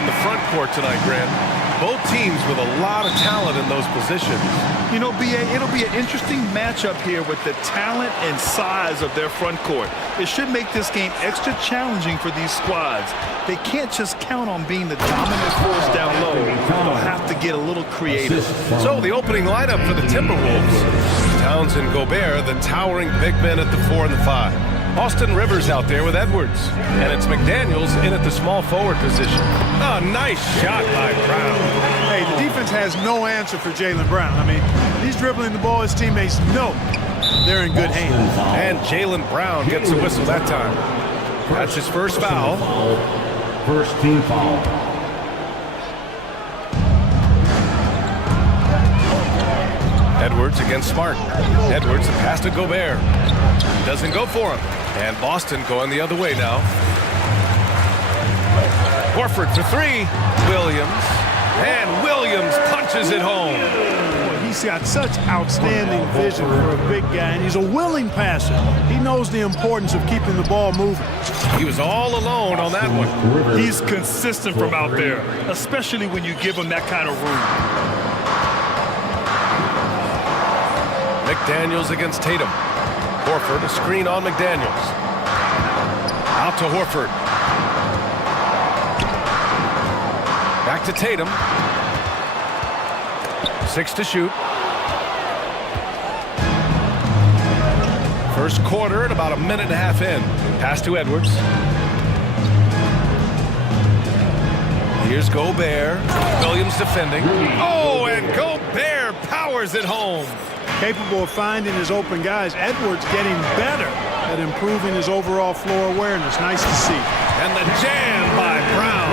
in the front court tonight, Grant. Both teams with a lot of talent in those positions. You know, B.A., it'll be an interesting matchup here with the talent and size of their front court. It should make this game extra challenging for these squads. They can't just count on being the dominant force down low. They'll have to get a little creative. So the opening lineup for the Timberwolves. Towns and Gobert, the towering big men at the 4 and the 5. Austin Rivers out there with Edwards. And it's McDaniels in at the small forward position. Oh, nice shot by Brown. Hey, the defense has no answer for Jaylen Brown. I mean, he's dribbling the ball. His teammates know they're in good hands. And Jaylen Brown gets a whistle that time. That's his first foul. First team foul. Edwards against Smart. Edwards, the pass to Gobert. Doesn't go for him. And Boston going the other way now. Horford for 3. Williams. And Williams punches it home. Boy, he's got such outstanding vision for a big guy, and he's a willing passer. He knows the importance of keeping the ball moving. He was all alone on that one. He's consistent from out there, especially when you give him that kind of room. McDaniels against Tatum. Horford, a screen on McDaniels. Out to Horford. Back to Tatum. 6 to shoot. First quarter at about a minute and a half in. Pass to Edwards. Here's Gobert. Williams defending. Oh, and Gobert powers it home. Capable of finding his open guys. Edwards getting better at improving his overall floor awareness. Nice to see. And the jam by Brown.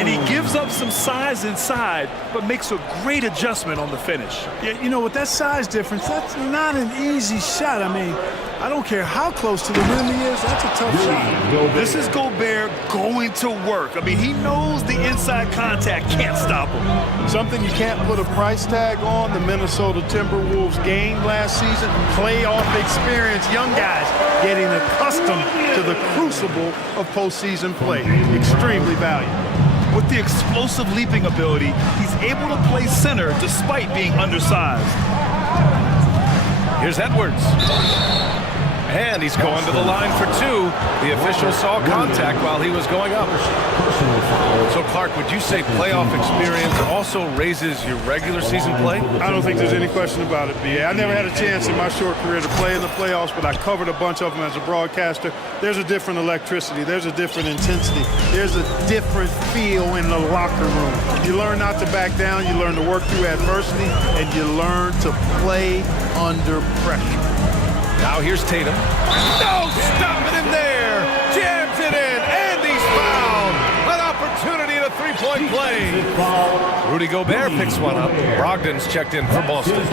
And he gives up some size inside, but makes a great adjustment on the finish. Yeah, you know, with that size difference, that's not an easy shot. I mean, I don't care how close to the rim he is, that's a tough shot. This is Gobert going to work. I mean, he knows the inside contact can't stop him. Something you can't put a price tag on, the Minnesota Timberwolves gained last season. Playoff experience, young guys getting accustomed to the crucible of postseason play. Extremely valuable. With the explosive leaping ability, he's able to play center despite being undersized. Here's Edwards. And he's going to the line for 2. The official saw contact while he was going up. So, Clark, would you say playoff experience also raises your regular season play? I don't think there's any question about it, B.A. I never had a chance in my short career to play in the playoffs, but I covered a bunch of them as a broadcaster. There's a different electricity. There's a different intensity. There's a different feel in the locker room. You learn not to back down. You learn to work through adversity, and you learn to play under pressure. Now here's Tatum. No, stopping him there. Jams it in, and he's fouled. An opportunity at a three-point play. Rudy Gobert picks one up. Brogdon's checked in for Boston.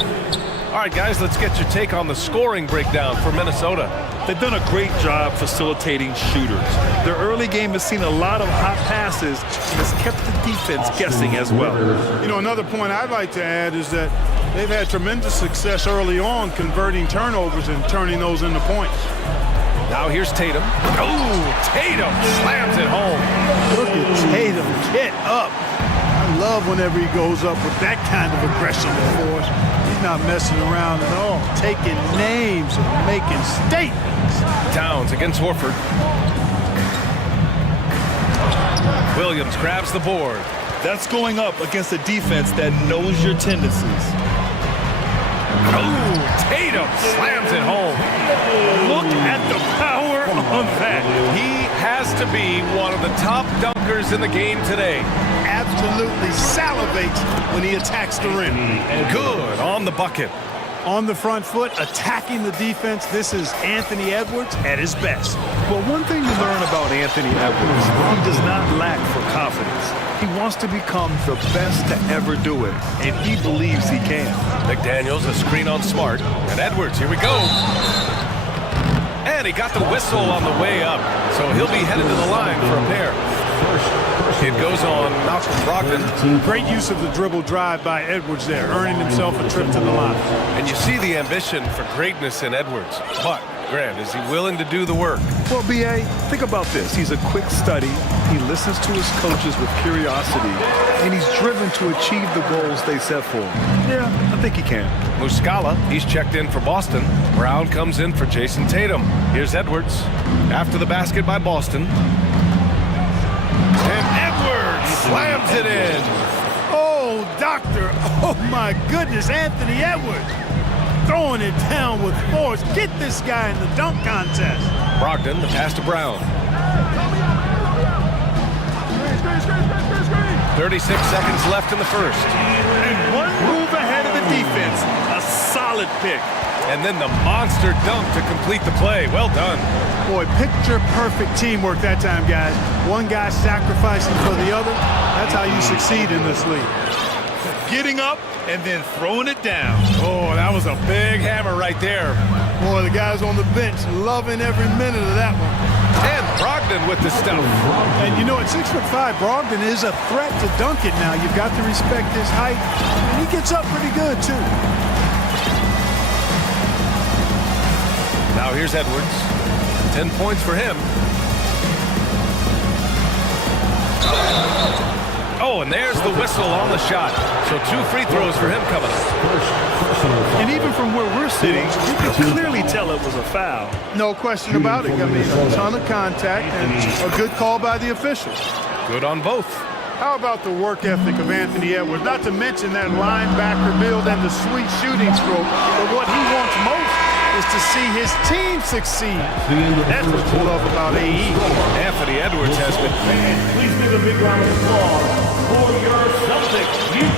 All right, guys, let's get your take on the scoring breakdown for Minnesota. They've done a great job facilitating shooters. Their early game has seen a lot of hot passes and has kept the defense guessing as well. You know, another point I'd like to add is that they've had tremendous success early on converting turnovers and turning those into points. Now here's Tatum. Oh, Tatum slams it home. Look at Tatum get up. I love whenever he goes up with that kind of aggression and force. He's not messing around at all. Taking names and making statements. Towns against Horford. Williams grabs the board. That's going up against a defense that knows your tendencies. Oh, Tatum slams it home. Look at the power on that. He has to be one of the top dunkers in the game today. Absolutely salivates when he attacks the rim. Good on the bucket. On the front foot, attacking the defense. This is Anthony Edwards at his best. Well, one thing to learn about Anthony Edwards, he does not lack for confidence. He wants to become the best to ever do it, and he believes he can. McDaniels, a screen on Smart. And Edwards, here we go. And he got the whistle on the way up, so he'll be headed to the line for a pair. It goes on Malcolm Brogdon. Great use of the dribble drive by Edwards there, earning himself a trip to the line. And you see the ambition for greatness in Edwards, but Grant, is he willing to do the work? Well, B.A., think about this. He's a quick study. He listens to his coaches with curiosity, and he's driven to achieve the goals they set for him. Yeah, I think he can. Muscala, he's checked in for Boston. Brown comes in for Jason Tatum. Here's Edwards. After the basket by Boston. And Edwards slams it in. Oh, doctor. Oh, my goodness, Anthony Edwards. Throwing it down with force. Get this guy in the dunk contest. Brogdon, the pass to Brown. 36 seconds left in the first. And one move ahead of the defense. A solid pick. And then the monster dunk to complete the play. Well done. Boy, picture-perfect teamwork that time, guys. One guy sacrificing for the other. That's how you succeed in this league. Getting up and then throwing it down. Oh, that was a big hammer right there. Boy, the guys on the bench loving every minute of that one. And Brogdon with the stuff. And you know, at 6'5", Brogdon is a threat to dunk it now. You've got to respect his height. And he gets up pretty good, too. Now here's Edwards. 10 points for him. Oh, and there's the whistle on the shot. So 2 free throws for him coming up. And even from where we're sitting, you can clearly tell it was a foul. No question about it. I mean, a ton of contact and a good call by the officials. Good on both. How about the work ethic of Anthony Edwards? Not to mention that linebacker build and the sweet shooting stroke. But what he wants most is to see his team succeed. That's what you love about AE. Anthony Edwards has been... Please give a big round of applause for your Celtics team.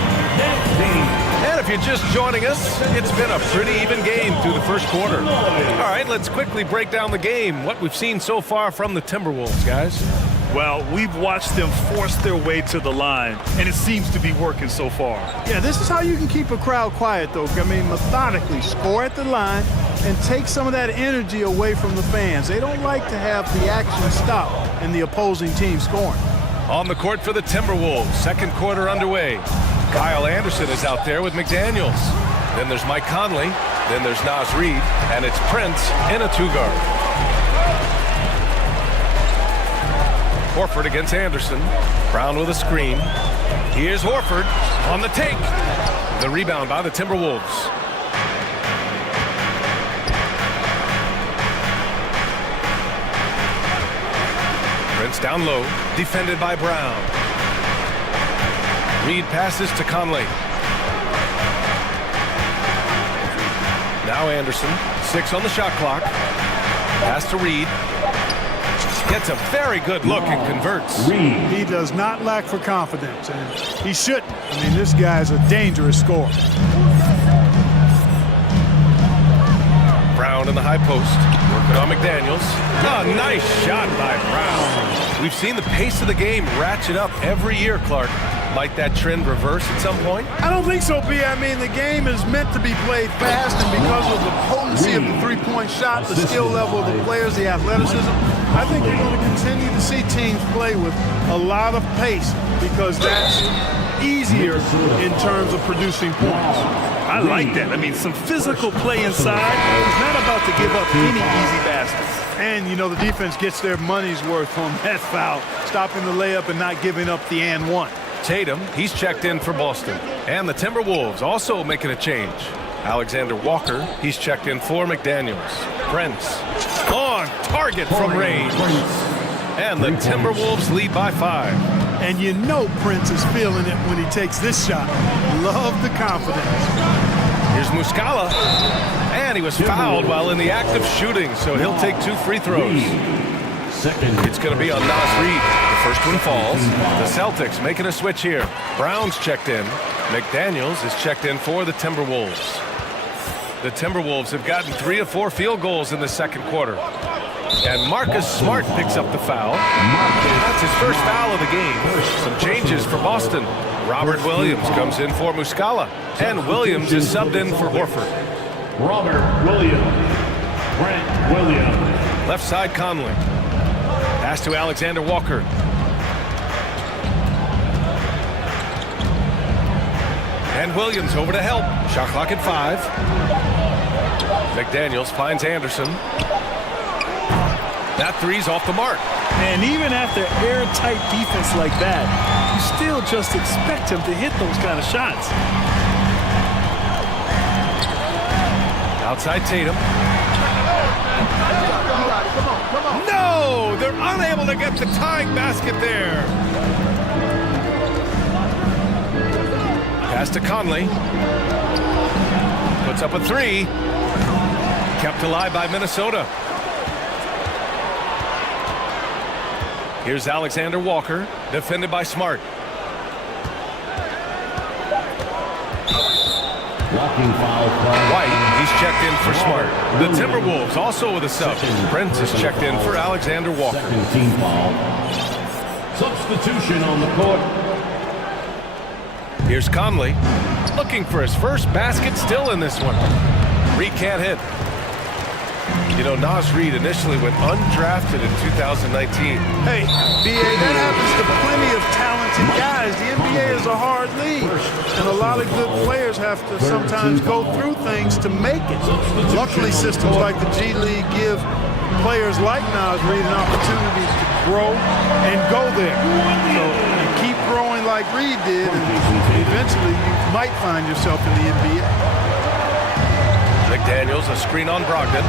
And if you're just joining us, it's been a pretty even game through the first quarter. All right, let's quickly break down the game. What we've seen so far from the Timberwolves, guys. Well, we've watched them force their way to the line, and it seems to be working so far. Yeah, this is how you can keep a crowd quiet, though. I mean, methodically score at the line and take some of that energy away from the fans. They don't like to have the action stop in the opposing team scoring. On the court for the Timberwolves, second quarter underway. Kyle Anderson is out there with McDaniels. Then there's Mike Conley. Then there's Naz Reid. And it's Prince in a 2-guard. Horford against Anderson. Brown with a screen. Here's Horford on the take. The rebound by the Timberwolves. Prince down low, defended by Brown. Reid passes to Conley. Now Anderson, 6 on the shot clock. Pass to Reid. Gets a very good look and converts. He does not lack for confidence, and he shouldn't. I mean, this guy's a dangerous scorer. Brown in the high post, working on McDaniels. A nice shot by Brown. We've seen the pace of the game ratchet up every year, Clark. Might that trend reverse at some point? I don't think so, B. I mean, the game is meant to be played fast, and because of the potency of the three-point shot, the skill level of the players, the athleticism, I think you're going to continue to see teams play with a lot of pace because that's easier in terms of producing points. I like that. I mean, some physical play inside. He's not about to give up any easy baskets. And, you know, the defense gets their money's worth on that foul, stopping the layup and not giving up the and one. Tatum, he's checked in for Boston. And the Timberwolves also making a change. Alexander Walker, he's checked in for McDaniels. Prince, on target from range. And the Timberwolves lead by 5. And you know Prince is feeling it when he takes this shot. Love the confidence. Here's Muscala. And he was fouled while in the act of shooting, so he'll take 2 free throws. It's going to be on Naz Reid. The first one falls. The Celtics making a switch here. Brown's checked in. McDaniels is checked in for the Timberwolves. The Timberwolves have gotten 3 of 4 field goals in the second quarter. And Marcus Smart picks up the foul. That's his first foul of the game. Some changes for Boston. Robert Williams comes in for Muscala. And Williams is subbed in for Horford. Robert Williams. Brent Williams. Left side Conley. Pass to Alexander Walker. And Williams over to help. Shot clock at 5. McDaniels finds Anderson. That three's off the mark. And even after airtight defense like that, you still just expect him to hit those kind of shots. Outside Tatum. No! They're unable to get the tying basket there. Pass to Conley. Puts up a three. Kept alive by Minnesota. Here's Alexander Walker, defended by Smart. Blocking foul call. White, he's checked in for Smart. The Timberwolves also with a sub. Prince is checked in for Alexander Walker. Second team foul. Substitution on the court. Here's Conley, looking for his first basket still in this one. Reed can't hit. You know, Naz Reid initially went undrafted in 2019. Hey, BA, that happens to plenty of talented guys. The NBA is a hard league, and a lot of good players have to sometimes go through things to make it. Luckily, systems like the G League give players like Naz Reid an opportunity to grow and go there. So you keep growing like Reid did, and eventually you might find yourself in the NBA. McDaniels, a screen on Brogdon.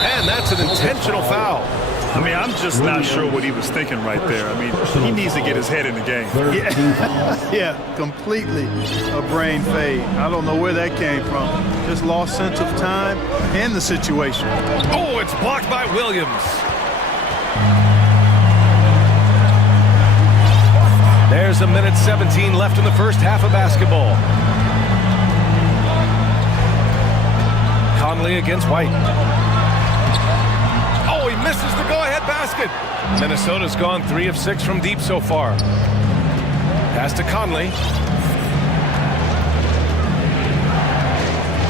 And that's an intentional foul. I mean, I'm just not sure what he was thinking right there. I mean, he needs to get his head in the game. Yeah, completely a brain fade. I don't know where that came from. Just lost sense of time and the situation. Oh, it's blocked by Williams. There's a minute 17 left in the first half of basketball. Conley against White. Oh, he misses the go-ahead basket. Minnesota's gone 3 of 6 from deep so far. Pass to Conley.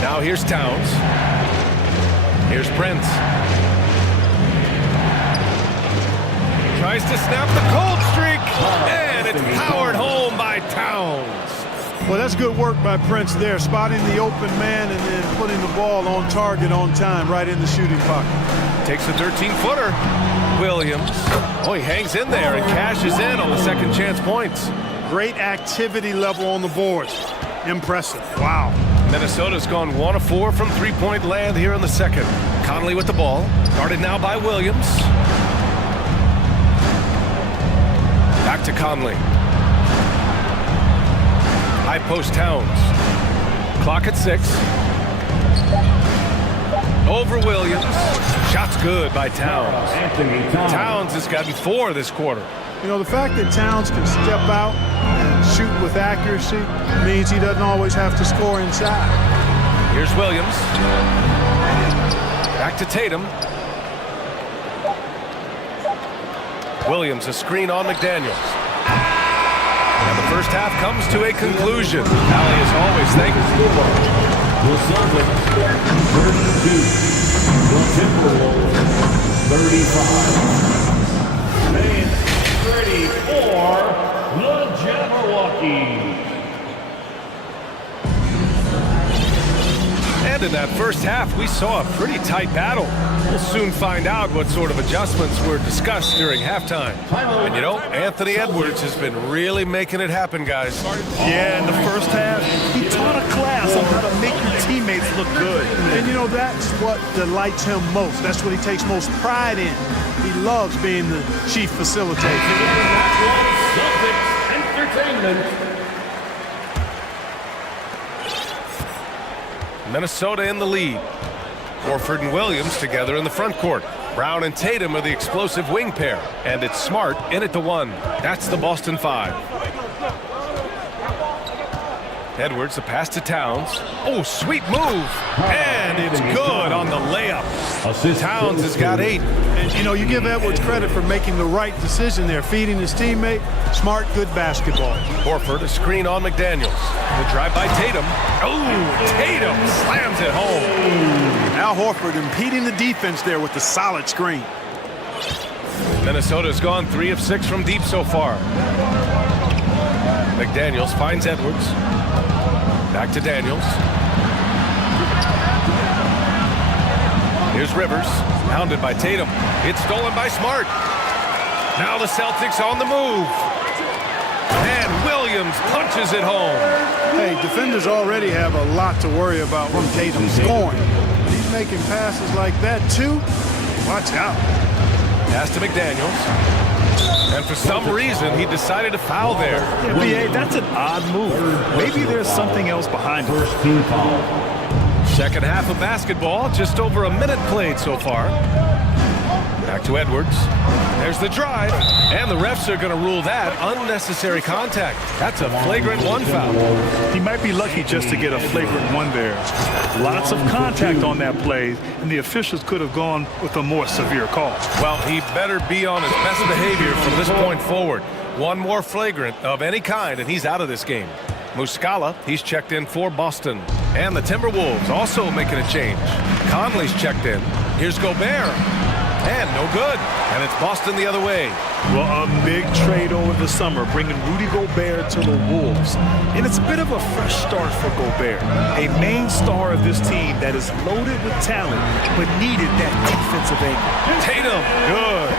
Now here's Towns. Here's Prince. Tries to snap the cold streak. And it's powered home by Towns. Well, that's good work by Prince there, spotting the open man and then putting the ball on target on time, right in the shooting pocket. Takes a 13-footer. Williams. Oh, he hangs in there and cashes in on the second chance points. Great activity level on the boards. Impressive. Wow. Minnesota's gone 1 of 4 from three-point land here in the second. Conley with the ball. Guarded now by Williams. Back to Conley. High post Towns. Clock at 6. Over Williams. Shot's good by Towns. Towns has gotten 4 this quarter. You know, the fact that Towns can step out and shoot with accuracy means he doesn't always have to score inside. Here's Williams. Back to Tatum. Williams, a screen on McDaniels. And the first half comes to a conclusion. Allie, as always, thank you. The Celtics 32. The Timberwolves 35. And ready for the Jabberwocky. And in that first half, we saw a pretty tight battle. We'll soon find out what sort of adjustments were discussed during halftime. And you know, Anthony Edwards has been really making it happen, guys. Yeah, in the first half, he taught a class on how to make your teammates look good. And you know, that's what delights him most. That's what he takes most pride in. He loves being the chief facilitator. Celtics Entertainment. Minnesota in the lead. Horford and Williams together in the front court. Brown and Tatum are the explosive wing pair. And it's Smart in at the 1. That's the Boston 5. Edwards, the pass to Towns. Oh, sweet move. And it's good on the layup. Towns has got 8. And, you know, you give Edwards credit for making the right decision there, feeding his teammate. Smart, good basketball. Horford, a screen on McDaniels. The drive by Tatum. Oh, Tatum slams it home. Al Horford impeding the defense there with the solid screen. Minnesota's gone 3 of 6 from deep so far. McDaniels finds Edwards. Back to Daniels. Here's Rivers, hounded by Tatum. It's stolen by Smart. Now the Celtics on the move. And Williams punches it home. Hey, defenders already have a lot to worry about when Tatum's scoring. He's making passes like that, too. Watch out. Pass to McDaniels. And for some reason, he decided to foul there. Yeah, BA, that's an odd move. Maybe there's something else behind it. First team foul. Second half of basketball, just over a minute played so far. Back to Edwards. There's the drive. And the refs are going to rule that unnecessary contact. That's a flagrant one foul. He might be lucky just to get a flagrant one there. Lots of contact on that play, and the officials could have gone with a more severe call. Well, he better be on his best behavior from this point forward. One more flagrant of any kind, and he's out of this game. Muscala, he's checked in for Boston. And the Timberwolves also making a change. Conley's checked in. Here's Gobert. And no good. And it's Boston the other way. Well, a big trade over the summer, bringing Rudy Gobert to the Wolves. And it's a bit of a fresh start for Gobert, a main star of this team that is loaded with talent, but needed that defensive angle. Tatum, good.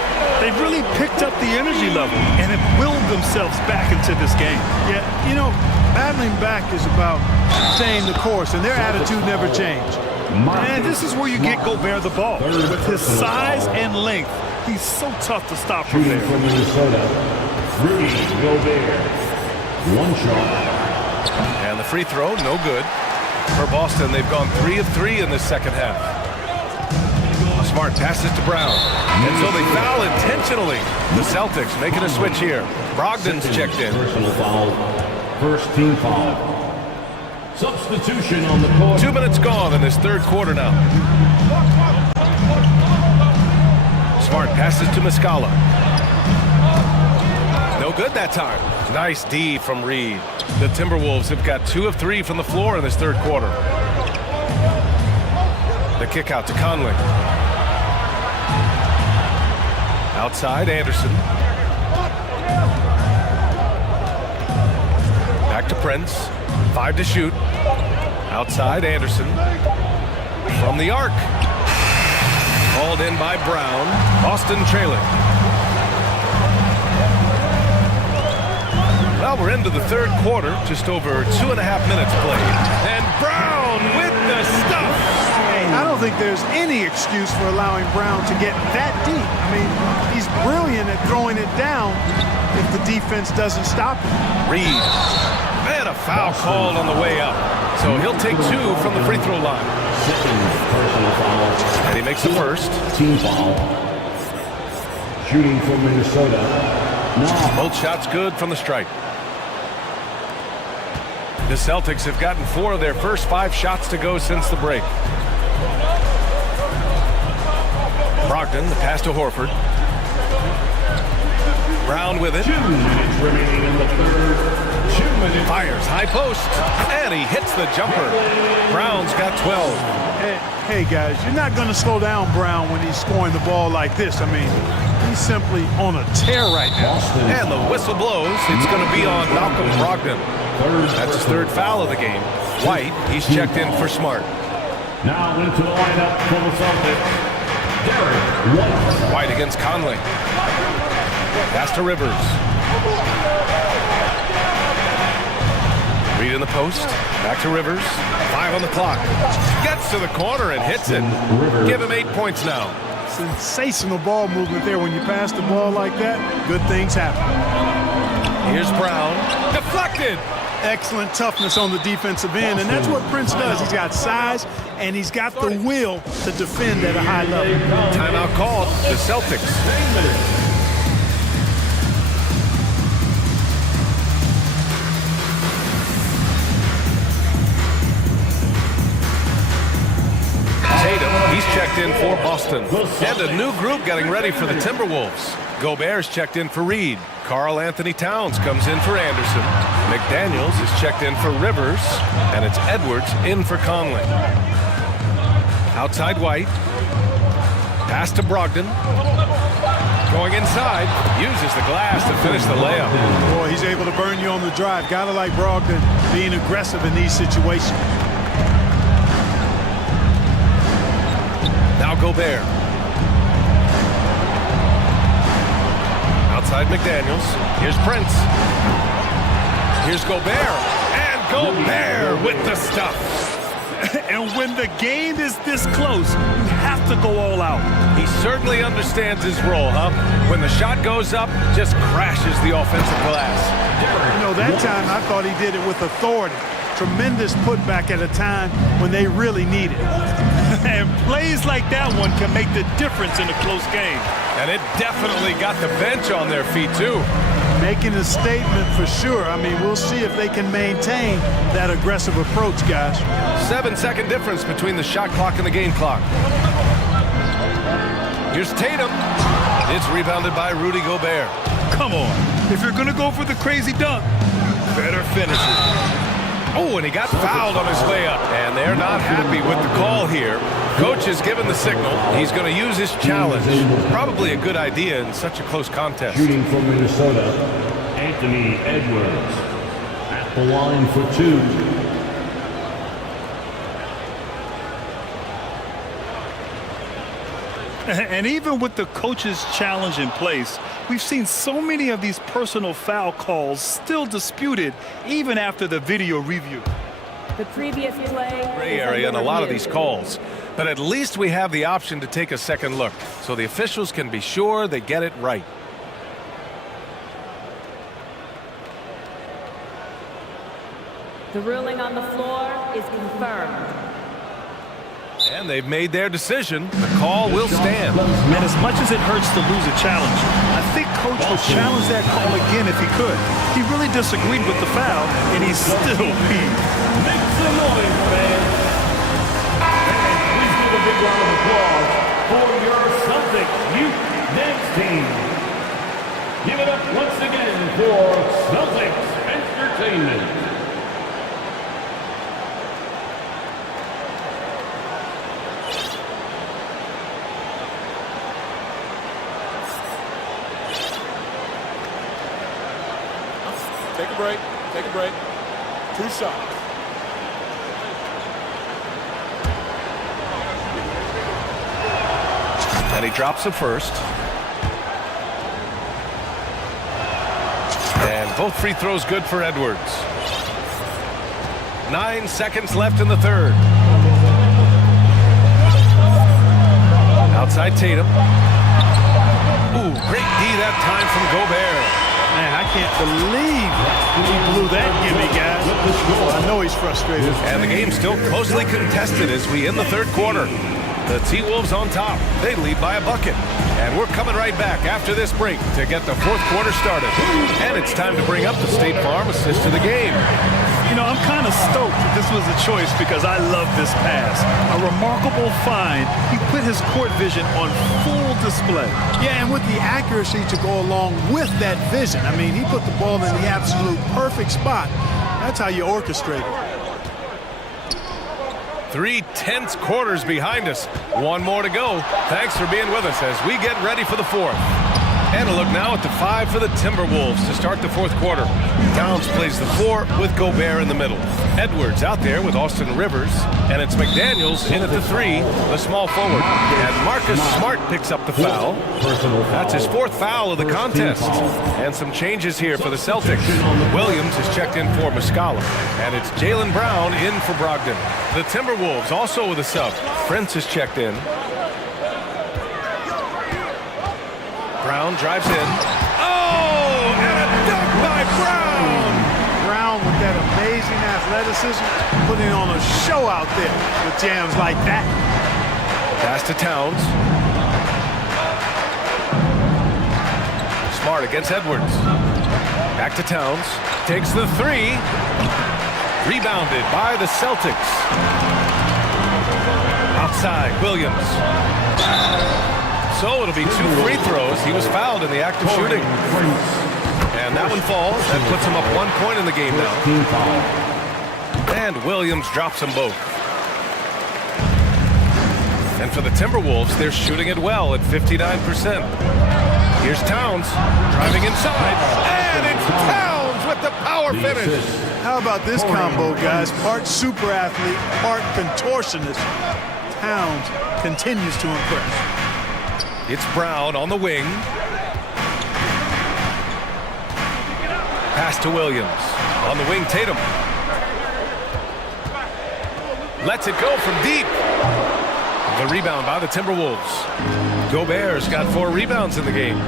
They've really picked up the energy level and have willed themselves back into this game. Yeah, you know, battling back is about staying the course, and their attitude never changed. And this is where you get Gobert the ball. With his size and length, he's so tough to stop from Shooting there. from Minnesota, Rudy Gobert. One shot. And the free throw, no good. For Boston, they've gone 3 of 3 in this second half. Smart passes to Brown. And so they foul intentionally. The Celtics making a switch here. Brogdon's checked in. Personal foul. First team foul. Substitution on the court. 2 minutes gone in this third quarter now. Smart passes to Muscala. No good that time. Nice D from Reed. The Timberwolves have got 2 of 3 from the floor in this third quarter. The kick out to Conley. Outside, Anderson. Back to Prince. 5 to shoot. Outside, Anderson. From the arc. Called in by Brown. Boston trailing. Well, we're into the third quarter. Just over 2.5 minutes played. And Brown with the stuff. Hey, I don't think there's any excuse for allowing Brown to get that deep. I mean, he's brilliant at throwing it down if the defense doesn't stop him. Reed. And a foul called on the way up. So he'll take 2 from the free throw line. Second personal foul. And he makes the first. Team foul. Shooting from Minnesota. Now. Both shots good from the stripe. The Celtics have gotten 4 of their first 5 shots to go since the break. Brogdon, the pass to Horford. Brown with it. 2 minutes remaining in the third. 2 minutes. Fires high post. And he hits the jumper. Brown's got 12. Hey guys, you're not going to slow down Brown when he's scoring the ball like this. I mean, he's simply on a tear right now. And the whistle blows. It's going to be on Malcolm Brogdon. That's his 3rd foul of the game. White, he's checked in for Smart. Now into the lineup for the Celtics. Derek White. White against Conley. Pass to Rivers. Reed in the post. Back to Rivers. 5 on the clock. Gets to the corner and hits it. Give him 8 points now. Sensational ball movement there. When you pass the ball like that, good things happen. Here's Brown. Deflected. Excellent toughness on the defensive end, and that's what Prince does. He's got size, and he's got the will to defend at a high level. Timeout called. The Celtics. Tatum, he's checked in for Boston. And a new group getting ready for the Timberwolves. Gobert's checked in for Reed. Karl Anthony Towns comes in for Anderson. McDaniels is checked in for Rivers. And it's Edwards in for Conley. Outside White. Pass to Brogdon. Going inside. Uses the glass to finish the layup. Boy, he's able to burn you on the drive. Gotta like Brogdon being aggressive in these situations. Now Gobert. Outside McDaniels. Here's Prince. Here's Gobert. And Gobert with the stuff. And when the game is this close, you have to go all out. He certainly understands his role, huh? When the shot goes up, just crashes the offensive glass. You know, that time I thought he did it with authority. Tremendous putback at a time when they really need it. And plays like that one can make the difference in a close game. And it definitely got the bench on their feet, too. Making a statement for sure. I mean, we'll see if they can maintain that aggressive approach, guys. 7-second difference between the shot clock and the game clock. Here's Tatum. It's rebounded by Rudy Gobert. Come on. If you're going to go for the crazy dunk, you better finish it. Oh, and he got fouled on his way up. And they're not happy with the call here. Coach has given the signal. He's going to use his challenge. Probably a good idea in such a close contest. Shooting from Minnesota, Anthony Edwards. At the line for 2. And even with the coach's challenge in place, we've seen so many of these personal foul calls still disputed even after the video review. The previous play. Gray area in a lot of these calls. But at least we have the option to take a second look, so the officials can be sure they get it right. The ruling on the floor is confirmed. And they've made their decision. The call will stand. And as much as it hurts to lose a challenge, I think Coach would challenge that call again if he could. He really disagreed with the foul, and he's still peeved. Make some noise, fans. And please give a big round of applause for your Celtics youth dance team. Give it up once again for Celtics Entertainment. Take a break. Take a break. 2 shots. And he drops it first. And both free throws good for Edwards. 9 seconds left in the third. Outside Tatum. Ooh, great D that time from Gobert. Man, I can't believe he blew that gimme, guys. I know he's frustrated. And the game's still closely contested as we end the third quarter. The T-Wolves on top. They lead by a bucket. And we're coming right back after this break to get the fourth quarter started. And it's time to bring up the State Farm assist to the game. You know, I'm kind of stoked that this was a choice because I love this pass. A remarkable find. He put his court vision on full display. Yeah, and with the accuracy to go along with that vision. I mean, he put the ball in the absolute perfect spot. That's how you orchestrate it. 3 tense quarters behind us. One more to go. Thanks for being with us as we get ready for the fourth. And a look now at the 5 for the Timberwolves to start the fourth quarter. Towns plays the 4 with Gobert in the middle. Edwards out there with Austin Rivers. And it's McDaniels in at the 3, the small forward. And Marcus Smart picks up the foul. That's his 4th foul of the contest. And some changes here for the Celtics. Williams is checked in for Muscala. And it's Jaylen Brown in for Brogdon. The Timberwolves also with a sub. Prince is checked in. Brown drives in. Oh, and a dunk by Brown! Brown with that amazing athleticism, putting on a show out there with jams like that. Pass to Towns. Smart against Edwards. Back to Towns. Takes the 3. Rebounded by the Celtics. Outside, Williams. So it'll be 2 free throws. He was fouled in the act of shooting. And that one falls. That puts him up 1 point in the game now. And Williams drops them both. And for the Timberwolves, they're shooting it well at 59%. Here's Towns driving inside. And it's Towns with the power finish. How about this combo, guys? Part super athlete, part contortionist. Towns continues to impress. It's Brown on the wing. Pass to Williams. On the wing, Tatum. Lets it go from deep. The rebound by the Timberwolves. Gobert's got 4 rebounds in the game.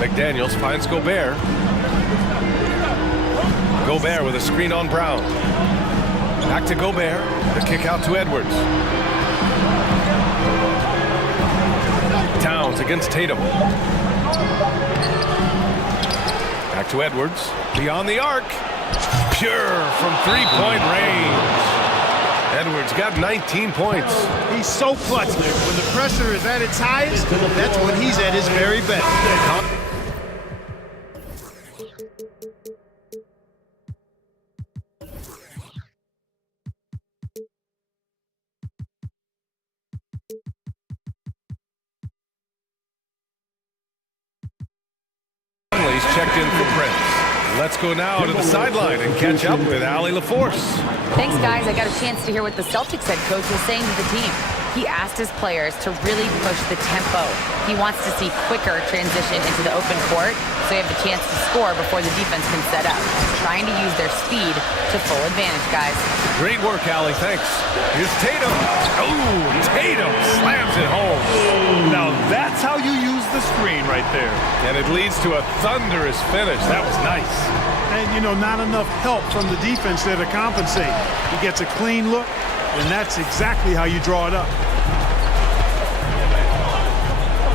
McDaniels finds Gobert. Gobert with a screen on Brown. Back to Gobert. The kick out to Edwards. Towns against Tatum. Back to Edwards. Beyond the arc. Pure from three-point range. Edwards got 19 points. He's so clutch. When the pressure is at its highest, that's when he's at his very best. Conley's checked in for Prince. Let's go now to the sideline and catch up with Allie LaForce. Thanks, guys. I got a chance to hear what the Celtics head coach was saying to the team. He asked his players to really push the tempo. He wants to see quicker transition into the open court so they have the chance to score before the defense can set up. Trying to use their speed to full advantage, guys. Great work, Allie. Thanks. Here's Tatum. Oh, Tatum slams it home. Now that's how you use the screen right there. And it leads to a thunderous finish. That was nice. And, you know, not enough help from the defense there to compensate. He gets a clean look, and that's exactly how you draw it up.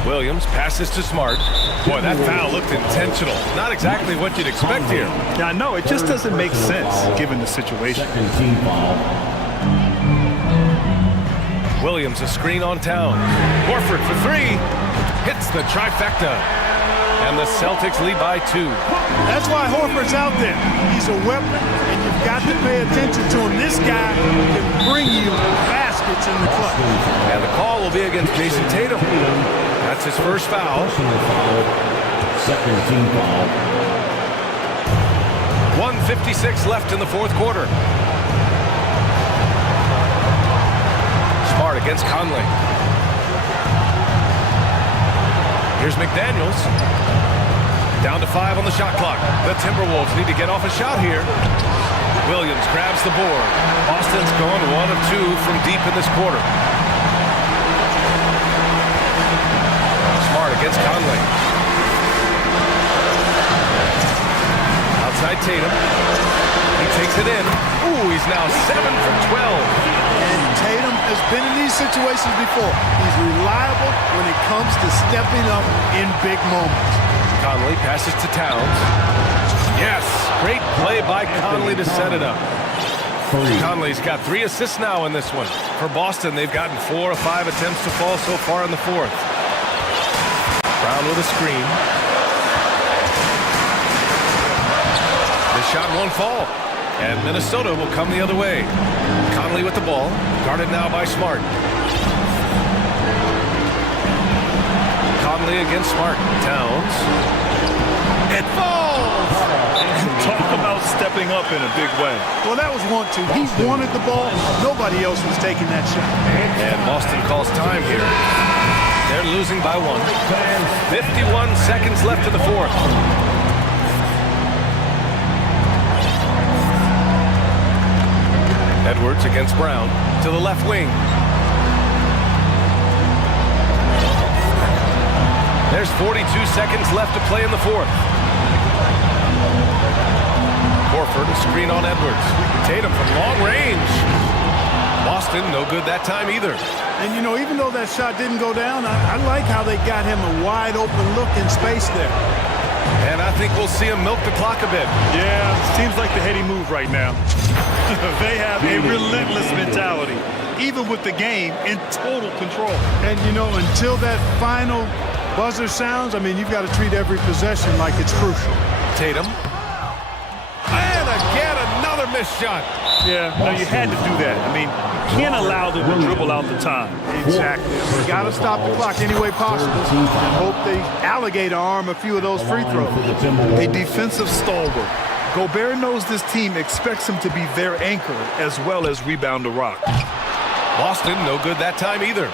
Williams passes to Smart. Boy, that foul looked intentional. Not exactly what you'd expect here. Yeah, I know. It just doesn't make sense given the situation. Williams a screen on Towns. Horford for 3. Hits the trifecta. And the Celtics lead by 2. That's why Horford's out there. He's a weapon, and you've got to pay attention to him. This guy can bring you baskets in the clutch. And the call will be against Jason Tatum. That's his first foul. Second team foul. 1:56 left in the fourth quarter. Smart against Conley. Here's McDaniels. Down to 5 on the shot clock. The Timberwolves need to get off a shot here. Williams grabs the board. Boston's gone 1 of 2 from deep in this quarter. Smart against Conley. Outside Tatum. He takes it in. Ooh, he's now 7 for 12. And Tatum has been in these situations before. He's reliable when it comes to stepping up in big moments. Conley passes to Towns. Yes, great play by Conley to set it up. Conley's got 3 assists now in this one. For Boston, they've gotten 4 of 5 attempts to fall so far in the fourth. Brown with a screen. The shot won't fall. And Minnesota will come the other way. Conley with the ball. Guarded now by Smart. Conley against Smart. Towns. It falls! Talk about stepping up in a big way. Well, that was 1-2. He wanted the ball. Nobody else was taking that shot. And Boston calls time here. They're losing by 1. 51 seconds left in the fourth. Edwards against Brown to the left wing. There's 42 seconds left to play in the fourth. Horford, a screen on Edwards. Tatum from long range. Boston, no good that time either. And, you know, even though that shot didn't go down, I like how they got him a wide open look in space there. And I think we'll see him milk the clock a bit. Yeah, seems like the heady move right now. They have a relentless mentality, even with the game in total control. And, you know, until that final buzzer sounds, I mean, you've got to treat every possession like it's crucial. Tatum. And again, another missed shot. Yeah, no, you had to do that. I mean, you can't allow them to dribble out the time. Exactly. You got to stop the clock any way possible and hope they alligator arm a few of those free throws. A defensive stalwart Gobert knows this team expects him to be their anchor as well as rebound the rock. Boston, no good that time either.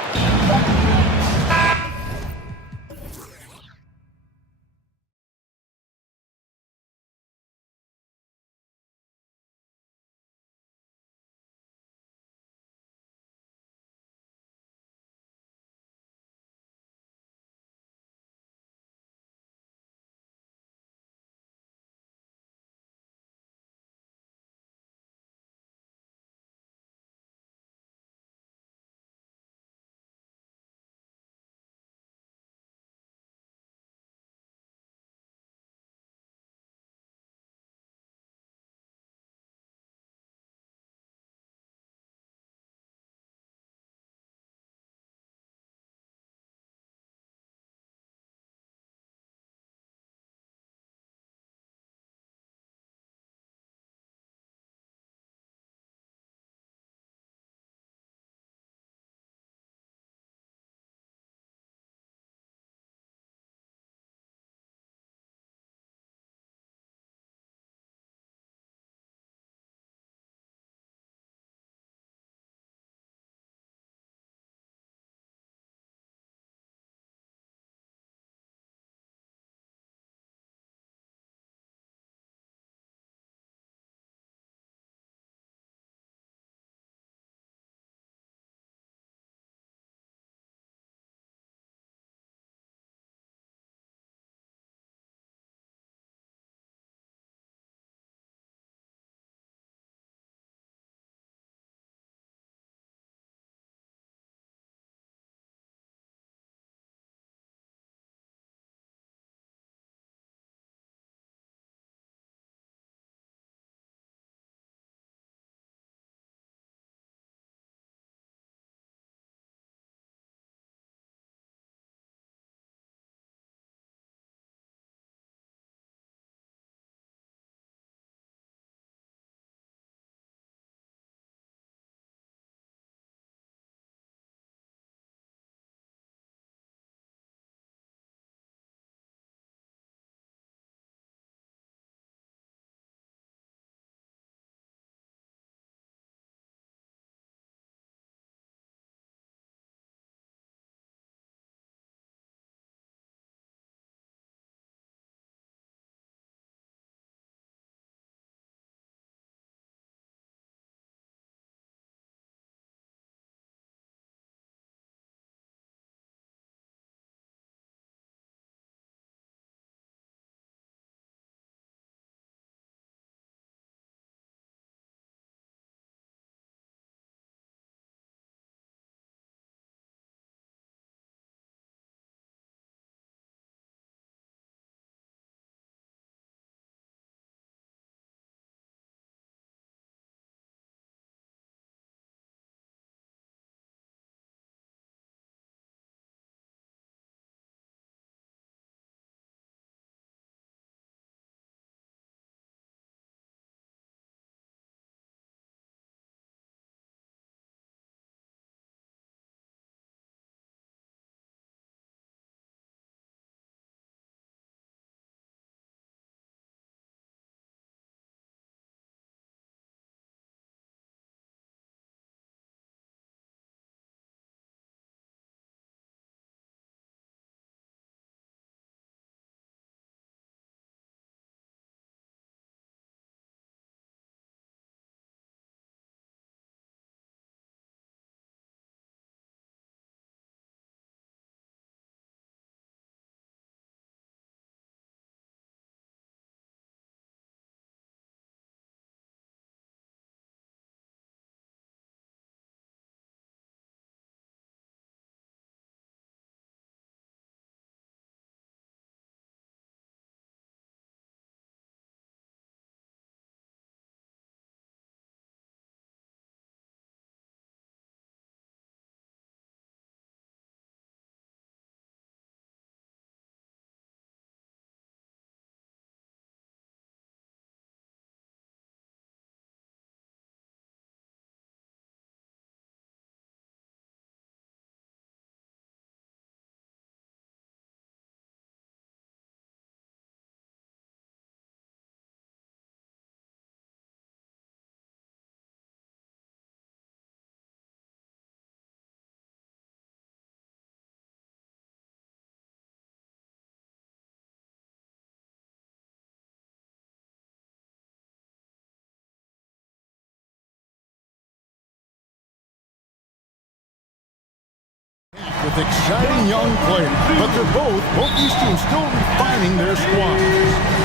with exciting young players. But both these teams still refining their squads.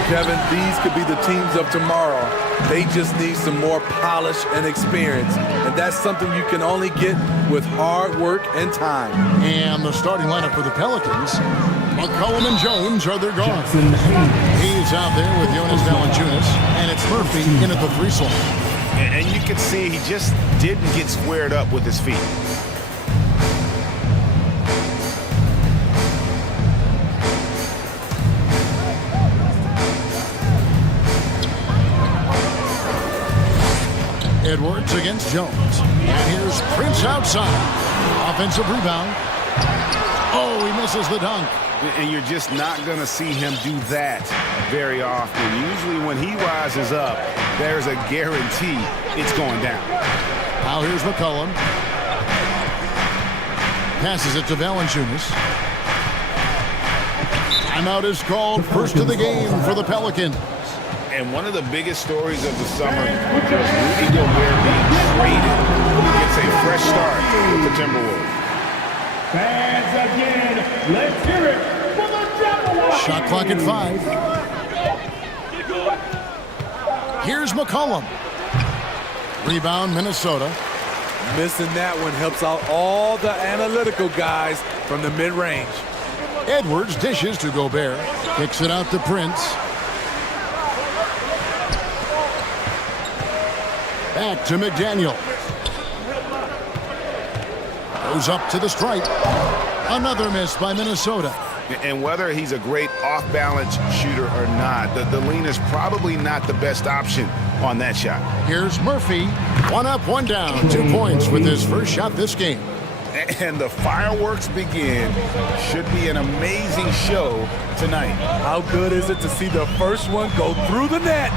Kevin, these could be the teams of tomorrow. They just need some more polish and experience. And that's something you can only get with hard work and time. And the starting lineup for the Pelicans, McCollum and Jones are their guards. He's out there with Jonas Valanciunas, and it's Murphy in at the 3 slot. And you can see he just didn't get squared up with his feet. Edwards against Jones. And here's Prince outside. Offensive rebound. Oh, he misses the dunk. And you're just not going to see him do that very often. Usually when he rises up, there's a guarantee it's going down. Now here's McCollum. Passes it to Valanciunas. Timeout is called. First of the game for the Pelicans. And one of the biggest stories of the summer was Rudy Gobert being traded. Gets a fresh start with the Timberwolves. Fans again, let's hear it for the Timberwolves. Shot clock at 5. Here's McCollum. Rebound, Minnesota. Missing that one helps out all the analytical guys from the mid-range. Edwards dishes to Gobert. Kicks it out to Prince. Back to McDaniel. Goes up to the stripe. Another miss by Minnesota. And whether he's a great off-balance shooter or not, the lean is probably not the best option on that shot. Here's Murphy. 1 up, 1 down. 2 points with his first shot this game. And the fireworks begin. Should be an amazing show tonight. How good is it to see the first one go through the net?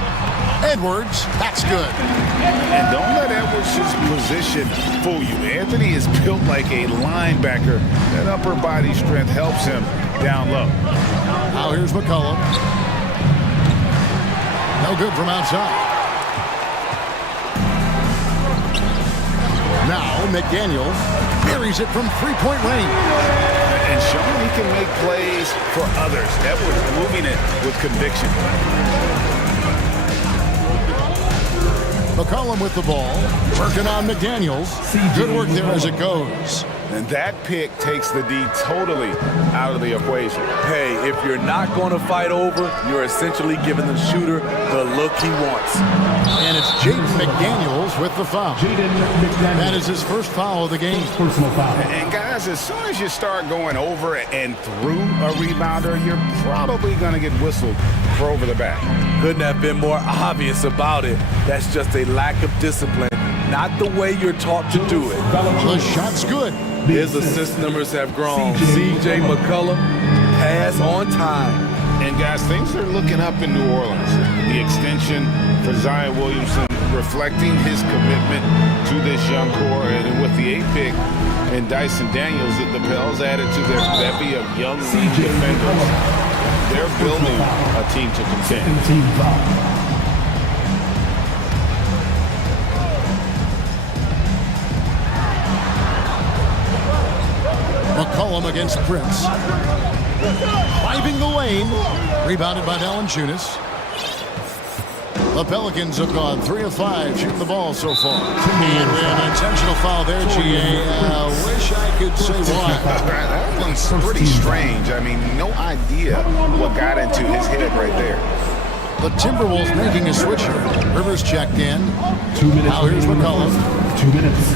Edwards, that's good. And don't let Edwards' position fool you. Anthony is built like a linebacker. That upper body strength helps him down low. Now here's McCollum. No good from outside. Now McDaniel buries it from 3-point range. And showing he can make plays for others. Edwards moving it with conviction. McCollum with the ball, working on McDaniels. Good work there as it goes. And that pick takes the D totally out of the equation. Hey, if you're not going to fight over, you're essentially giving the shooter the look he wants. And it's Jaden McDaniels with the foul. That is his first foul of the game. Personal foul. And guys, as soon as you start going over and through a rebounder, you're probably going to get whistled for over the back. Couldn't have been more obvious about it. That's just a lack of discipline, not the way you're taught to do it. The shot's good. His assist numbers have grown. C.J. McCollum, pass on time. And guys, things are looking up in New Orleans. The extension for Zion Williamson reflecting his commitment to this young core. And with the 8th pick and Dyson Daniels, the Pels added to their bevy of young defenders. They're building a team to contend. McCollum against Prince. Driving the lane. Rebounded by Valanciunas. The Pelicans have gone 3 of 5 shooting the ball so far. And we have an intentional foul there, G.A. Wish I could say why. That one's pretty strange. I mean, no idea what got into his head right there. The Timberwolves making a switch here. Rivers checked in. 2 minutes. Now here's McCollum. 2 minutes.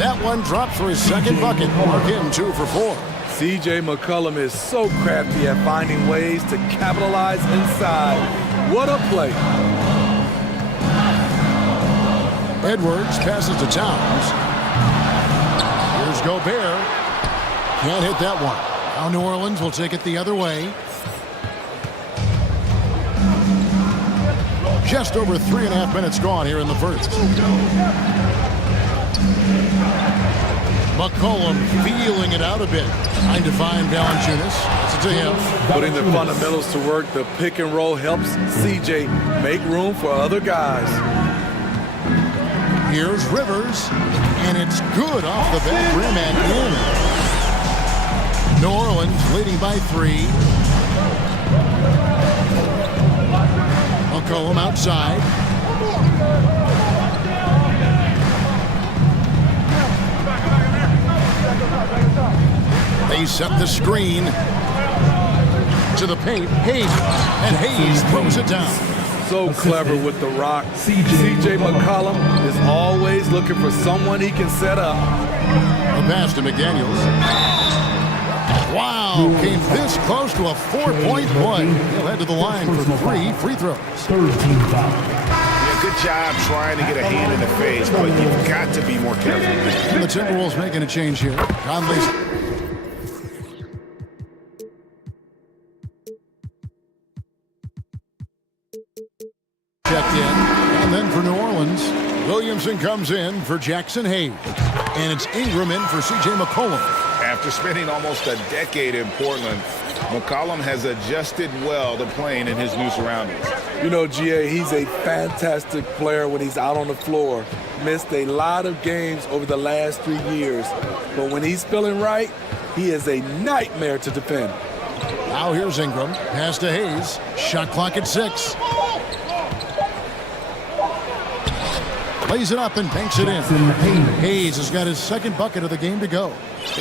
That one dropped for his second bucket. Mark him 2 for 4. C.J. McCollum is so crafty at finding ways to capitalize inside. What a play. Edwards passes to Towns. Here's Gobert. Can't hit that one. Now New Orleans will take it the other way. Just over 3.5 minutes gone here in the first. McCollum feeling it out a bit. Trying to find Valanciunas. It's to him. Putting the fundamentals to work, the pick and roll helps C.J. make room for other guys. Here's Rivers, and it's good off the back rim and in. New Orleans leading by 3. McCollum outside. They set the screen to the paint. Hayes, and Hayes throws it down. So clever with the rock. C.J. McCollum is always looking for someone he can set up. The pass to McDaniels. Wow, came this close to a 4-point play. He'll head to the line for 3 free throws. Yeah, good job trying to get a hand in the face, but you've got to be more careful. And the Timberwolves making a change here. Conley's checked in. And then for New Orleans, Williamson comes in for Jackson Hayes. And it's Ingram in for C.J. McCollum. After spending almost a decade in Portland, McCollum has adjusted well to playing in his new surroundings. You know, G.A., he's a fantastic player when he's out on the floor. Missed a lot of games over the last 3 years. But when he's feeling right, he is a nightmare to defend. Now here's Ingram. Pass to Hayes. Shot clock at 6. Lays it up and banks it in. Hayes has got his second bucket of the game to go.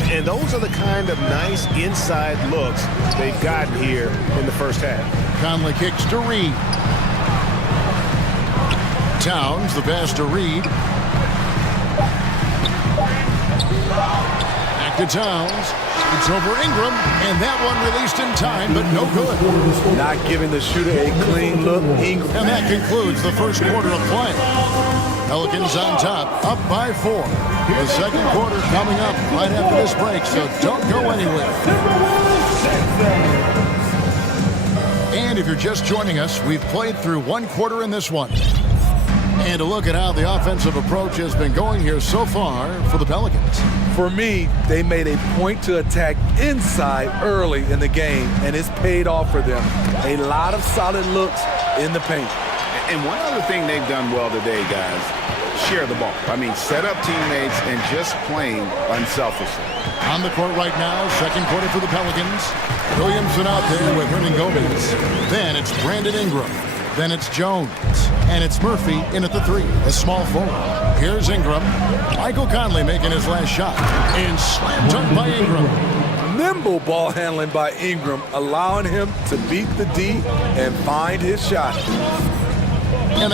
And those are the kind of nice inside looks they've gotten here in the first half. Conley kicks to Reed. Towns, the pass to Reed. Back to Towns. It's over Ingram, and that one released in time, but no good. Not giving the shooter a clean look. Ingram. And that concludes the first quarter of play. Pelicans on top, up by 4. The second quarter coming up right after this break, so don't go anywhere. And if you're just joining us, we've played through 1 quarter in this one. And a look at how the offensive approach has been going here so far for the Pelicans. For me, they made a point to attack inside early in the game, and it's paid off for them. A lot of solid looks in the paint. And one other thing they've done well today, guys, share the ball. I mean, set up teammates and just playing unselfishly. On the court right now, second quarter for the Pelicans. Williamson out there with Hernan Gomez. Then it's Brandon Ingram. Then it's Jones. And it's Murphy in at the 3, a small forward. Here's Ingram. Michael Conley making his last shot. And slam dunk by Ingram. Nimble ball handling by Ingram, allowing him to beat the D and find his shot. And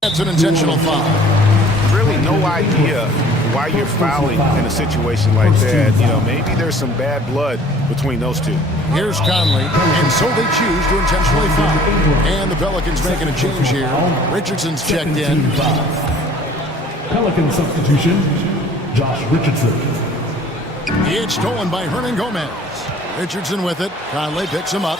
that's an intentional foul. Really no idea why you're fouling in a situation like that. You know, maybe there's some bad blood between those two. Here's Conley, and so they choose to intentionally foul. And the Pelicans making a change here. Richardson's checked in. Pelican substitution, Josh Richardson. It's stolen by Hernan Gomez. Richardson with it. Conley picks him up.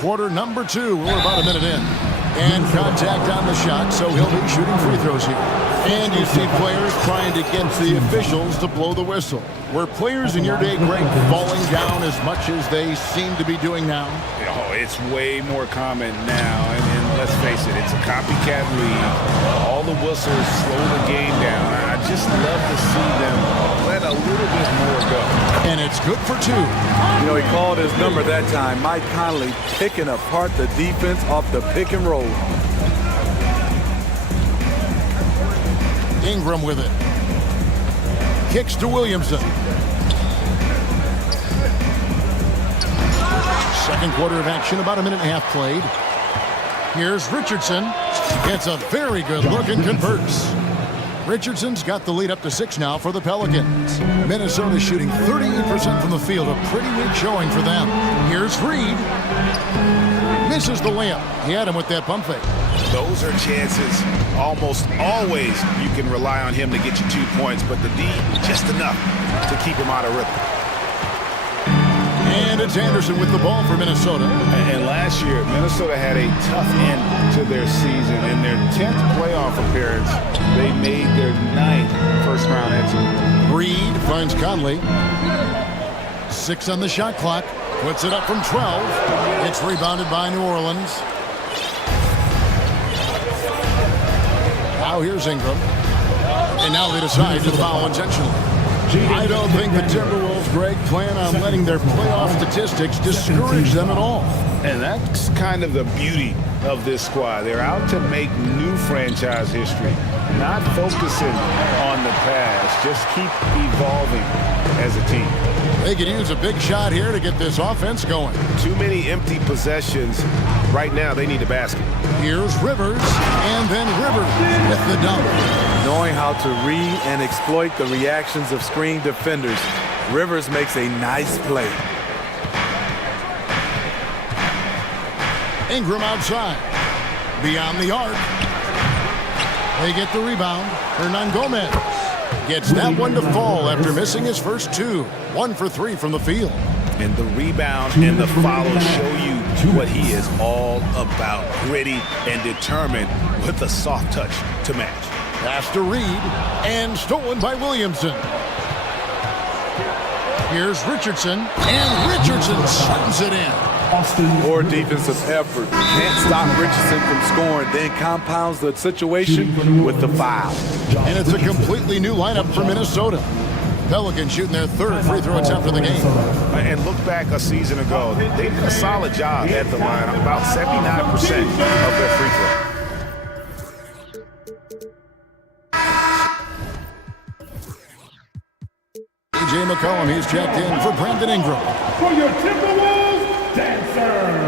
Quarter number 2. We're about a minute in. And contact on the shot, so he'll be shooting free throws here. And you see players trying to get the officials to blow the whistle. Were players in your day, Greg, falling down as much as they seem to be doing now? Oh, it's way more common now. And let's face it, it's a copycat league. All the whistles slow the game down. I just love to see them let a little bit more go. And it's good for 2. You know, he called his number that time. Mike Conley picking apart the defense off the pick and roll. Ingram with it. Kicks to Williamson. Second quarter of action, about a minute and a half played. Here's Richardson. Gets a very good look and converts. Richardson's got the lead up to 6 now for the Pelicans. Minnesota shooting 38% from the field, a pretty weak showing for them. Here's Reed. Misses the layup. He had him with that pump fake. Those are chances. Almost always you can rely on him to get you 2 points, but the D, just enough to keep him out of rhythm. And it's Anderson with the ball for Minnesota. And last year, Minnesota had a tough end to their season. In their 10th playoff appearance, they made their 9th first-round exit. Reed finds Conley. 6 on the shot clock. Puts it up from 12. It's rebounded by New Orleans. Now here's Ingram. And now they decide to foul intentionally. I don't think the Timberwolves, Greg, plan on letting their playoff statistics discourage them at all. And that's kind of the beauty of this squad. They're out to make new franchise history, not focusing on the past, just keep evolving as a team. They could use a big shot here to get this offense going. Too many empty possessions. Right now, they need a basket. Here's Rivers, and then Rivers with the dunk. Knowing how to read and exploit the reactions of screen defenders, Rivers makes a nice play. Ingram outside. Beyond the arc. They get the rebound. Hernan Gomez gets that one to fall after missing his first 2. 1 for 3 from the field. And the rebound and the follow show you what he is all about. Gritty and determined with a soft touch to match. Pass to Reed and stolen by Williamson. Here's Richardson, and Richardson slams it in. Poor defensive effort. Can't stop Richardson from scoring, then compounds the situation with the foul. And it's a completely new lineup for Minnesota. Pelicans shooting their 3rd free throw attempt of the game. And look back a season ago, they did a solid job at the line, about 79% of their free throw. A.J. McCollum, he's checked in for Brandon Ingram. For your Timberwolves, dancers.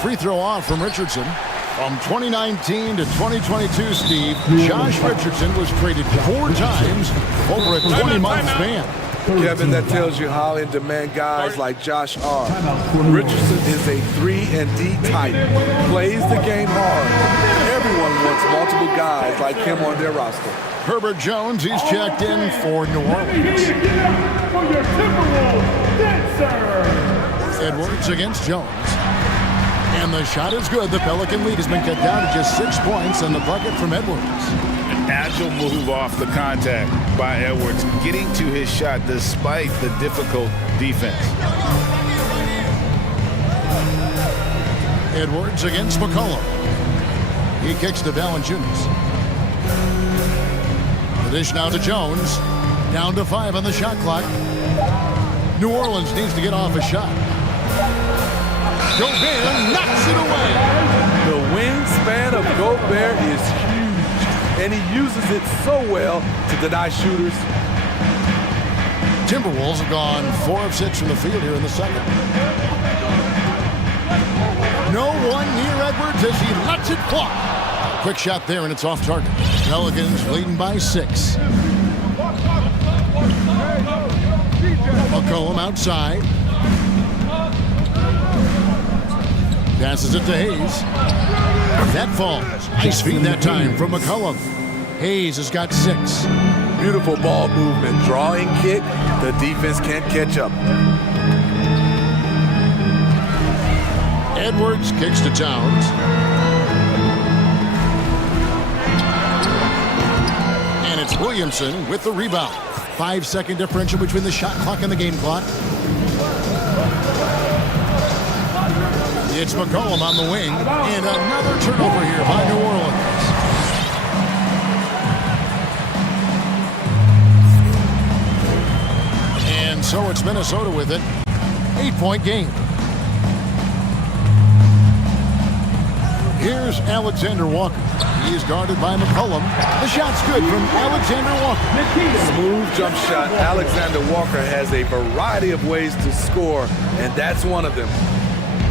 Free throw off from Richardson. From 2019 to 2022, Steve, Josh Richardson was traded 4 times over a 20-month span. Kevin, that tells you how in demand guys like Josh are. Richardson is a 3-and-D type, plays the game hard. Everyone wants multiple guys like him on their roster. Herbert Jones, he's checked in for New Orleans. For your Timberwolves, dancers. Edwards against Jones. And the shot is good. The Pelican lead has been cut down to just 6 points on the bucket from Edwards. An agile move off the contact by Edwards, getting to his shot despite the difficult defense. Edwards against McCollum. He kicks to Valanciunas. The dish now to Jones. Down to 5 on the shot clock. New Orleans needs to get off a shot. Gobert knocks it away. The wingspan of Gobert is huge, and he uses it so well to deny shooters. Timberwolves have gone 4 of 6 from the field here in the second. No one near Edwards as he lets it fly. Quick shot there, and it's off target. Pelicans leading by 6. McCollum outside. Passes it to Hayes. That falls. Nice feed that time from McCollum. Hayes has got 6. Beautiful ball movement. Drawing kick. The defense can't catch up. Edwards kicks to Towns. And it's Williamson with the rebound. 5-second differential between the shot clock and the game clock. It's McCollum on the wing, and another turnover here by New Orleans. And so it's Minnesota with it. 8-point game. Here's Alexander Walker. He's guarded by McCollum. The shot's good from Alexander Walker. Smooth jump shot. Alexander Walker has a variety of ways to score, and that's one of them.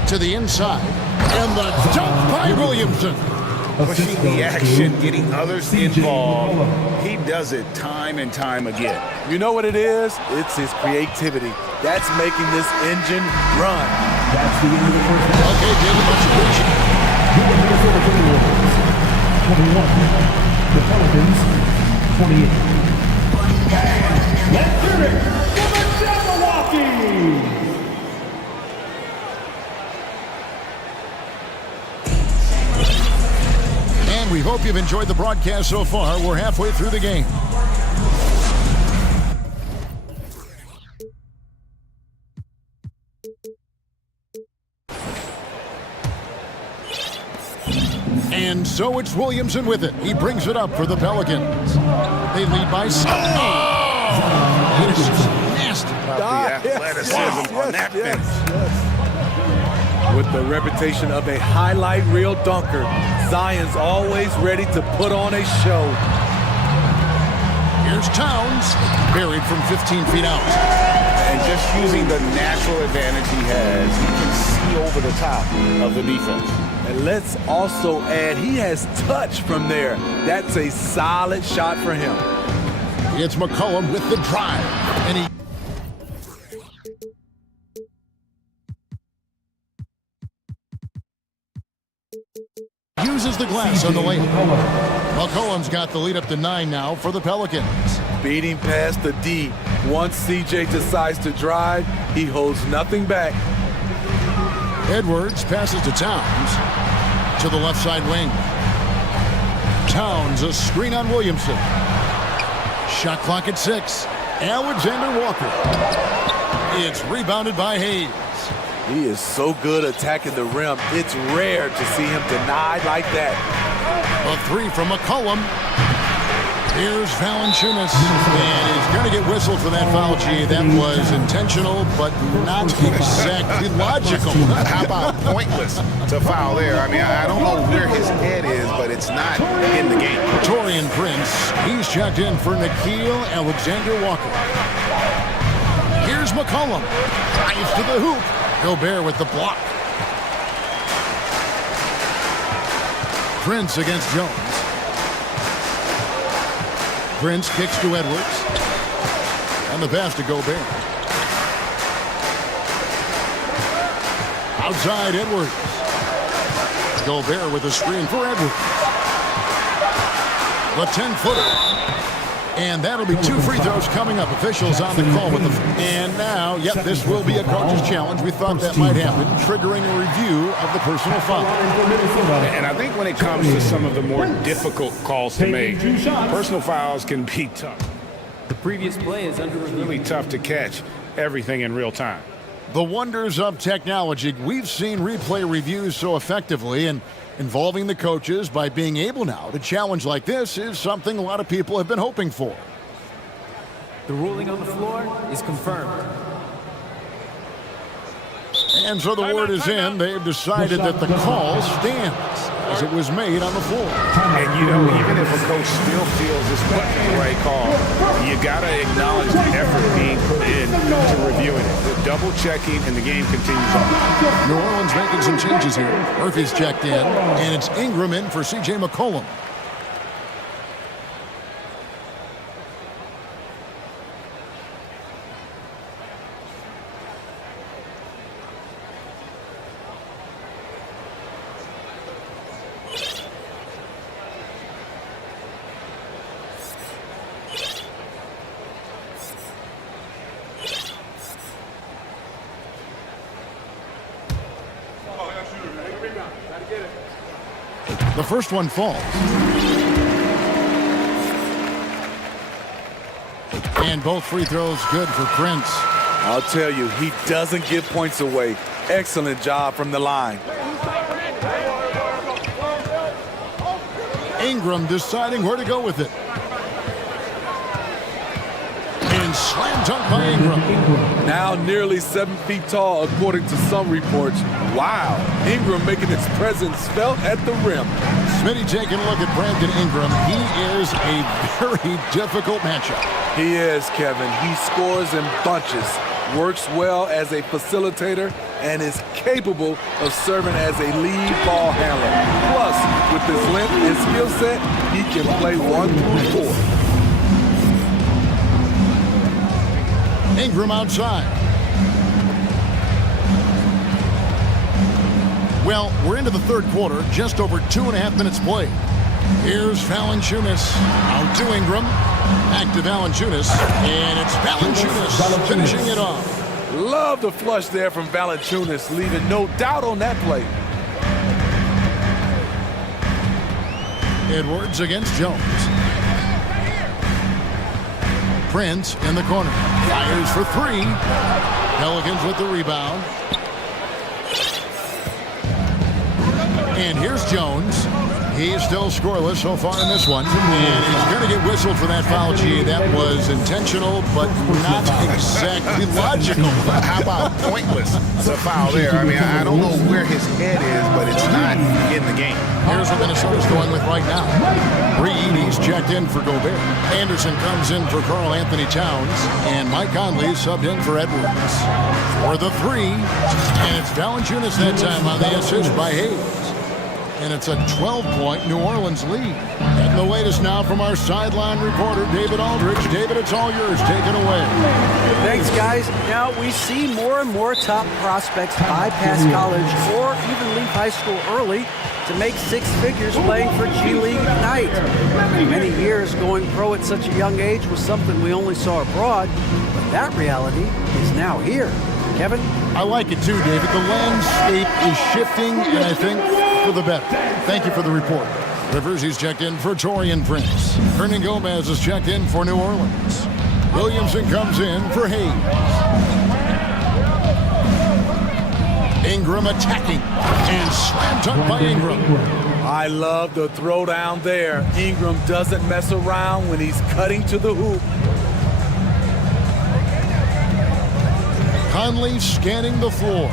To the inside, and the dunk by Williamson. pushing the action, getting others involved. He does it time and time again. You know what it is? It's his creativity. That's making this engine run. That's the end of the first half. Okay, David, much appreciated. The Minnesota Timberwolves, 21. The Pelicans, 28. Let's hear it for the Jabberwockies! And we hope you've enjoyed the broadcast so far. We're halfway through the game. And so it's Williamson with it. He brings it up for the Pelicans. They lead by 7. Oh! It's just nasty. The athleticism on that finish. With the reputation of a highlight reel dunker, Zion's always ready to put on a show. Here's Towns, buried from 15 feet out. And just using the natural advantage he has, he can see over the top of the defense. And let's also add, he has touch from there. That's a solid shot for him. It's McCollum with the drive, and he uses the glass on the lane. McCollum's got the lead up to 9 now for the Pelicans. Beating past the D. Once CJ decides to drive, he holds nothing back. Edwards passes to Towns to the left side wing. Towns, a screen on Williamson. Shot clock at 6. Alexander Walker. It's rebounded by Hayes. He is so good attacking the rim. It's rare to see him denied like that. A 3 from McCollum. Here's Valanciunas, and he's going to get whistled for that foul, G. That was intentional, but not exactly logical. How about pointless to foul there? I mean, I don't know where his head is, but it's not in the game. Torian Prince, he's checked in for Nickeil Alexander-Walker. Here's McCollum, drives to the hoop. Gobert with the block. Prince against Jones. Prince kicks to Edwards. And the pass to Gobert. Outside Edwards. Gobert with a screen for Edwards. The 10-footer. And that'll be 2 free throws coming up. Officials on the call with the... And now, yep, this will be a coach's challenge. We thought that might happen, triggering a review of the personal foul. And I think when it comes to some of the more difficult calls to make, personal fouls can be tough. The previous play is under review. Really tough to catch everything in real time. The wonders of technology. We've seen replay reviews so effectively, and involving the coaches by being able now to challenge like this is something a lot of people have been hoping for. The ruling on the floor is confirmed. And so the word is in. They've decided that the call stands as it was made on the floor. And, you know, even if a coach still feels this might be the right call, you got to acknowledge the effort being put in to reviewing it. The double checking, and the game continues on. New Orleans making some changes here. Murphy's checked in, and it's Ingram in for C.J. McCollum. The first one falls. And both free throws good for Prince. I'll tell you, he doesn't give points away. Excellent job from the line. Ingram deciding where to go with it. And slam dunk by Ingram. Now nearly 7 feet tall, according to some reports. Wow, Ingram making his presence felt at the rim. Smitty taking a look at Brandon Ingram. He is a very difficult matchup. He is, Kevin. He scores in bunches, works well as a facilitator, and is capable of serving as a lead ball handler. Plus, with his length and skill set, he can play 1 through 4. Ingram outside. Well, we're into the third quarter, just over 2.5 minutes played. Here's Valanciunas out to Ingram. Back to Valanciunas, and it's Valanciunas finishing it off. Love the flush there from Valanciunas, leaving no doubt on that play. Edwards against Jones. Prince in the corner. Fires for 3. Pelicans with the rebound. And here's Jones. He's still scoreless so far in this one. And he's going to get whistled for that foul, G. That was intentional, but not exactly logical. How about pointless? It's a foul there. I mean, I don't know where his head is, but it's not in the game. Here's what Minnesota's going with right now. Reed, he's checked in for Gobert. Anderson comes in for Karl Anthony Towns. And Mike Conley subbed in for Edwards. For the 3. And it's Valanciunas that time on the assist by Hayes. And it's a 12-point New Orleans lead. And the latest now from our sideline reporter, David Aldridge. David, it's all yours. Take it away. Thanks, guys. Now, we see more and more top prospects bypass college or even leave high school early to make 6 figures playing for G League Ignite. Many years going pro at such a young age was something we only saw abroad, but that reality is now here. Kevin? I like it too, David. The landscape is shifting, and I think for the better. Thank you for the report. Rivers, he's checked in for Torian Prince. Hernan Gomez is checked in for New Orleans. Williamson comes in for Hayes. Ingram attacking, and slam dunk by Ingram. I love the throwdown there. Ingram doesn't mess around when he's cutting to the hoop. Conley scanning the floor.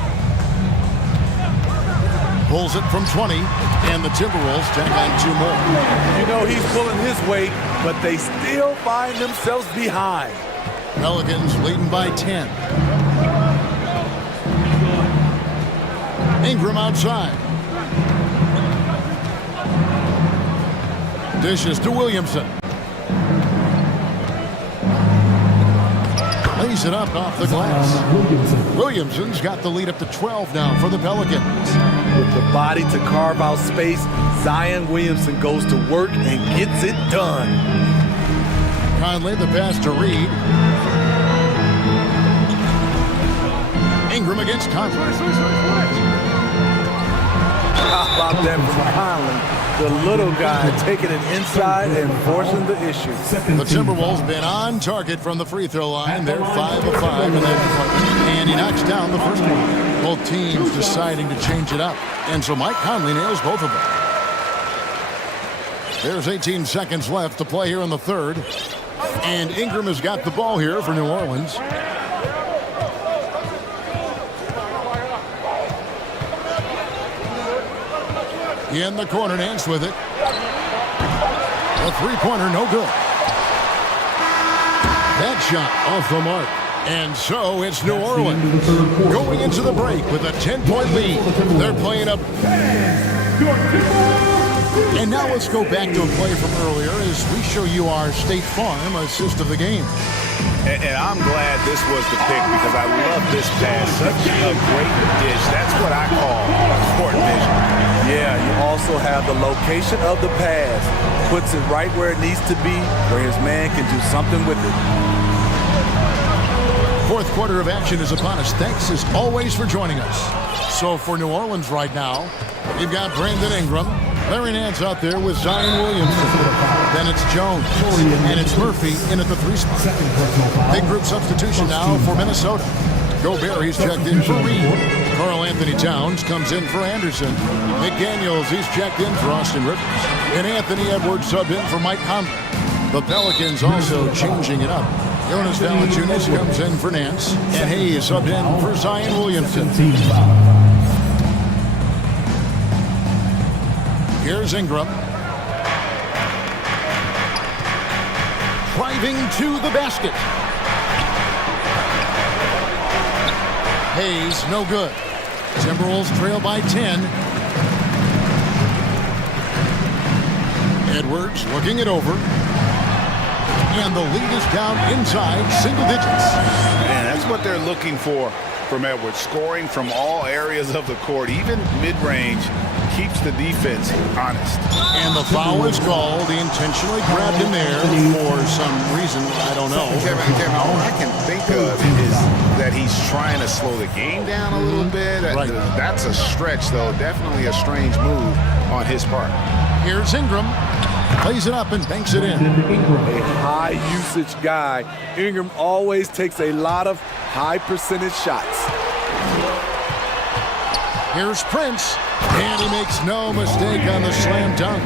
Pulls it from 20, and the Timberwolves tack on 2 more. You know he's pulling his weight, but they still find themselves behind. Pelicans leading by 10. Ingram outside. Dishes to Williamson. Lays it up off the glass. Williamson's got the lead up to 12 now for the Pelicans. With the body to carve out space, Zion Williamson goes to work and gets it done. Conley, the pass to Reed. Ingram against Conley. How about that from Conley? The little guy taking it inside and forcing the issue. The Timberwolves been on target from the free throw line. They're 5 of 5 in that department. And he knocks down the first one. Both teams deciding to change it up. And so Mike Conley nails both of them. There's 18 seconds left to play here in the third. And Ingram has got the ball here for New Orleans. In the corner, Nance with it. A 3-pointer, no good. That shot off the mark. And so it's New Orleans going into the break with a 10-point lead. They're playing up. And now let's go back to a play from earlier as we show you our State Farm assist of the game. And I'm glad this was the pick because I love this pass. Such a great dish. That's what I call court vision. Yeah, you also have the location of the pass. Puts it right where it needs to be, where his man can do something with it. Fourth quarter of action is upon us. Thanks as always for joining us. So for New Orleans right now, you've got Brandon Ingram. Larry Nance out there with Zion Williamson. Then it's Jones. And it's Murphy in at the 3 spot. Big group substitution now for Minnesota. Gobert, he's checked in for Reed. Karl Anthony Towns comes in for Anderson. McDaniels, he's checked in for Austin Rivers. And Anthony Edwards subbed in for Mike Conley. The Pelicans also changing it up. Jonas Valanciunas comes in for Nance, and Hayes subbed in for Zion Williamson. Here's Ingram. Driving to the basket. Hayes, no good. Timberwolves trail by 10. Edwards looking it over. And the lead is down inside single digits. Man, that's what they're looking for from Edwards. Scoring from all areas of the court, even mid-range, keeps the defense honest. And the foul is called. He intentionally grabbed him there for some reason. I don't know. Kevin, all I can think of is that he's trying to slow the game down a little bit. Right. That's a stretch, though. Definitely a strange move on his part. Here's Ingram. Plays it up and banks it in. A high usage guy. Ingram always takes a lot of high percentage shots. Here's Prince, and he makes no mistake on the slam dunk.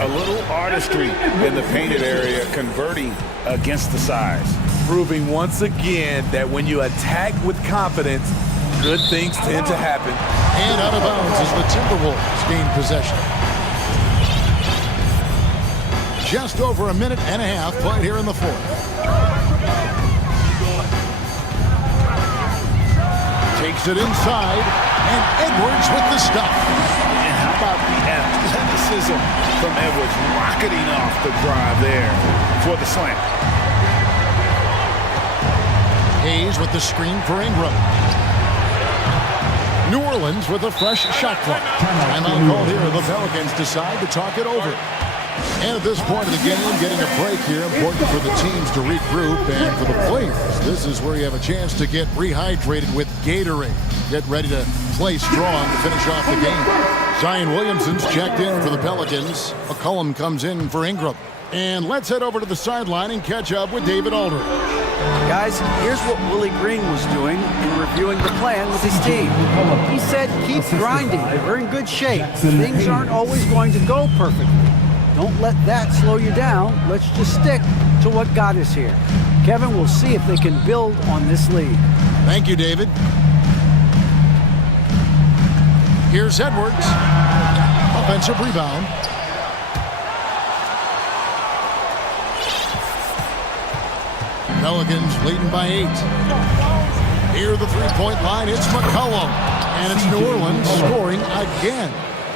A little artistry in the painted area, converting against the size. Proving once again that when you attack with confidence, good things tend to happen. And out of bounds as the Timberwolves gain possession. Just over a minute and a half played here in the fourth. Takes it inside, and Edwards with the stuff. And how about the athleticism from Edwards, rocketing off the drive there for the slam. Hayes with the screen for Ingram. New Orleans with a fresh shot clock. Timeout called here. The Pelicans decide to talk it over. And at this point of the game, getting a break here, important for the teams to regroup, and for the players, this is where you have a chance to get rehydrated with Gatorade. Get ready to play strong to finish off the game. Zion Williamson's checked in for the Pelicans. McCollum comes in for Ingram. And let's head over to the sideline and catch up with David Aldridge. Guys, here's what Willie Green was doing in reviewing the plan with his team. He said, keep grinding. We're in good shape. Things aren't always going to go perfectly. Don't let that slow you down. Let's just stick to what got us here. Kevin, we'll see if they can build on this lead. Thank you, David. Here's Edwards. Offensive rebound. Pelicans leading by 8. Near the three-point line, it's McCollum. And it's New Orleans scoring again.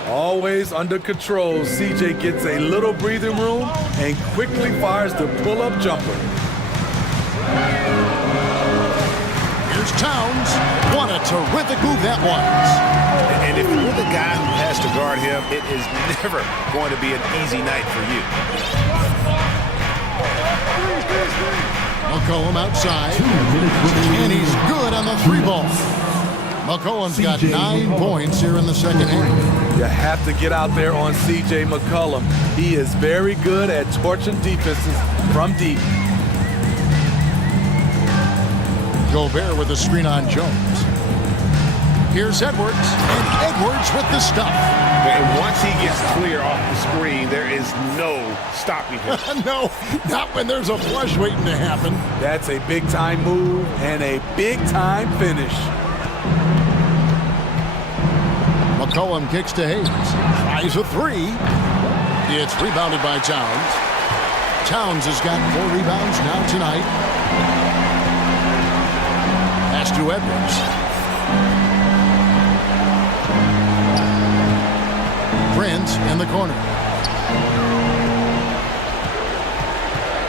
Always under control, CJ gets a little breathing room and quickly fires the pull-up jumper. Here's Towns. What a terrific move that was. And if you're the guy who has to guard him, it is never going to be an easy night for you. McCollum outside. And he's good on the three ball. McCollum's got 9 points here in the second half. You have to get out there on C.J. McCollum. He is very good at torching defenses from deep. Gobert with the screen on Jones. Here's Edwards, and Edwards with the stuff. And once he gets clear off the screen, there is no stopping him. No, not when there's a flush waiting to happen. That's a big-time move and a big-time finish. McCollum kicks to Hayes. Tries a three. It's rebounded by Towns. Towns has got 4 rebounds now tonight. Pass to Edwards. Prince in the corner.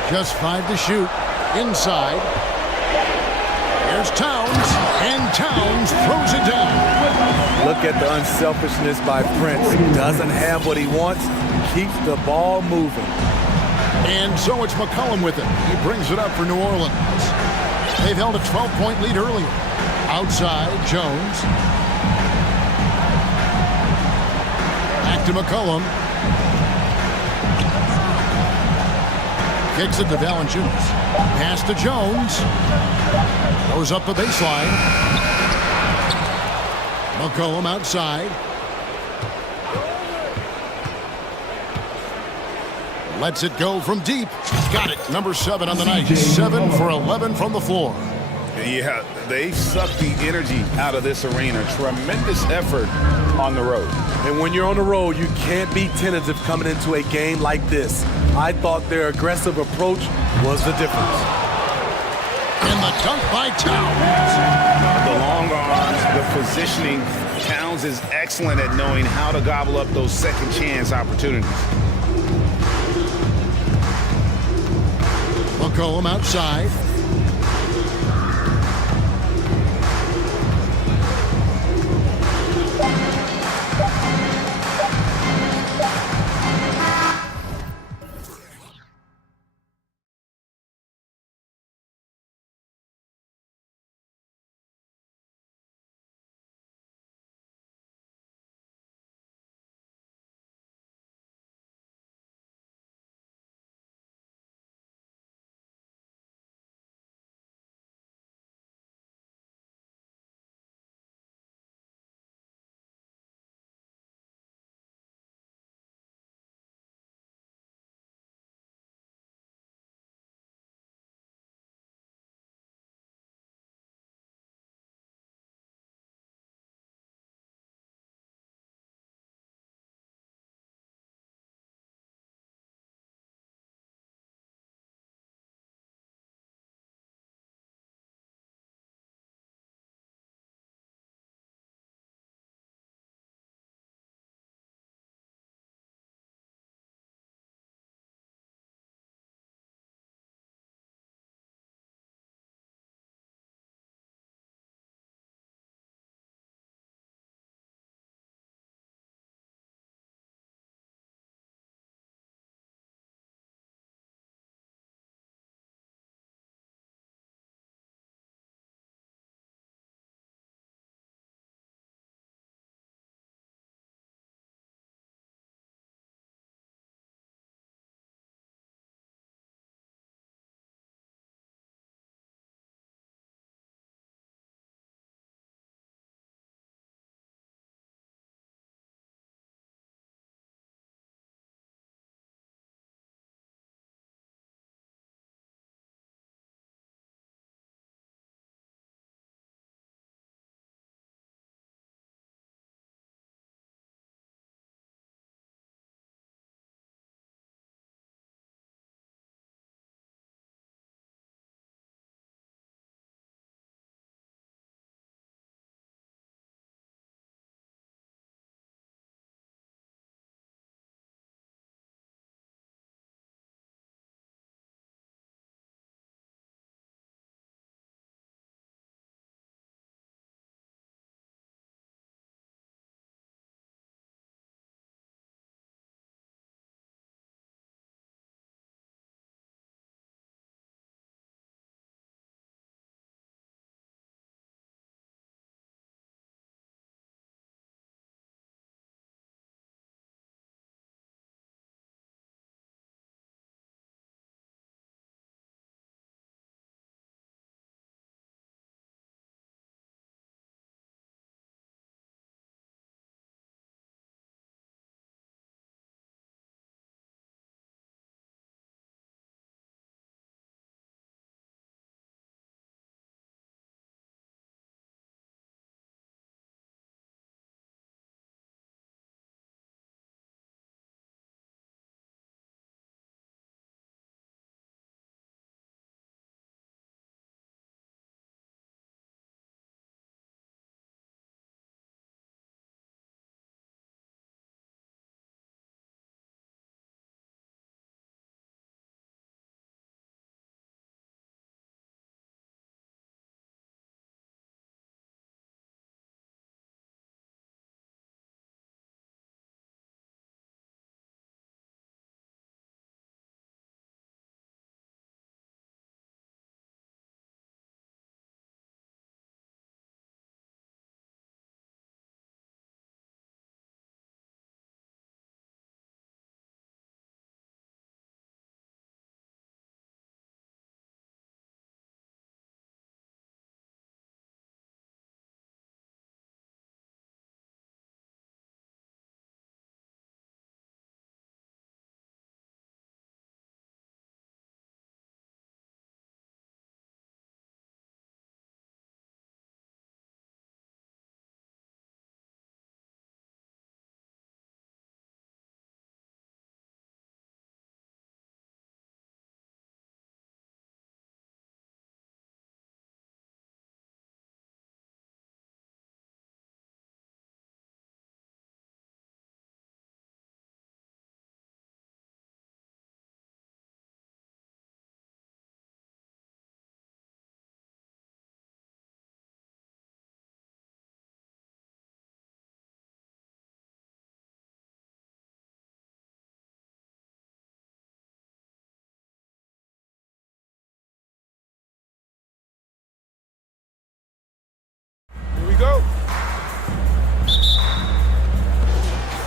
Just 5 to shoot. Inside. Here's Towns, and Towns throws it down. Look at the unselfishness by Prince. He doesn't have what he wants, keeps the ball moving. And so it's McCollum with it. He brings it up for New Orleans. They've held a 12-point lead earlier. Outside, Jones. Back to McCollum. Kicks it to Valanciunas. Pass to Jones. Goes up the baseline. McCollum outside. Lets it go from deep. Got it. Number 7 on the night. 7 for 11 from the floor. Yeah, they sucked the energy out of this arena. Tremendous effort on the road. And when you're on the road, you can't be tentative coming into a game like this. I thought their aggressive approach was the difference. And the dunk by Towns. The long arms, the positioning. Towns is excellent at knowing how to gobble up those second chance opportunities. McCollum outside.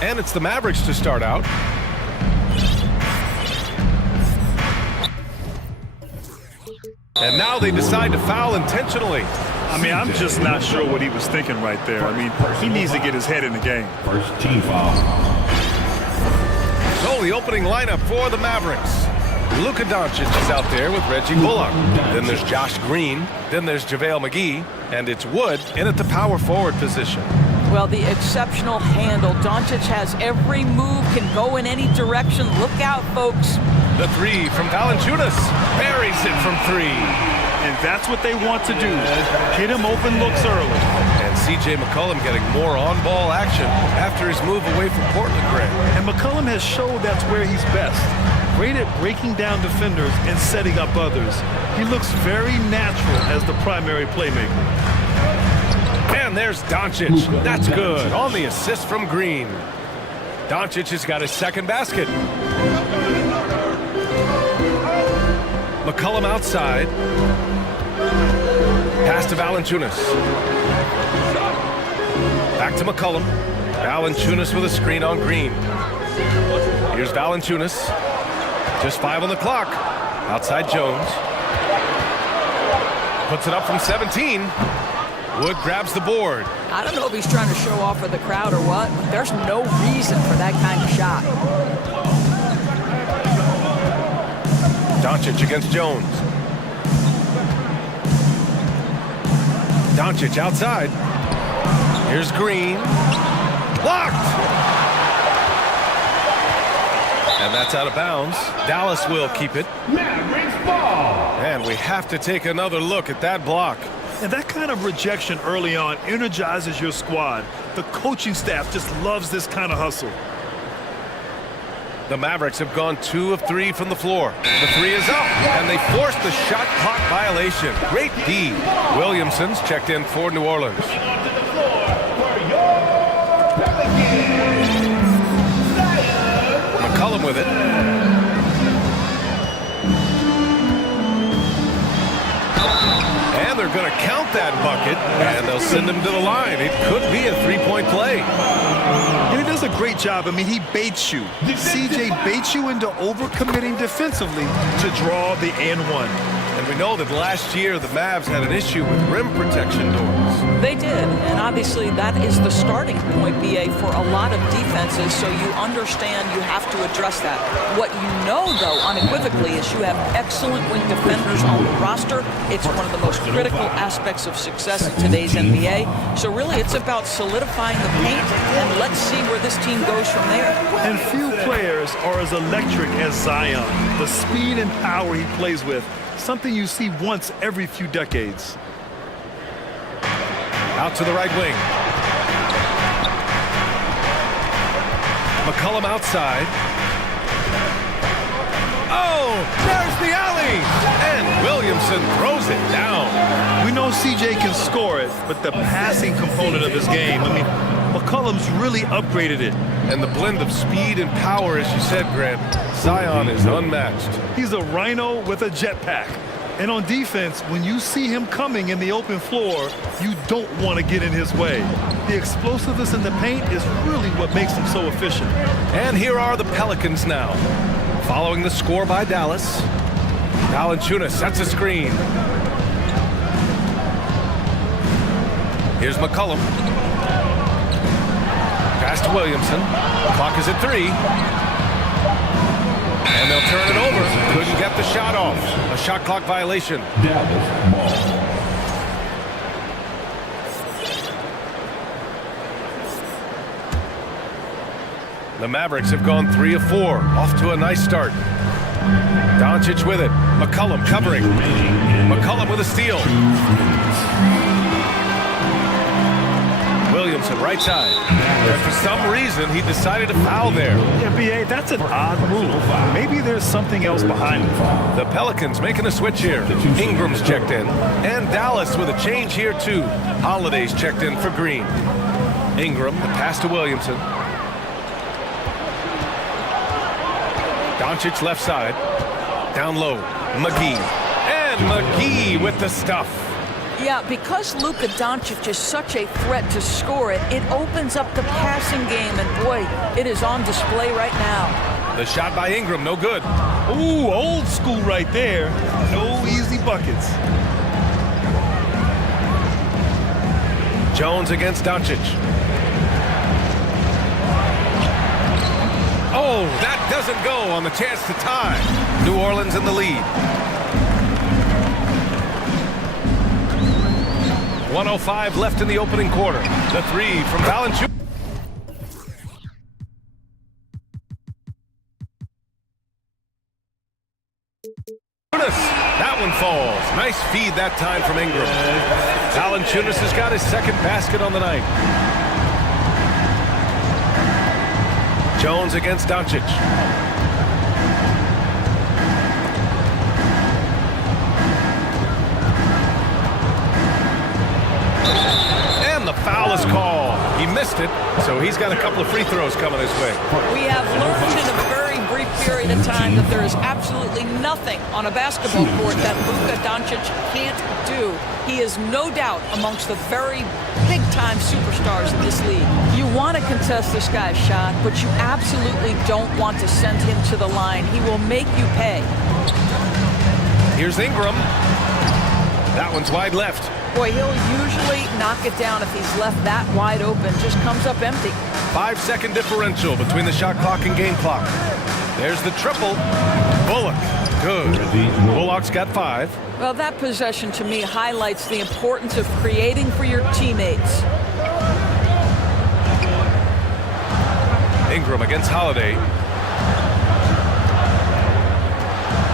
And it's the Mavericks to start out. And now they decide to foul intentionally. I mean, I'm just not sure what he was thinking right there. I mean, he needs to get his head in the game. First team foul. So the opening lineup for the Mavericks. Luka Doncic is out there with Reggie Bullock. Then there's Josh Green. Then there's JaVale McGee. And it's Wood in at the power forward position. Well, the exceptional handle. Doncic has every move, can go in any direction. Look out, folks. The three from Valanciunas. Buries it from three. And that's what they want to do. Hit him open looks early. And C.J. McCollum getting more on-ball action after his move away from Portland, Grant. And McCollum has showed that's where he's best. Great at breaking down defenders and setting up others. He looks very natural as the primary playmaker. And there's Doncic. That's good. On the assist from Green. Doncic has got his second basket. McCollum outside. Pass to Valanciunas. Back to McCollum. Valanciunas with a screen on Green. Here's Valanciunas. Just 5 on the clock. Outside Jones. Puts it up from 17. Wood grabs the board. I don't know if he's trying to show off for the crowd or what, but there's no reason for that kind of shot. Doncic against Jones. Doncic outside. Here's Green. Blocked! And that's out of bounds. Dallas will keep it. Mavericks ball. And we have to take another look at that block. And that kind of rejection early on energizes your squad. The coaching staff just loves this kind of hustle. The Mavericks have gone 2 of 3 from the floor. The three is up, and they forced the shot clock violation. Great D. Williamson's checked in for New Orleans. McCollum with it. And they're going to count that bucket, and they'll send him to the line. It could be a three-point play. And he does a great job. I mean, he baits you. CJ baits you into overcommitting defensively to draw the and one. And we know that last year the Mavs had an issue with rim protection doors. They did, and obviously that is the starting point, BA, for a lot of defenses, so you understand you have to address that. What you know, though, unequivocally, is you have excellent wing defenders on the roster. It's one of the most critical aspects of success in today's NBA. So really, it's about solidifying the paint, and let's see where this team goes from there. And few players are as electric as Zion. The speed and power he plays with, something you see once every few decades. Out to the right wing. McCollum outside. Oh, there's the alley! And Williamson throws it down. We know CJ can score it, but the passing component of his game, I mean, McCollum's really upgraded it. And the blend of speed and power, as you said, Grant, Zion is unmatched. He's a rhino with a jetpack. And on defense, when you see him coming in the open floor, you don't want to get in his way. The explosiveness in the paint is really what makes him so efficient. And here are the Pelicans now. Following the score by Dallas. Valanciunas sets a screen. Here's McCollum. Pass to Williamson. Clock is at 3. And they'll turn it over. Couldn't get the shot off. A shot clock violation. Dallas ball. The Mavericks have gone 3 of 4. Off to a nice start. Doncic with it. McCollum covering. McCollum with a steal. Williamson right side. And for some reason, he decided to foul there. Yeah, BA, that's an odd move. Maybe there's something else behind it. The Pelicans making a switch here. Ingram's checked in. And Dallas with a change here, too. Holiday's checked in for Green. Ingram, the pass to Williamson. Doncic left side. Down low. McGee. And McGee with the stuff. Yeah, because Luka Doncic is such a threat to score it, it opens up the passing game, and boy, it is on display right now. The shot by Ingram, no good. Ooh, old school right there. No easy buckets. Jones against Doncic. Oh, that doesn't go on the chance to tie. New Orleans in the lead. 1:05 left in the opening quarter. The three from Valanciunas. That one falls. Nice feed that time from Ingram. Valanciunas has got his second basket on the night. Jones against Doncic. And the foul is called. He missed it, so he's got a couple of free throws coming his way. We have learned in a very brief period of time that there is absolutely nothing on a basketball court that Luka Doncic can't do. He is no doubt amongst the very big-time superstars in this league. You want to contest this guy's shot, but you absolutely don't want to send him to the line. He will make you pay. Here's Ingram. That one's wide left. Boy, he'll usually knock it down if he's left that wide open. Just comes up empty. 5-second differential between the shot clock and game clock. There's the triple. Bullock. Good. Bullock's got 5. Well, that possession to me highlights the importance of creating for your teammates. Ingram against Holiday.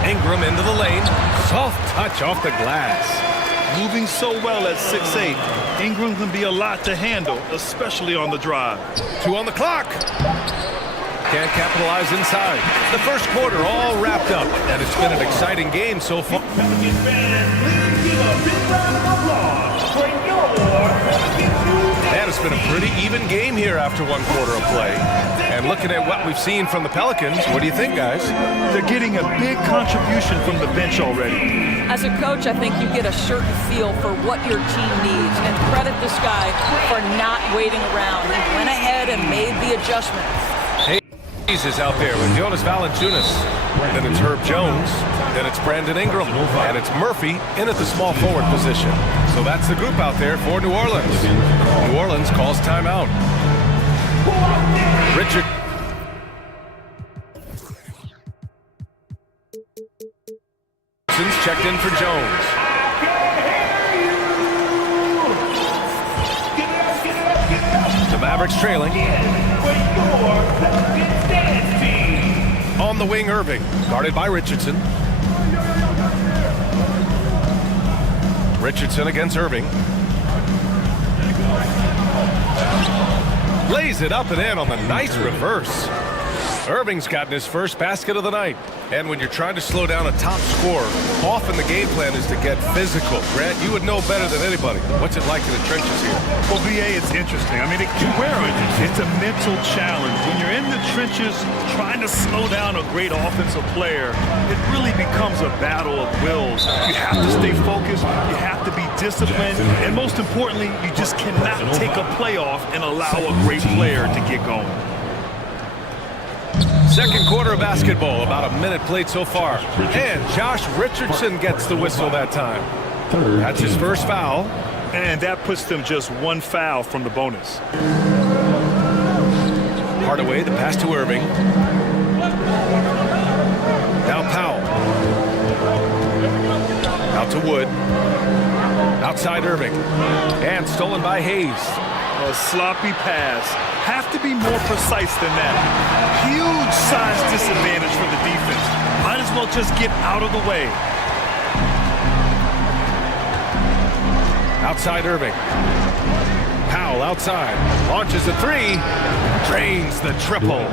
Ingram into the lane. Soft touch off the glass. Moving so well at 6'8". Ingram can be a lot to handle, especially on the drive. 2 on the clock. Can't capitalize inside. The first quarter all wrapped up, and it's been an exciting game so far. And it's been a pretty even game here after one quarter of play. And looking at what we've seen from the Pelicans, what do you think, guys? They're getting a big contribution from the bench already. As a coach, I think you get a certain feel for what your team needs, and credit this guy for not waiting around. He went ahead and made the adjustment. Hayes is out there with Jonas Valanciunas. Then it's Herb Jones. Then it's Brandon Ingram. And it's Murphy in at the small forward position. So that's the group out there for New Orleans. New Orleans calls timeout. Richard. Checked in for Jones. The Mavericks trailing. On the wing, Irving, guarded by Richardson. Richardson against Irving. Lays it up and in on the nice reverse. Irving's gotten his first basket of the night. And when you're trying to slow down a top scorer, often the game plan is to get physical. Grant, you would know better than anybody. What's it like in the trenches here? Well, BA, it's interesting. I mean, it's a mental challenge. When you're in the trenches trying to slow down a great offensive player, it really becomes a battle of wills. You have to stay focused. You have to be disciplined. And most importantly, you just cannot take a play off and allow a great player to get going. Second quarter of basketball, about a minute played so far. And Josh Richardson gets the whistle that time. That's his first foul. And that puts them just one foul from the bonus. Hardaway, the pass to Irving. Now Powell. Out to Wood. Outside Irving. And stolen by Hayes. A sloppy pass. Have to be more precise than that. Huge size disadvantage for the defense. Might as well just get out of the way. Outside Irving. Powell outside. Launches a 3. Drains the triple.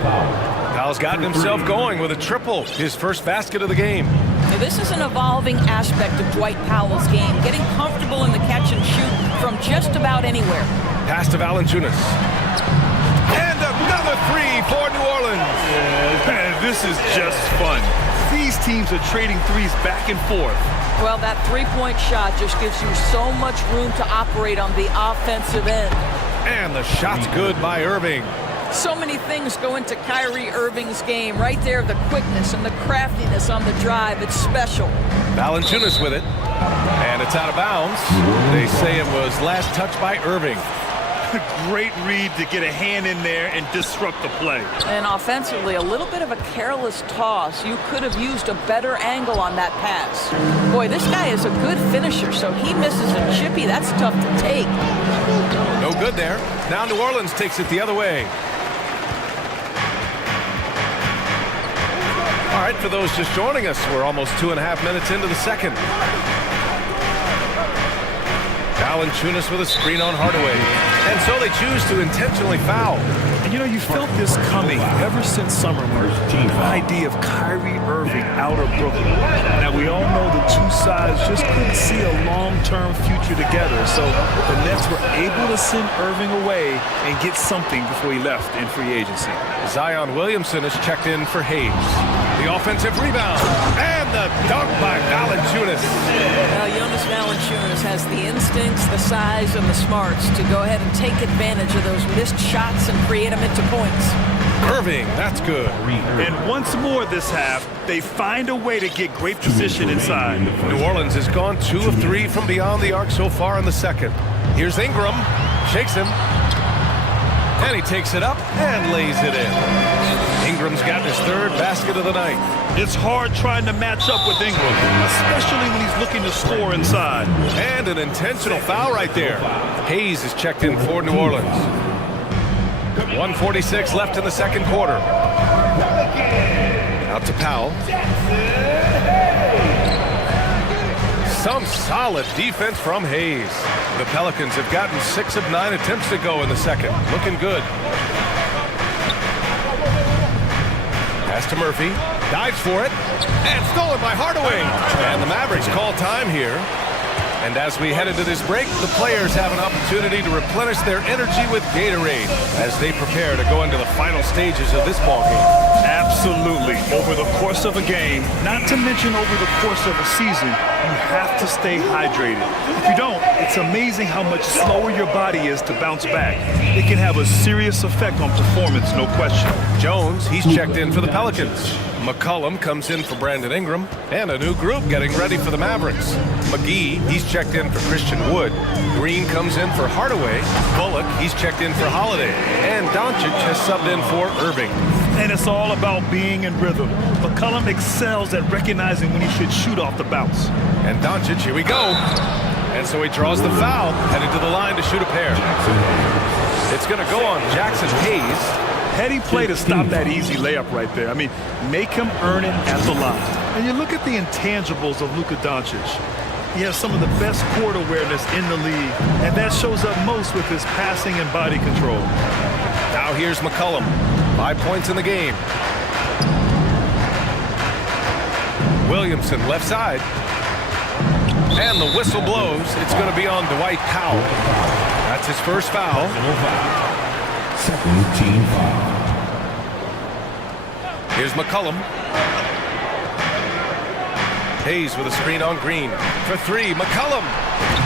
Powell's gotten himself going with a triple. His first basket of the game. Now, this is an evolving aspect of Dwight Powell's game. Getting comfortable in the catch and shoot from just about anywhere. Pass to Valanciunas. And another 3 for New Orleans. This is just fun. These teams are trading threes back and forth. Well, that three-point shot just gives you so much room to operate on the offensive end. And the shot's good by Irving. So many things go into Kyrie Irving's game. Right there, the quickness and the craftiness on the drive. It's special. Valanciunas with it. And it's out of bounds. They say it was last touched by Irving. Great read to get a hand in there and disrupt the play. And offensively, a little bit of a careless toss. You could have used a better angle on that pass. Boy, this guy is a good finisher, so he misses a chippy. That's tough to take. No good there. Now New Orleans takes it the other way. All right, for those just joining us, we're almost 2.5 minutes into the second. Valanciunas with a screen on Hardaway. And so they choose to intentionally foul. And you know, you felt this coming ever since summer, the idea of Kyrie Irving out of Brooklyn. Now, we all know the two sides just couldn't see a long-term future together. So the Nets were able to send Irving away and get something before he left in free agency. Zion Williamson is checked in for Hayes. The offensive rebound. And the dunk by Valanciunas. Well, Jonas Valanciunas has the instincts, the size, and the smarts to go ahead and take advantage of those missed shots and create them into points. Irving, that's good. And once more this half, they find a way to get great position inside. New Orleans has gone 2 of 3 from beyond the arc so far in the second. Here's Ingram. Shakes him. And he takes it up and lays it in. Ingram's got his 3rd basket of the night. It's hard trying to match up with Ingram, especially when he's looking to score inside. And an intentional foul right there. Hayes is checked in for New Orleans. 1:46 left in the second quarter. Out to Powell. Some solid defense from Hayes. The Pelicans have gotten 6 of 9 attempts to go in the second. Looking good. Pass to Murphy. Dives for it. And stolen by Hardaway. And the Mavericks call time here. And as we head into this break, the players have an opportunity to replenish their energy with Gatorade as they prepare to go into the final stages of this ballgame. Absolutely. Over the course of a game, not to mention over the course of a season, you have to stay hydrated. If you don't, it's amazing how much slower your body is to bounce back. It can have a serious effect on performance, no question. Jones, he's checked in for the Pelicans. McCollum comes in for Brandon Ingram. And a new group getting ready for the Mavericks. McGee, he's checked in for Christian Wood. Green comes in for Hardaway. Bullock, he's checked in for Holiday. And Doncic has subbed in for Irving. And it's all about being in rhythm. McCollum excels at recognizing when he should shoot off the bounce. And Doncic, here we go. And so he draws the foul, headed to the line to shoot a pair. It's going to go on Jackson Hayes. Heady play to stop that easy layup right there. I mean, make him earn it at the line. And you look at the intangibles of Luka Doncic. He has some of the best court awareness in the league, and that shows up most with his passing and body control. Now here's McCollum. 5 points in the game. Williamson left side. And the whistle blows. It's going to be on Dwight Powell. That's his first foul. Second team foul. Here's McCollum. Hayes with a screen on Green. For 3, McCollum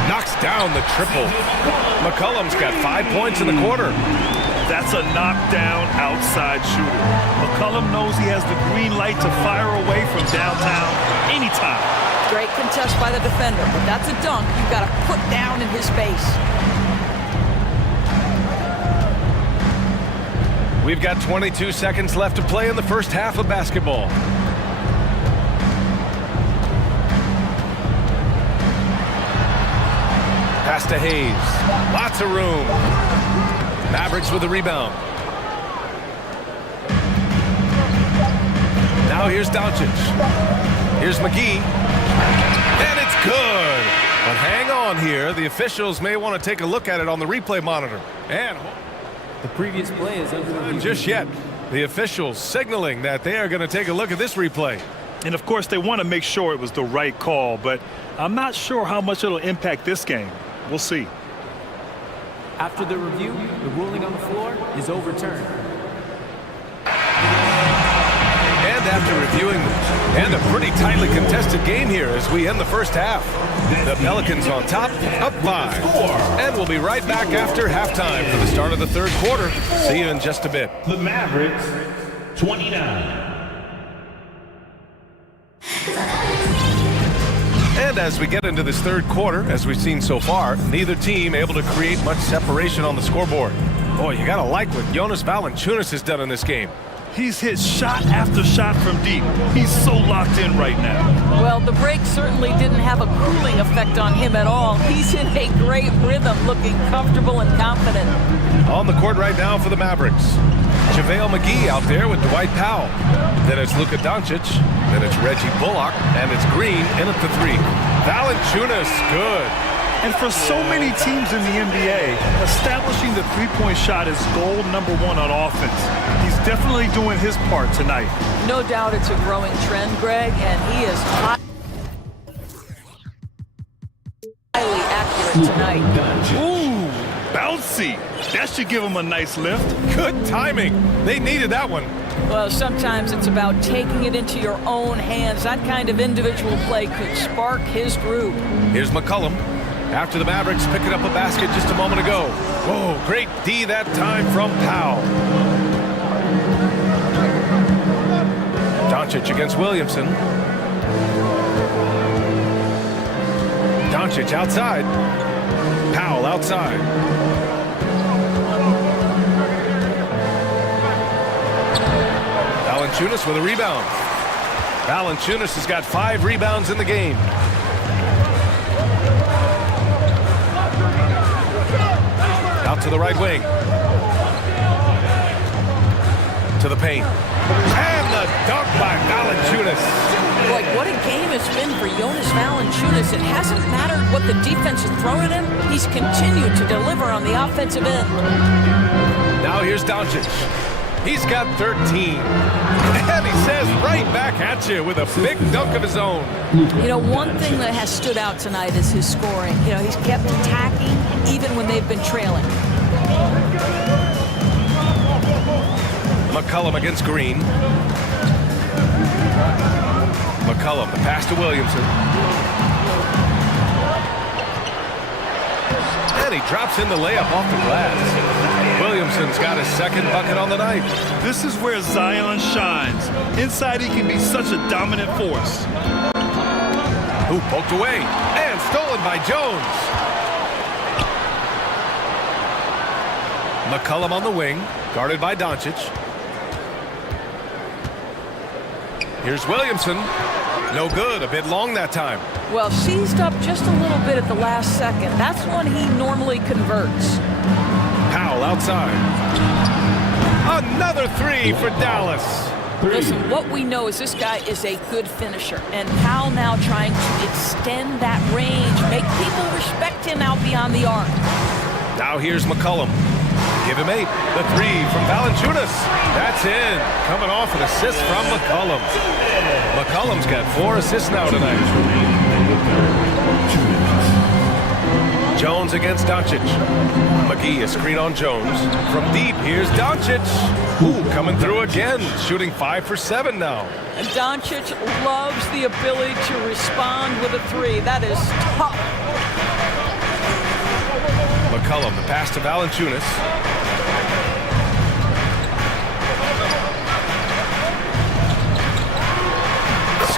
knocks down the triple. McCollum's got 5 points in the quarter. That's a knockdown outside shooter. McCollum knows he has the green light to fire away from downtown anytime. Great contest by the defender, but that's a dunk you've got to put down in his face. We've got 22 seconds left to play in the first half of basketball. Pass to Hayes. Lots of room. Mavericks with the rebound. Now here's Doncic. Here's McGee. And it's good. But hang on here. The officials may want to take a look at it on the replay monitor. And the previous play is under review. Just yet, the officials signaling that they are going to take a look at this replay. And of course, they want to make sure it was the right call, but I'm not sure how much it'll impact this game. We'll see. After the review, the ruling on the floor is overturned. And after reviewing them. And a pretty tightly contested game here as we end the first half. The Pelicans on top, up 5. And we'll be right back after halftime for the start of the third quarter. See you in just a bit. The Mavericks, 29. And as we get into this third quarter, as we've seen so far, neither team able to create much separation on the scoreboard. Boy, you gotta like what Jonas Valanciunas has done in this game. He's hit shot after shot from deep. He's so locked in right now. Well, the break certainly didn't have a cooling effect on him at all. He's in a great rhythm, looking comfortable and confident. On the court right now for the Mavericks. JaVale McGee out there with Dwight Powell. Then it's Luka Doncic. Then it's Reggie Bullock. And it's Green in at the 3. Valanciunas, good. And for so many teams in the NBA, establishing the three-point shot is goal number 1 on offense. He's definitely doing his part tonight. No doubt it's a growing trend, Greg, and he is highly accurate tonight. Ooh, bouncy. That should give him a nice lift. Good timing. They needed that one. Well, sometimes it's about taking it into your own hands. That kind of individual play could spark his group. Here's McCollum. After the Mavericks picking up a basket just a moment ago. Whoa, great D that time from Powell. Doncic against Williamson. Doncic outside. Powell outside. Valanciunas with a rebound. Valanciunas has got 5 rebounds in the game. Out to the right wing. To the paint. And the dunk by Valanciunas. Boy, what a game it's been for Jonas Valanciunas. It hasn't mattered what the defense has thrown at him. He's continued to deliver on the offensive end. Now here's Doncic. He's got 13. And he says right back at you with a big dunk of his own. You know, one thing that has stood out tonight is his scoring. You know, he's kept attacking even when they've been trailing. McCollum against Green. McCollum, the pass to Williamson. And he drops in the layup off the glass. Williamson's got his second bucket on the night. This is where Zion shines. Inside, he can be such a dominant force. Who poked away and stolen by Jones. McCollum on the wing, guarded by Doncic. Here's Williamson. No good, a bit long that time. Well, seized up just a little bit at the last second. That's when he normally converts. Powell outside. Another 3 for Dallas. Listen, what we know is this guy is a good finisher. And Powell now trying to extend that range, make people respect him out beyond the arc. Now here's McCollum. Give him 8. The 3 from Valanciunas. That's in. Coming off an assist from McCollum. McCollum's got 4 assists now tonight. Jones against Doncic. McGee, a screen on Jones. From deep, here's Doncic. Ooh, coming through again. Shooting 5 for 7 now. And Doncic loves the ability to respond with a 3. That is tough. McCollum, the pass to Valanciunas.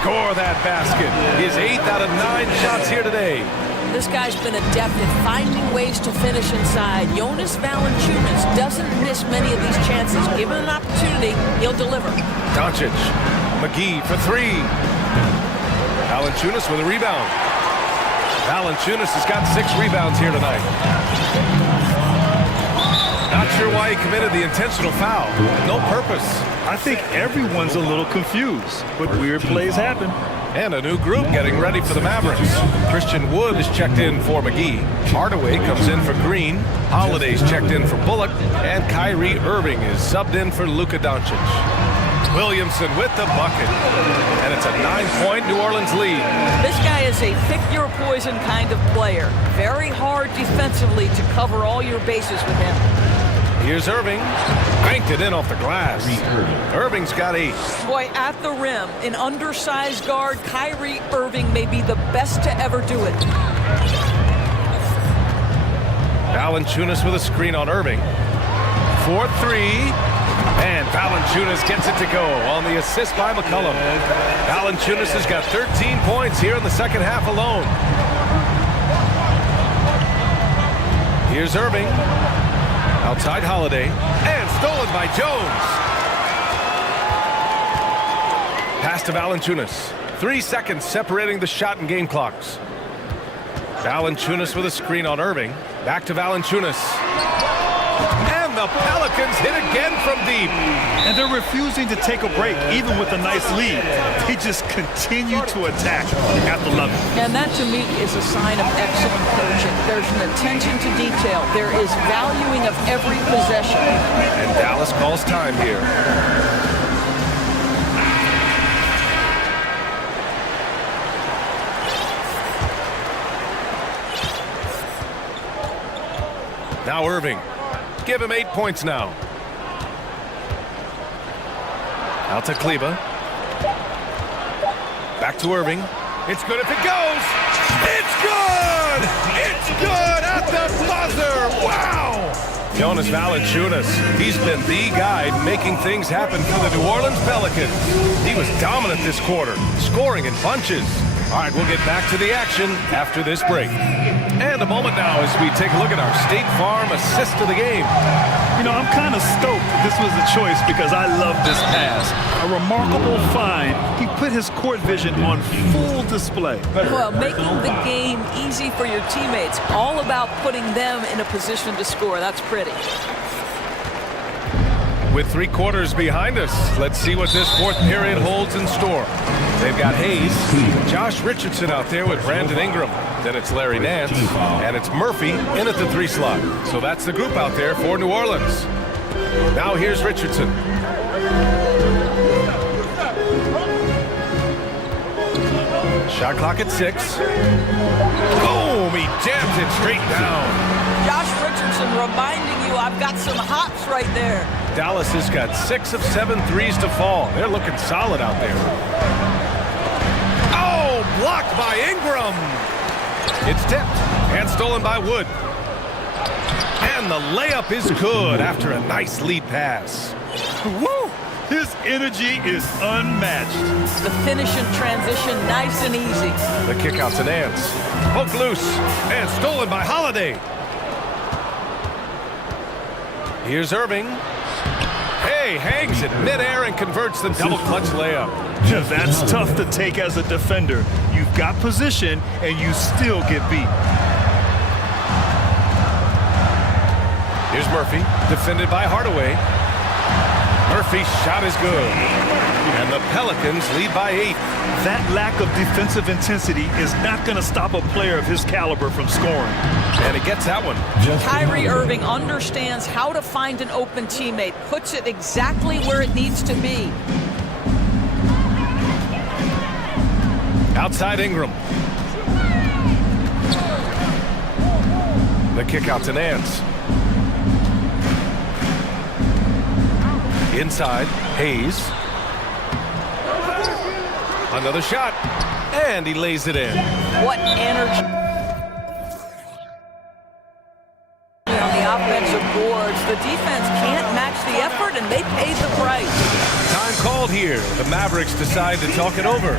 Score that basket. His 8th out of 9 shots here today. This guy's been adept at finding ways to finish inside. Jonas Valanciunas doesn't miss many of these chances. Given an opportunity, he'll deliver. Doncic, McGee for 3. Valanciunas with a rebound. Valanciunas has got 6 rebounds here tonight. Not sure why he committed the intentional foul. No purpose. I think everyone's a little confused, but weird plays happen. And a new group getting ready for the Mavericks. Christian Wood is checked in for McGee. Hardaway comes in for Green. Holiday's checked in for Bullock. And Kyrie Irving is subbed in for Luka Doncic. Williamson with the bucket. And it's a 9-point New Orleans lead. This guy is a pick-your-poison kind of player. Very hard defensively to cover all your bases with him. Here's Irving. Banked it in off the glass. Irving's got 8. Boy, at the rim, an undersized guard, Kyrie Irving may be the best to ever do it. Valanciunas with a screen on Irving. 4-3. And Valanciunas gets it to go on the assist by McCollum. Valanciunas has got 13 points here in the second half alone. Here's Irving. Outside Holiday. And stolen by Jones. Pass to Valanciunas. 3 seconds separating the shot and game clocks. Valanciunas with a screen on Irving. Back to Valanciunas. And the Pelicans hit again from deep. And they're refusing to take a break, even with a nice lead. They just continue to attack. You have to love it. And that, to me, is a sign of excellent coaching. There's an attention to detail. There is valuing of every possession. And Dallas calls time here. Now Irving. Give him 8 points now. Out to Kleba. Back to Irving. It's good if it goes. It's good! It's good at the buzzer! Wow! Jonas Valanciunas. He's been the guy making things happen for the New Orleans Pelicans. He was dominant this quarter, scoring in bunches. All right, we'll get back to the action after this break. And a moment now as we take a look at our State Farm assist of the game. You know, I'm kind of stoked this was a choice because I love this pass. A remarkable find. He put his court vision on full display. Well, making the game easy for your teammates. All about putting them in a position to score. That's pretty. With 3 quarters behind us, let's see what this fourth period holds in store. They've got Hayes, Josh Richardson out there with Brandon Ingram. Then it's Larry Nance, and it's Murphy in at the 3 slot. So that's the group out there for New Orleans. Now here's Richardson. Shot clock at 6. Boom! He jams it straight down. Josh Richardson reminding you I've got some hops right there. Dallas has got 6 of 7 threes to fall. They're looking solid out there. Oh, blocked by Ingram. It's tipped and stolen by Wood. And the layup is good after a nice lead pass. Woo! His energy is unmatched. The finish in transition, nice and easy. The kick out to Nance. Poked loose and stolen by Holiday. Here's Irving. Hey, hangs it midair and converts the double clutch layup. Yeah, that's tough to take as a defender. You've got position and you still get beat. Here's Murphy, defended by Hardaway. Murphy's shot is good. And the Pelicans lead by 8. That lack of defensive intensity is not going to stop a player of his caliber from scoring. And he gets that one. Kyrie Irving understands how to find an open teammate, puts it exactly where it needs to be. Outside Ingram. The kick out to Nance. Inside, Hayes. Another shot. And he lays it in. What energy on the offensive boards. The defense can't match the effort, and they paid the price. Time called here. The Mavericks decide to talk it over.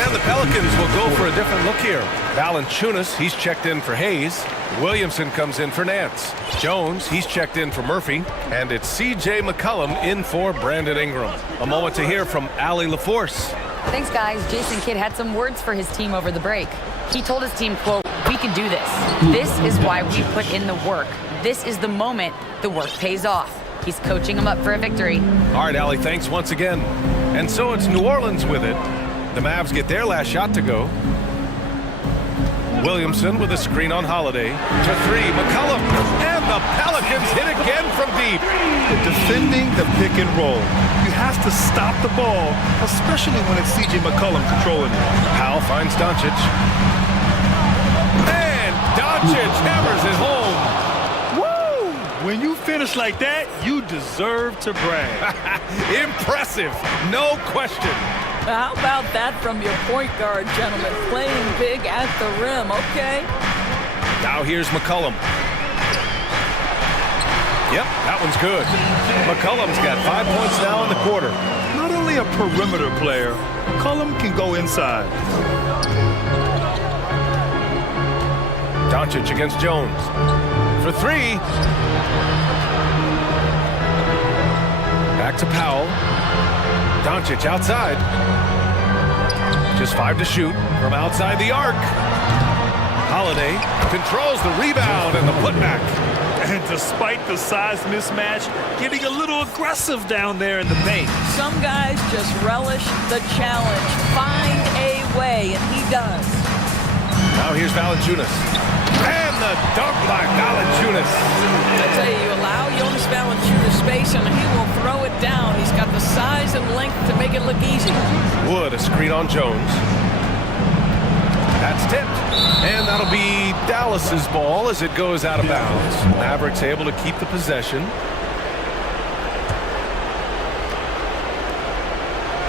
And the Pelicans will go for a different look here. Valanciunas, he's checked in for Hayes. Williamson comes in for Nance. Jones, he's checked in for Murphy. And it's C.J. McCollum in for Brandon Ingram. A moment to hear from Allie LaForce. Thanks, guys. Jason Kidd had some words for his team over the break. He told his team, quote, "We can do this. This is why we put in the work. This is the moment the work pays off." He's coaching them up for a victory. All right, Allie, thanks once again. And so it's New Orleans with it. The Mavs get their last shot to go. Williamson with a screen on Holiday. To three, McCollum. And the Pelicans hit again from deep. Defending the pick and roll. You have to stop the ball, especially when it's C.J. McCollum controlling it. Powell finds Doncic. And Doncic hammers it home. Woo! When you finish like that, you deserve to brag. Impressive, no question. How about that from your point guard, gentlemen? Playing big at the rim, okay? Now here's McCollum. Yep, that one's good. McCollum's got 5 points now in the quarter. Not only a perimeter player, McCollum can go inside. Doncic against Jones. For three. Back to Powell. Doncic outside. Just 5 to shoot from outside the arc. Holiday controls the rebound and the putback. And despite the size mismatch, getting a little aggressive down there in the paint. Some guys just relish the challenge. Find a way, and he does. Now here's Valanciunas. And the dunk by Valanciunas. I tell you, allow Jonas Valanciunas space, and he will throw it down. He's got the size and length to make it look easy. Wood, a screen on Jones. That's tipped. And that'll be Dallas's ball as it goes out of bounds. Mavericks able to keep the possession.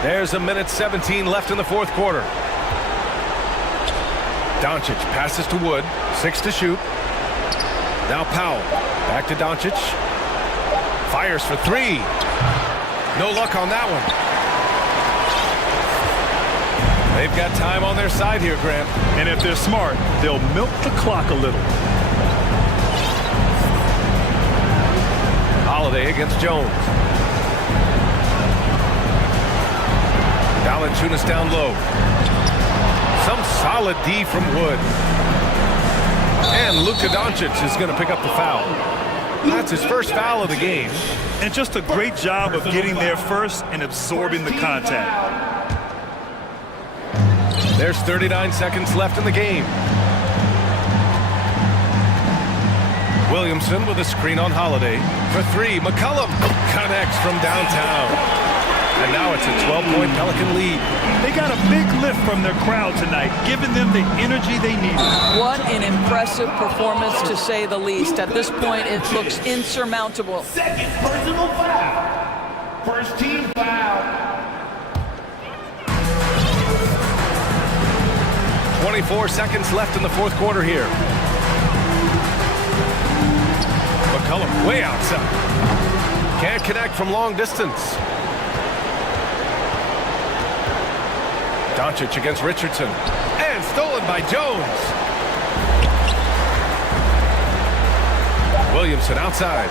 There's a minute 17 left in the fourth quarter. Doncic passes to Wood. 6 to shoot. Now Powell. Back to Doncic. Fires for three. No luck on that one. They've got time on their side here, Grant. And if they're smart, they'll milk the clock a little. Holiday against Jones. Valanciunas down low. Some solid D from Wood. And Luka Doncic is going to pick up the foul. That's his first foul of the game. And just a great job of getting there first and absorbing the contact. There's 39 seconds left in the game. Williamson with a screen on Holiday. For three, McCollum connects from downtown. And now it's a 12-point Pelican lead. They got a big lift from their crowd tonight, giving them the energy they needed. What an impressive performance, to say the least. At this point, it looks insurmountable. Second personal foul. First team foul. 24 seconds left in the fourth quarter here. McCollum way outside. Can't connect from long distance. Doncic against Richardson. And stolen by Jones. Williamson outside.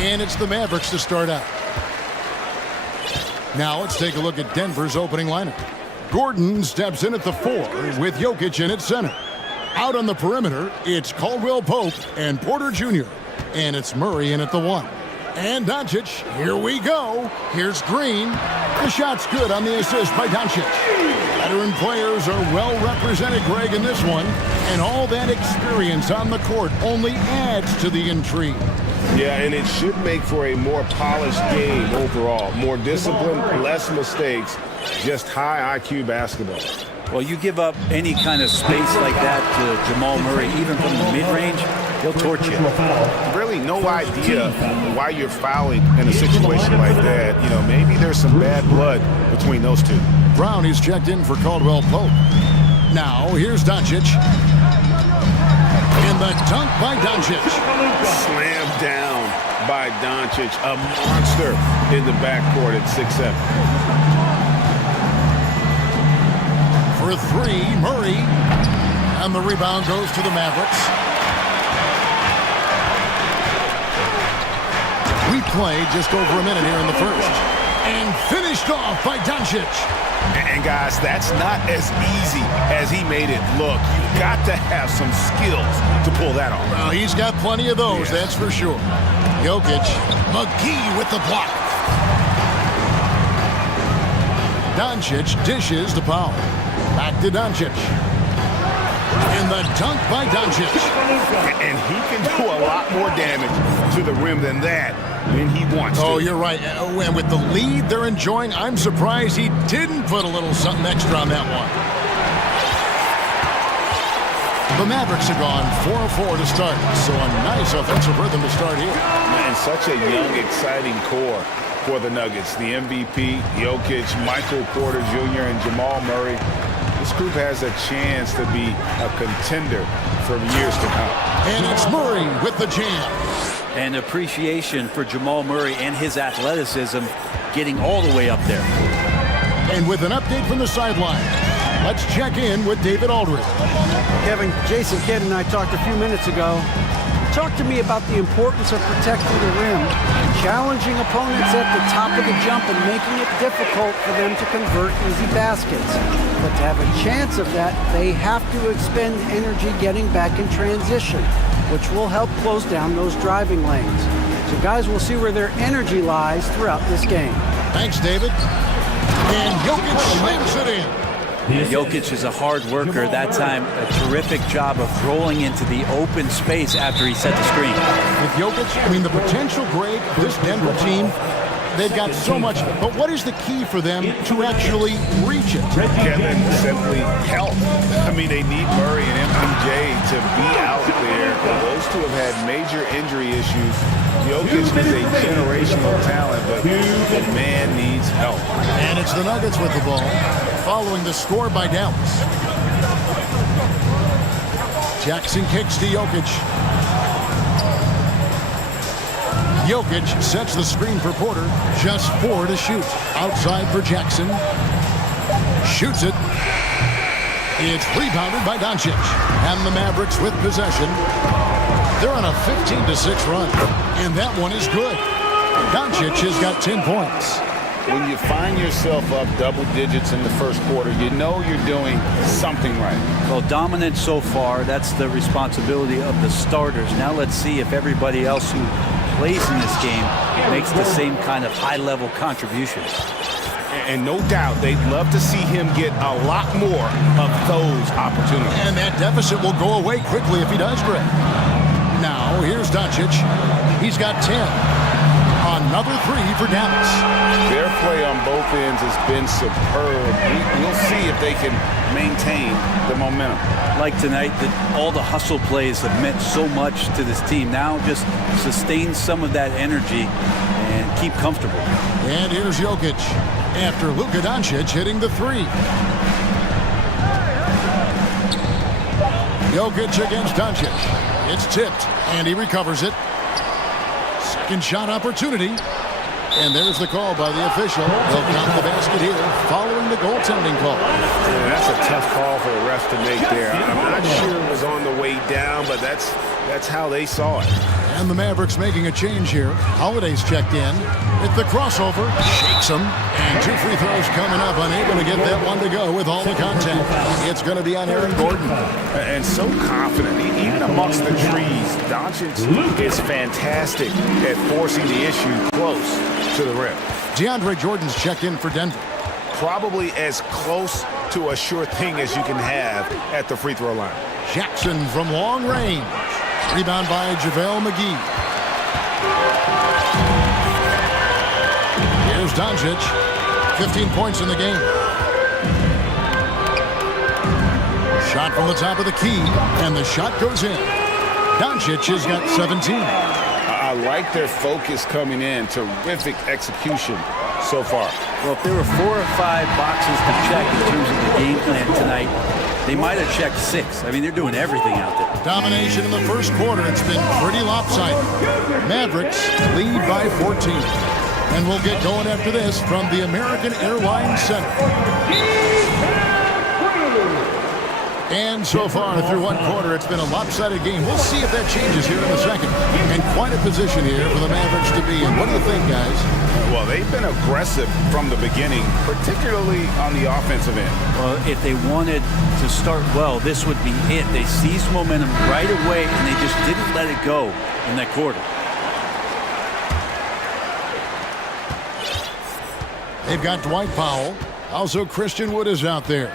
And it's the Mavericks to start out. Now let's take a look at Denver's opening lineup. Gordon steps in at the 4 with Jokic in at center. Out on the perimeter, it's Caldwell Pope and Porter Jr. And it's Murray in at the 1. And Doncic, here we go. Here's Green. The shot's good on the assist by Doncic. Veteran players are well represented, Greg, in this one. And all that experience on the court only adds to the intrigue. Yeah, and it should make for a more polished game overall. More discipline, less mistakes, just high IQ basketball. Well, you give up any kind of space like that to Jamal Murray, even from the mid-range, he'll torch you. Really no idea why you're fouling in a situation like that. You know, maybe there's some bad blood between those two. Brown is checked in for Caldwell Pope. Now, here's Doncic. And the dunk by Doncic. Slammed down by Doncic, a monster in the backcourt at 6'7". For 3, Murray. And the rebound goes to the Mavericks. We played just over a minute here in the first. And finished off by Doncic. And guys, that's not as easy as he made it look. You've got to have some skills to pull that off. Well, he's got plenty of those, that's for sure. Jokic, McGee with the block. Doncic dishes to Powell. Back to Doncic. And the dunk by Doncic. And he can do a lot more damage to the rim than that when he wants to. Oh, you're right. And with the lead they're enjoying, I'm surprised he didn't put a little something extra on that one. The Mavericks are gone 4-4 to start, so a nice offensive rhythm to start here. And such a young, exciting core for the Nuggets. The MVP, Jokic, Michael Porter Jr., and Jamal Murray. This group has a chance to be a contender for years to come. And it's Murray with the jam. And appreciation for Jamal Murray and his athleticism getting all the way up there. And with an update from the sideline, let's check in with David Aldridge. Kevin, Jason Kidd and I talked a few minutes ago. Talk to me about the importance of protecting the rim, challenging opponents at the top of the jump and making it difficult for them to convert easy baskets. But to have a chance of that, they have to expend energy getting back in transition, which will help close down those driving lanes. So guys, we'll see where their energy lies throughout this game. Thanks, David. And Jokic slams it in. Jokic is a hard worker. That time, a terrific job of rolling into the open space after he set the screen. With Jokic, I mean, the potential, Greg, this Denver team, they've got so much. But what is the key for them to actually reach it? Kevin, simply health. I mean, they need Murray and MPJ to be out there. Those two have had major injury issues. Jokic is a generational talent, but the man needs help. And it's the Nuggets with the ball, following the score by Dallas. Jackson kicks to Jokic. Jokic sets the screen for Porter. Just 4 to shoot. Outside for Jackson. Shoots it. It's rebounded by Doncic. And the Mavericks with possession. They're on a 15-6 run. And that one is good. Doncic has got 10 points. When you find yourself up double digits in the first quarter, you know you're doing something right. Well, dominant so far, that's the responsibility of the starters. Now let's see if everybody else who plays in this game makes the same kind of high-level contributions. And no doubt they'd love to see him get a lot more of those opportunities. And that deficit will go away quickly if he does, Greg. Now, here's Doncic. He's got 10. Another 3 for Dallas. Their play on both ends has been superb. We'll see if they can maintain the momentum. Like tonight, all the hustle plays have meant so much to this team. Now just sustain some of that energy and keep comfortable. And here's Jokic after Luka Doncic hitting the 3. Jokic against Doncic. It's tipped, and he recovers it. Second shot opportunity. And there's the call by the official. They'll count the basket here following the goaltending call. Yeah, that's a tough call for the refs to make there. I'm not sure it was on the way down, but that's how they saw it. And the Mavericks making a change here. Holiday's checked in. With the crossover, shakes him. And 2 free throws coming up. Unable to get that one to go with all the contact. It's going to be on Aaron Gordon. And so confident, even amongst the trees. Doncic is fantastic at forcing the issue close to the rim. DeAndre Jordan's checked in for Denver. Probably as close to a sure thing as you can have at the free throw line. Jackson from long range. Rebound by JaVale McGee. Here's Doncic. 15 points in the game. Shot from the top of the key, and the shot goes in. Doncic has got 17. I like their focus coming in. Terrific execution so far. Well, if there were 4 or 5 boxes to check in terms of the game plan tonight, they might have checked 6. I mean, they're doing everything out there. Domination in the first quarter. It's been pretty lopsided. Mavericks lead by 14. And we'll get going after this from the American Airlines Center. And so far through one quarter, it's been a lopsided game. We'll see if that changes here in the second. And quite a position here for the Mavericks to be in. What do you think, guys? Well, they've been aggressive from the beginning, particularly on the offensive end. Well, if they wanted to start well, this would be it. They seized momentum right away, and they just didn't let it go in that quarter. They've got Dwight Powell. Also, Christian Wood is out there.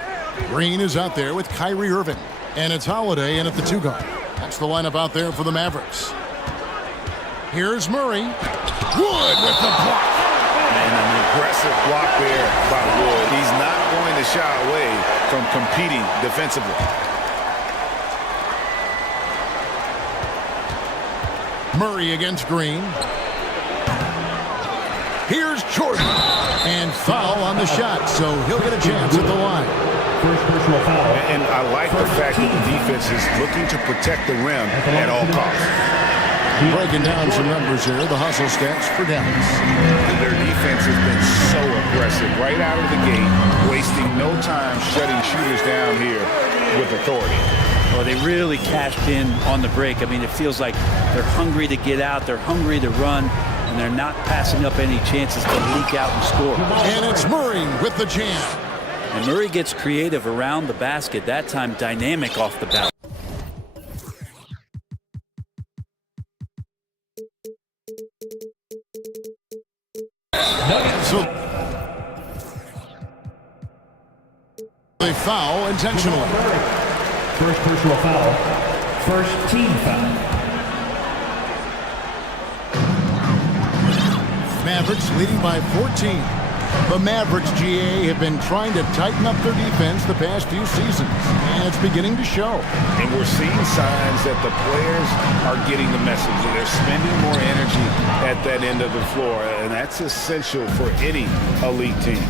Green is out there with Kyrie Irving. And it's Holiday in at the 2 guard. That's the lineup out there for the Mavericks. Here's Murray. Wood with the block. And an aggressive block there by Wood. He's not going to shy away from competing defensively. Murray against Green. Here's Jordan. And foul on the shot, so he'll get a chance at the line. First personal foul. And I like the fact that the defense is looking to protect the rim at all costs. Breaking down some numbers here, the hustle stats for Dallas. Their defense has been so aggressive right out of the gate, wasting no time shutting shooters down here with authority. Well, they really cashed in on the break. I mean, it feels like they're hungry to get out, they're hungry to run, and they're not passing up any chances to leak out and score. And it's Murray with the jam. And Murray gets creative around the basket, that time dynamic off the bounce. So they foul intentionally. First personal foul. First team foul. Mavericks leading by 14. The Mavericks, GA, have been trying to tighten up their defense the past few seasons, and it's beginning to show. And we're seeing signs that the players are getting the message. They're spending more energy at that end of the floor, and that's essential for any elite team.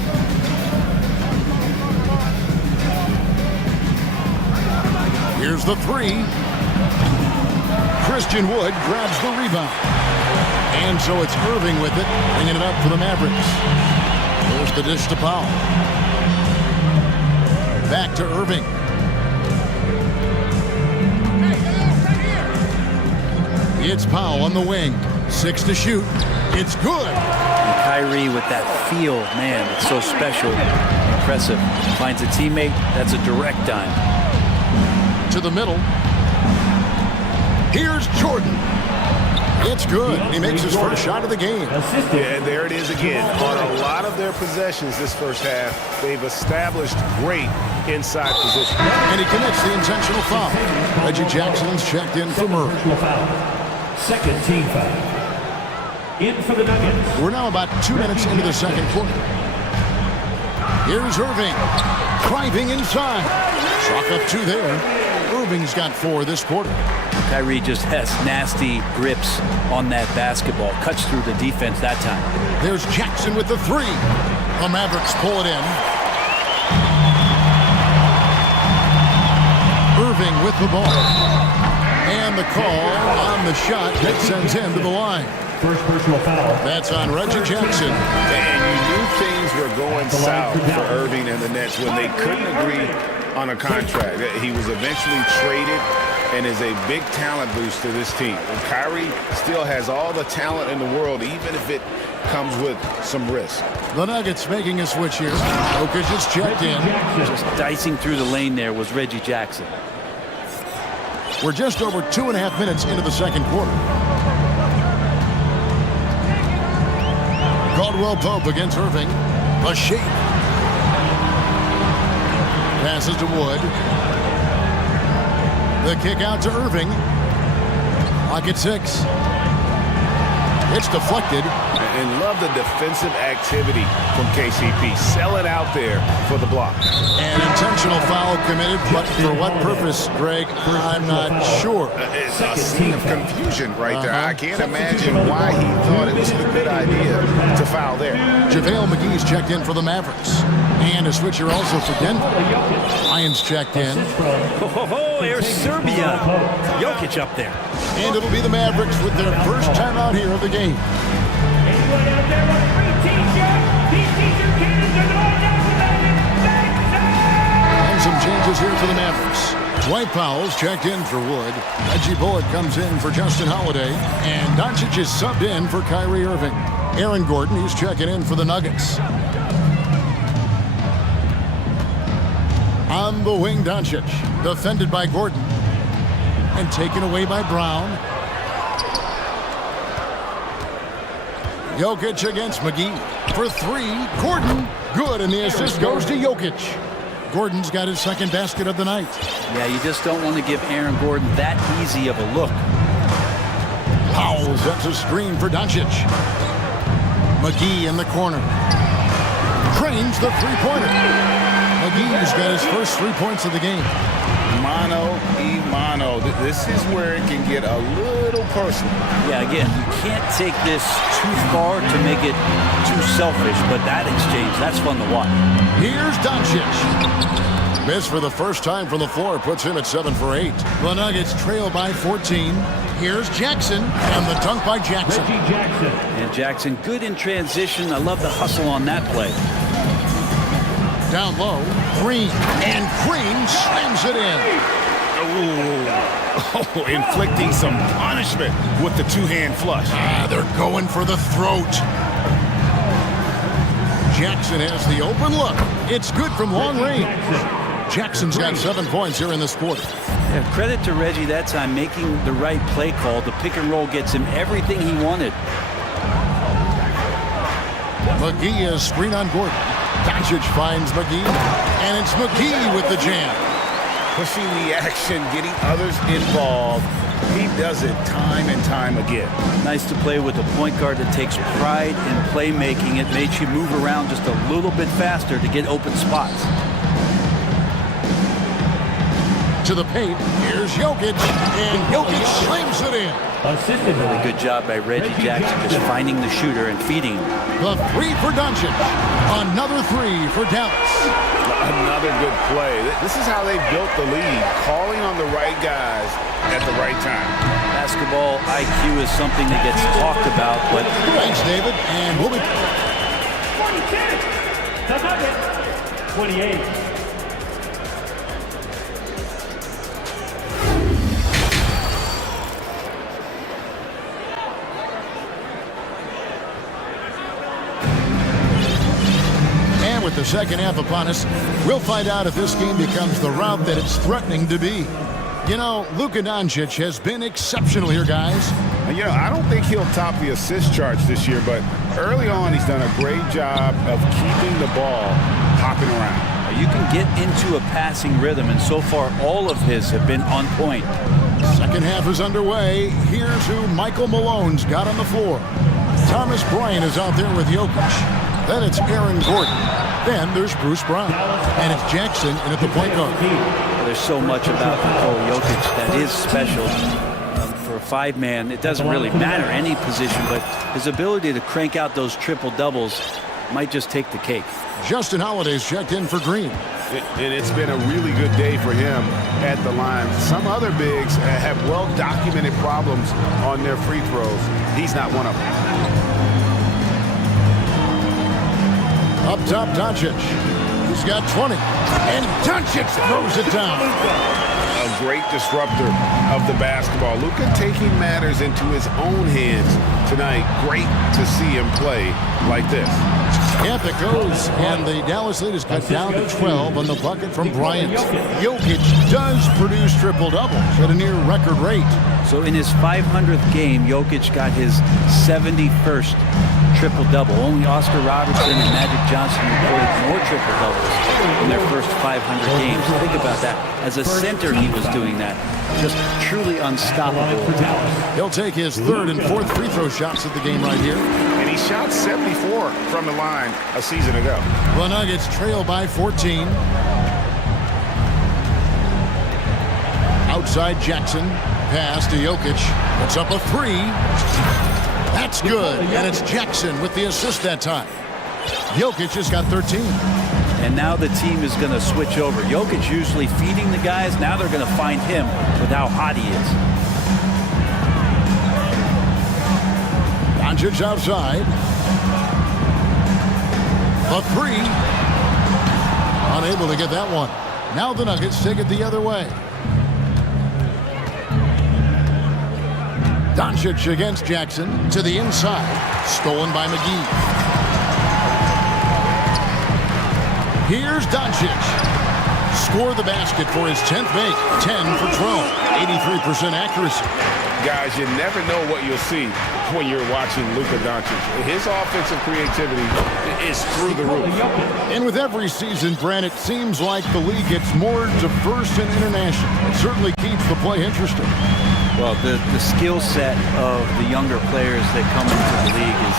Here's the 3. Christian Wood grabs the rebound. And so it's Irving with it, bringing it up for the Mavericks. There's the dish to Powell. Back to Irving. It's Powell on the wing. 6 to shoot. It's good. And Kyrie with that feel, man, it's so special. Impressive. Finds a teammate. That's a direct dime. To the middle. Here's Jordan. It's good. He makes his first shot of the game. Yeah, and there it is again. On a lot of their possessions this first half, they've established great inside position. And he commits the intentional foul. Reggie Jackson's checked in for Murray. Second team foul. In for the Nuggets. We're now about 2 minutes into the second quarter. Here's Irving. Driving inside. Chalk up 2 there. Irving's got 4 this quarter. Kyrie just has nasty grips on that basketball. Cuts through the defense that time. There's Jackson with the 3. The Mavericks pull it in. Irving with the ball. And the call on the shot that sends him to the line. First personal foul. That's on Reggie Jackson. And you knew things were going south for Irving and the Nets when they couldn't agree on a contract. He was eventually traded and is a big talent boost to this team. And Kyrie still has all the talent in the world, even if it comes with some risk. The Nuggets making a switch here. Jokic is checked in. Just dicing through the lane there was Reggie Jackson. We're just over 2.5 minutes into the second quarter. Caldwell Pope against Irving. A shape. Passes to Wood. The kick out to Irving. Clock at 6. It's deflected. And love the defensive activity from KCP. Sell it out there for the block. An intentional foul committed, but for what purpose, Greg? I'm not sure. It's a scene of confusion right there. I can't imagine why he thought it was a good idea to foul there. JaVale McGee's checked in for the Mavericks. And a switcher also for Denver. Lions checked in. Oh, there's Serbia. Jokic up there. And it'll be the Mavericks with their first time out here of the game. Anybody out there with a free t-shirt? These t-shirt cannons are going down to And some changes here for the Mavericks. Dwight Powell's checked in for Wood. Reggie Bullock comes in for Justin Holiday. And Doncic is subbed in for Kyrie Irving. Aaron Gordon, he's checking in for the Nuggets. On the wing, Doncic. Defended by Gordon. And taken away by Brown. Jokic against McGee. For 3, Gordon. Good, and the assist goes to Jokic. Gordon's got his second basket of the night. Yeah, you just don't want to give Aaron Gordon that easy of a look. Powell sets a screen for Doncic. McGee in the corner. Cranes the three-pointer. McGee's got his first 3 points of the game. Mano. This is where it can get a little personal. Yeah, again, you can't take this too far to make it too selfish, but that exchange, that's fun to watch. Here's Doncic. Miss for the first time from the floor puts him at 7 for 8. The Nuggets trail by 14. Here's Jackson, and the dunk by Jackson. Reggie Jackson. And Jackson, good in transition. I love the hustle on that play. Down low, Green, and Green slams it in. Oh, inflicting some punishment with the two-hand flush. They're going for the throat. Jackson has the open look. It's good from long range. Jackson's got 7 points here in this quarter. Yeah, credit to Reggie that time making the right play call. The pick and roll gets him everything he wanted. McGee is screen on Gordon. Doncic finds McGee, and it's McGee with the jam. Pushing the action, getting others involved. He does it time and time again. Nice to play with a point guard that takes pride in playmaking. It makes you move around just a little bit faster to get open spots. To the paint, here's Jokic, and Jokic slams it in. Assisted. Really good job by Reggie Jackson just finding the shooter and feeding him. The 3 for Doncic. Another 3 for Dallas. Another good play. This is how they built the lead, calling on the right guys at the right time. Basketball IQ is something that gets talked about, but... Thanks, David, and we'll be... 22. 28. With the second half upon us, we'll find out if this game becomes the route that it's threatening to be. You know, Luka Doncic has been exceptional here, guys. You know, I don't think he'll top the assist charts this year, but early on he's done a great job of keeping the ball hopping around. You can get into a passing rhythm, and so far all of his have been on point. Second half is underway. Here's who Michael Malone's got on the floor. Thomas Bryant is out there with Jokic. Then it's Aaron Gordon. Then there's Bruce Brown. And it's Jackson in at the point guard. There's so much about Nikola Jokic that is special. For a 5-man, it doesn't really matter any position, but his ability to crank out those triple-doubles might just take the cake. Justin Holiday's checked in for Green. And it's been a really good day for him at the line. Some other bigs have well-documented problems on their free throws. He's not one of them. Up top, Doncic. He's got 20. And Doncic throws it down. A great disruptor of the basketball. Luka taking matters into his own hands tonight. Great to see him play like this. Camp it goes, and the Dallas lead is cut down to 12 on the bucket from Bryant. Jokic does produce triple-doubles at a near record rate. So in his 500th game, Jokic got his 71st triple-double. Only Oscar Robertson and Magic Johnson recorded more triple-doubles in their first 500 games. Think about that. As a center, he was doing that. Just truly unstoppable. He'll take his third and fourth free throw shots at the game right here. And he shot 74 from the line a season ago. The Nuggets trail by 14. Outside Jackson. Pass to Jokic. Puts up a three. That's good. And it's Jackson with the assist that time. Jokic has got 13. And now the team is going to switch over. Jokic usually feeding the guys. Now they're going to find him with how hot he is. Doncic outside. A three. Unable to get that one. Now the Nuggets take it the other way. Doncic against Jackson to the inside. Stolen by McGee. Here's Doncic. Score the basket for his 10th make. 10 for 12. 83% accuracy. Guys, you never know what you'll see when you're watching Luka Doncic. His offensive creativity is through the roof. And with every season, Brant, it seems like the league gets more diverse and international. It certainly keeps the play interesting. Well, the skill set of the younger players that come into the league is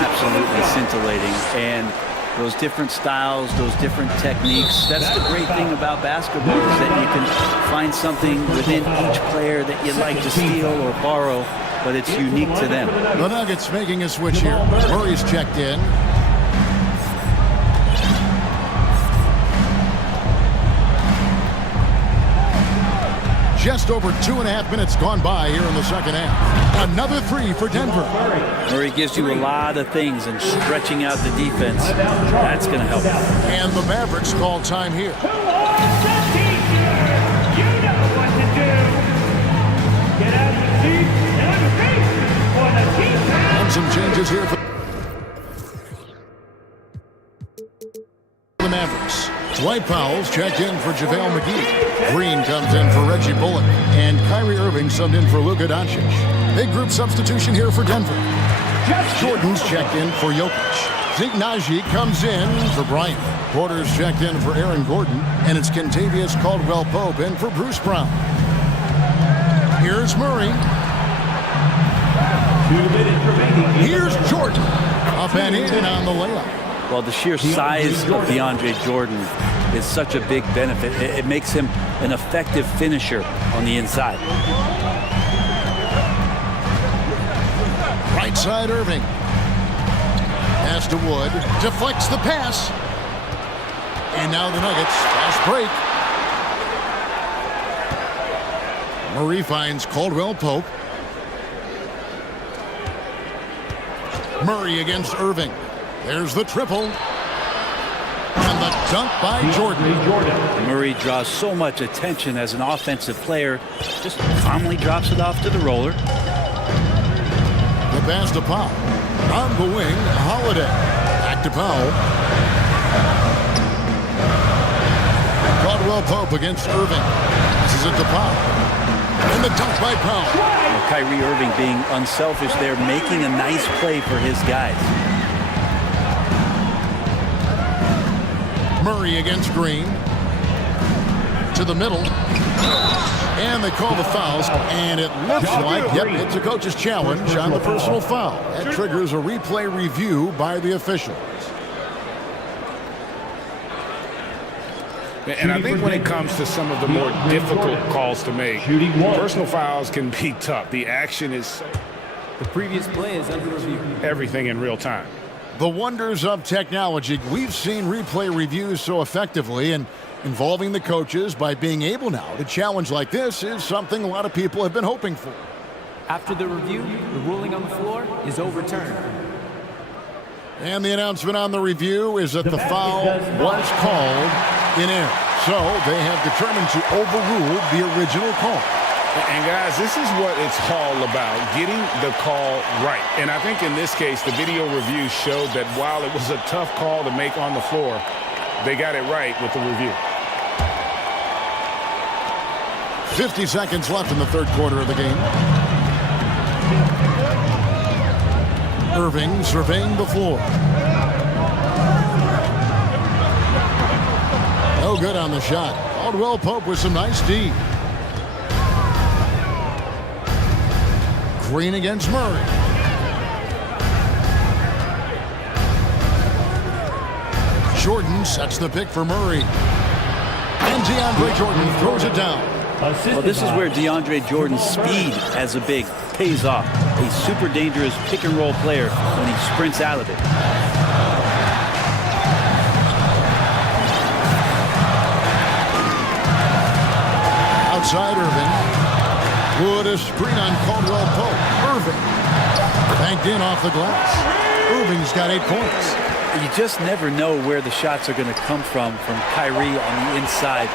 absolutely scintillating. And those different styles, those different techniques, that's the great thing about basketball, is that you can find something within each player that you'd like to steal or borrow, but it's unique to them. The Nuggets making a switch here. Murray's checked in. Just over 2.5 minutes gone by here in the second half. Another three for Denver. Murray gives you a lot of things, and stretching out the defense, that's going to help. And the Mavericks call time here. You know what to do. Get out of your seat and race for the defense. And some changes here for the Mavericks. Dwight Powell's checked in for JaVale McGee. Green comes in for Reggie Bullock. And Kyrie Irving subbed in for Luka Doncic. Big group substitution here for Denver. Jordan's checked in for Jokic. Zeke Naji comes in for Bryant. Porter's checked in for Aaron Gordon. And it's Kentavious Caldwell-Pope in for Bruce Brown. Here's Murray. 2 minutes remaining. Here's Jordan. Up and in on the layup. Well, the sheer size of DeAndre Jordan is such a big benefit. It makes him an effective finisher on the inside. Right side Irving. Pass to Wood. Deflects the pass. And now the Nuggets. Fast break. Murray finds Caldwell-Pope. Murray against Irving. There's the triple. And the dunk by Jordan. Murray draws so much attention as an offensive player. Just calmly drops it off to the roller. The pass to Powell. On the wing, Holiday. Back to Powell. Caldwell-Pope against Irving. Passes it to Powell. And the dunk by Powell. Well, Kyrie Irving being unselfish there, making a nice play for his guys. Murray against Green. To the middle. And they call the fouls. And it looks like, yep, it's a coach's challenge on the personal foul. That triggers a replay review by the officials. And I think when it comes to some of the more difficult calls to make, personal fouls can be tough. The action is the previous play is under review. Everything in real time. The wonders of technology. We've seen replay reviews so effectively, and involving the coaches by being able now to challenge like this is something a lot of people have been hoping for. After the review, the ruling on the floor is overturned. And the announcement on the review is that the foul was called in error. So they have determined to overrule the original call. And guys, this is what it's all about, getting the call right. And I think in this case, the video review showed that while it was a tough call to make on the floor, they got it right with the review. 50 seconds left in the third quarter of the game. Irving surveying the floor. No good on the shot. Caldwell Pope with some nice D. Green against Murray. Jordan sets the pick for Murray. And DeAndre Jordan throws it down. Well, this is where DeAndre Jordan's speed as a big pays off. A super dangerous pick and roll player when he sprints out of it. Outside Irving. Wood a screen on Caldwell Pope. Irving banked in off the glass. Irving's got 8 points. You just never know where the shots are going to come from Kyrie on the inside.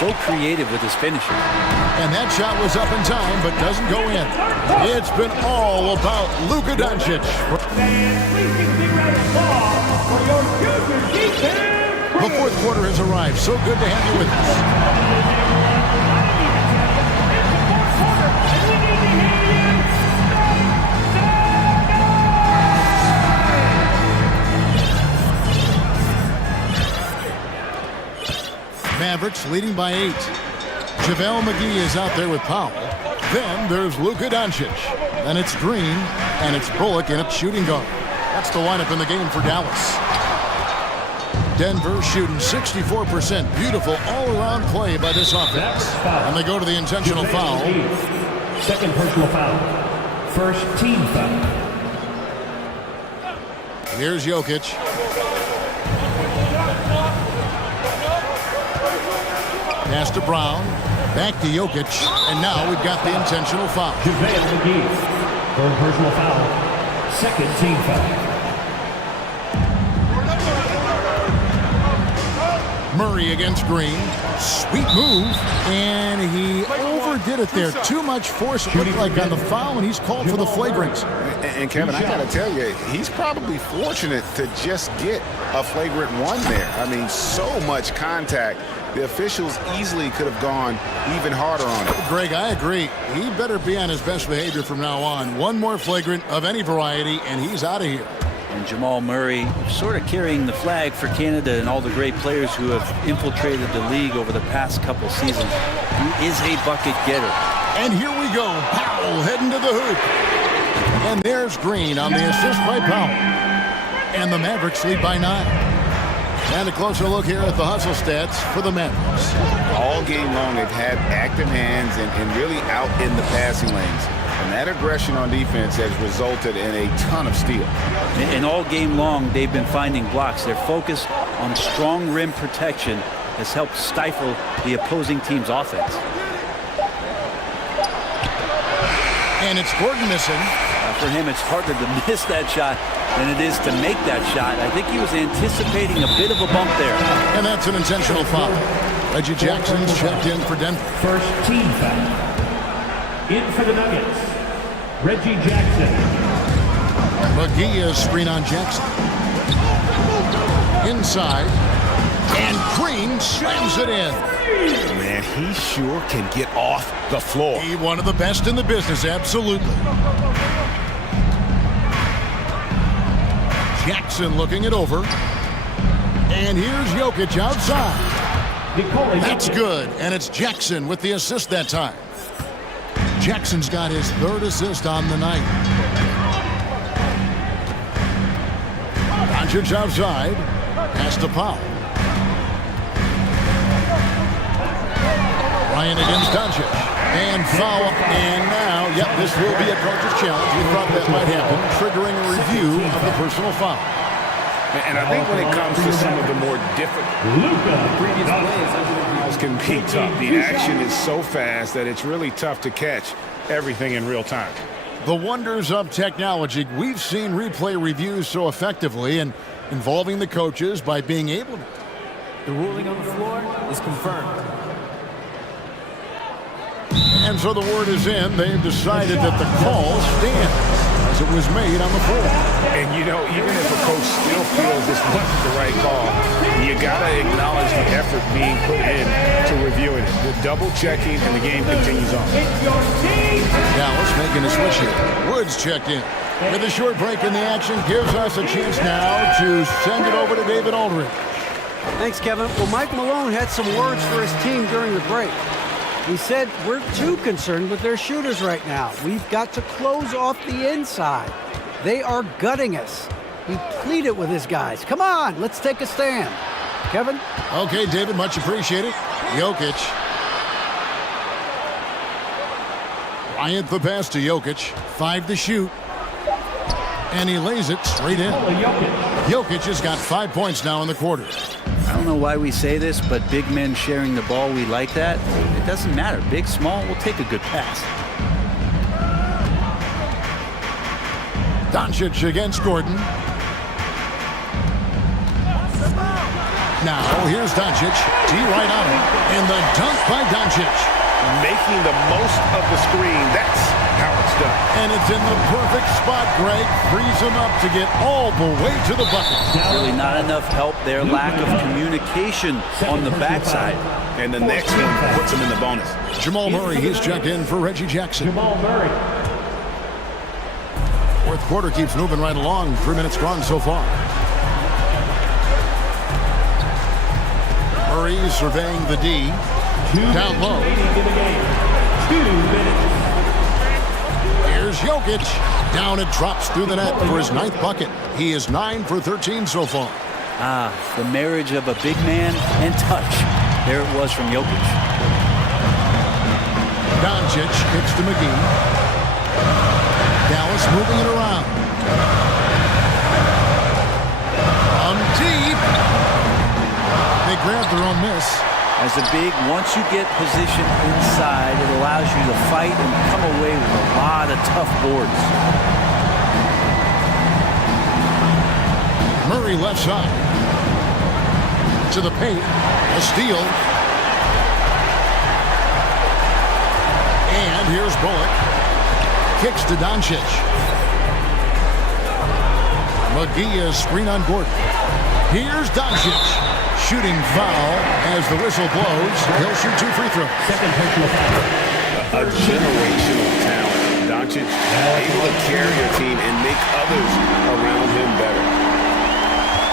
So creative with his finishing. And that shot was up in time, but doesn't go in. It's been all about Luka Doncic. The fourth quarter has arrived. So good to have you with us. Mavericks leading by 8. JaVale McGee is out there with Powell. Then there's Luka Doncic. Then it's Green, and it's Bullock in at shooting guard. That's the lineup in the game for Dallas. Denver shooting 64%. Beautiful all-around play by this offense. And they go to the intentional foul. Second personal foul. First team foul. Here's Jokic. Pass to Brown. Back to Jokic. And now we've got the intentional foul. JaVale McGee. Third personal foul. Second team foul. Murray against Green. Sweet move. And he overdid it there. Too much force, it looked like, on the foul, and he's called for the flagrant. And Kevin, I got to tell you, he's probably fortunate to just get a flagrant one there. I mean, so much contact. The officials easily could have gone even harder on it. Greg, I agree. He better be on his best behavior from now on. One more flagrant of any variety, and he's out of here. And Jamal Murray sort of carrying the flag for Canada and all the great players who have infiltrated the league over the past couple seasons. He is a bucket getter. And here we go. Powell heading to the hoop. And there's Green on the assist by Powell. And the Mavericks lead by 9. And a closer look here at the hustle stats for the Mavericks. All game long, they've had active hands and really out in the passing lanes. And that aggression on defense has resulted in a ton of steal. And all game long, they've been finding blocks. Their focus on strong rim protection has helped stifle the opposing team's offense. And it's Gordon missing. For him, it's harder to miss that shot than it is to make that shot. I think he was anticipating a bit of a bump there. And that's an intentional foul. Reggie Jackson's checked in for Denver. First team foul. In for the Nuggets, Reggie Jackson. McGee is screen on Jackson. Inside. And Green slams it in. Man, he sure can get off the floor. He one of the best in the business, absolutely. Jackson looking it over. And here's Jokic outside. That's good. And it's Jackson with the assist that time. Jackson's got his third assist on the night. Doncic outside. Pass to Powell. Ryan against Doncic. And foul. And now, yep, this will be a coach's challenge. We thought that might happen, triggering a review of the personal foul. And I think when it comes to some of the more difficult fouls can be tough. The action is so fast that it's really tough to catch everything in real time. The wonders of technology. We've seen replay reviews so effectively and involving the coaches by being able to. The ruling on the floor is confirmed. And so the word is in. They've decided that the call stands as it was made on the floor. And, you know, even if a coach still feels this wasn't the right call, you got to acknowledge the effort being put in to reviewing it. The double-checking, and the game continues on. Dallas making a switch here. Woods checked in. With a short break in the action, gives us a chance now to send it over to David Aldridge. Thanks, Kevin. Well, Mike Malone had some words for his team during the break. He said, we're too concerned with their shooters right now. We've got to close off the inside. They are gutting us. He pleaded with his guys. Come on, let's take a stand. Kevin? Okay, David, much appreciated. Jokic. Bryant the pass to Jokic. 5 to shoot. And he lays it straight in. Jokic has got 5 points now in the quarter. I don't know why we say this, but big men sharing the ball, we like that. It doesn't matter. Big, small, we'll take a good pass. Doncic against Gordon. Now, here's Doncic. T right on him. And the dunk by Doncic. Making the most of the screen. That's how it's done. And it's in the perfect spot, Greg. Frees him up to get all the way to the bucket. Really not enough help there. Lack of communication on the backside. And the next one puts him in the bonus. Jamal Murray, he's checked in for Reggie Jackson. Jamal Murray. Fourth quarter keeps moving right along. 3 minutes gone so far. Murray surveying the D. Down low. 2 minutes. Here's Jokic. Down it drops through the net for his 9th bucket. He is 9 for 13 so far. The marriage of a big man and touch. There it was from Jokic. Doncic kicks to McGee. Dallas moving it around. On deep. They grab their own miss. As a big, once you get positioned inside, it allows you to fight and come away with a lot of tough boards. Murray left side. To the paint. A steal. And here's Bullock. Kicks to Doncic. McGee is screen on Gordon. Here's Doncic. Shooting foul as the whistle blows. He'll shoot 2 free throws. A generational talent. Doncic able to carry a team and make others around him better.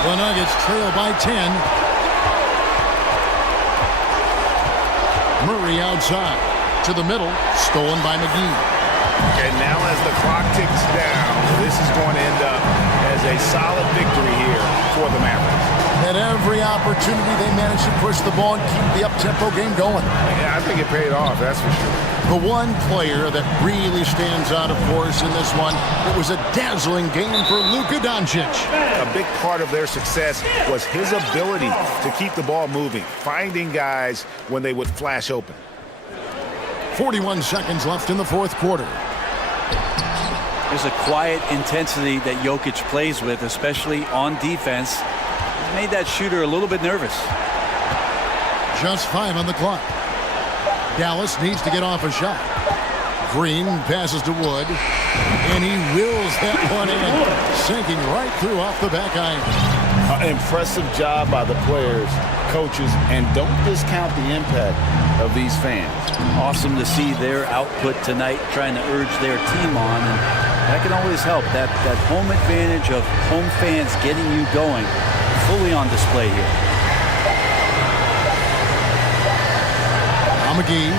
The Nuggets trail by 10. Murray outside. To the middle. Stolen by McGee. And now as the clock ticks down, this is going to end up as a solid victory here for the Mavericks. At every opportunity, they managed to push the ball and keep the up-tempo game going. Yeah, I think it paid off, that's for sure. The one player that really stands out, of course, in this one, it was a dazzling game for Luka Doncic. A big part of their success was his ability to keep the ball moving, finding guys when they would flash open. 41 seconds left in the fourth quarter. There's a quiet intensity that Jokic plays with, especially on defense. He's made that shooter a little bit nervous. Just 5 on the clock. Dallas needs to get off a shot. Green passes to Wood, and he wills that one in, sinking right through off the back iron. Impressive job by the players, coaches, and don't discount the impact of these fans. Awesome to see their output tonight, trying to urge their team on, and that can always help. That home advantage of home fans getting you going, fully on display here. McGee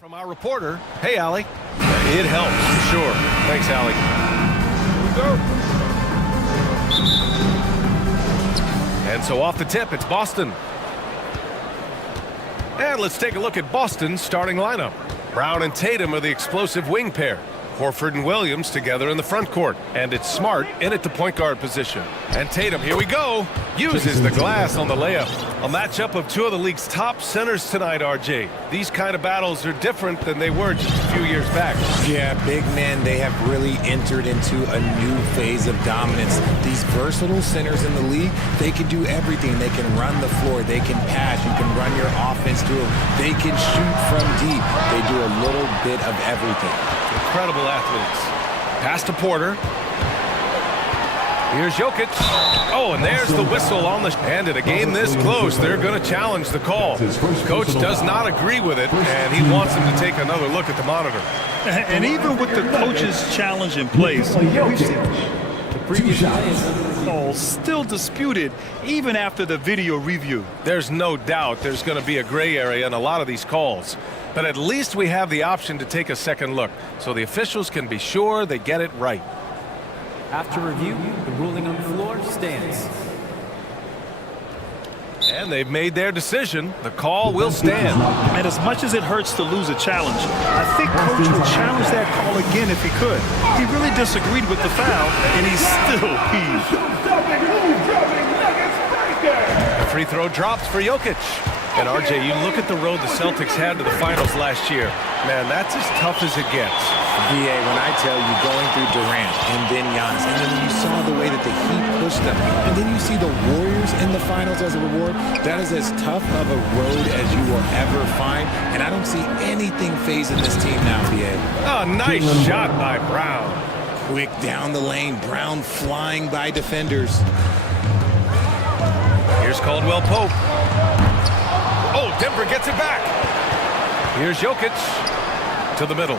From our reporter, hey, Allie. It helps, for sure. Thanks, Allie. And so off the tip, it's Boston. And let's take a look at Boston's starting lineup. Brown and Tatum are the explosive wing pair. Horford and Williams together in the front court. And it's Smart in at the point guard position. And Tatum, here we go, uses the glass on the layup. A matchup of two of the league's top centers tonight, RJ. These kind of battles are different than they were just a few years back. Yeah, big men, they have really entered into a new phase of dominance. These versatile centers in the league, they can do everything. They can run the floor, they can pass, you can run your offense to them. They can shoot from deep. They do a little bit of everything. Incredible athletes. Pass to Porter. Here's Jokic. Oh, and there's the whistle on the... And in a game this close, they're going to challenge the call. Coach does not agree with it, and he wants him to take another look at the monitor. And even with the coach's challenge in place, The previous call still disputed even after the video review. There's no doubt there's going to be a gray area in a lot of these calls. But at least we have the option to take a second look, so the officials can be sure they get it right. After review, the ruling on the floor stands. And they've made their decision. The call will stand. And as much as it hurts to lose a challenge, I think Coach would challenge that call again if he could. He really disagreed with the foul, and he's still peeved. The free throw drops for Jokic. And RJ, you look at the road the Celtics had to the finals last year. Man, that's as tough as it gets. BA, when I tell you going through Durant and then Giannis, and then you saw the way that the Heat pushed them, and then you see the Warriors in the finals as a reward, that is as tough of a road as you will ever find, and I don't see anything phasing this team now, BA. Oh, nice shot by Brown. Quick down the lane, Brown flying by defenders. Here's Caldwell Pope. Oh, Denver gets it back. Here's Jokic to the middle.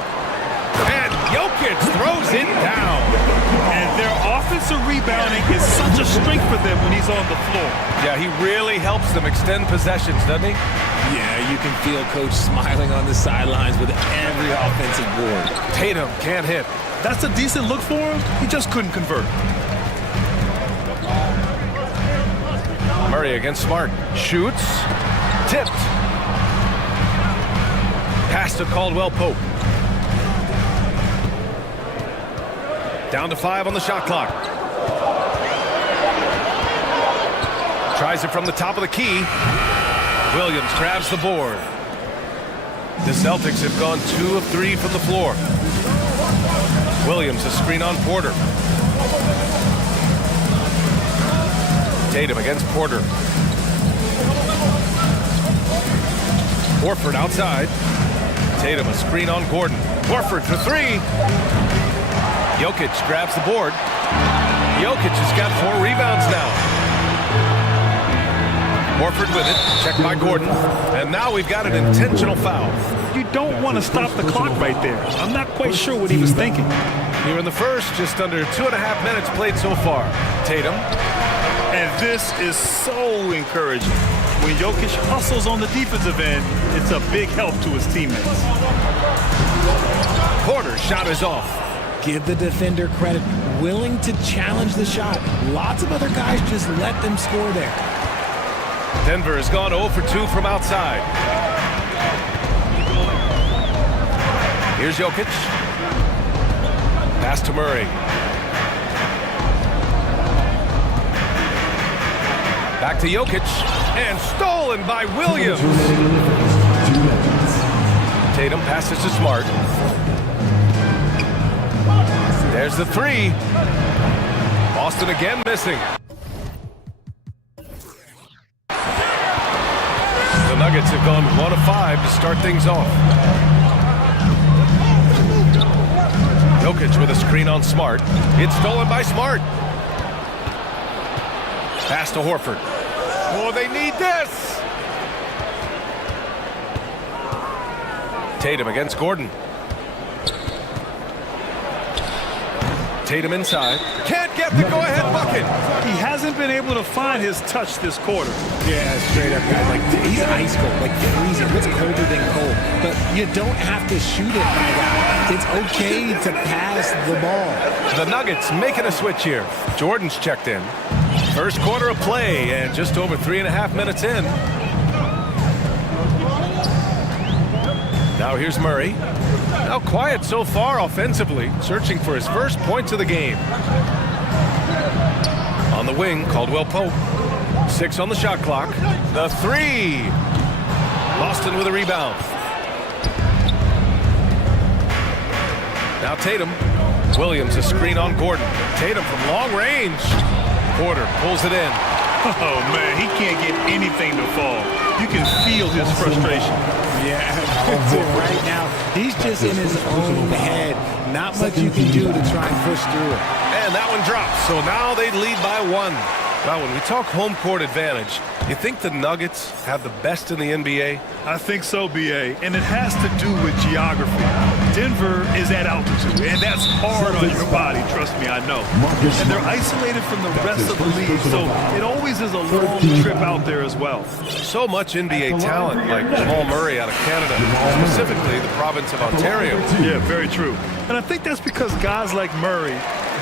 And Jokic throws it down. And their offensive rebounding is such a strength for them when he's on the floor. Yeah, he really helps them extend possessions, doesn't he? Yeah, you can feel Coach smiling on the sidelines with every offensive board. Tatum can't hit. That's a decent look for him. He just couldn't convert. Murray against Smart. Shoots. Tipped. Pass to Caldwell Pope. Down to 5 on the shot clock. Tries it from the top of the key. Williams grabs the board. The Celtics have gone 2 of 3 from the floor. Williams, a screen on Porter. Tatum against Porter. Horford outside. Tatum, a screen on Gordon. Horford for 3. Jokic grabs the board. Jokic has got 4 rebounds now. Horford with it. Checked by Gordon. And now we've got an intentional foul. You don't want to stop the clock right there. I'm not quite sure what he was thinking. Here in the first, just under 2.5 minutes played so far. Tatum. And this is so encouraging. When Jokic hustles on the defensive end, it's a big help to his teammates. Porter's shot is off. Give the defender credit. Willing to challenge the shot. Lots of other guys just let them score there. Denver has gone 0 for 2 from outside. Here's Jokic. Pass to Murray. Back to Jokic. And stolen by Williams. Tatum passes to Smart. There's the 3. Boston again missing. The Nuggets have gone 1 of 5 to start things off. Jokic with a screen on Smart. It's stolen by Smart. Pass to Horford. Oh, they need this! Tatum against Gordon. Tatum inside. Can't get the go-ahead bucket. He hasn't been able to find his touch this quarter. Yeah, straight up, guys. Like, he's ice cold, like freezing. What's colder than cold? But you don't have to shoot it, my guy. It's okay to pass the ball. The Nuggets making a switch here. Jordan's checked in. First quarter of play, and just over 3.5 minutes in. Now here's Murray. Now quiet so far offensively, searching for his first points of the game. On the wing, Caldwell Pope. 6 on the shot clock. The 3. Boston with a rebound. Now Tatum. Williams a screen on Gordon. Tatum from long range. Porter pulls it in. Oh, man, he can't get anything to fall. You can feel his frustration. Yeah, right now, he's just in his own head. Not much you can do to try and push through it. And that one drops, so now they lead by 1. Well, when we talk home court advantage, you think the Nuggets have the best in the NBA? I think so, B.A., and it has to do with geography. Denver is at altitude, and that's hard on your body, trust me, I know. And they're isolated from the rest of the league, so it always is a long trip out there as well. So much NBA talent, like Jamal Murray out of Canada, specifically the province of Ontario. Yeah, very true. And I think that's because guys like Murray,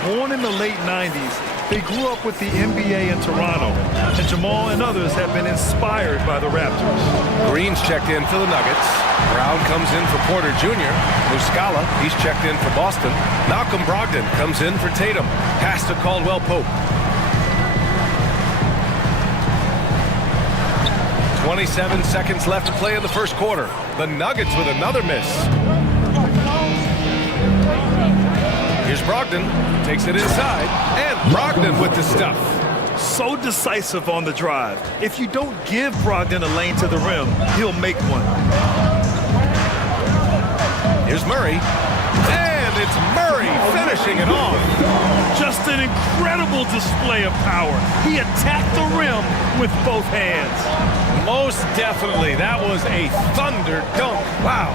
born in the late 90s, they grew up with the NBA in Toronto, and Jamal and others have been inspired by the Raptors. Green's checked in for the Nuggets. Brown comes in for Porter Jr. Muscala, he's checked in for Boston. Malcolm Brogdon comes in for Tatum. Pass to Caldwell Pope. 27 seconds left to play in the first quarter. The Nuggets with another miss. Here's Brogdon, takes it inside, and Brogdon with the stuff. So decisive on the drive. If you don't give Brogdon a lane to the rim, he'll make one. Here's Murray, and it's Murray finishing it off. Just an incredible display of power. He attacked the rim with both hands. Most definitely, that was a thunder dunk. Wow.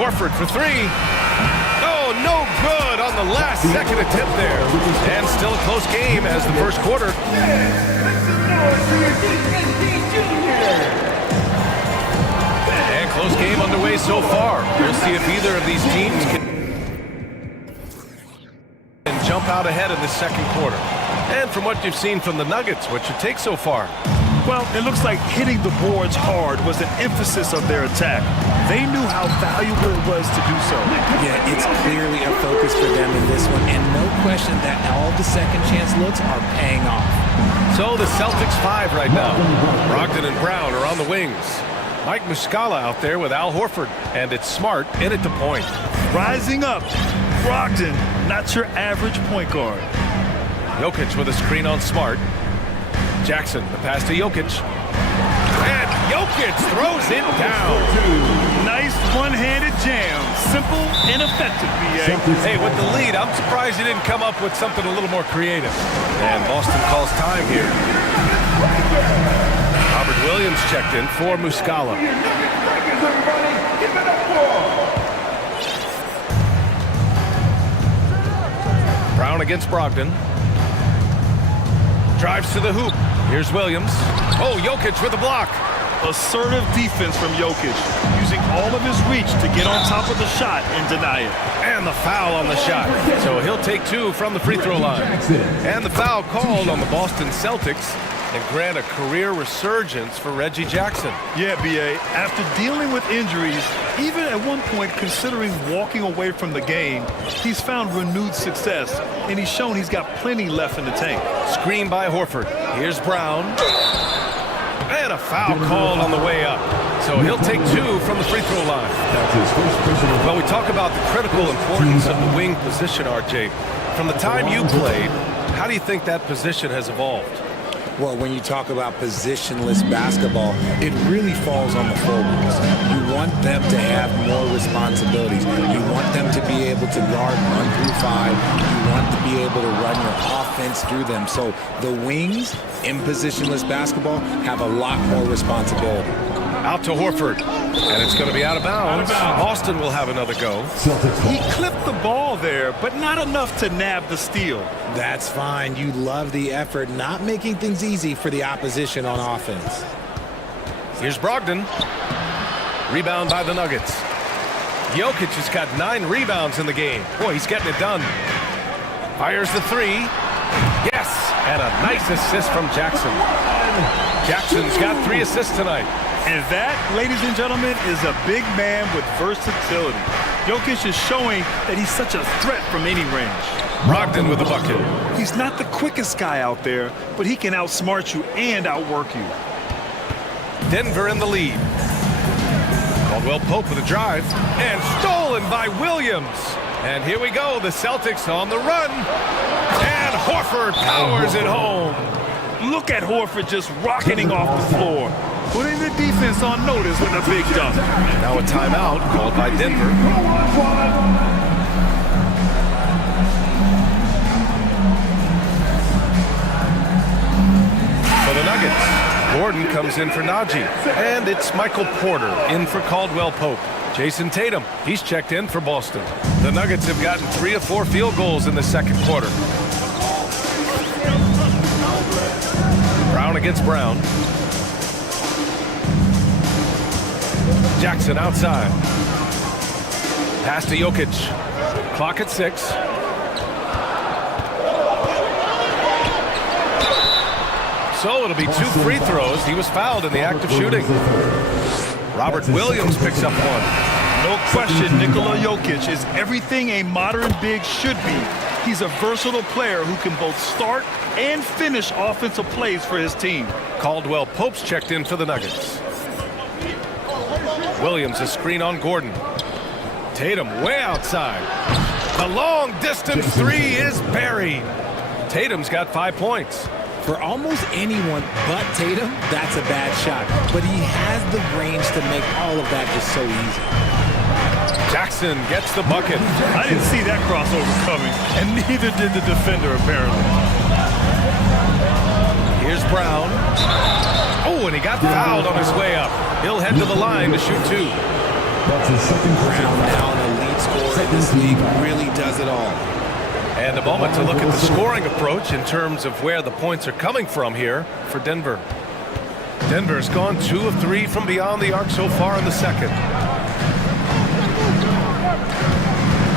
Horford for 3. Oh, no good on the last second attempt there. And still a close game as the first quarter. And close game underway so far. We'll see if either of these teams can jump out ahead in the second quarter. And from what you've seen from the Nuggets, what's your take so far? Well, it looks like hitting the boards hard was an emphasis of their attack. They knew how valuable it was to do so. Yeah, it's clearly a focus for them in this one, and no question that all the second chance looks are paying off. So the Celtics 5 right now. Brogdon and Brown are on the wings. Mike Muscala out there with Al Horford, and it's Smart in at the point. Rising up, Brogdon, not your average point guard. Jokic with a screen on Smart. Jackson, the pass to Jokic. And Jokic throws it down. Nice one-handed jam. Simple and effective, B.A. Hey, with the lead, I'm surprised you didn't come up with something a little more creative. And Boston calls time here. Robert Williams checked in for Muscala. Brown against Brogdon. Drives to the hoop. Here's Williams. Oh, Jokic with a block. Assertive defense from Jokic, using all of his reach to get on top of the shot and deny it. And the foul on the shot. So he'll take 2 from the free throw line. And the foul called on the Boston Celtics and grant a career resurgence for Reggie Jackson. Yeah, B.A., after dealing with injuries, even at one point considering walking away from the game, he's found renewed success, and he's shown he's got plenty left in the tank. Screen by Horford. Here's Brown. And a foul called on the way up. So he'll take 2 from the free throw line. Well, we talk about the critical importance of the wing position, RJ. From the time you played, how do you think that position has evolved? Well, when you talk about positionless basketball, it really falls on the forwards. You want them to have more responsibilities. You want them to be able to guard 1 through 5. You want to be able to run your offense through them. So the wings in positionless basketball have a lot more responsibility. Out to Horford, and it's going to be out of bounds. Boston will have another go. He clipped the ball there, but not enough to nab the steal. That's fine. You love the effort, not making things easy for the opposition on offense. Here's Brogdon. Rebound by the Nuggets. Jokic has got 9 rebounds in the game. Boy, he's getting it done. Fires the 3. Yes, and a nice assist from Jackson. Jackson's got 3 assists tonight. And that, ladies and gentlemen, is a big man with versatility. Jokic is showing that he's such a threat from any range. Brogdon with the bucket. He's not the quickest guy out there, but he can outsmart you and outwork you. Denver in the lead. Caldwell Pope with a drive, and stolen by Williams. And here we go, the Celtics on the run. And Horford powers it home. Look at Horford just rocketing off the floor, putting the defense on notice with a big dunk. Now a timeout called by Denver. For the Nuggets, Gordon comes in for Najee. And it's Michael Porter in for Caldwell Pope. Jason Tatum, he's checked in for Boston. The Nuggets have gotten 3 of 4 field goals in the second quarter. Brown against Brown. Jackson outside. Pass to Jokic. Clock at 6. So it'll be 2 free throws. He was fouled in the act of shooting. Robert Williams picks up 1. No question, Nikola Jokic is everything a modern big should be. He's a versatile player who can both start and finish offensive plays for his team. Caldwell Pope's checked in for the Nuggets. Williams a screen on Gordon. Tatum way outside. The long distance 3 is buried. Tatum's got 5 points. For almost anyone but Tatum, that's a bad shot. But he has the range to make all of that just so easy. Jackson gets the bucket. I didn't see that crossover coming, and neither did the defender, apparently. Here's Brown. Oh, and he got fouled on his way up. He'll head to the line to shoot 2. Brown, now an elite scorer in this league, really does it all. And a moment to look at the scoring approach in terms of where the points are coming from here for Denver. Denver's gone 2 of 3 from beyond the arc so far in the second.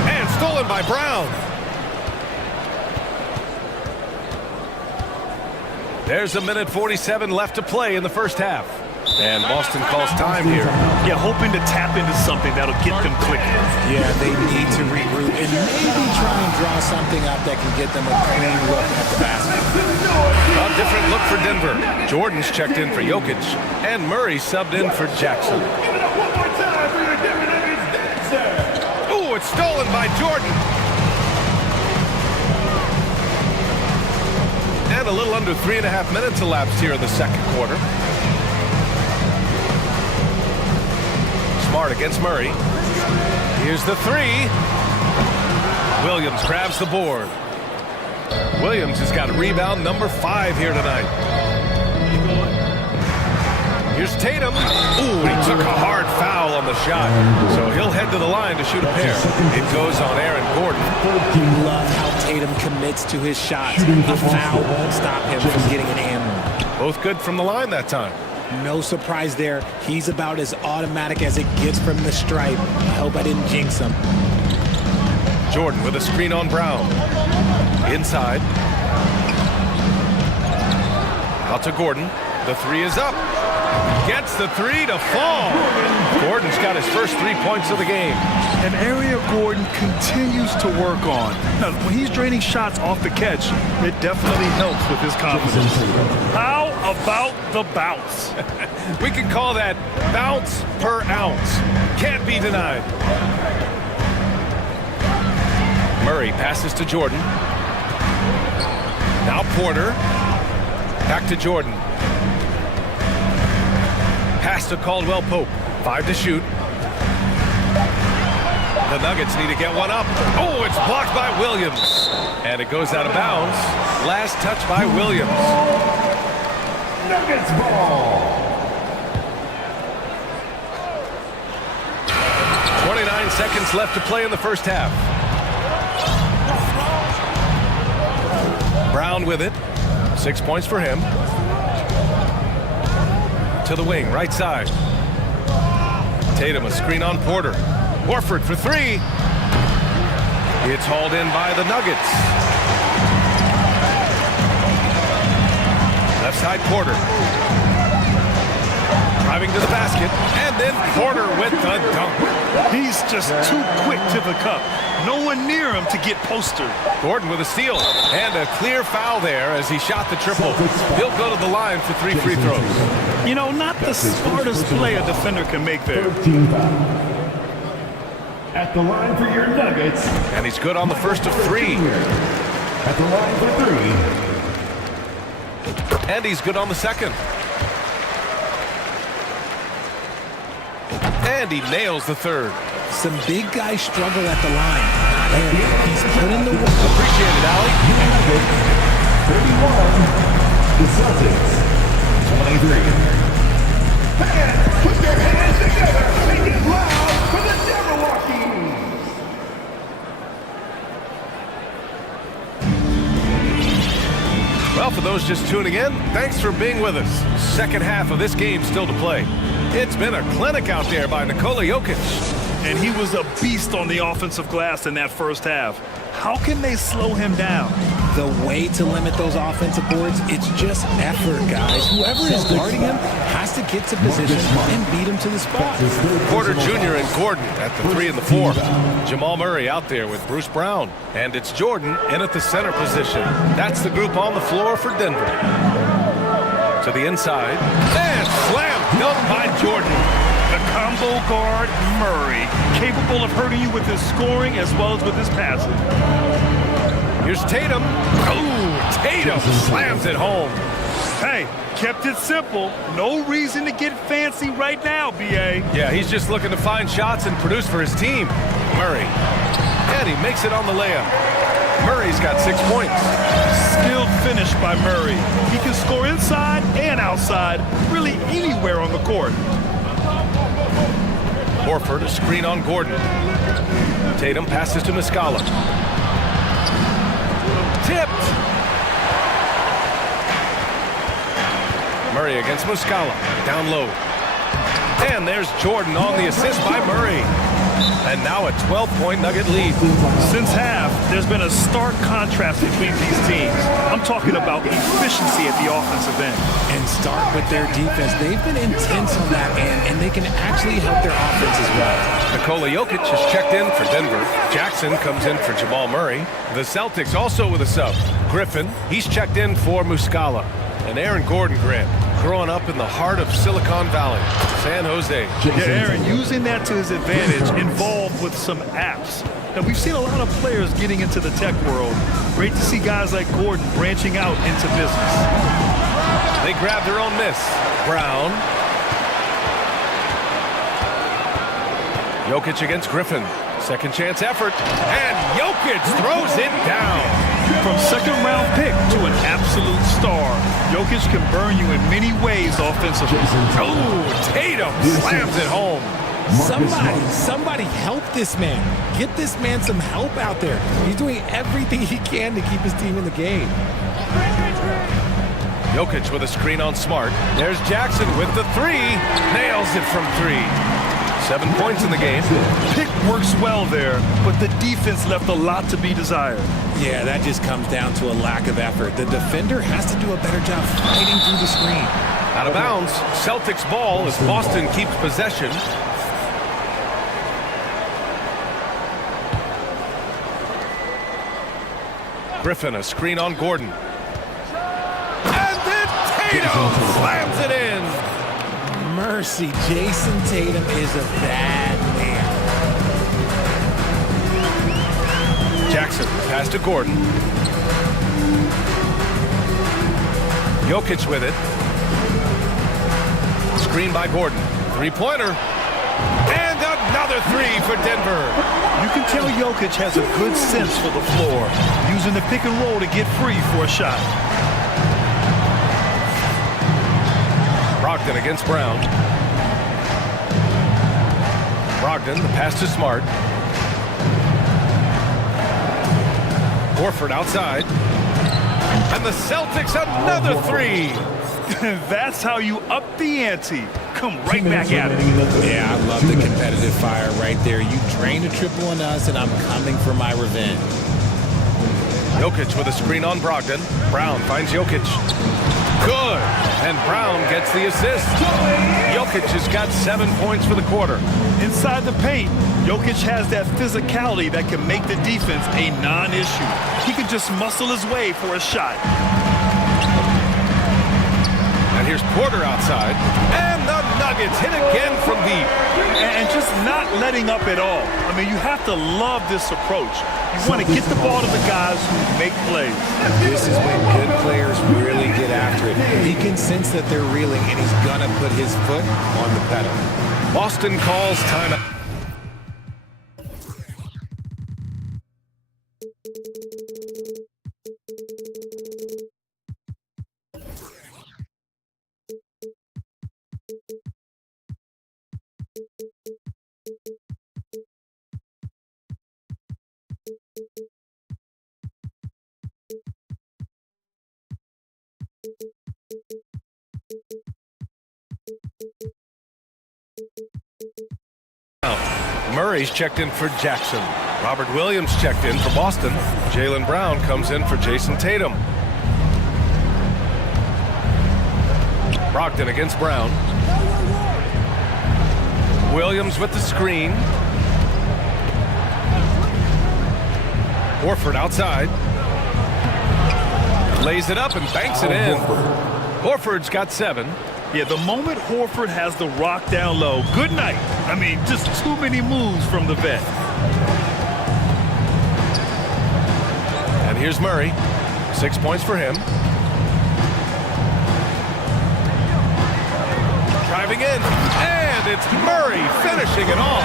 And stolen by Brown. There's a minute 47 left to play in the first half. And Boston calls time here. Yeah, hoping to tap into something that'll get them clicking. Yeah, they need to regroup and maybe try and draw something up that can get them a clean look at the basket. A different look for Denver. Jordan's checked in for Jokic, and Murray subbed in for Jackson. Oh, it's stolen by Jordan. And a little under 3.5 minutes elapsed here in the second quarter. Smart against Murray. Here's the 3. Williams grabs the board. Williams has got rebound number 5 here tonight. Here's Tatum. Ooh, he took a hard foul on the shot. So he'll head to the line to shoot a pair. It goes on Aaron Gordon. Love how Tatum commits to his shots. A foul won't stop him from getting an hammer. Both good from the line that time. No surprise there. He's about as automatic as it gets from the stripe. I hope I didn't jinx him. Jordan with a screen on Brown. Inside. Out to Gordon. The 3 is up. Gets the 3 to fall. Gordon's got his first 3 points of the game. An area Gordon continues to work on. Now, when he's draining shots off the catch, it definitely helps with his confidence. How about the bounce? We can call that bounce per ounce. Can't be denied. Murray passes to Jordan. Now Porter. Back to Jordan. Pass to Caldwell Pope. 5 to shoot. The Nuggets need to get one up. Oh, it's blocked by Williams. And it goes out of bounds. Last touch by Williams. Nuggets ball. 29 seconds left to play in the first half. Brown with it. 6 points for him. To the wing, right side. Tatum, a screen on Porter. Horford for 3. It's hauled in by the Nuggets. Left side, Porter. Driving to the basket, and then Porter with the dunk. He's just too quick to the cup. No one near him to get postered. Gordon with a steal, and a clear foul there as he shot the triple. He'll go to the line for 3 free throws. You know, not the smartest play a defender can make there. At the line for your Nuggets. And he's good on the first of 3. At the line for 3. And he's good on the second. And he nails the third. Some big guys struggle at the line. Not him. He's put in the work. Appreciate it, Allie. 31. The Celtics. 23. Fans, put your hands together. Make it loud for the Jabberwockies. Well, for those just tuning in, thanks for being with us. Second half of this game still to play. It's been a clinic out there by Nikola Jokic. And he was a beast on the offensive glass in that first half. How can they slow him down? The way to limit those offensive boards, it's just effort, guys. Whoever is guarding him has to get to position and beat him to the spot. Porter Jr. and Gordon at the 3 and the 4. Jamal Murray out there with Bruce Brown. And it's Jordan in at the center position. That's the group on the floor for Denver. To the inside. And slam dunk by Jordan. The combo guard, Murray, capable of hurting you with his scoring as well as with his passing. Here's Tatum. Oh, Tatum slams it home. Hey, kept it simple. No reason to get fancy right now, B.A. Yeah, he's just looking to find shots and produce for his team. Murray. And he makes it on the layup. Murray's got 6 points. Skilled finish by Murray. He can score inside and outside, really anywhere on the court. Horford, a screen on Gordon. Tatum passes to Muscala. Tipped. Murray against Muscala. Down low. And there's Jordan on the assist by Murray. And now a 12-point Nugget lead. Since half, there's been a stark contrast between these teams. I'm talking about efficiency at the offensive end. And start with their defense. They've been intense on that end, and they can actually help their offense as well. Nikola Jokic has checked in for Denver. Jackson comes in for Jamal Murray. The Celtics also with a sub. Griffin, he's checked in for Muscala. And Aaron Gordon, Grant, growing up in the heart of Silicon Valley, San Jose. Yeah, Aaron, using that to his advantage, involved with some apps. Now, we've seen a lot of players getting into the tech world. Great to see guys like Gordon branching out into business. They grab their own miss. Brown. Jokic against Griffin. Second chance effort. And Jokic throws it down. From second-round pick to an absolute star, Jokic can burn you in many ways offensively. Oh, Tatum slams it home. Somebody help this man. Get this man some help out there. He's doing everything he can to keep his team in the game. Jokic with a screen on Smart. There's Jackson with the 3. Nails it from 3. 7 points in the game. Pick works well there, but the defense left a lot to be desired. Yeah, that just comes down to a lack of effort. The defender has to do a better job fighting through the screen. Out of bounds, Celtics ball as Boston keeps possession. Griffin, a screen on Gordon. And then Tatum slams it in. Mercy, Jason Tatum is a bad man. Jackson, pass to Gordon. Jokic with it. Screen by Gordon. Three-pointer. And another three for Denver. You can tell Jokic has a good sense for the floor, using the pick and roll to get free for a shot. Brogdon against Brown. Brogdon, the pass to Smart. Horford outside. And the Celtics another three. That's how you up the ante. Come right back at it. Yeah, I love the competitive fire right there. You drained a triple on us, and I'm coming for my revenge. Jokic with a screen on Brogdon. Brown finds Jokic. Good. And Brown gets the assist. Jokic has got 7 points for the quarter. Inside the paint, Jokic has that physicality that can make the defense a non-issue. He can just muscle his way for a shot. And here's Porter outside. And the Nuggets hit again from deep. And just not letting up at all. I mean, you have to love this approach. You want to get the ball to the guys who make plays. This is when good players really get after it. He can sense that they're reeling, and he's going to put his foot on the pedal. Boston calls timeout. Murray's checked in for Jackson. Robert Williams checked in for Boston. Jaylen Brown comes in for Jason Tatum. Brogdon against Brown. Williams with the screen. Horford outside. Lays it up and banks it in. Horford's got 7. Yeah, the moment Horford has the rock down low, good night. I mean, just too many moves from the vet. And here's Murray. 6 points for him. Driving in. And it's Murray finishing it off.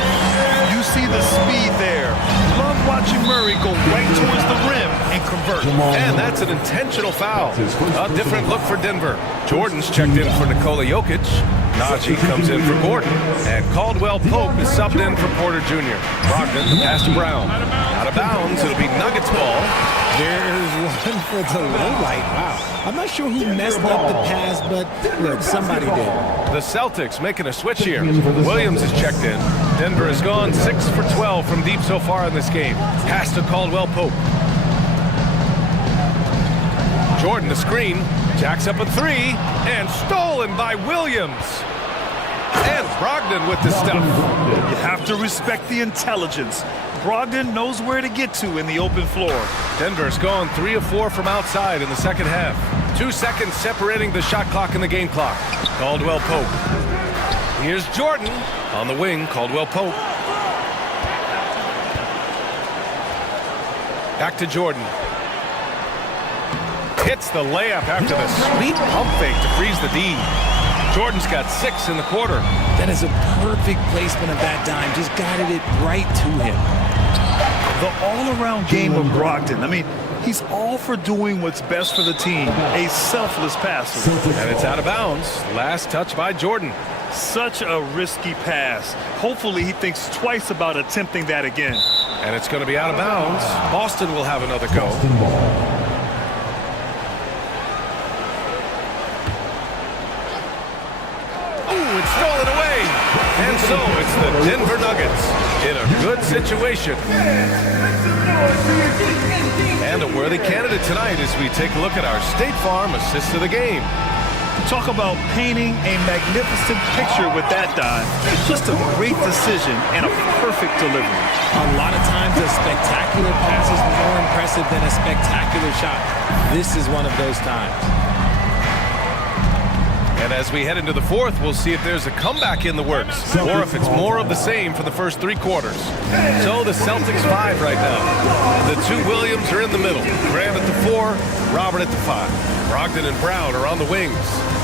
You see the speed there. Love watching Murray go right towards the rim and convert. And that's an intentional foul. A different look for Denver. Jordan's checked in for Nikola Jokic. Najee comes in for Gordon. And Caldwell Pope is subbed in for Porter Jr. Brogdon, the pass to Brown. Out of bounds, it'll be Nuggets ball. There's one for the low light. Wow. I'm not sure who messed up the pass, but look, somebody did. The Celtics making a switch here. Williams is checked in. Denver has gone 6 for 12 from deep so far in this game. Pass to Caldwell Pope. Jordan the screen. Jacks up a 3. And stolen by Williams. And Brogdon with the stuff. You have to respect the intelligence. Brogdon knows where to get to in the open floor. Denver's gone 3 of 4 from outside in the second half. 2 seconds separating the shot clock and the game clock. Caldwell Pope. Here's Jordan on the wing. Caldwell Pope. Back to Jordan. Hits the layup after the sweet pump fake to freeze the D. Jordan's got 6 in the quarter. That is a perfect placement of that dime. Just guided it right to him. The all-around game of Brogdon. I mean, he's all for doing what's best for the team. A selfless passer. And it's out of bounds. Last touch by Jordan. Such a risky pass. Hopefully he thinks twice about attempting that again. And it's going to be out of bounds. Boston will have another go. Ooh, it's stolen away. And so it's the Denver Nuggets in a good situation. And a worthy candidate tonight as we take a look at our State Farm assist of the game. Talk about painting a magnificent picture with that dime. Just a great decision and a perfect delivery. A lot of times a spectacular pass is more impressive than a spectacular shot. This is one of those times. And as we head into the fourth, we'll see if there's a comeback in the works or if it's more of the same for the first 3 quarters. So the Celtics 5 right now. The 2 Williams are in the middle. Grant at the 4, Robert at the 5. Brogdon and Brown are on the wings.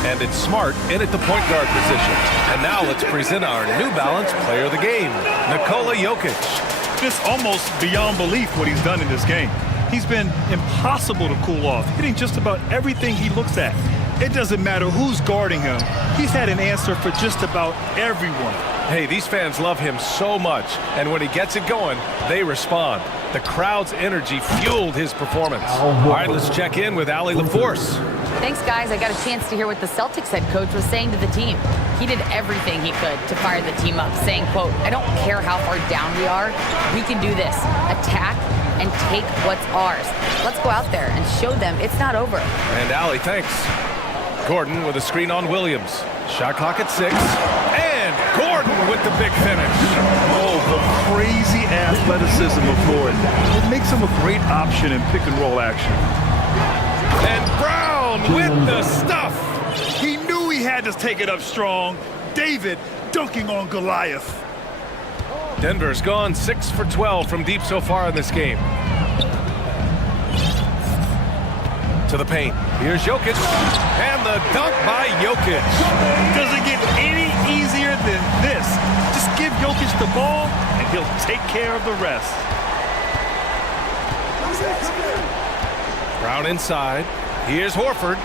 And it's Smart in at the point guard position. And now let's present our New Balance player of the game, Nikola Jokic. It's almost beyond belief what he's done in this game. He's been impossible to cool off, hitting just about everything he looks at. It doesn't matter who's guarding him. He's had an answer for just about everyone. Hey, these fans love him so much, and when he gets it going, they respond. The crowd's energy fueled his performance. All right, let's check in with Allie LaForce. Thanks, guys. I got a chance to hear what the Celtics head coach was saying to the team. He did everything he could to fire the team up, saying, quote, "I don't care how far down we are. We can do this. Attack and take what's ours. Let's go out there and show them it's not over." And Allie, thanks. Gordon with a screen on Williams. Shot clock at 6. And Gordon with the big finish. Oh, the crazy athleticism of Gordon. It makes him a great option in pick and roll action. And Brown with the stuff. He knew he had to take it up strong. David dunking on Goliath. Denver's gone 6 for 12 from deep so far in this game. To the paint. Here's Jokic. And the dunk by Jokic. Doesn't get any easier than this. Just give Jokic the ball, and he'll take care of the rest. Brown inside. Here's Horford.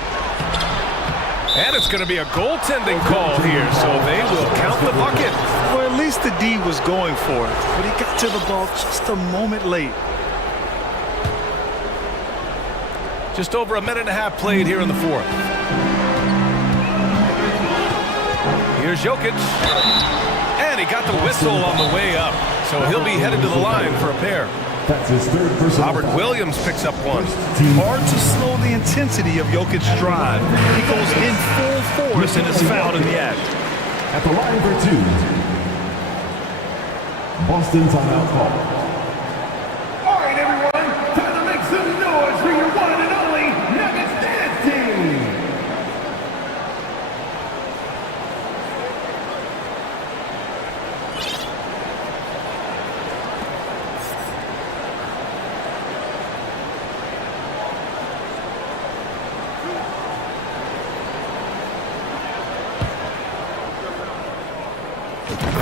And it's going to be a goaltending call here, so they will count the bucket. Well, at least the D was going for it, but he got to the ball just a moment late. Just over a minute and a half played here in the fourth. Here's Jokic. And he got the whistle on the way up, so he'll be headed to the line for a pair. That's his third personal Robert foul. Williams picks up one. Hard to slow the intensity of Jokic's drive. He goes in full force and is fouled in the act. At the line for 2. Boston timeout call. All right, everyone. Time to make some noise for your one and only Nuggets dance team.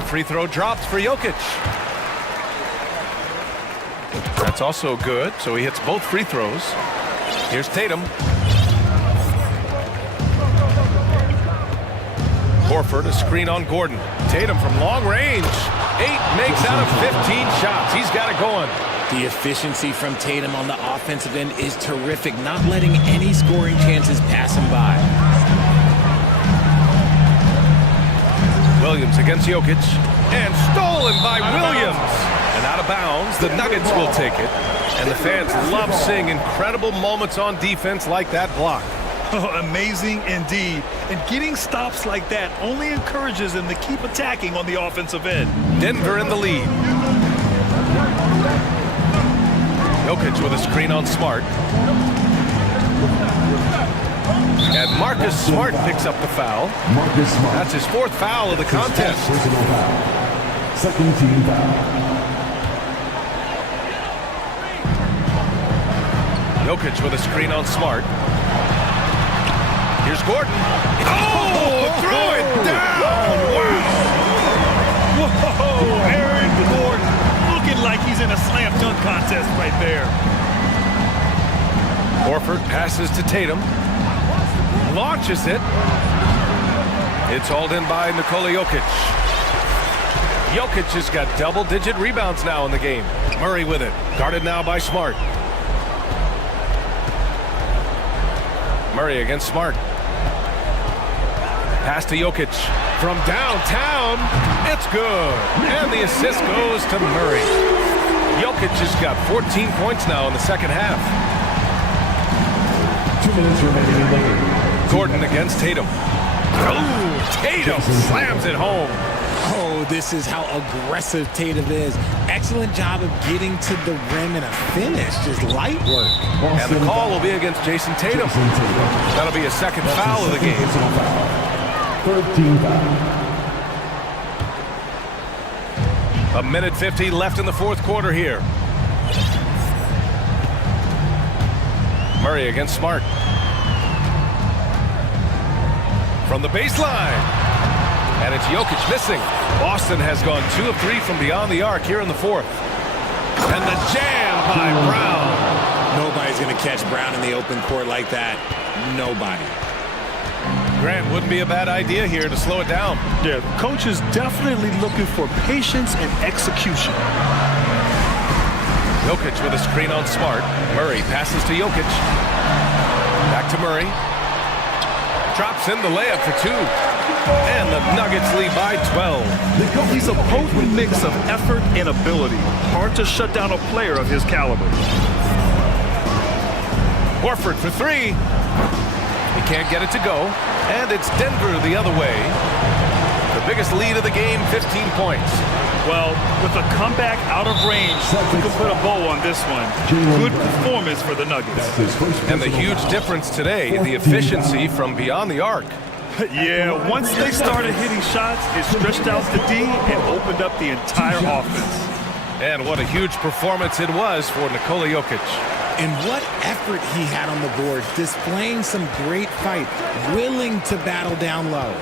Free throw dropped for Jokic. That's also good, so he hits both free throws. Here's Tatum. Horford, a screen on Gordon. Tatum from long range. 8 makes out of 15 shots. He's got it going. The efficiency from Tatum on the offensive end is terrific, not letting any scoring chances pass him by. Williams against Jokic, and stolen by Williams. And out of bounds, the Nuggets will take it. And the fans love seeing incredible moments on defense like that block. Oh, amazing indeed. And getting stops like that only encourages them to keep attacking on the offensive end. Denver in the lead. Jokic with a screen on Smart. And Marcus Smart picks up the foul. Marcus Smart. That's his 4th foul of the contest. Personal foul. Second team foul. Jokic with a screen on Smart. Here's Gordon. Oh, throw it down! Wow! Whoa, Aaron Gordon looking like he's in a slam dunk contest right there. Horford passes to Tatum. Launches it. It's hauled in by Nikola Jokic. Jokic has got double-digit rebounds now in the game. Murray with it. Guarded now by Smart. Murray against Smart. Pass to Jokic. From downtown. It's good. And the assist goes to Murray. Jokic has got 14 points now in the second half. 2 minutes remaining in the game. Gordon against Tatum. Oh, Tatum slams it home. Oh, this is how aggressive Tatum is. Excellent job of getting to the rim and a finish. Just light work. And the call will be against Jason Tatum. That'll be a second foul of the game. 13 foul. A minute 50 left in the fourth quarter here. Murray against Smart. From the baseline. And it's Jokic missing. Boston has gone 2 of 3 from beyond the arc here in the fourth. And the jam by Brown. Nobody's going to catch Brown in the open court like that. Nobody. Grant, wouldn't be a bad idea here to slow it down. Yeah, coach is definitely looking for patience and execution. Jokic with a screen on Smart. Murray passes to Jokic. Back to Murray. Drops in the layup for 2. And the Nuggets lead by 12. He's a potent mix of effort and ability. Hard to shut down a player of his caliber. Horford for 3. He can't get it to go. And it's Denver the other way. The biggest lead of the game, 15 points. Well, with a comeback out of range, we can put a bow on this one. Good performance for the Nuggets. And the huge difference today, the efficiency from beyond the arc. Yeah, once they started hitting shots, it stretched out the D and opened up the entire offense. And what a huge performance it was for Nikola Jokic. And what effort he had on the board, displaying some great fight, willing to battle down low.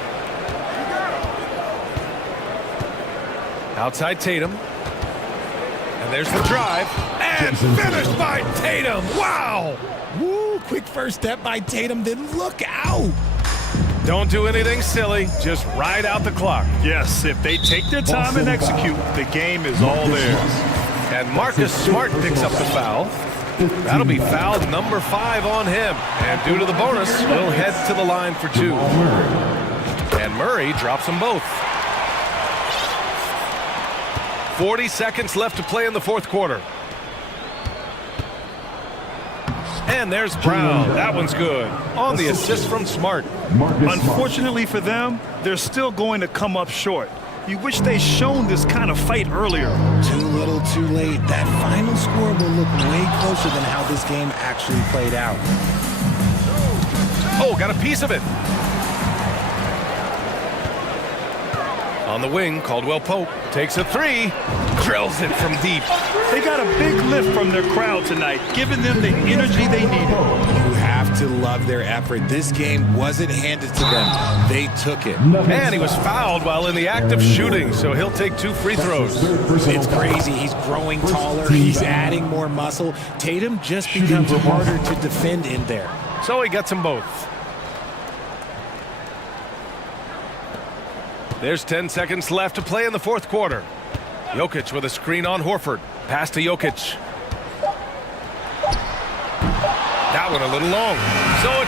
Outside Tatum. And there's the drive. And finished by Tatum. Wow! Woo, quick first step by Tatum, then look out! Don't do anything silly. Just ride out the clock. Yes, if they take their time and execute, the game is all theirs. And Marcus Smart picks up the foul. That'll be foul number 5 on him. And due to the bonus, we'll head to the line for 2. And Murray drops them both. 40 seconds left to play in the fourth quarter. And there's Brown. That one's good. On the assist from Smart. Unfortunately for them, they're still going to come up short. You wish they'd shown this kind of fight earlier. Too little, too late. That final score will look way closer than how this game actually played out. Oh, got a piece of it. On the wing, Caldwell Pope takes a 3, drills it from deep. They got a big lift from their crowd tonight, giving them the energy they needed. You have to love their effort. This game wasn't handed to them. They took it. And he was fouled while in the act of shooting, so he'll take 2 free throws. It's crazy. He's growing taller. He's adding more muscle. Tatum just becomes harder to defend in there. So he gets them both. There's 10 seconds left to play in the fourth quarter. Jokic with a screen on Horford. Pass to Jokic. That one a little long. So it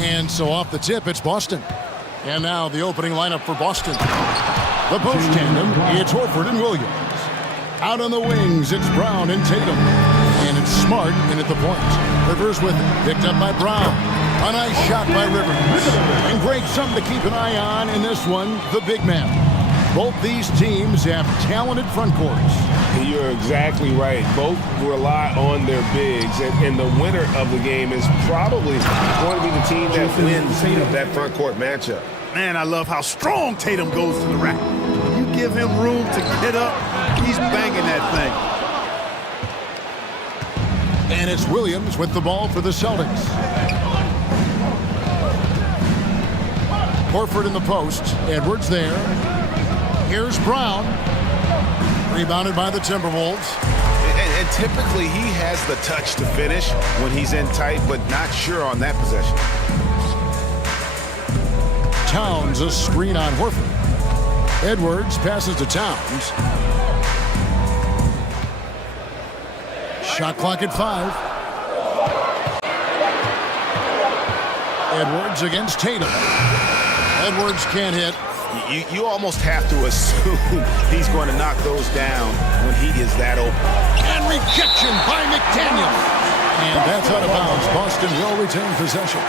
And so off the tip, it's Boston. And now the opening lineup for Boston. The post tandem, it's Horford and Williams. Out on the wings, it's Brown and Tatum. And it's Smart in at the point. Rivers with it, picked up by Brown. A nice shot by Rivers. And great, something to keep an eye on in this one, the big man. Both these teams have talented front courts. You're exactly right. Both rely on their bigs, and the winner of the game is probably going to be the team that wins that front court matchup. Man, I love how strong Tatum goes to the rack. When you give him room to get up, he's banging that thing. And it's Williams with the ball for the Celtics. Horford in the post. Edwards there. Here's Brown. Rebounded by the Timberwolves. And typically he has the touch to finish when he's in tight, but not sure on that possession. Towns, a screen on Horford. Edwards passes to Towns. Shot clock at 5. Edwards against Tatum. Edwards can't hit. You almost have to assume he's going to knock those down when he is that open. And rejection by McDaniel. And that's out of bounds. Boston will retain possession.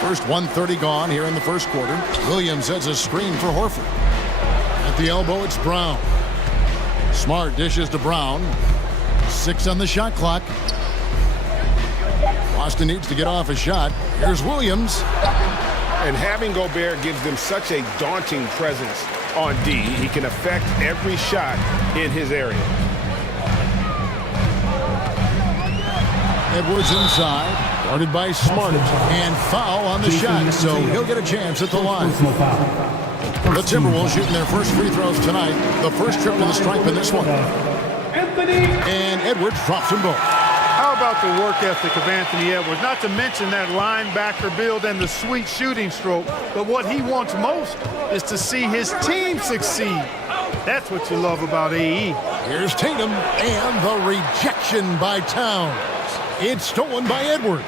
First 1:30 gone here in the first quarter. Williams has a screen for Horford. At the elbow, it's Brown. Smart dishes to Brown. 6 on the shot clock. Boston needs to get off a shot. Here's Williams. And having Gobert gives them such a daunting presence on D. He can affect every shot in his area. Edwards inside, guarded by Smart, and foul on the shot, so he'll get a chance at the line. The Timberwolves shooting their first free throws tonight. The first trip to the stripe in this one. And Edwards drops them both. How about the work ethic of Anthony Edwards? Not to mention that linebacker build and the sweet shooting stroke, but what he wants most is to see his team succeed. That's what you love about AE. Here's Tatum, and the rejection by Towns. It's stolen by Edwards.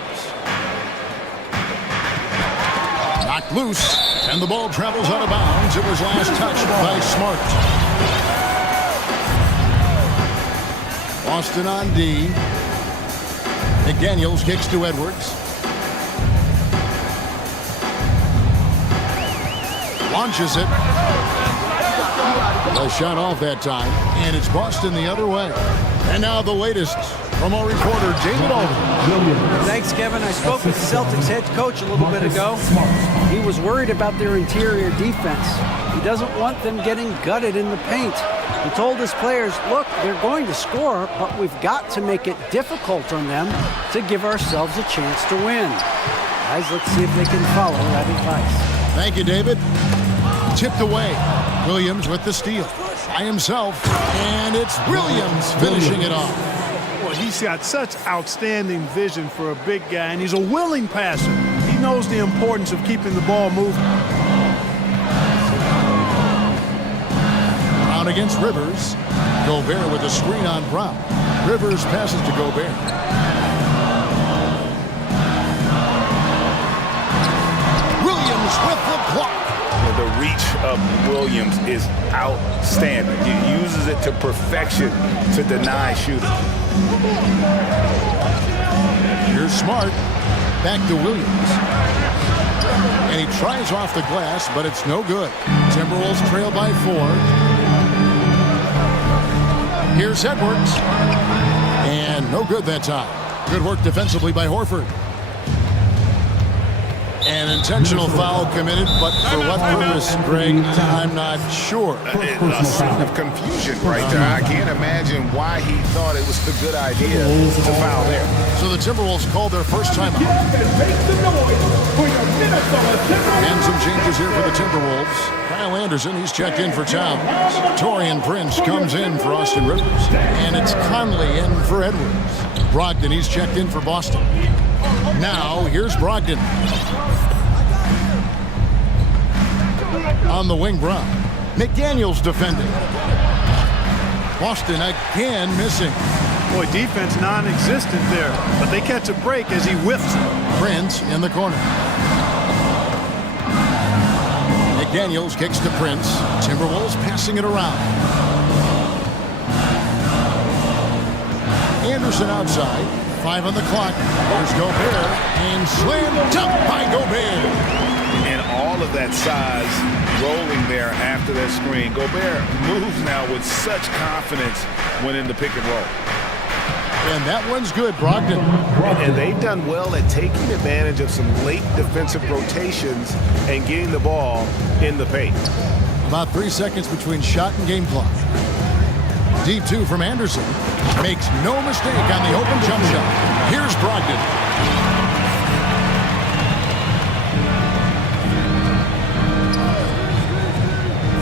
Knocked loose, and the ball travels out of bounds. It was last touched by Smart. Boston on D. McDaniels kicks to Edwards. Launches it. A shot off that time, and it's Boston the other way. And now the latest from our reporter, David Aldridge. Thanks, Kevin. I spoke with the Celtics head coach a little bit ago. He was worried about their interior defense. He doesn't want them getting gutted in the paint. He told his players, look, they're going to score, but we've got to make it difficult on them to give ourselves a chance to win. Guys, let's see if they can follow that advice. Thank you, David. Tipped away. Williams with the steal. By himself, and it's Williams finishing it off. Well, he's got such outstanding vision for a big guy, and he's a willing passer. He knows the importance of keeping the ball moving. Brown against Rivers. Gobert with a screen on Brown. Rivers passes to Gobert. Williams with the block. The reach of Williams is outstanding. He uses it to perfection to deny shooting. Here's Smart. Back to Williams. And he tries off the glass, but it's no good. Timberwolves trail by 4. Here's Edwards. And no good that time. Good work defensively by Horford. An intentional foul committed, but for what purpose, Greg, I'm not sure. A sign of confusion right there. I can't imagine why he thought it was a good idea to foul there. So the Timberwolves called their first timeout. And some changes here for the Timberwolves. Kyle Anderson, he's checked in for Towns. Taurean Prince comes in for Austin Rivers. And it's Conley in for Edwards. Brogdon, he's checked in for Boston. Now, here's Brogdon. On the wing, Brown. McDaniels defending. Boston again missing. Boy, defense non-existent there, but they catch a break as he whiffs. Prince in the corner. McDaniels kicks to Prince. Timberwolves passing it around. Anderson outside. 5 on the clock. There's Gobert. And slam dunk by Gobert. And all of that size rolling there after that screen. Gobert moves now with such confidence when in the pick and roll. And that one's good, Brogdon. And they've done well at taking advantage of some late defensive rotations and getting the ball in the paint. About 3 seconds between shot and game clock. Deep 2 from Anderson. Makes no mistake on the open jump shot. Here's Brogdon.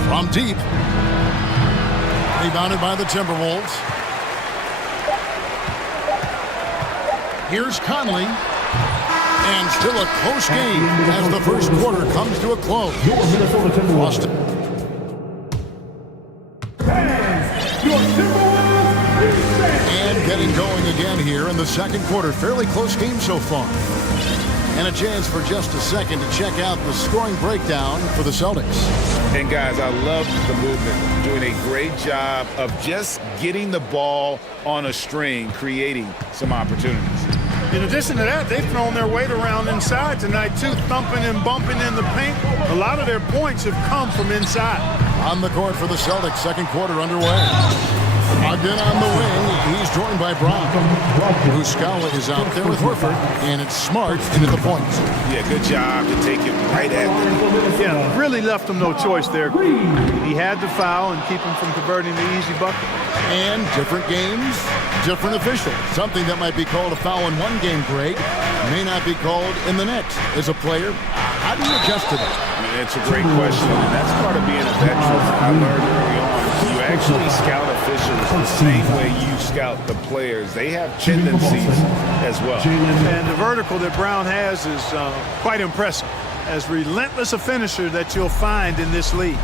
From deep. Rebounded by the Timberwolves. Here's Conley. And still a close game as the first quarter comes to a close. Boston. And getting going again here in the second quarter. Fairly close game so far. And a chance for just a second to check out the scoring breakdown for the Celtics. And guys, I love the movement. Doing a great job of just getting the ball on a string, creating some opportunities. In addition to that, they've thrown their weight around inside tonight, too, thumping and bumping in the paint. A lot of their points have come from inside. On the court for the Celtics, second quarter underway. Again on the wing, he's joined by Brown. Muscala is out there with Horford, and it's Smart into the points. Yeah, good job to take it right at them. Yeah, really left him no choice there. He had to foul and keep him from converting the easy bucket. And different games, different officials. Something that might be called a foul in one game break may not be called in the next. As a player, how do you adjust to that? It's a great question, and that's part of being a veteran. I learned early on, you actually scout officials the same way you scout the players. They have tendencies as well. And the vertical that Brown has is quite impressive. As relentless a finisher that you'll find in this league.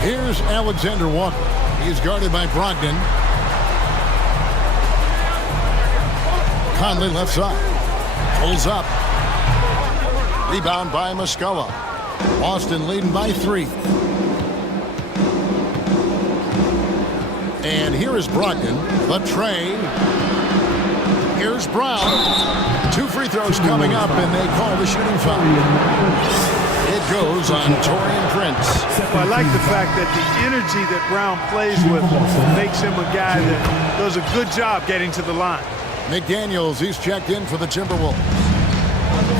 Here's Alexander Walker. He's guarded by Brogdon. Conley left side. Pulls up. Rebound by Muscala. Boston leading by 3. And here is Brogdon. The tray. Here's Brown. 2 free throws coming up, and they call the shooting foul. It goes on Taurean Prince. Well, I like the fact that the energy that Brown plays with makes him a guy that does a good job getting to the line. McDaniels, he's checked in for the Timberwolves.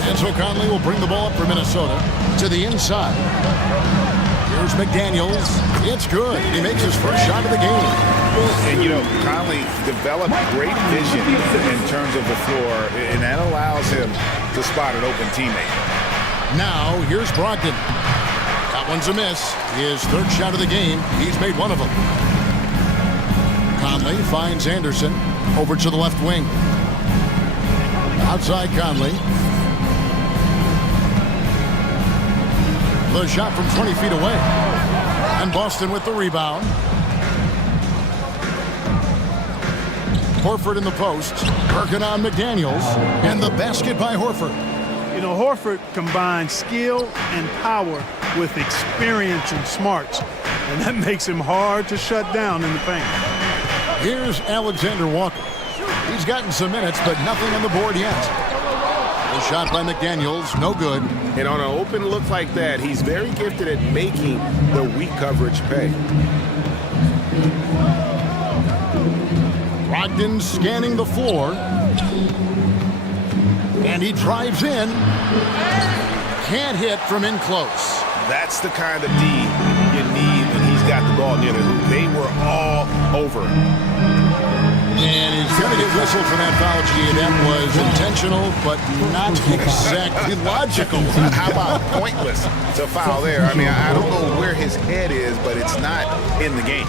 And so Conley will bring the ball up for Minnesota to the inside. Here's McDaniels. It's good. He makes his first shot of the game. And, you know, Conley developed great vision in terms of the floor, and that allows him to spot an open teammate. Now, here's Brogdon. That one's a miss. His third shot of the game. He's made one of them. Conley finds Anderson over to the left wing. Outside Conley. The shot from 20 feet away. And Boston with the rebound. Horford in the post. Working on McDaniels. And the basket by Horford. You know, Horford combines skill and power with experience and smarts. And that makes him hard to shut down in the paint. Here's Alexander Walker. He's gotten some minutes, but nothing on the board yet. A shot by McDaniels, no good. And on an open look like that, he's very gifted at making the weak coverage pay. Brogdon scanning the floor. And he drives in. Can't hit from in close. That's the kind of D you need when he's got the ball near the hoop. They were all over it. And he's going to get whistled for that foul, G. That was intentional, but not exactly logical. How about pointless to foul there? I mean, I don't know where his head is, but it's not in the game.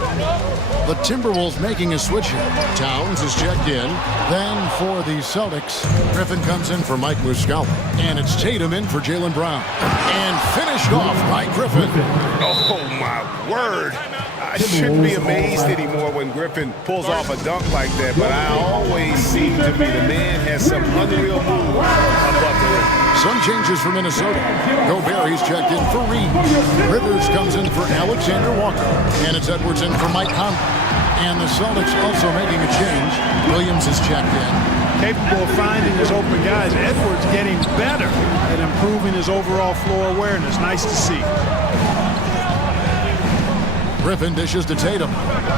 The Timberwolves making a switch here. Towns is checked in. Then for the Celtics, Griffin comes in for Mike Muscala. And it's Tatum in for Jaylen Brown. And finished off by Griffin. Oh, my word. I shouldn't be amazed anymore when Griffin pulls off a dunk like that, but I always seem to be the man has some unreal move above the rim. Some changes for Minnesota. Gobert, he's checked in for Reed. Rivers comes in for Alexander Walker. And it's Edwards in for Mike Conley. And the Celtics also making a change. Williams is checked in. Capable of finding his open guys. Edwards getting better at improving his overall floor awareness. Nice to see. Griffin dishes to Tatum.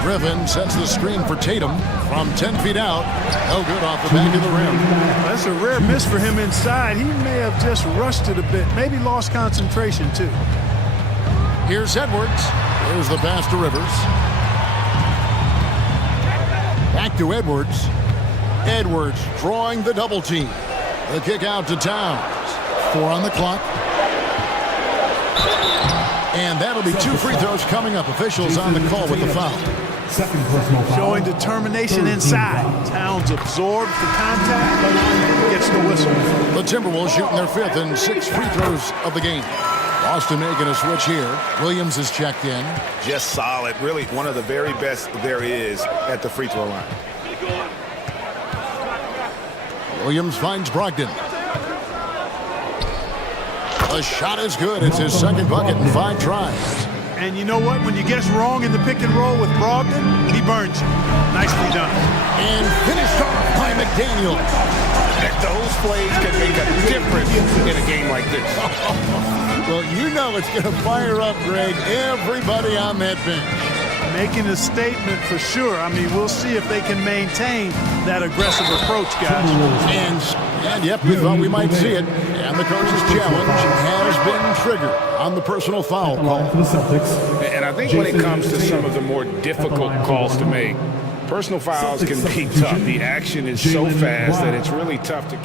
Griffin sets the screen for Tatum from 10 feet out. No good off the back of the rim. That's a rare miss for him inside. He may have just rushed it a bit. Maybe lost concentration, too. Here's Edwards. There's the pass to Rivers. Back to Edwards. Edwards drawing the double team. The kick out to Towns. 4 on the clock. And that'll be 2 free throws coming up. Officials on the call with the foul. Showing determination inside. Towns absorbs the contact, gets the whistle. The Timberwolves shooting their 5th and 6th free throws of the game. Boston making a switch here. Williams is checked in. Just solid. Really one of the very best there is at the free throw line. Williams finds Brogdon. The shot is good. It's his 2nd bucket in 5 tries. And you know what? When you guess wrong in the pick and roll with Brogdon, he burns you. Nicely done. And finished off by McDaniel. Those plays can make a difference in a game like this. Well, you know it's going to fire up, Greg, everybody on that bench. Making a statement for sure. I mean, we'll see if they can maintain that aggressive approach, guys. And yep, we thought we might see it. And the coach's challenge has been triggered on the personal foul call. And I think when it comes to some of the more difficult calls to make, personal fouls can be tough. The action is so fast that it's really tough to...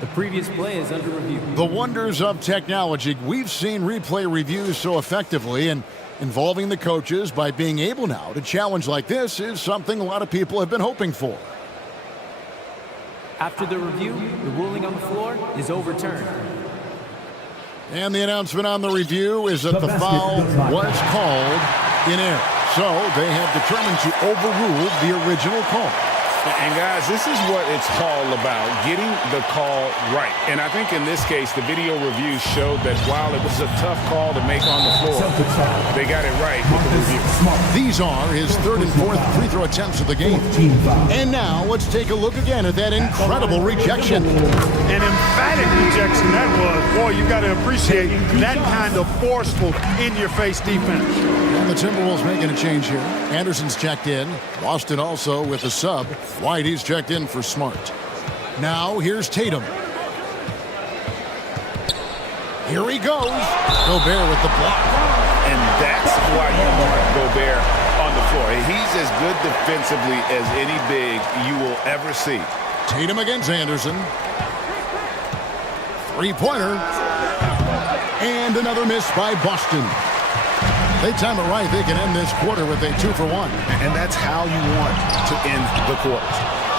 The previous play is under review. The wonders of technology. We've seen replay reviews so effectively, and involving the coaches by being able now to challenge like this is something a lot of people have been hoping for. After the review, the ruling on the floor is overturned. And the announcement on the review is that the foul was called in error. So they have determined to overrule the original call. And guys, this is what it's all about, getting the call right. And I think in this case, the video review showed that while it was a tough call to make on the floor, they got it right with the review. These are his 3rd and 4th free throw attempts of the game. And now let's take a look again at that incredible rejection. An emphatic rejection that was. Boy, you got to appreciate that kind of forceful, in-your-face defense. And the Timberwolves making a change here. Anderson's checked in. Boston also with a sub. White, he's checked in for Smart. Now, here's Tatum. Here he goes. Gobert with the block. And that's why you want Gobert on the floor. He's as good defensively as any big you will ever see. Tatum against Anderson. 3-pointer. And another miss by Boston. They time it right, they can end this quarter with a 2-for-1. And that's how you want to end the quarter.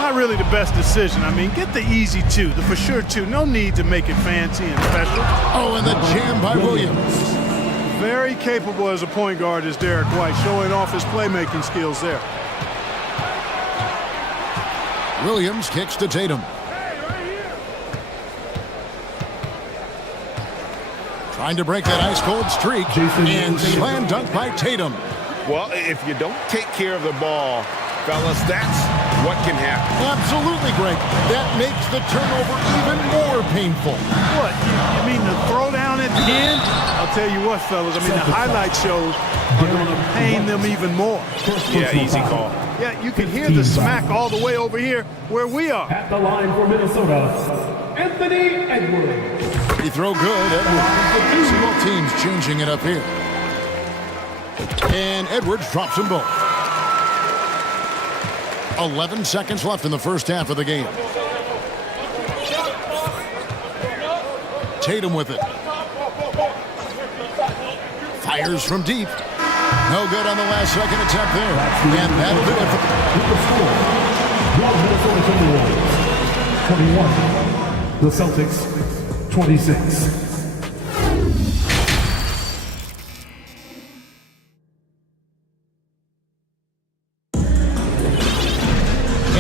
Not really the best decision. I mean, get the easy 2, the for sure 2. No need to make it fancy and special. Oh, and the jam by Williams. Very capable as a point guard is Derek White, showing off his playmaking skills there. Williams kicks to Tatum. Trying to break that ice-cold streak, and slam dunk by Tatum. Well, if you don't take care of the ball, fellas, that's what can happen. Absolutely, Greg. That makes the turnover even more painful. What? You mean the throwdown at the end? I'll tell you what, fellas. I mean, the highlight shows are going to pain them even more. Yeah, easy call. Yeah, you can hear the smack all the way over here where we are. At the line for Minnesota, Anthony Edwards. He throw good. Edwards. Both teams changing it up here. And Edwards drops them both. 11 seconds left in the first half of the game. Tatum with it. Fires from deep. No good on the last second attempt there. And that'll do it for the Celtics, 26.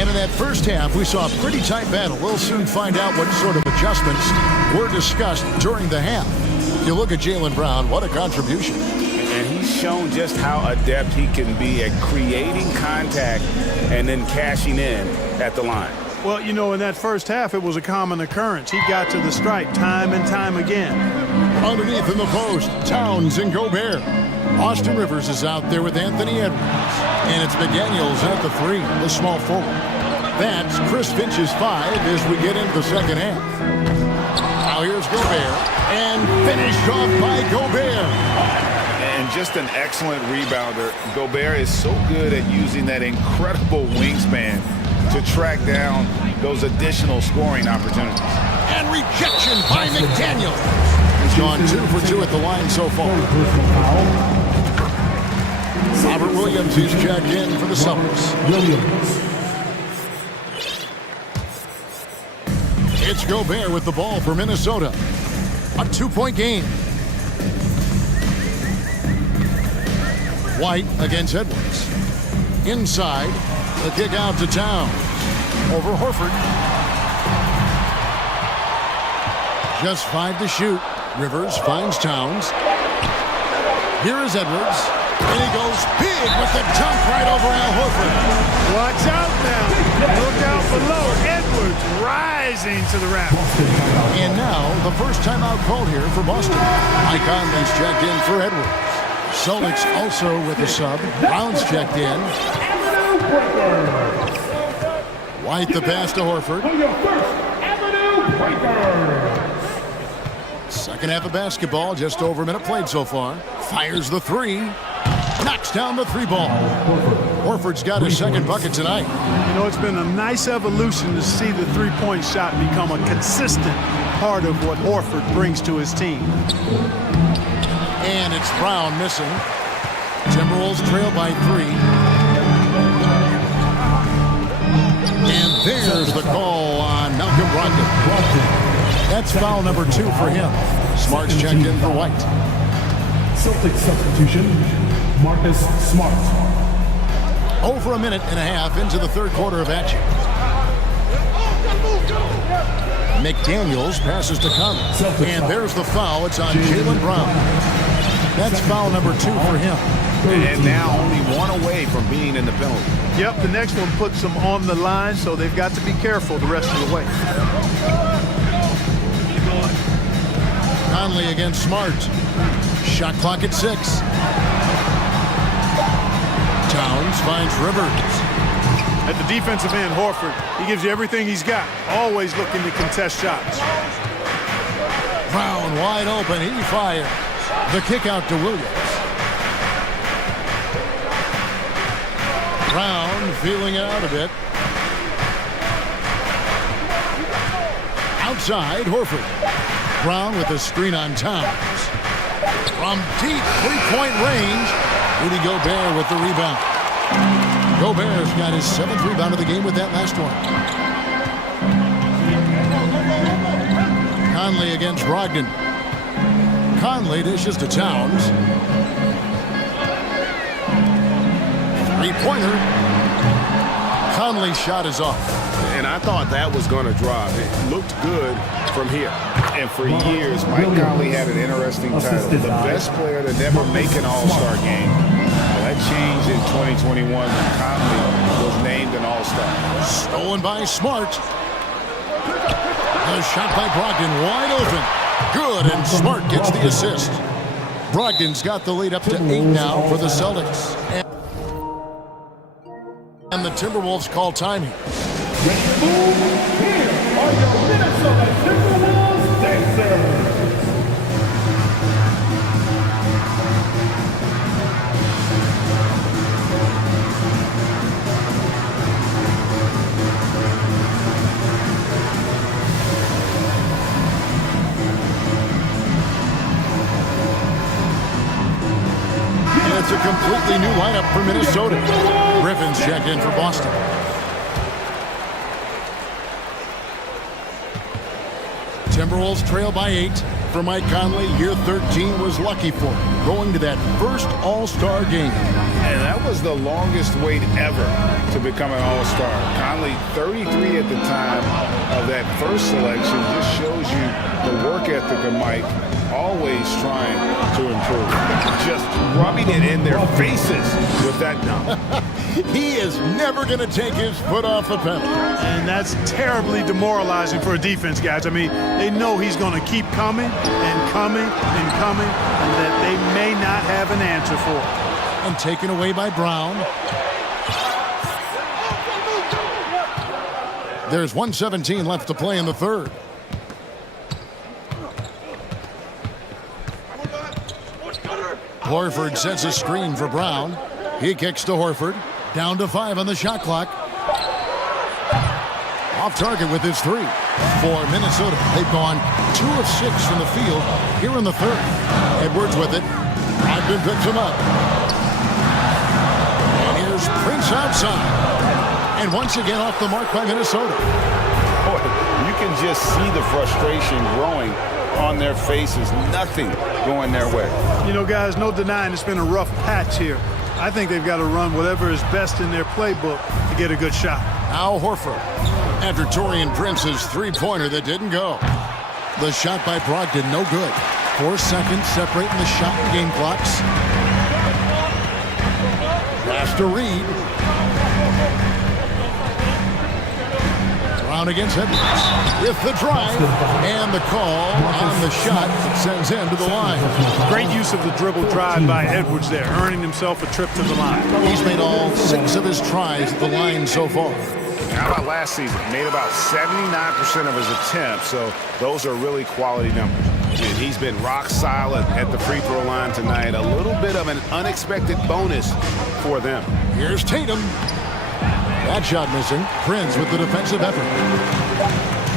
And in that first half, we saw a pretty tight battle. We'll soon find out what sort of adjustments were discussed during the half. You look at Jaylen Brown, what a contribution. And he's shown just how adept he can be at creating contact and then cashing in at the line. Well, you know, in that first half, it was a common occurrence. He got to the stripe time and time again. Underneath in the post, Towns and Gobert. Austin Rivers is out there with Anthony Edwards. And it's McDaniels at the 3, the small forward. That's Chris Finch's 5 as we get into the second half. Now here's Gobert. And finished off by Gobert. And just an excellent rebounder. Gobert is so good at using that incredible wingspan to track down those additional scoring opportunities. And rejection by McDaniels. He's gone 2 for 2 at the line so far. Robert Williams is checked in for the Celtics. It's Gobert with the ball for Minnesota. A 2-point game. White against Edwards. Inside, the kick out to Towns. Over Horford. Just 5 to shoot. Rivers finds Towns. Here is Edwards. And he goes big with the dunk right over Al Horford. Watch out now. Look out below. Edwards rising to the rack. And now, the first timeout called here for Boston. Mike Conley's checked in for Edwards. Celtics also with a sub. Brown's checked in. White the pass to Horford. Second half of basketball, just over a minute played so far. Fires the 3. Knocks down the 3 ball. Horford's got his second bucket tonight. You know, it's been a nice evolution to see the 3-point shot become a consistent part of what Horford brings to his team. And it's Brown missing. Timberwolves trail by 3. And there's the call on Malcolm Brogdon. That's foul number 2 for him. Smart's checked in for White. Celtic substitution, Marcus Smart. Over a minute and a half into the third quarter of action. McDaniels passes to Conley. And there's the foul. It's on Jaylen Brown. That's foul number 2 for him. And now only 1 away from being in the penalty. Yep, the next one puts them on the line, so they've got to be careful the rest of the way. Conley against Smart. Shot clock at 6. Towns finds Rivers. At the defensive end, Horford, he gives you everything he's got. Always looking to contest shots. Brown wide open. He fires. The kick out to Williams. Brown feeling it out a bit. Outside, Horford. Brown with a screen on Towns. From deep 3-point range, Rudy Gobert with the rebound. Gobert's got his 7th rebound of the game with that last one. Conley against Brogdon. Conley dishes to Towns. 3-pointer. Conley's shot is off. And I thought that was going to drop. It looked good from here. And for years, Mike Conley had an interesting title. The best player to never make an all-star game. Well, that changed in 2021 when Conley was named an all-star. Stolen by Smart. A shot by Brogdon wide open. Good, and Smart gets the assist. Brogdon's got the lead up to 8 now for the Celtics. And the Timberwolves call time here. Here are your Minnesota Timberwolves dancers. It's a completely new lineup for Minnesota. Griffin's checked in for Boston. Timberwolves trail by 8. For Mike Conley, year 13 was lucky for him, going to that first All-Star game. And that was the longest wait ever to become an all-star. Conley, 33 at the time of that first selection, just shows you the work ethic of Mike, always trying to improve. Just rubbing it in their faces with that dunk. He is never going to take his foot off the pedal. And that's terribly demoralizing for a defense, guys. I mean, they know he's going to keep coming and coming and coming, and that they may not have an answer for it. And taken away by Brown. There's 1:17 left to play in the third. Horford sets a screen for Brown. He kicks to Horford. Down to 5 on the shot clock. Off target with his 3. For Minnesota, they've gone 2 of 6 from the field here in the third. Edwards with it. Brogdon picks him up. And here's Prince outside. And once again off the mark by Minnesota. Boy, you can just see the frustration growing on their faces. Nothing going their way. You know, guys, no denying it's been a rough patch here. I think they've got to run whatever is best in their playbook to get a good shot. Now Horford. After Taurean Prince's three-pointer that didn't go. The shot by Brogdon, no good. 4 seconds separating the shot and game clocks. Pass to Reed. Brown against Edwards with the drive and the call on the shot that sends him to the line. Great use of the dribble drive by Edwards there, earning himself a trip to the line. He's made all 6 of his tries at the line so far. How about last season? Made about 79% of his attempts, so those are really quality numbers. And he's been rock solid at the free throw line tonight. A little bit of an unexpected bonus for them. Here's Tatum. That shot missing. Prince with the defensive effort.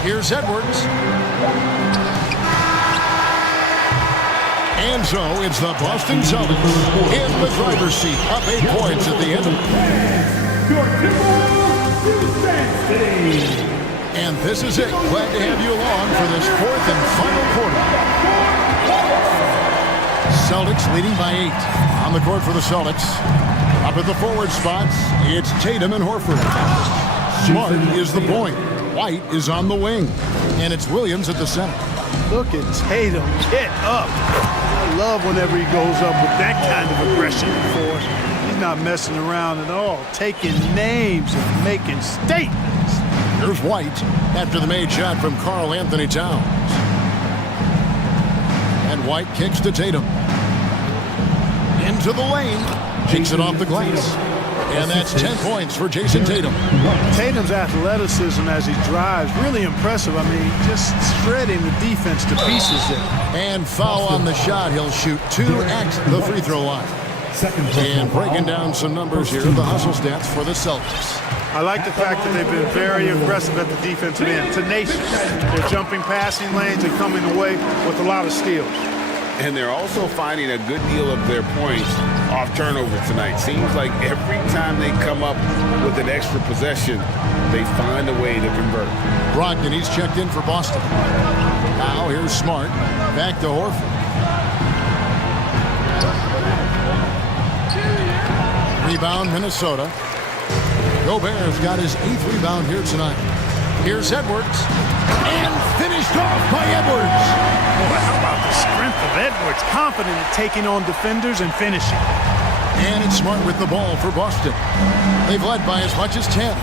Here's Edwards. And so it's the Boston Celtics in the driver's seat, up 8 points at the end. And this is it. Glad to have you along for this 4th and final quarter. Celtics leading by 8. On the court for the Celtics. Up at the forward spots, it's Tatum and Horford. Smart is the point. White is on the wing. And it's Williams at the center. Look at Tatum get up. I love whenever he goes up with that kind of aggression for us. He's not messing around at all. Taking names and making statements. Here's White after the made shot from Karl Anthony Towns. And White kicks to Tatum. Into the lane. Takes it off the glass. And that's 10 points for Jason Tatum. Tatum's athleticism as he drives, really impressive. I mean, just shredding the defense to pieces there. And foul on the shot. He'll shoot 2 at the free throw line. And breaking down some numbers here, the hustle stats for the Celtics. I like the fact that they've been very aggressive at the defensive end. Tenacious. They're jumping passing lanes and coming away with a lot of steals. And they're also finding a good deal of their points off turnover tonight. Seems like every time they come up with an extra possession, they find a way to convert. Brogdon, he's checked in for Boston. Now here's Smart. Back to Horford. Rebound, Minnesota. Gobert's got his 8th rebound here tonight. Here's Edwards. And finished off by Edwards. Boy, how about the strength of Edwards? Confident at taking on defenders and finishing. And it's Smart with the ball for Boston. They've led by as much as 10.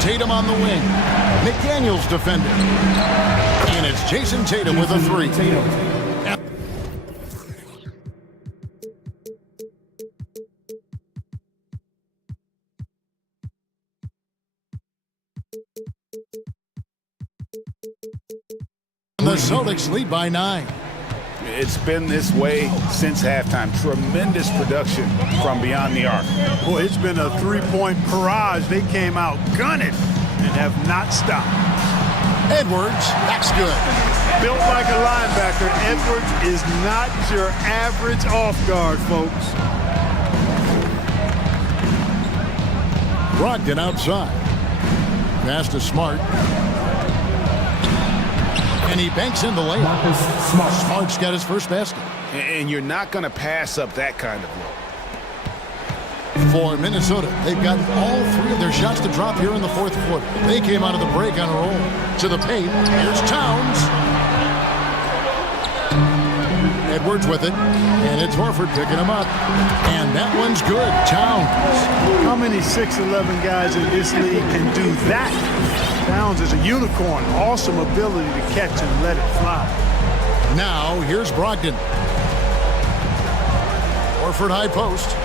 Tatum on the wing. McDaniels defending. And it's Jason Tatum with a 3. The Celtics lead by 9. It's been this way since halftime. Tremendous production from beyond the arc. Boy, it's been a 3-point barrage. They came out gunning and have not stopped. Edwards, that's good. Built like a linebacker, Edwards is not your average off guard, folks. Brogdon outside. Pass to Smart. And he banks in the layup. Smart's got his first basket. And you're not going to pass up that kind of look. For Minnesota, they've got all three of their shots to drop here in the fourth quarter. They came out of the break on a roll. To the paint, here's Towns. Edwards with it, and it's Horford picking him up. And that one's good. Towns. How many 6'11" guys in this league can do that? Towns is a unicorn. Awesome ability to catch and let it fly. Now, here's Brogdon. Horford high post.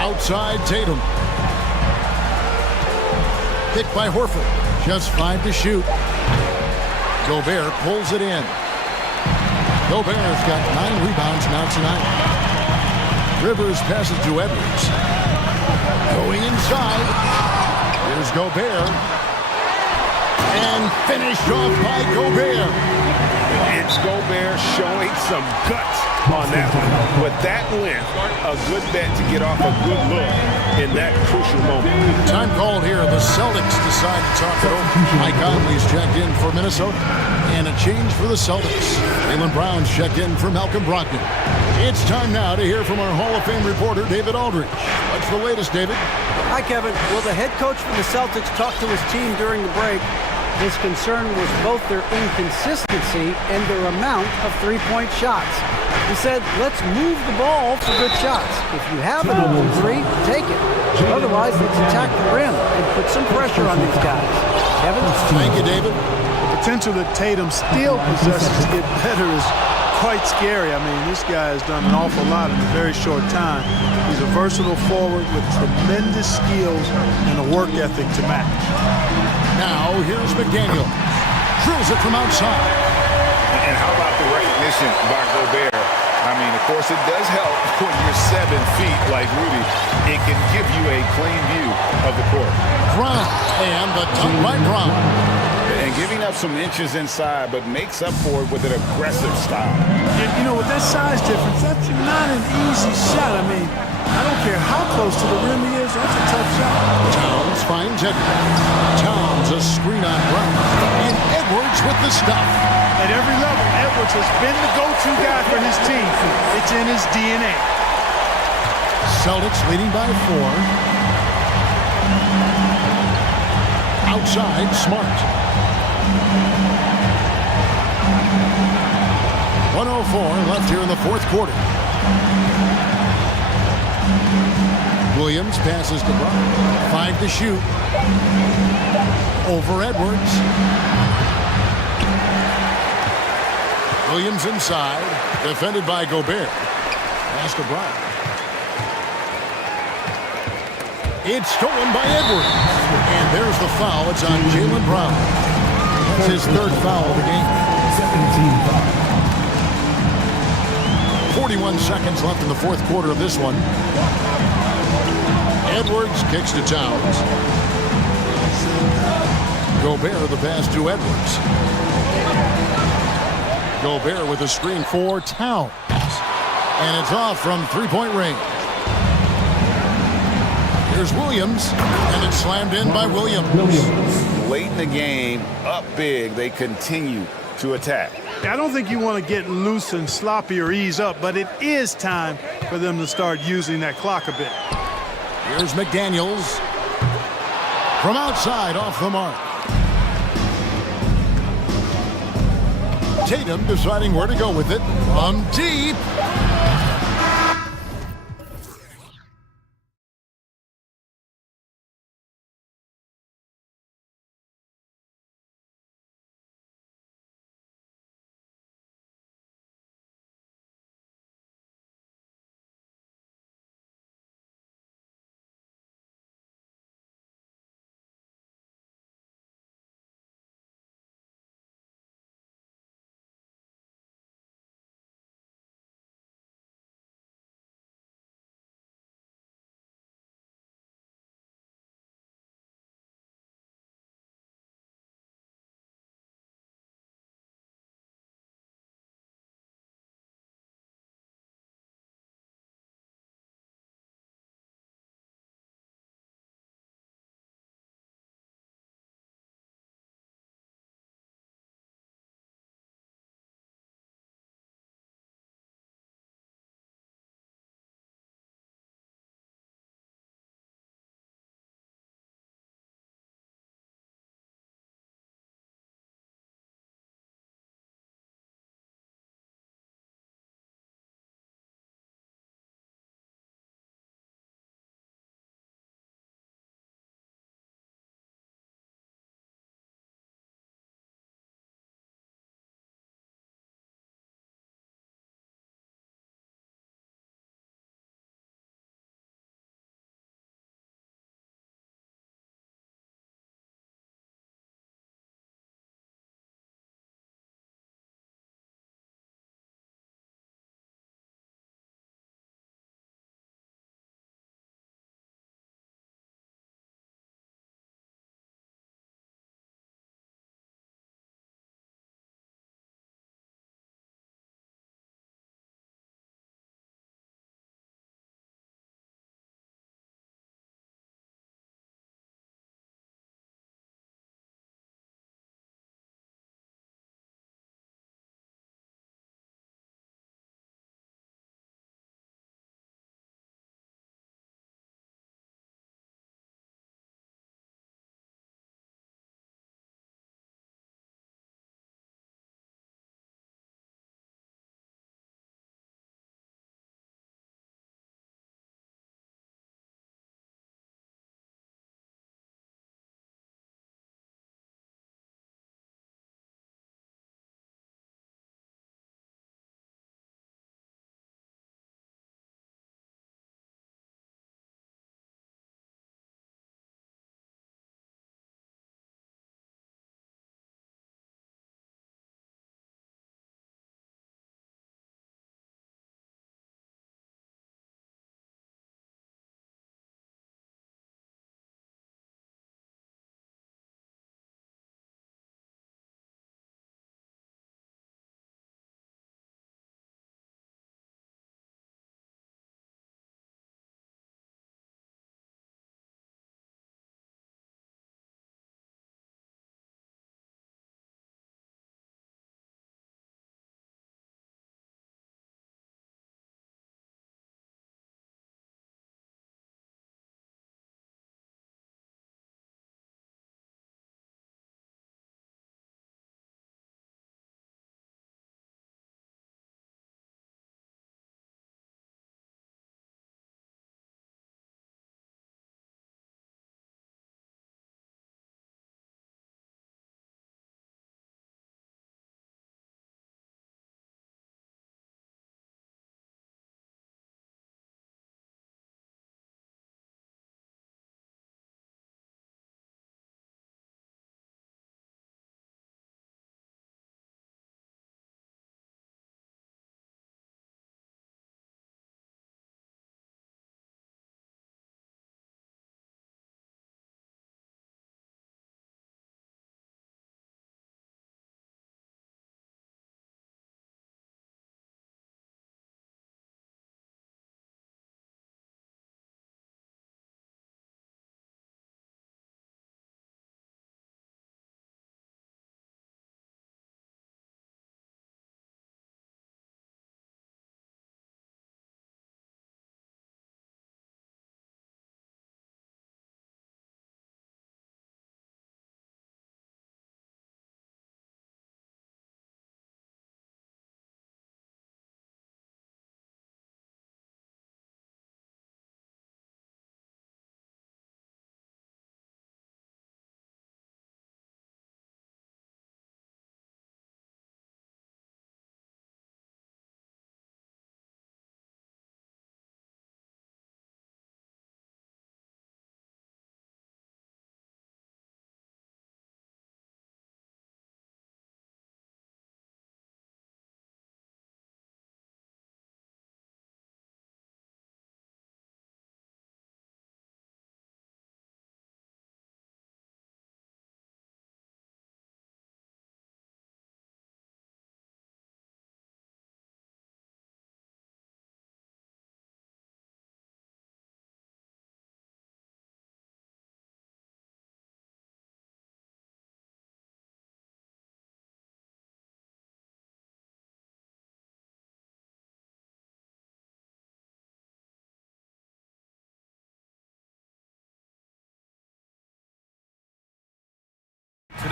Outside Tatum. Picked by Horford. Just 5 to shoot. Gobert pulls it in. Gobert's got 9 rebounds now tonight. Rivers passes to Edwards. Going inside. Here's Gobert. And finished off by Gobert. It's Gobert showing some guts on that one. With that length, a good bet to get off a good look in that crucial moment. Time called here. The Celtics decide to talk it over. Mike Conley's checked in for Minnesota. And a change for the Celtics. Jaylen Brown's checked in for Malcolm Brogdon. It's time now to hear from our Hall of Fame reporter, David Aldridge. What's the latest, David? Hi, Kevin. Well, the head coach for the Celtics talked to his team during the break. His concern was both their inconsistency and their amount of three-point shots. He said, let's move the ball for good shots. If you have an open three, take it. Otherwise, let's attack the rim and put some pressure on these guys. Kevin? Thank you, David. The potential that Tatum still possesses to get better is quite scary. I mean, this guy has done an awful lot in a very short time. He's a versatile forward with tremendous skills and a work ethic to match. Now, here's McDaniel. Drills it from outside. And how about the recognition by Gobert? I mean, of course, it does help when you're 7 feet like Rudy. It can give you a clean view of the court. Brown, and the dunk by Brown. And giving up some inches inside, but makes up for it with an aggressive style. You know, with that size difference, that's not an easy shot. I mean, I don't care how close to the rim he is, that's a tough shot. Towns finds Edwards. Towns a screen on Brown. And Edwards with the stop. At every level, Edwards has been the go-to guy for his team. It's in his DNA. Celtics leading by 4. Outside, Smart. 1:04 left here in the fourth quarter. Williams passes to Brown. 5 to shoot. Over Edwards. Williams inside. Defended by Gobert. Pass to Brown. It's stolen by Edwards. And there's the foul. It's on Jaylen Brown. That's his third foul of the game. 41 seconds left in the fourth quarter of this one. Edwards kicks to Towns. Gobert the pass to Edwards. Gobert with a screen for Towns. And it's off from three-point range. Here's Williams, and it's slammed in by Williams. Late in the game, up big, they continue to attack. I don't think you want to get loose and sloppy or ease up, but it is time for them to start using that clock a bit. Here's McDaniels. From outside, off the mark. Tatum deciding where to go with it. From deep.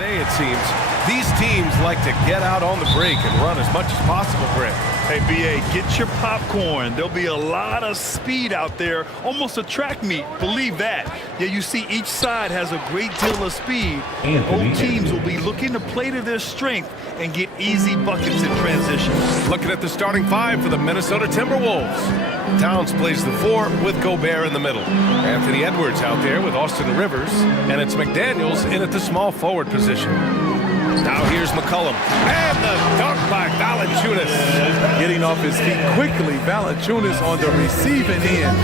today, it seems. These teams like to get out on the break and run as much as possible, Grant. Hey, BA, get your popcorn. There'll be a lot of speed out there, almost a track meet, believe that. Yeah, you see each side has a great deal of speed. Both teams will be looking to play to their strength and get easy buckets in transition. Looking at the starting five for the Minnesota Timberwolves. Towns plays the 4 with Gobert in the middle. Anthony Edwards out there with Austin Rivers, and it's McDaniels in at the small forward position. Now here's McCollum, and the dunk by Valanciunas. Getting off his feet quickly, Valanciunas on the receiving end.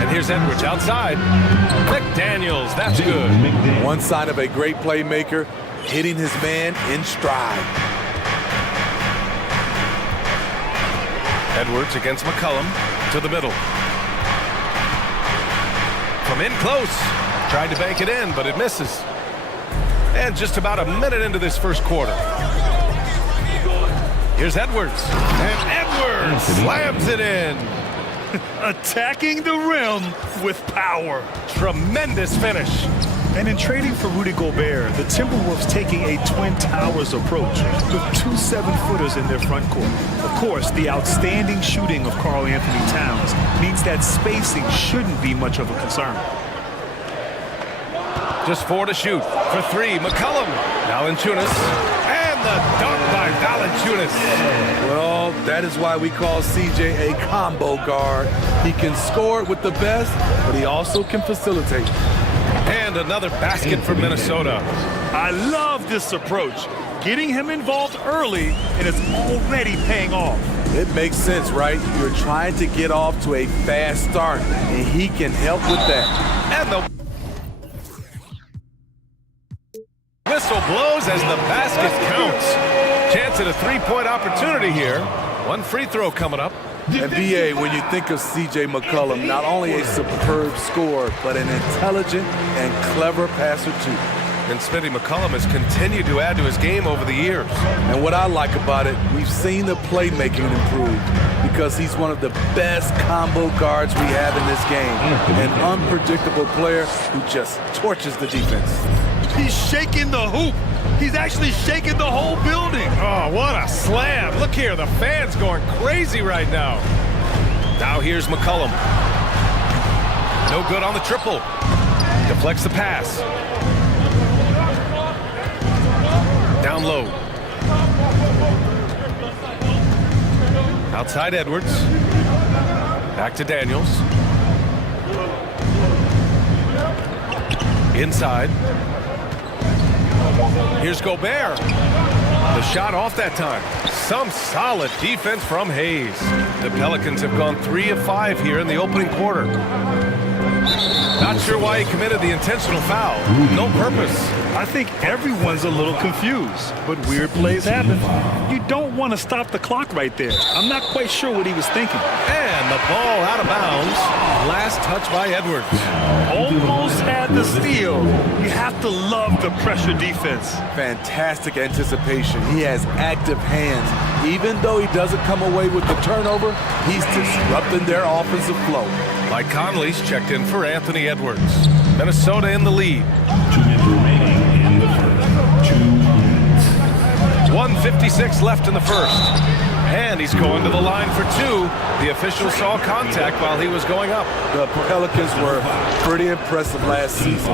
And here's Edwards outside. McDaniels, that's good. One sign of a great playmaker, hitting his man in stride. Edwards against McCollum to the middle. From in close, tried to bank it in, but it misses. And just about a minute into this first quarter. Here's Edwards. And Edwards slams it in. Attacking the rim with power. Tremendous finish. And in trading for Rudy Gobert, the Timberwolves taking a Twin Towers approach with 2 7-footers in their front court. Of course, the outstanding shooting of Karl Anthony Towns means that spacing shouldn't be much of a concern. Just 4 to shoot. For 3, McCollum. Valanciunas. And the dunk by Valanciunas. Well, that is why we call CJ a combo guard. He can score with the best, but he also can facilitate. And another basket for Minnesota. I love this approach. Getting him involved early, and it's already paying off. It makes sense, right? You're trying to get off to a fast start, and he can help with that. And the whistle blows as the basket counts. Chance at a 3-point opportunity here. 1 free throw coming up. And BA, when you think of C.J. McCollum, not only a superb scorer, but an intelligent and clever passer too. And Smitty, McCollum has continued to add to his game over the years. And what I like about it, we've seen the playmaking improve because he's one of the best combo guards we have in this game. An unpredictable player who just torches the defense. He's shaking the hoop. He's actually shaking the whole building. Oh, what a slam. Look here, the fans going crazy right now. Now here's McCollum. No good on the triple. Deflects the pass. Down low. Outside Edwards. Back to Daniels. Inside. Here's Gobert. The shot off that time. Some solid defense from Hayes. The Pelicans have gone 3 of 5 here in the opening quarter. Not sure why he committed the intentional foul. No purpose. I think everyone's a little confused, but weird plays happen. You don't want to stop the clock right there. I'm not quite sure what he was thinking. And the ball out of bounds. Last touch by Edwards. Almost had the steal. You have to love the pressure defense. Fantastic anticipation. He has active hands. Even though he doesn't come away with the turnover, he's disrupting their offensive flow. Mike Conley's checked in for Anthony Edwards. Minnesota in the lead. 2 minutes remaining in the first. 2 minutes. 1:56 left in the first. And he's going to the line for 2. The official saw contact while he was going up. The Pelicans were pretty impressive last season,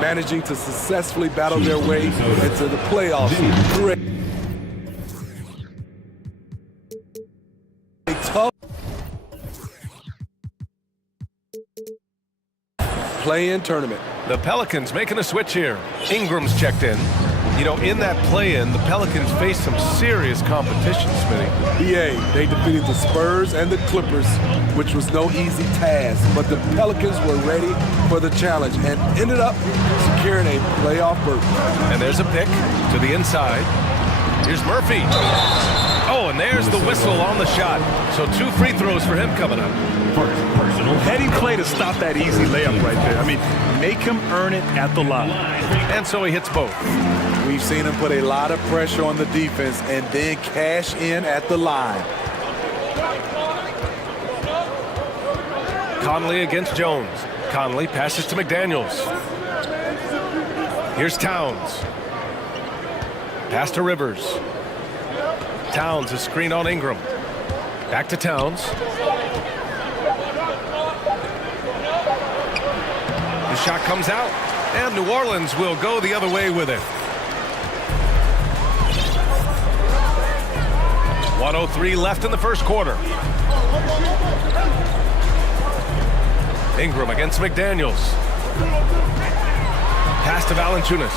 managing to successfully battle their way into the playoffs. A tough play-in tournament. The Pelicans making a switch here. Ingram's checked in. You know, in that play-in, the Pelicans faced some serious competition, Smitty. BA, they defeated the Spurs and the Clippers, which was no easy task, but the Pelicans were ready for the challenge and ended up securing a playoff berth. And there's a pick to the inside. Here's Murphy. Oh, and there's the whistle on the shot. So 2 free throws for him coming up. Heady play to stop that easy layup right there. I mean, make him earn it at the line. And so he hits both. We've seen him put a lot of pressure on the defense and then cash in at the line. Conley against Jones. Conley passes to McDaniels. Here's Towns. Pass to Rivers. Towns, a screen on Ingram. Back to Towns. The shot comes out, and New Orleans will go the other way with it. 1:03 left in the first quarter. Ingram against McDaniels. Pass to Valanciunas.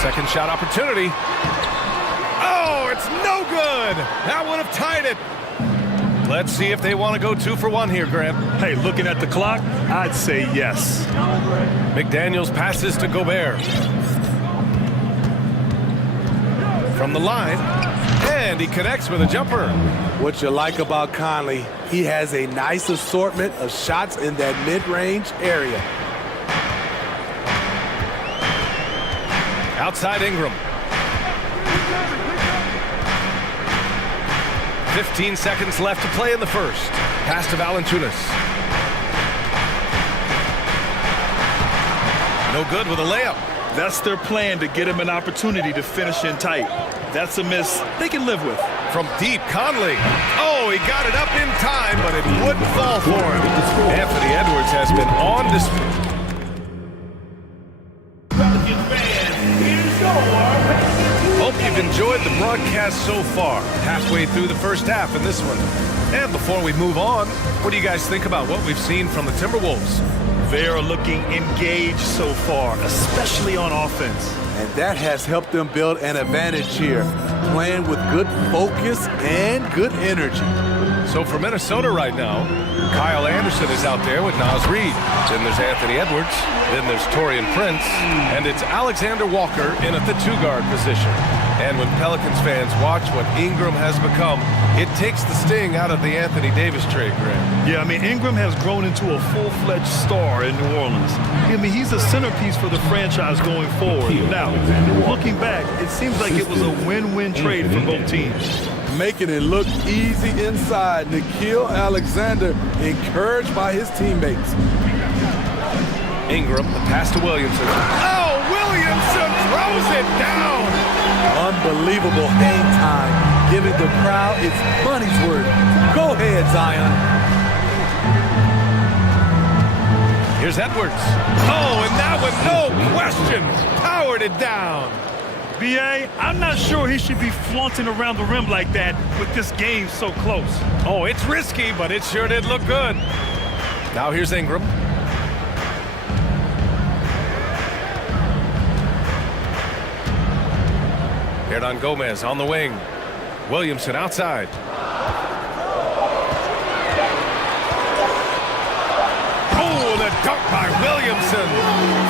Second shot opportunity. Oh, it's no good. That would have tied it. Let's see if they want to go 2 for 1 here, Grant. Hey, looking at the clock, I'd say yes. McDaniels passes to Gobert. From the line, and he connects with a jumper. What you like about Conley, he has a nice assortment of shots in that mid-range area. Outside Ingram. 15 seconds left to play in the first. Pass to Valanciunas. No good with a layup. That's their plan, to get him an opportunity to finish in tight. That's a miss they can live with. From deep, Conley. Oh, he got it up in time, but it wouldn't fall for him. Anthony Edwards has been on display. Hope you've enjoyed the broadcast so far. Halfway through the first half in this one. And before we move on, what do you guys think about what we've seen from the Timberwolves? They are looking engaged so far, especially on offense. And that has helped them build an advantage here, playing with good focus and good energy. So for Minnesota right now, Kyle Anderson is out there with Naz Reid. Then there's Anthony Edwards. Then there's Taurean Prince. And it's Alexander Walker in at the 2-guard position. And when Pelicans fans watch what Ingram has become, it takes the sting out of the Anthony Davis trade, Grant. Yeah, I mean, Ingram has grown into a full-fledged star in New Orleans. I mean, he's a centerpiece for the franchise going forward. Now, looking back, it seems like it was a win-win trade for both teams. Making it look easy inside. Nickeil Alexander encouraged by his teammates. Ingram, the pass to Williamson. Oh, Williamson throws it down! Unbelievable hang time, giving the crowd its money's worth. Go ahead, Zion. Here's Edwards. Oh, and that one, no question, powered it down. B.A., I'm not sure he should be flaunting around the rim like that with this game so close. Oh, it's risky, but it sure did look good. Now here's Ingram. Hernan Gomez on the wing. Williamson outside. Oh, the dunk by Williamson.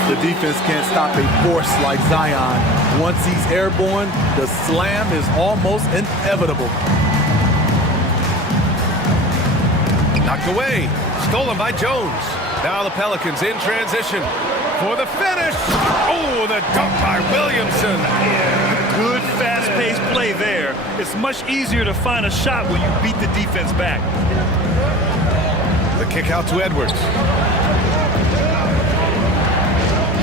The defense can't stop a force like Zion. Once he's airborne, the slam is almost inevitable. Knocked away. Stolen by Jones. Now the Pelicans in transition for the finish. Oh, the dunk by Williamson. Good fast-paced play there. It's much easier to find a shot when you beat the defense back. The kick out to Edwards.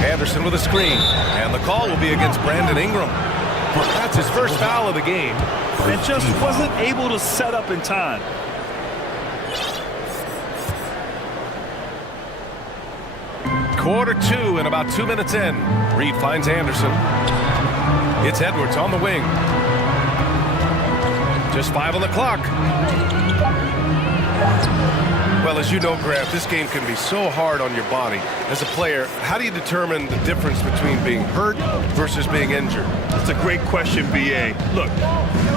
Anderson with a screen. And the call will be against Brandon Ingram. That's his first foul of the game. And just wasn't able to set up in time. Quarter 2 and about 2 minutes in. Reed finds Anderson. It's Edwards on the wing. Just 5 on the clock. Well, as you know, Grant, this game can be so hard on your body. As a player, how do you determine the difference between being hurt versus being injured? That's a great question, B.A. Look,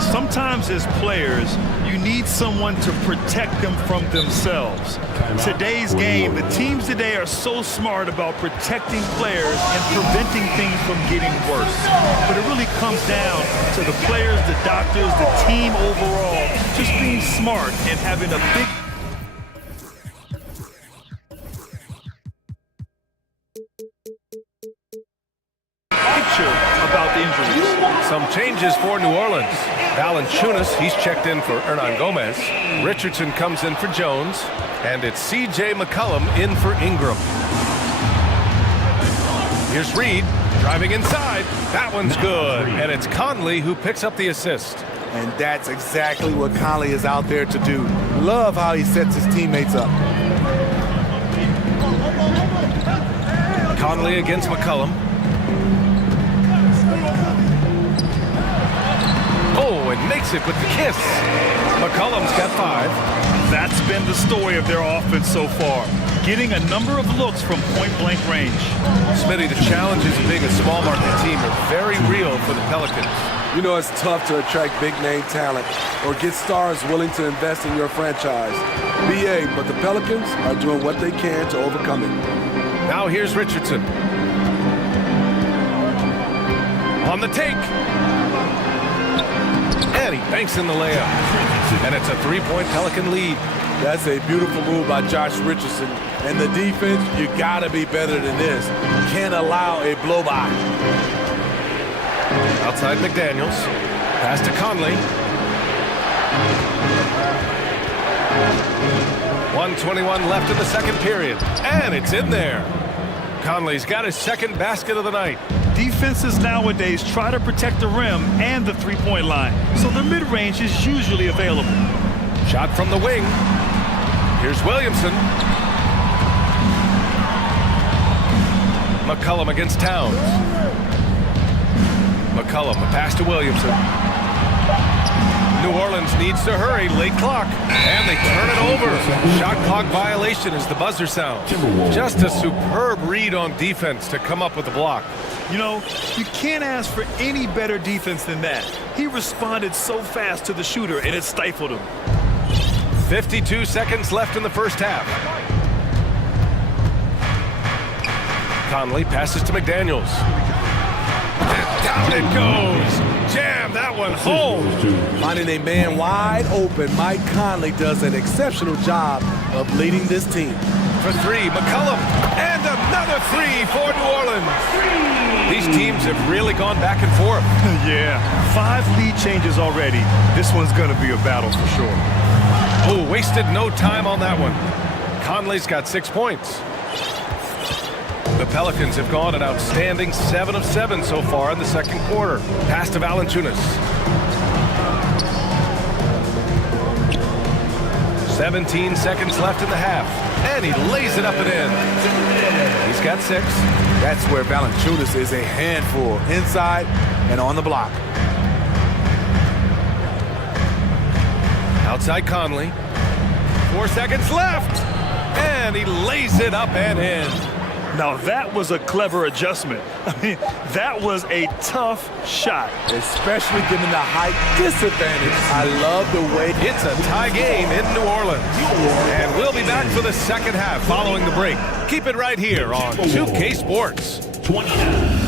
sometimes as players, you need someone to protect them from themselves. Today's game, the teams today are so smart about protecting players and preventing things from getting worse. But it really comes down to the players, the doctors, the team overall, just being smart and having a big about the injuries. Some changes for New Orleans. Valanciunas, he's checked in for Hernan Gomez. Richardson comes in for Jones. And it's C.J. McCollum in for Ingram. Here's Reed, driving inside. That one's good. And it's Conley who picks up the assist. And that's exactly what Conley is out there to do. Love how he sets his teammates up. Conley against McCollum. Oh, and makes it with the kiss. McCollum's got 5. That's been the story of their offense so far. Getting a number of looks from point-blank range. Smitty, the challenges of being a small market team are very real for the Pelicans. You know it's tough to attract big-name talent or get stars willing to invest in your franchise. BA, but the Pelicans are doing what they can to overcome it. Now here's Richardson. On the take. And he banks in the layup. And it's a 3-point Pelican lead. That's a beautiful move by Josh Richardson. And the defense, you gotta be better than this. You can't allow a blow-by. Outside McDaniels. Pass to Conley. 1:21 left in the second period. And it's in there. Conley's got his second basket of the night. Defenses nowadays try to protect the rim and the three-point line, so the mid-range is usually available. Shot from the wing. Here's Williamson. McCollum against Towns. McCollum, a pass to Williamson. New Orleans needs to hurry, late clock, and they turn it over. Shot clock violation as the buzzer sounds. Just a superb read on defense to come up with the block. You know, you can't ask for any better defense than that. He responded so fast to the shooter, and it stifled him. 52 seconds left in the first half. Conley passes to McDaniels. And down it goes. Jam that one home. Finding a man wide open, Mike Conley does an exceptional job of leading this team. For 3, McCollum. And another 3 for New Orleans. These teams have really gone back and forth. Yeah, 5 lead changes already. This one's going to be a battle for sure. Oh, wasted no time on that one. Conley's got 6 points. The Pelicans have gone an outstanding 7 of 7 so far in the second quarter. Pass to Valanciunas. 17 seconds left in the half. And he lays it up and in. He's got 6. That's where Valanciunas is a handful, inside and on the block. Outside Conley. 4 seconds left. And he lays it up and in. Now that was a clever adjustment. I mean, that was a tough shot. Especially given the height disadvantage. I love the way. It's a tie game in New Orleans. And we'll be back for the second half following the break. Keep it right here on 2K Sports. 29.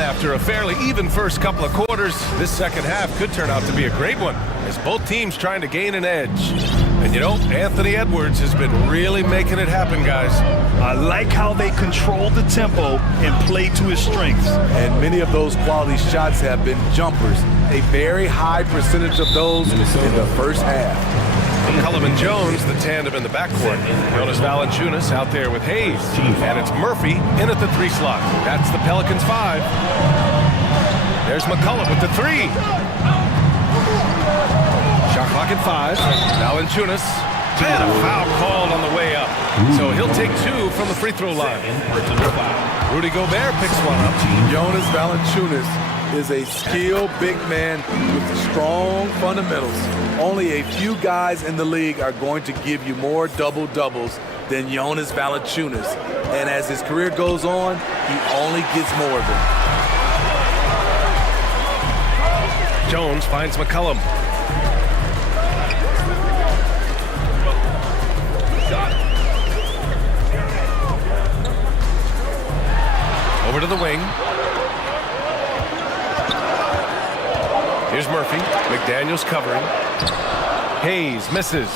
After a fairly even first couple of quarters, this second half could turn out to be a great one, as both teams trying to gain an edge. And you know, Anthony Edwards has been really making it happen, guys. I like how they control the tempo and play to his strengths. And many of those quality shots have been jumpers. A very high percentage of those in the first half. McCollum and Jones, the tandem in the backcourt. Jonas Valanciunas out there with Hayes. And it's Murphy in at the 3 slot. That's the Pelicans 5. There's McCollum with the 3. Shot clock at 5. Valanciunas. And a foul called on the way up. So he'll take 2 from the free throw line. Rudy Gobert picks one up. Jonas Valanciunas is a skilled big man with strong fundamentals. Only a few guys in the league are going to give you more double-doubles than Jonas Valanciunas. And as his career goes on, he only gets more of them. Jones finds McCollum. Over to the wing. Here's Murphy. McDaniels covering. Hayes misses.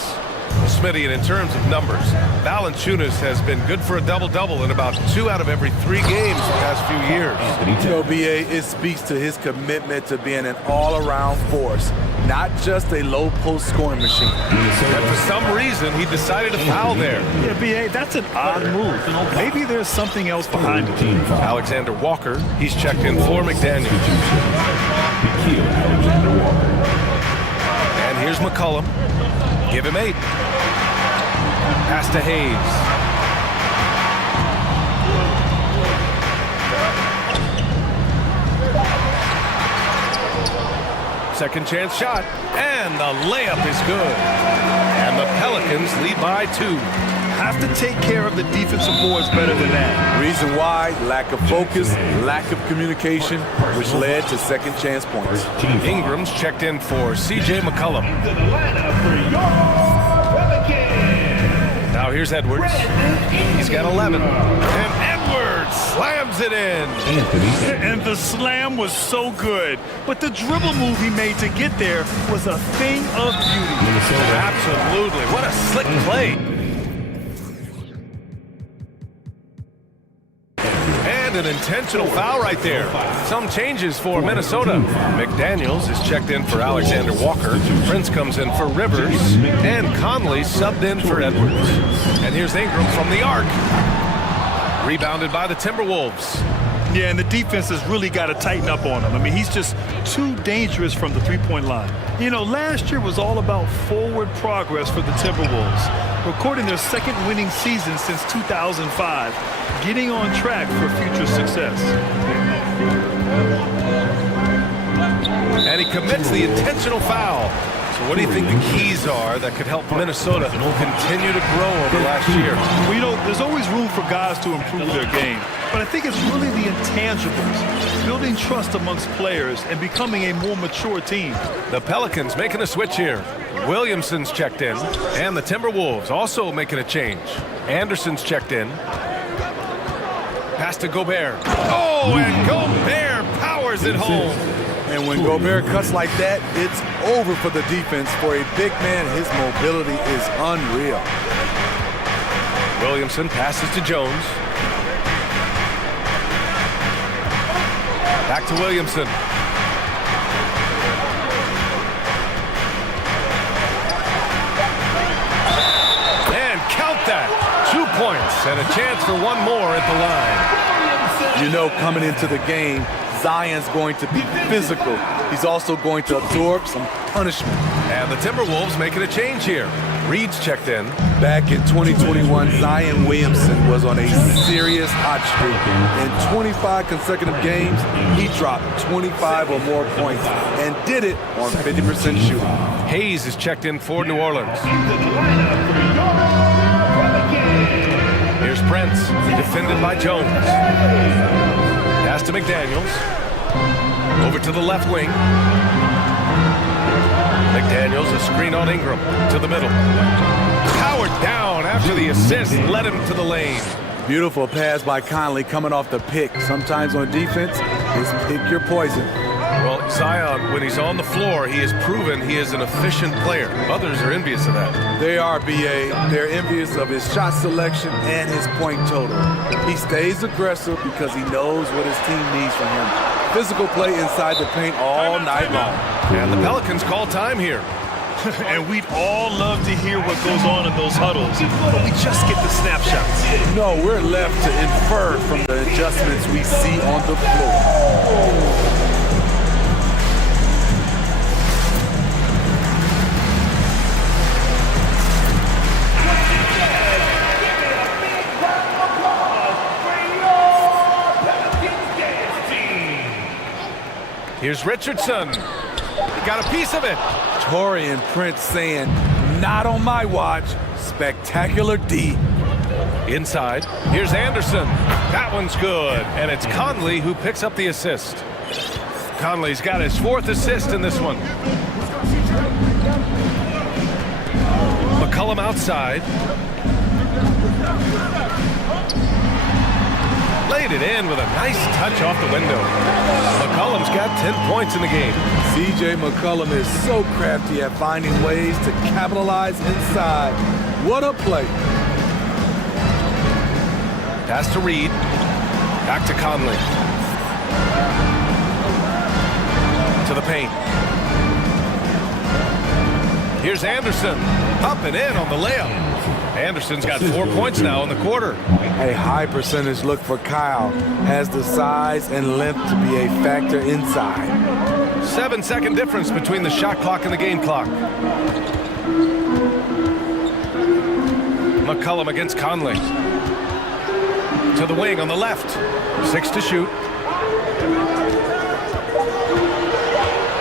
Smitty, and in terms of numbers, Valanciunas has been good for a double-double in about 2 out of every 3 games the past few years. You know, BA, it speaks to his commitment to being an all-around force, not just a low-post scoring machine. And for some reason, he decided to foul there. Yeah, BA, that's an odd move. Maybe there's something else behind it. Alexander Walker, he's checked in for McDaniels. And here's McCollum. Give him 8. Pass to Hayes. Second chance shot, and the layup is good. And the Pelicans lead by 2. Have to take care of the defensive boards better than that. Reason why, lack of focus, lack of communication, which led to second chance points. Ingram's checked in for C.J. McCollum. Now here's Edwards. He's got 11. And Edwards slams it in. And the slam was so good. But the dribble move he made to get there was a thing of beauty. Absolutely. What a slick play. And an intentional foul right there. Some changes for Minnesota. McDaniels is checked in for Alexander Walker. Prince comes in for Rivers. And Conley subbed in for Edwards. And here's Ingram from the arc. Rebounded by the Timberwolves. Yeah, and the defense has really got to tighten up on him. I mean, he's just too dangerous from the three-point line. You know, last year was all about forward progress for the Timberwolves, recording their second winning season since 2005, getting on track for future success. And he commits the intentional foul. So what do you think the keys are that could help Minnesota continue to grow over last year? Well, you know, there's always room for guys to improve their game. But I think it's really the intangibles, building trust amongst players and becoming a more mature team. The Pelicans making a switch here. Williamson's checked in, and the Timberwolves also making a change. Anderson's checked in. Pass to Gobert. Oh, and Gobert powers it home. And when Gobert cuts like that, it's over for the defense. For a big man, his mobility is unreal. Williamson passes to Jones. Back to Williamson. And count that. 2 points and a chance for one more at the line. You know, coming into the game, Zion's going to be physical. He's also going to absorb some punishment. And the Timberwolves making a change here. Reed's checked in. Back in 2021, Zion Williamson was on a serious hot streak. In 25 consecutive games, he dropped 25 or more points and did it on 50% shooting. Hayes is checked in for New Orleans. Here's Prince, defended by Jones. Pass to McDaniels. Over to the left wing. McDaniels, a screen on Ingram. To the middle. Powered down after the assist. Led him to the lane. Beautiful pass by Conley coming off the pick. Sometimes on defense, it's pick your poison. Well, Zion, when he's on the floor, he has proven he is an efficient player. Others are envious of that. They are, BA. They're envious of his shot selection and his point total. He stays aggressive because he knows what his team needs from him. Physical play inside the paint all night long. And the Pelicans call time here. And we'd all love to hear what goes on in those huddles, but we just get the snapshots. No, we're left to infer from the adjustments we see on the floor. Here's Richardson. He got a piece of it. Torian Prince saying, not on my watch. Spectacular D. Inside. Here's Anderson. That one's good. And it's Conley who picks up the assist. Conley's got his 4th assist in this one. McCollum outside. Laid it in with a nice touch off the window. McCollum's got 10 points in the game. C.J. McCollum is so crafty at finding ways to capitalize inside. What a play. Pass to Reed. Back to Conley. To the paint. Here's Anderson. Up and in on the layup. Anderson's got 4 points now in the quarter. A high percentage look for Kyle. Has the size and length to be a factor inside. 7-second difference between the shot clock and the game clock. McCollum against Conley. To the wing on the left. 6 to shoot.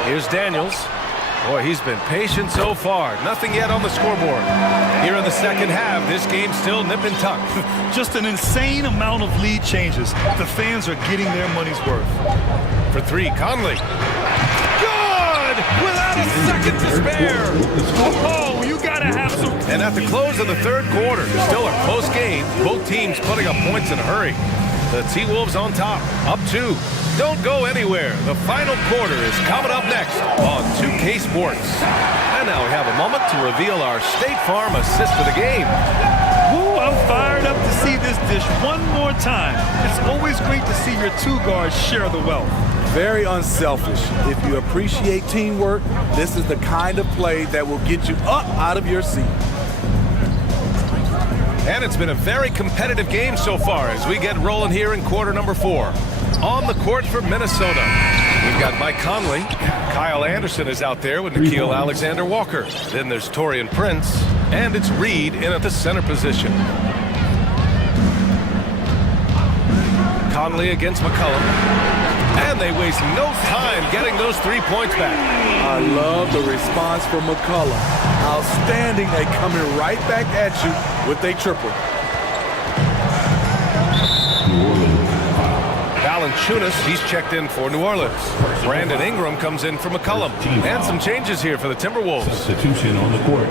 Here's Daniels. Boy, he's been patient so far. Nothing yet on the scoreboard. Here in the second half, this game's still nip and tuck. Just an insane amount of lead changes. The fans are getting their money's worth. For 3, Conley. Good! Without a second to spare. Oh, you gotta have some... And at the close of the third quarter, still a close game. Both teams putting up points in a hurry. The T-Wolves on top, up 2. Don't go anywhere. The final quarter is coming up next on 2K Sports. And now we have a moment to reveal our State Farm assist of the game. Ooh, I'm fired up to see this dish one more time. It's always great to see your 2 guards share the wealth. Very unselfish. If you appreciate teamwork, this is the kind of play that will get you up out of your seat. And it's been a very competitive game so far as we get rolling here in quarter number 4. On the court for Minnesota, we've got Mike Conley. Kyle Anderson is out there with Nickeil Alexander-Walker. Then there's Taurean Prince, and it's Reed in at the center position. Conley against McCollum. And they waste no time getting those 3 points back. I love the response from McCollum. Outstanding. They coming right back at you with a triple. Valanciunas, he's checked in for New Orleans. Brandon Ingram comes in for McCollum. And some changes here for the Timberwolves. Substitution on the court.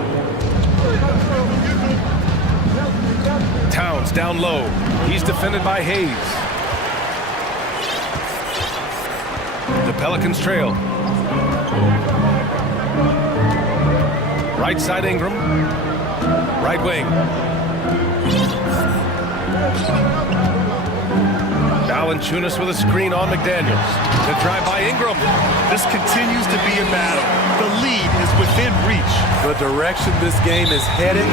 Towns down low. He's defended by Hayes. The Pelicans trail. Right side Ingram. Right wing. Valanciunas with a screen on McDaniels. The drive by Ingram. This continues to be a battle. The lead is within reach. The direction this game is headed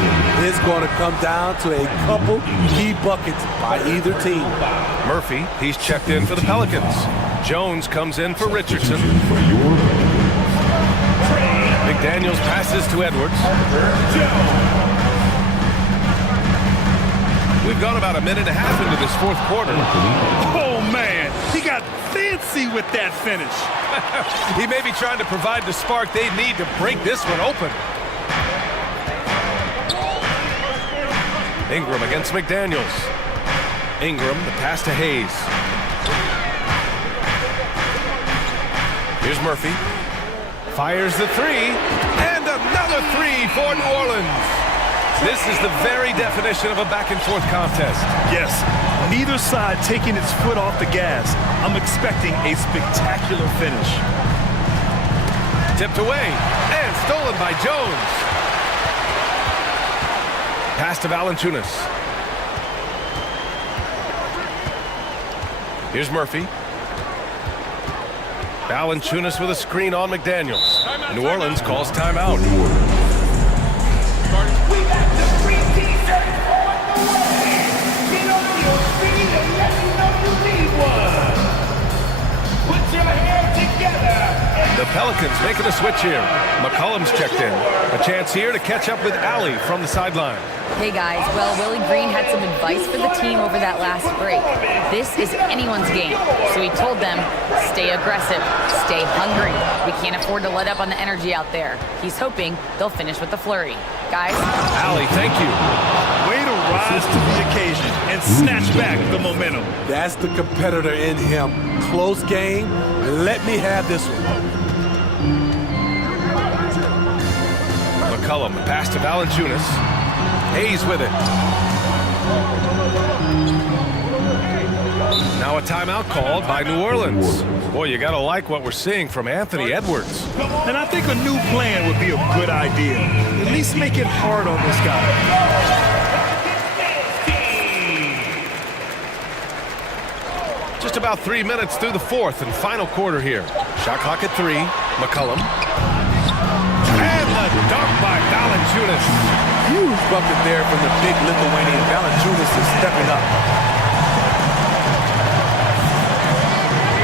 is going to come down to a couple key buckets by either team. Murphy, he's checked in for the Pelicans. Jones comes in for Richardson. McDaniels passes to Edwards. We've gone about a minute and a half into this fourth quarter. Oh, man. He got fancy with that finish. He may be trying to provide the spark they need to break this one open. Ingram against McDaniels. Ingram, the pass to Hayes. Here's Murphy. Fires the 3. And another 3 for New Orleans. This is the very definition of a back-and-forth contest. Yes, neither side taking its foot off the gas. I'm expecting a spectacular finish. Tipped away and stolen by Jones. Pass to Valanciunas. Here's Murphy. Valanciunas with a screen on McDaniels. New Orleans calls timeout. The Pelicans making a switch here. McCollum's checked in. A chance here to catch up with Allie from the sideline. Hey guys, well, Willie Green had some advice for the team over that last break. This is anyone's game. So he told them, stay aggressive, stay hungry. We can't afford to let up on the energy out there. He's hoping they'll finish with the flurry. Guys? Allie, thank you. Way to rise to the occasion and snatch back the momentum. That's the competitor in him. Close game. Let me have this one. McCollum, the pass to Valanciunas. Hayes with it. Now a timeout called by New Orleans. Boy, you got to like what we're seeing from Anthony Edwards. And I think a new plan would be a good idea. At least make it hard on this guy. Just about 3 minutes through the fourth and final quarter here. Shot clock at 3. McCollum. And the dunk by Valanciunas. Huge bucket there from the big Lithuanian. Valanciunas is stepping up.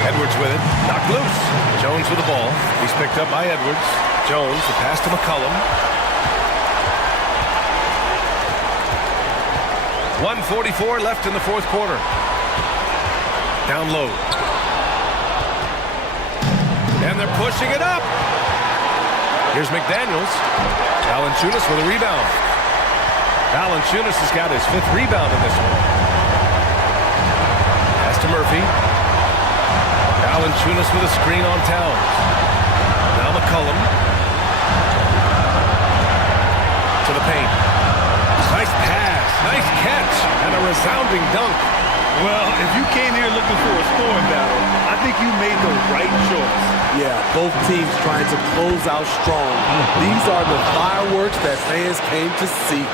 Edwards with it. Knocked loose. Jones with the ball. He's picked up by Edwards. Jones, the pass to McCollum. 1:44 left in the fourth quarter. Down low. And they're pushing it up. Here's McDaniels. Valanciunas with a rebound. Valanciunas has got his 5th rebound in this one. Pass to Murphy. Valanciunas with a screen on Towns. Now McCollum. To the paint. Nice pass. Nice catch. And a resounding dunk. Well, if you came here looking for a scoring battle, I think you made the right choice. Yeah, both teams trying to close out strong. These are the fireworks that fans came to see.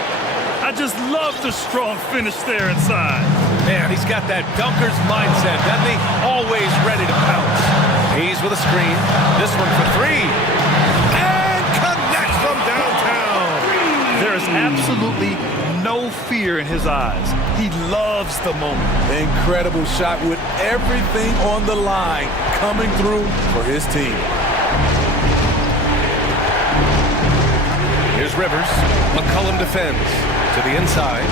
I just love the strong finish there inside. Man, he's got that dunker's mindset, doesn't he? Always ready to pounce. Hayes with a screen. This one for 3. And connects from downtown. There is absolutely no fear in his eyes. He loves the moment. Incredible shot with everything on the line coming through for his team. Here's Rivers. McCollum defends to the inside.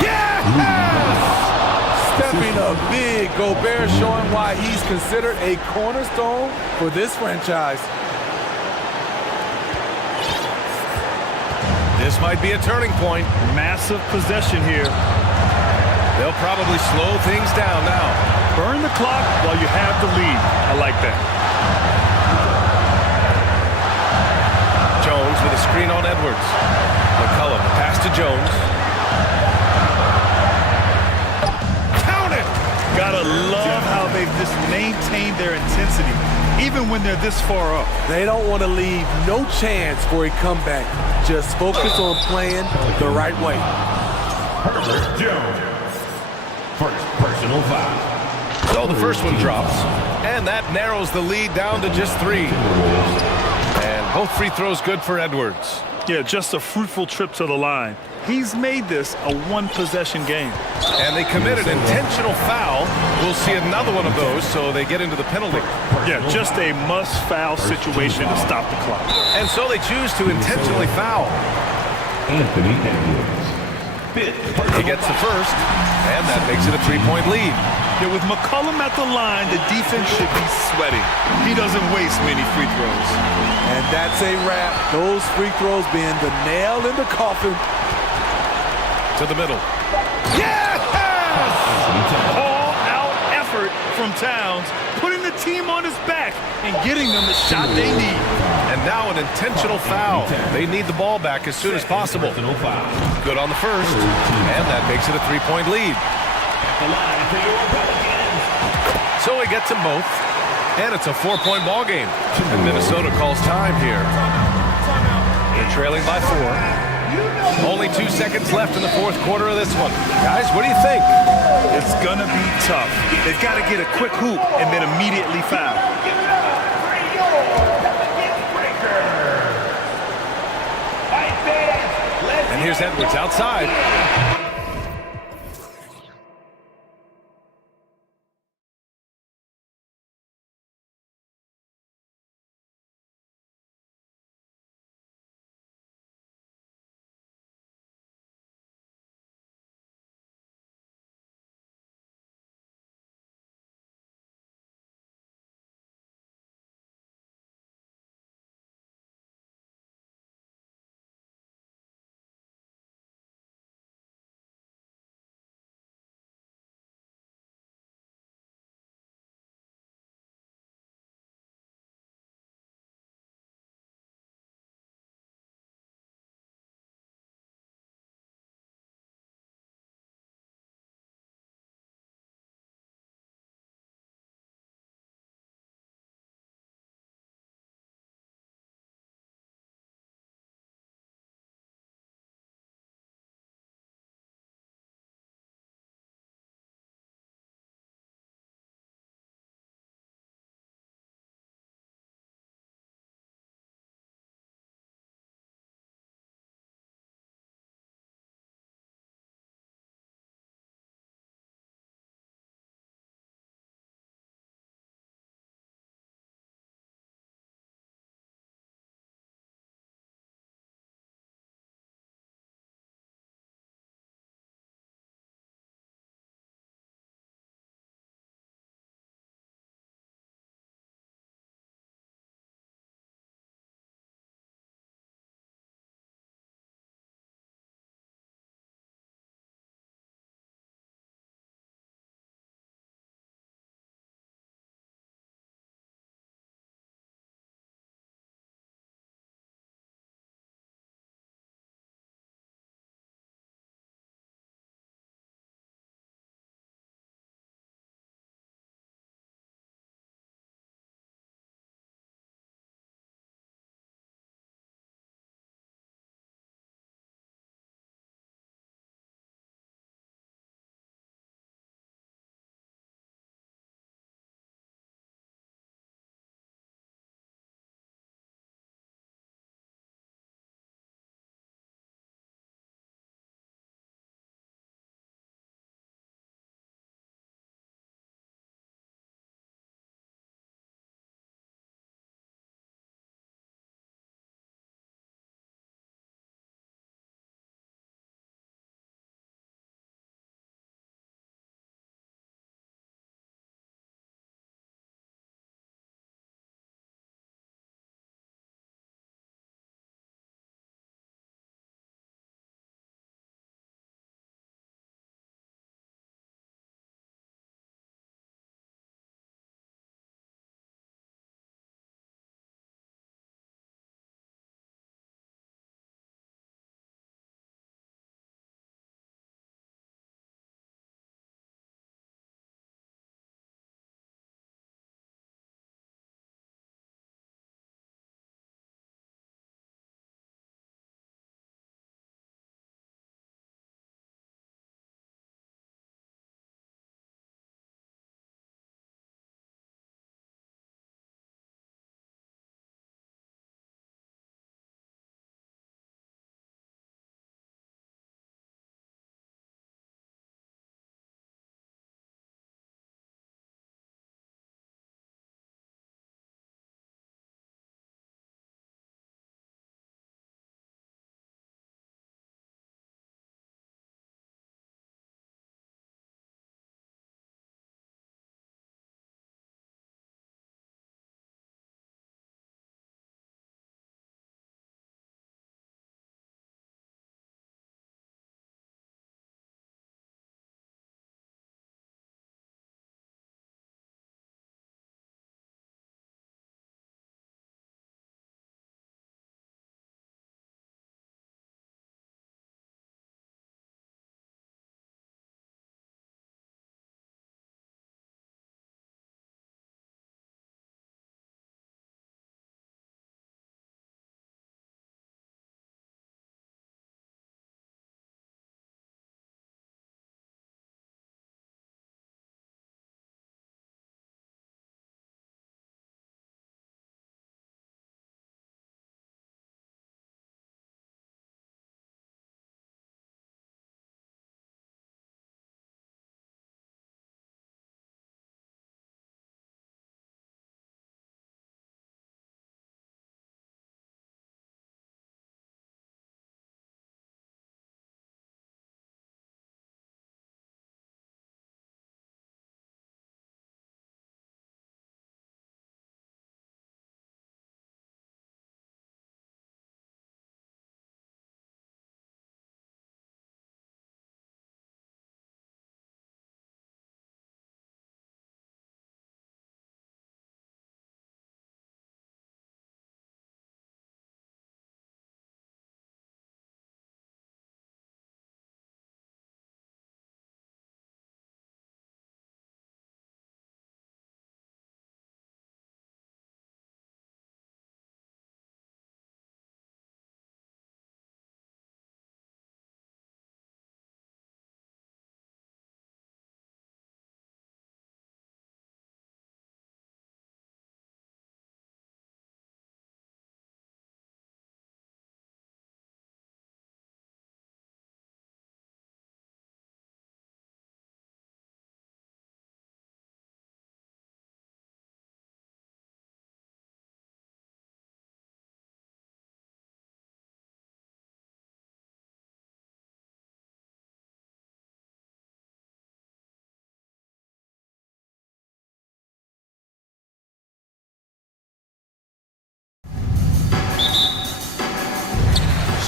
Yes! Stepping up big. Gobert showing why he's considered a cornerstone for this franchise. This might be a turning point. Massive possession here. They'll probably slow things down now. Burn the clock while you have the lead. I like that. Jones with a screen on Edwards. McCollum, pass to Jones. Count it! Gotta love how they've just maintained their intensity, even when they're this far up. They don't want to leave no chance for a comeback. Just focus on playing the right way. Herbert Jones. First personal foul. So the first one drops, and that narrows the lead down to just 3. And both free throws good for Edwards. Yeah, just a fruitful trip to the line. He's made this a one-possession game. And they committed intentional foul. We'll see another one of those, so they get into the penalty. Yeah, just a must-foul situation to stop the clock. And so they choose to intentionally foul. Anthony Edwards. He gets the first, and that makes it a 3-point lead. Yeah, with McCollum at the line, the defense should be sweating. He doesn't waste many free throws. And that's a wrap. Those free throws being the nail in the coffin. To the middle. Yes! All-out effort from Towns, putting the team on his back and getting them the shot they need. And now an intentional foul. They need the ball back as soon as possible. Good on the first, and that makes it a 3-point lead. So he gets them both, and it's a 4-point ball game. And Minnesota calls time here. They're trailing by 4. Only 2 seconds left in the fourth quarter of this one. Guys, what do you think? It's gonna be tough. They've got to get a quick hoop and then immediately foul. And here's Edwards outside.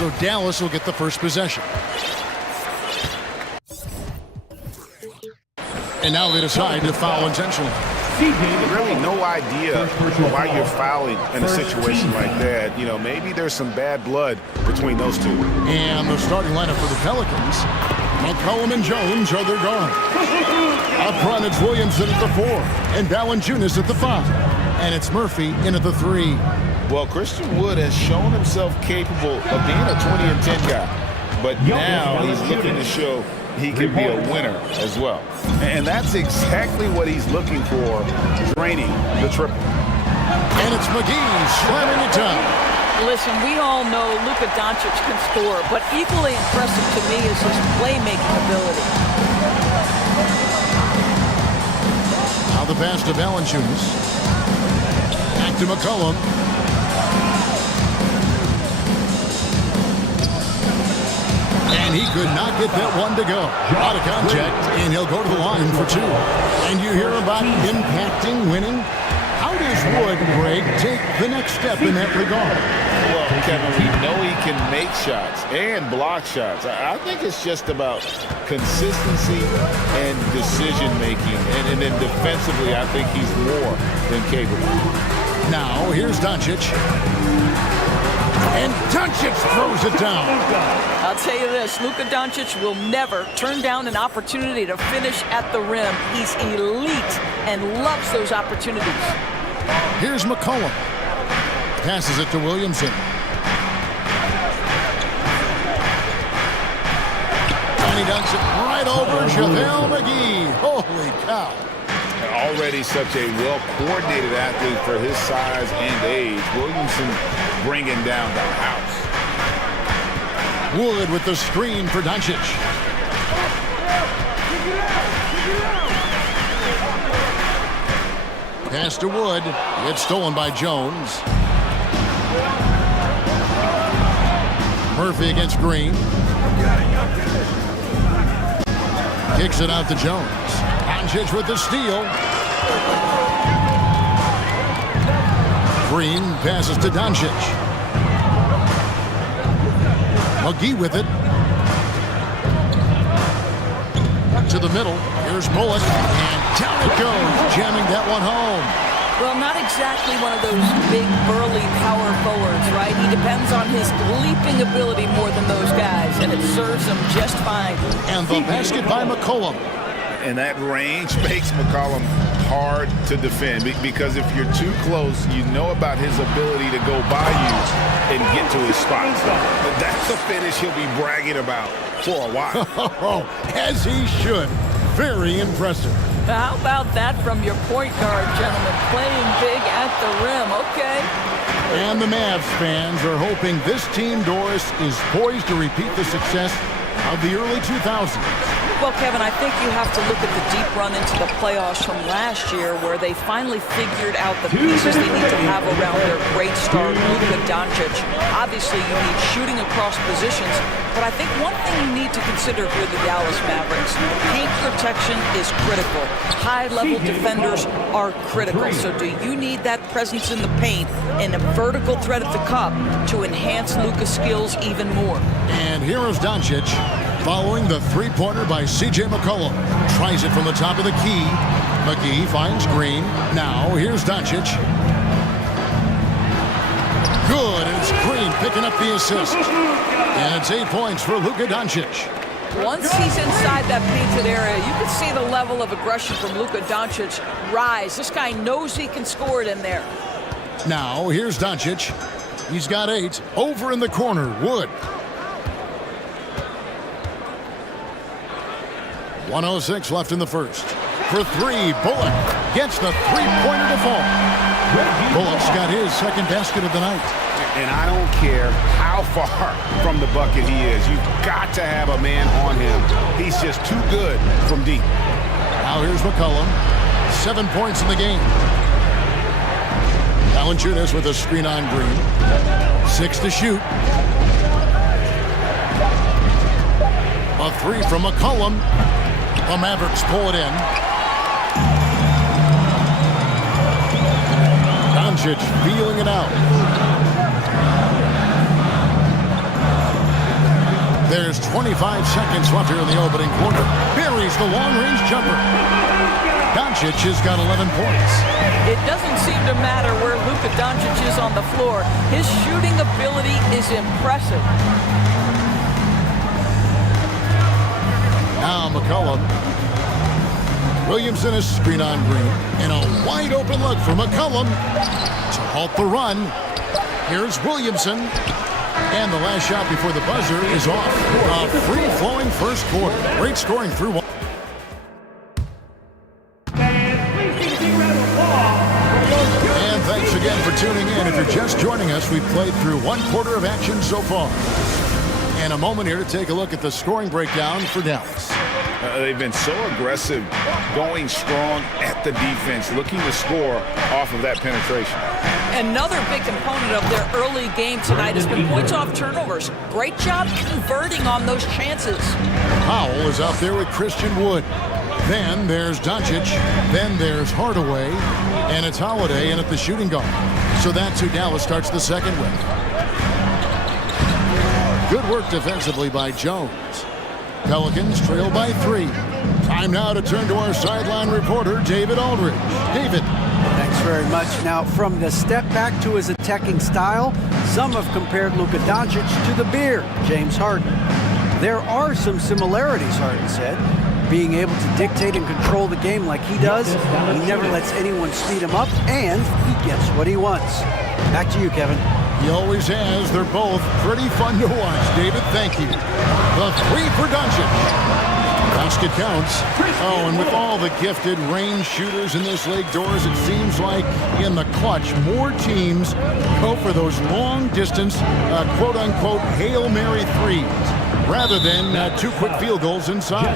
So Dallas will get the first possession. And now they decide to foul intentionally. Really no idea why you're fouling in a situation like that. You know, maybe there's some bad blood between those two. And the starting lineup for the Pelicans, McCollum and Jones are their guards. Up front, it's Williamson at the 4 and Valanciunas at the 5. And it's Murphy in at the 3. Well, Christian Wood has shown himself capable of being a 20 and 10 guy. But now he's looking to show he can be a winner as well. And that's exactly what he's looking for, draining the triple. And it's McGee slamming it down. Listen, we all know Luka Doncic can score, but equally impressive to me is his playmaking ability. Now the pass to Valanciunas. Back to McCollum. And he could not get that one to go. Out of contact, and he'll go to the line for 2. And you hear about impacting, winning. How does Wood, Greg, take the next step in that regard? Well, Kevin, we know he can make shots and block shots. I think it's just about consistency and decision-making. And then defensively, I think he's more than capable. Now, here's Doncic. And Doncic throws it down. I'll tell you this, Luka Doncic will never turn down an opportunity to finish at the rim. He's elite and loves those opportunities. Here's McCollum. Passes it to Williamson. And he dunks it right over JaVale McGee. Holy cow. Already such a well-coordinated athlete for his size and age. Williamson bringing down the house. Wood with the screen for Doncic. Pass to Wood. It's stolen by Jones. Murphy against Green. Kicks it out to Jones. Doncic with the steal. Green passes to Doncic. McGee with it. To the middle. Here's Bullock. And down it goes. Jamming that one home. Well, not exactly one of those big, burly power forwards, right? He depends on his leaping ability more than those guys, and it serves him just fine. And the basket by McCollum. And that range makes McCollum hard to defend because if you're too close, you know about his ability to go by you and get to his spots. But that's a finish he'll be bragging about for a while. As he should. Very impressive. How about that from your point guard, gentlemen? Playing big at the rim. Okay. And the Mavs fans are hoping this team, Doris, is poised to repeat the success of the early 2000s. Well, Kevin, I think you have to look at the deep run into the playoffs from last year where they finally figured out the pieces they need to have around their great star, Luka Doncic. Obviously, you need shooting across positions, but I think one thing you need to consider for the Dallas Mavericks, paint protection is critical. High-level defenders are critical. So do you need that presence in the paint and a vertical threat at the cup to enhance Luka's skills even more? And here is Doncic. Following the three-pointer by C.J. McCollum. Tries it from the top of the key. McGee finds Green. Now, here's Doncic. Good, and it's Green picking up the assist. And it's 8 points for Luka Doncic. Once he's inside that painted area, you can see the level of aggression from Luka Doncic rise. This guy knows he can score it in there. Now, here's Doncic. He's got 8. Over in the corner, Wood. 1:06 left in the first. For 3, Bullock gets the three-pointer to fall. Bullock's got his second basket of the night. And I don't care how far from the bucket he is. You've got to have a man on him. He's just too good from deep. Now here's McCollum. 7 points in the game. Valanciunas with a screen on Green. 6 to shoot. A 3 from McCollum. The Mavericks pull it in. Doncic feeling it out. There's 25 seconds left here in the opening quarter. Buries the long-range jumper. Doncic has got 11 points. It doesn't seem to matter where Luka Doncic is on the floor. His shooting ability is impressive. Now McCollum. Williamson is screen on Green. And a wide open look for McCollum to halt the run. Here's Williamson. And the last shot before the buzzer is off. A free-flowing first quarter. Great scoring through one. And thanks again for tuning in. If you're just joining us, we've played through one quarter of action so far. And a moment here to take a look at the scoring breakdown for Dallas. They've been so aggressive, going strong at the defense, looking to score off of that penetration. Another big component of their early game tonight has been points off turnovers. Great job converting on those chances. Powell is out there with Christian Wood. Then there's Doncic. Then there's Hardaway. And it's Holiday in at the shooting guard. So that's who Dallas starts the second with. Good work defensively by Jones. Pelicans trail by 3. Time now to turn to our sideline reporter, David Aldridge. David. Thanks very much. Now, from the step back to his attacking style, some have compared Luka Doncic to the bear, James Harden. There are some similarities, Harden said. Being able to dictate and control the game like he does, he never lets anyone speed him up, and he gets what he wants. Back to you, Kevin. He always has. They're both pretty fun to watch. David, thank you. The 3 for Doncic. Basket counts. Oh, and with all the gifted range shooters in this league, Doors, it seems like in the clutch, more teams go for those long-distance, quote-unquote, Hail Mary threes, rather than 2 quick field goals inside.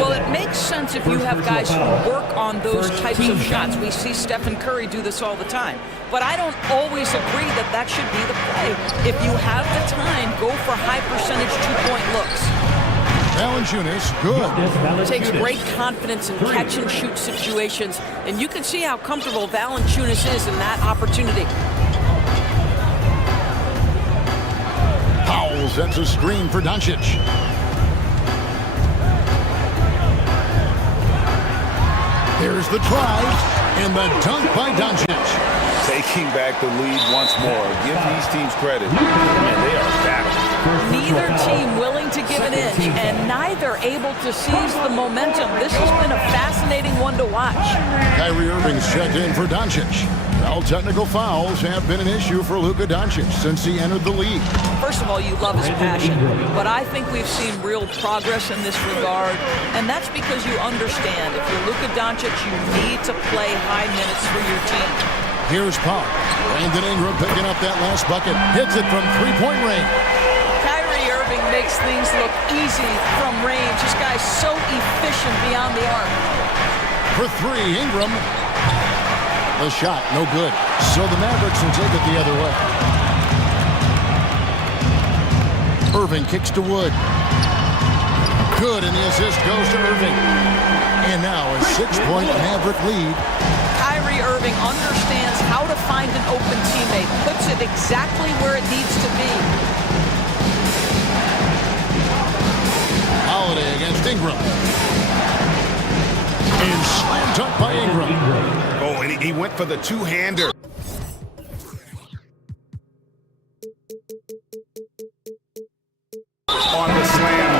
Well, it makes sense if you have guys who work on those types of shots. We see Stephen Curry do this all the time. But I don't always agree that that should be the play. If you have the time, go for high-percentage 2-point looks. Valanciunas, good. Takes great confidence in catch-and-shoot situations, and you can see how comfortable Valanciunas is in that opportunity. Powell sends a screen for Doncic. Here's the drive, and the dunk by Doncic. Taking back the lead once more. Give these teams credit. Man, they are battling. Neither team willing to give an inch, and neither able to seize the momentum. This has been a fascinating one to watch. Kyrie Irving's checked in for Doncic. Well, technical fouls have been an issue for Luka Doncic since he entered the league. First of all, you love his passion, but I think we've seen real progress in this regard, and that's because you understand if you're Luka Doncic, you need to play high minutes for your team. Here's Pop. Brandon Ingram picking up that last bucket. Hits it from three-point range. Kyrie Irving makes things look easy from range. This guy's so efficient beyond the arc. For 3, Ingram. The shot, no good. So the Mavericks will take it the other way. Irving kicks to Wood. Good, and the assist goes to Irving. And now a 6-point Maverick lead. Kyrie Irving understands how to find an open teammate, puts it exactly where it needs to be. Holiday against Ingram. And slam dunk by Ingram. Oh, and he went for the two-hander. On the slam,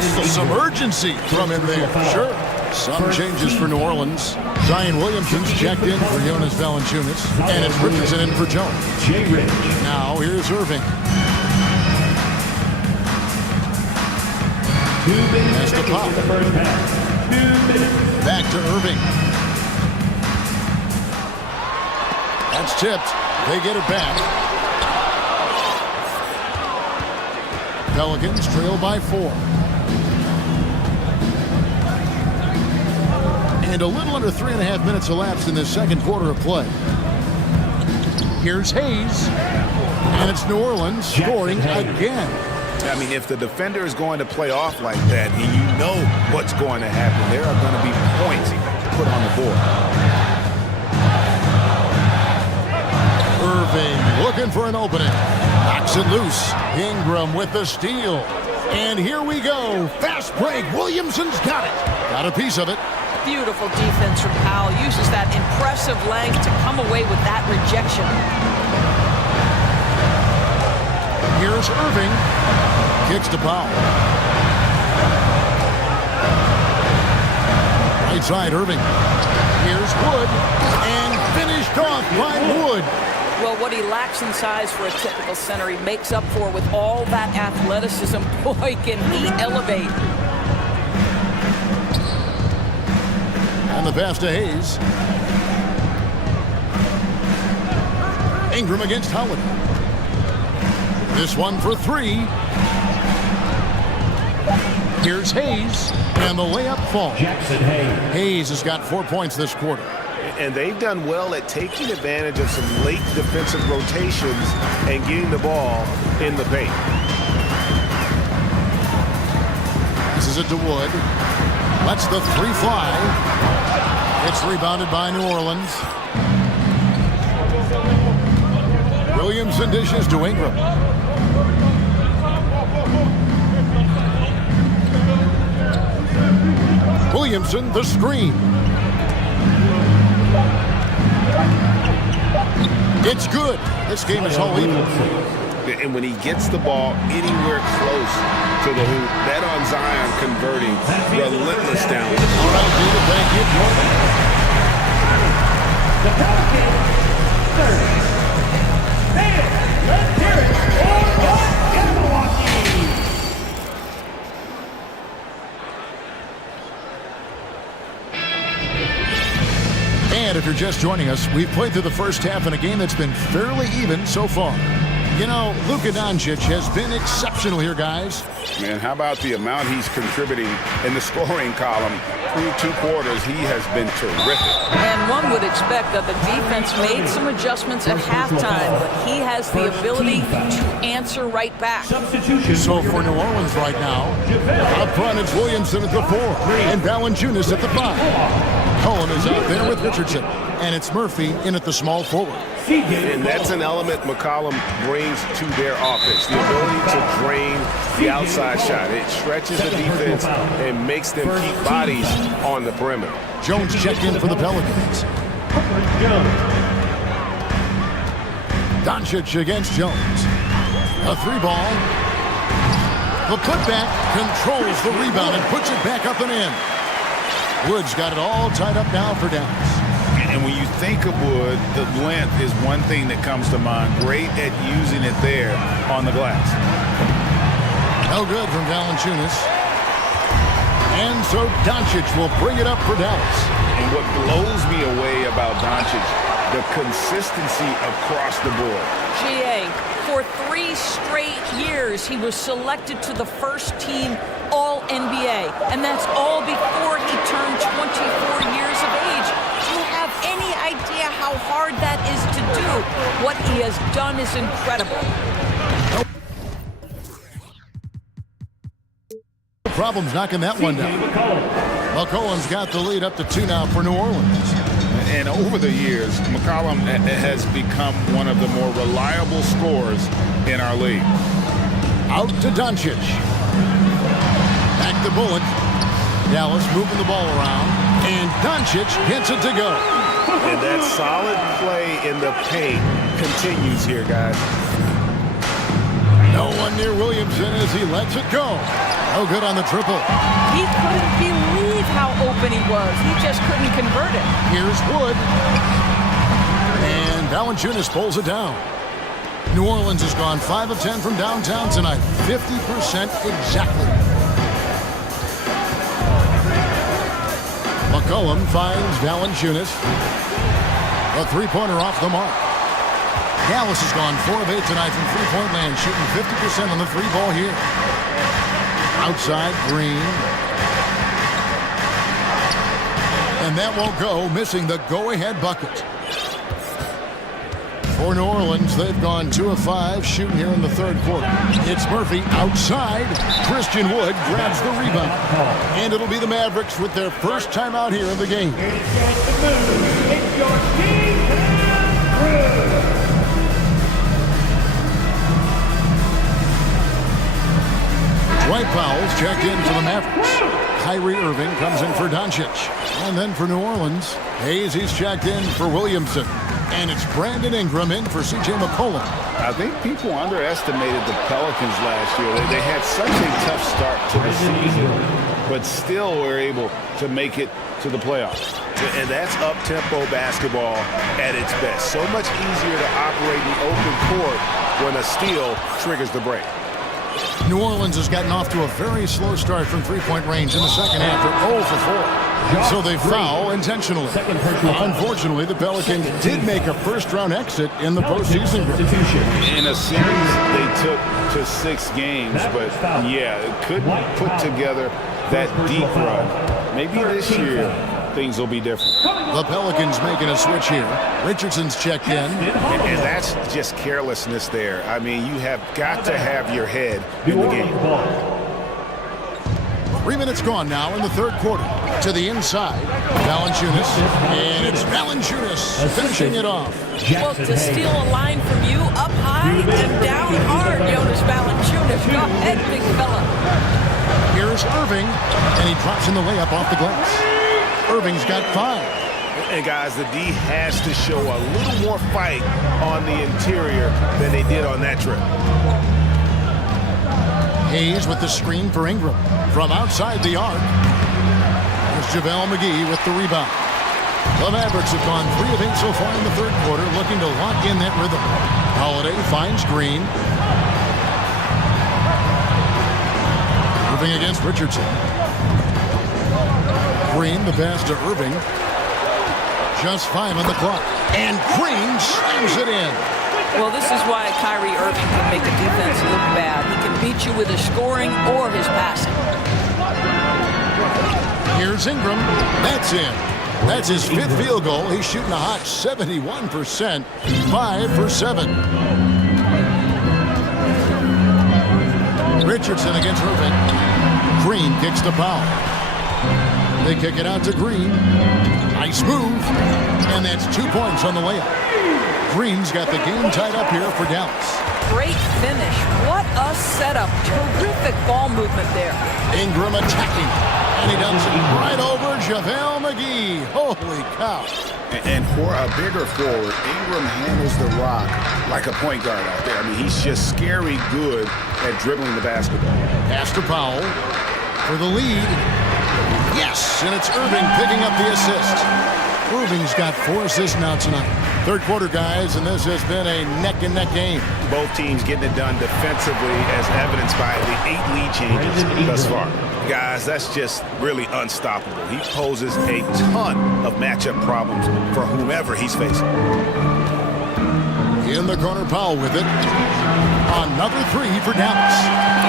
see some urgency from him there. Sure. Some changes for New Orleans. Zion Williamson's checked in for Jonas Valanciunas. And it's Richardson in for Jones. Now here's Irving. That's the pop. Back to Irving. That's tipped. They get it back. Pelicans trail by 4. And a little under 3.5 minutes elapsed in this second quarter of play. Here's Hayes. And it's New Orleans scoring again. I mean, if the defender is going to play off like that, and you know what's going to happen, there are going to be points put on the board. Irving looking for an opening. Knocks it loose. Ingram with the steal. And here we go. Fast break. Williamson's got it. Got a piece of it. Beautiful defense from Powell. Uses that impressive length to come away with that rejection. Here's Irving. Kicks to Powell. Right side, Irving. Here's Wood. And finished off by Wood. Well, what he lacks in size for a typical center, he makes up for with all that athleticism. Boy, can he elevate. And the pass to Hayes. Ingram against Howard. This one for three. Here's Hayes. And the layup falls. Hayes has got 4 points this quarter. And they've done well at taking advantage of some late defensive rotations and getting the ball in the paint. This is it to Wood. Lets the three fly. It's rebounded by New Orleans. Williamson dishes to Ingram. Williamson, the screen. It's good. This game is all even. And when he gets the ball anywhere close to the hoop, that on Zion converting, relentless down. All right, David, thank you. The Pelicans, 30. Fans, let's hear it for Milwaukee. And if you're just joining us, we've played through the first half in a game that's been fairly even so far. You know, Luka Doncic has been exceptional here, guys. Man, how about the amount he's contributing in the scoring column through 2 quarters? He has been terrific. And one would expect that the defense made some adjustments at halftime, but he has the ability to answer right back. So for New Orleans right now, up front it's Williamson at the 4 and Valanciunas at the 5. Cohen is out there with Richardson, and it's Murphy in at the small forward. And that's an element McCollum brings to their offense, the ability to drain the outside shot. It stretches the defense and makes them keep bodies on the perimeter. Jones checked in for the Pelicans. Doncic against Jones. A 3-ball. The putback controls the rebound and puts it back up and in. Wood's got it all tied up now for Dallas. And when you think of Wood, the length is one thing that comes to mind. Great at using it there on the glass. No good from Valanciunas. And so Doncic will bring it up for Dallas. And what blows me away about Doncic, the consistency across the board. GA, for 3 straight years, he was selected to the first team All-NBA. And that's all before he turned 24 years of age. Do you have any idea how hard that is to do? What he has done is incredible. No problem's knocking that one down. McCollum's got the lead up to 2 now for New Orleans. And over the years, McCollum has become one of the more reliable scorers in our league. Out to Doncic. Back to Bullock. Dallas moving the ball around. And Doncic gets it to go. And that solid play in the paint continues here, guys. No one near Williamson as he lets it go. No good on the triple. He couldn't believe how open he was. He just couldn't convert it. Here's Wood. And Valanciunas pulls it down. New Orleans has gone 5 of 10 from downtown tonight. 50% exactly. McCollum finds Valanciunas. A 3-pointer off the mark. Dallas has gone 4 of 8 tonight from 3-point land, shooting 50% on the 3-ball here. Outside, Green. And that won't go, missing the go-ahead bucket. For New Orleans, they've gone 2 of 5 shooting here in the 3rd quarter. It's Murphy outside. Christian Wood grabs the rebound. And it'll be the Mavericks with their first time out here in the game. It's your team crew. Dwight Powell's checked in for the Mavericks. Kyrie Irving comes in for Doncic. And then for New Orleans, Hayes, he's checked in for Williamson. And it's Brandon Ingram in for C.J. McCollum. I think people underestimated the Pelicans last year. They had such a tough start to the season, but still were able to make it to the playoffs. And that's up-tempo basketball at its best. So much easier to operate in the open court when a steal triggers the break. New Orleans has gotten off to a very slow start from three-point range in the second half. They're 0 for 4. So they foul intentionally. Unfortunately, the Pelicans did make a first-round exit in the postseason. In a series, they took to 6 games, but yeah, couldn't put together that deep run. Maybe this year, things will be different. The Pelicans making a switch here. Richardson's checked in. And that's just carelessness there. I mean, you have got to have your head in the game. 3 minutes gone now in the third quarter. To the inside, Valanciunas. And it's Valanciunas finishing it off. Well, to steal a line from you, up high and down hard, Jonas Valanciunas. Go ahead, big fella. Here's Irving, and he drops in the layup off the glass. Irving's got 5. And guys, the D has to show a little more fight on the interior than they did on that trip. Hayes with the screen for Ingram. From outside the arc, there's JaVale McGee with the rebound. The Mavericks have gone 3 of 8 so far in the third quarter, looking to lock in that rhythm. Holiday finds Green. Moving against Richardson. Green, the pass to Irving. Just 5 on the clock. And Green slams it in. Well, this is why Kyrie Irving can make the defense look bad. He can beat you with his scoring or his passing. Here's Ingram. That's in. That's his 5th field goal. He's shooting a hot 71%. 5 for 7. Richardson against Irving. Green kicks the foul. They kick it out to Green. Nice move. And that's 2 points on the layup. Green's got the game tied up here for Dallas. Great finish. What a setup. Terrific ball movement there. Ingram attacking. And he dumps it right over JaVale McGee. Holy cow. And for a bigger forward, Ingram handles the rock like a point guard out there. I mean, he's just scary good at dribbling the basketball. Pass to Powell for the lead. Yes, and it's Irving picking up the assist. Irving's got 4 assists now tonight. Third quarter, guys, and this has been a neck-and-neck game. Both teams getting it done defensively, as evidenced by the 8 lead changes thus far. Guys, that's just really unstoppable. He poses a ton of matchup problems for whomever he's facing. In the corner, Powell with it. Another 3 for Dallas.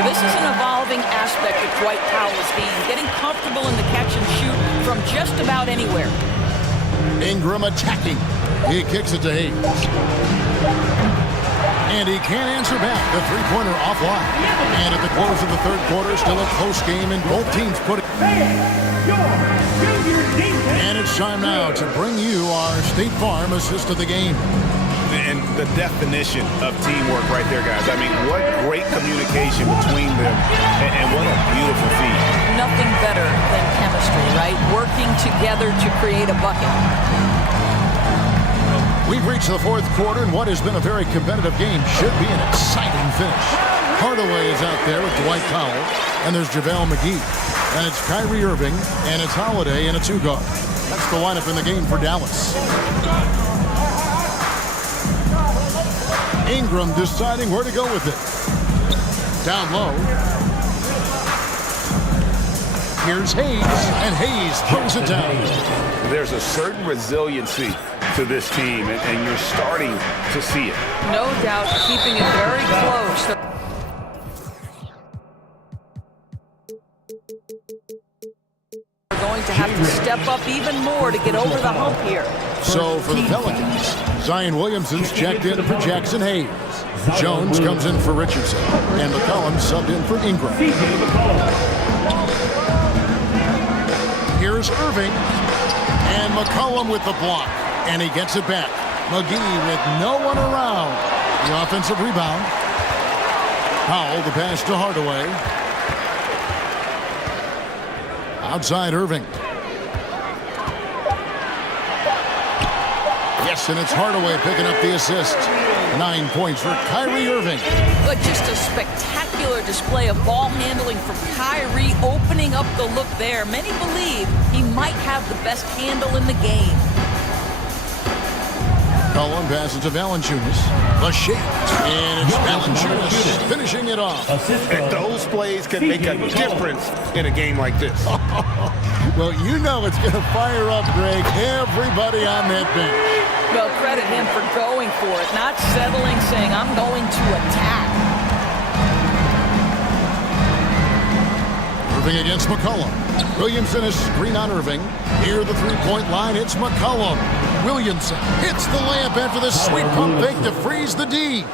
This is an evolving aspect of Dwight Powell's game, getting comfortable in the catch and shoot from just about anywhere. Ingram attacking. He kicks it to Hayes. And he can't answer back. The three-pointer offline. And at the close of the third quarter, still a close game, and both teams put it. And it's time now to bring you our State Farm assist of the game. And the definition of teamwork right there, guys. I mean, what great communication between them, and what a beautiful feat. Nothing better than chemistry, right? Working together to create a bucket. We've reached the fourth quarter, and what has been a very competitive game should be an exciting finish. Hardaway is out there with Dwight Powell, and there's JaVale McGee. And it's Kyrie Irving, and it's Holiday in a 2-guard. That's the lineup in the game for Dallas. Ingram deciding where to go with it. Down low. Here's Hayes, and Hayes throws it down. There's a certain resiliency to this team, and you're starting to see it. No doubt, keeping it very close. They're going to have to step up even more to get over the hump here. So for the Pelicans, Zion Williamson's checked in for Jackson Hayes. Jones comes in for Richardson, and McCollum subbed in for Ingram. Here's Irving, and McCollum with the block, and he gets it back. McGee with no one around. The offensive rebound. Powell, the pass to Hardaway. Outside Irving. Yes, and it's Hardaway picking up the assist. 9 points for Kyrie Irving. But just a spectacular display of ball handling from Kyrie, opening up the look there. Many believe he might have the best handle in the game. Cullen passes to Valanciunas. The shake. And it's Valanciunas finishing it off. And those plays can make a difference in a game like this. Well, you know it's going to fire up, Greg, everybody on that bench. Well, credit him for going for it, not settling, saying, I'm going to attack. Irving against McCollum. Williamson is screen on Irving. Near the three-point line, it's McCollum. Williamson hits the layup after the sweet pump fake to freeze the D.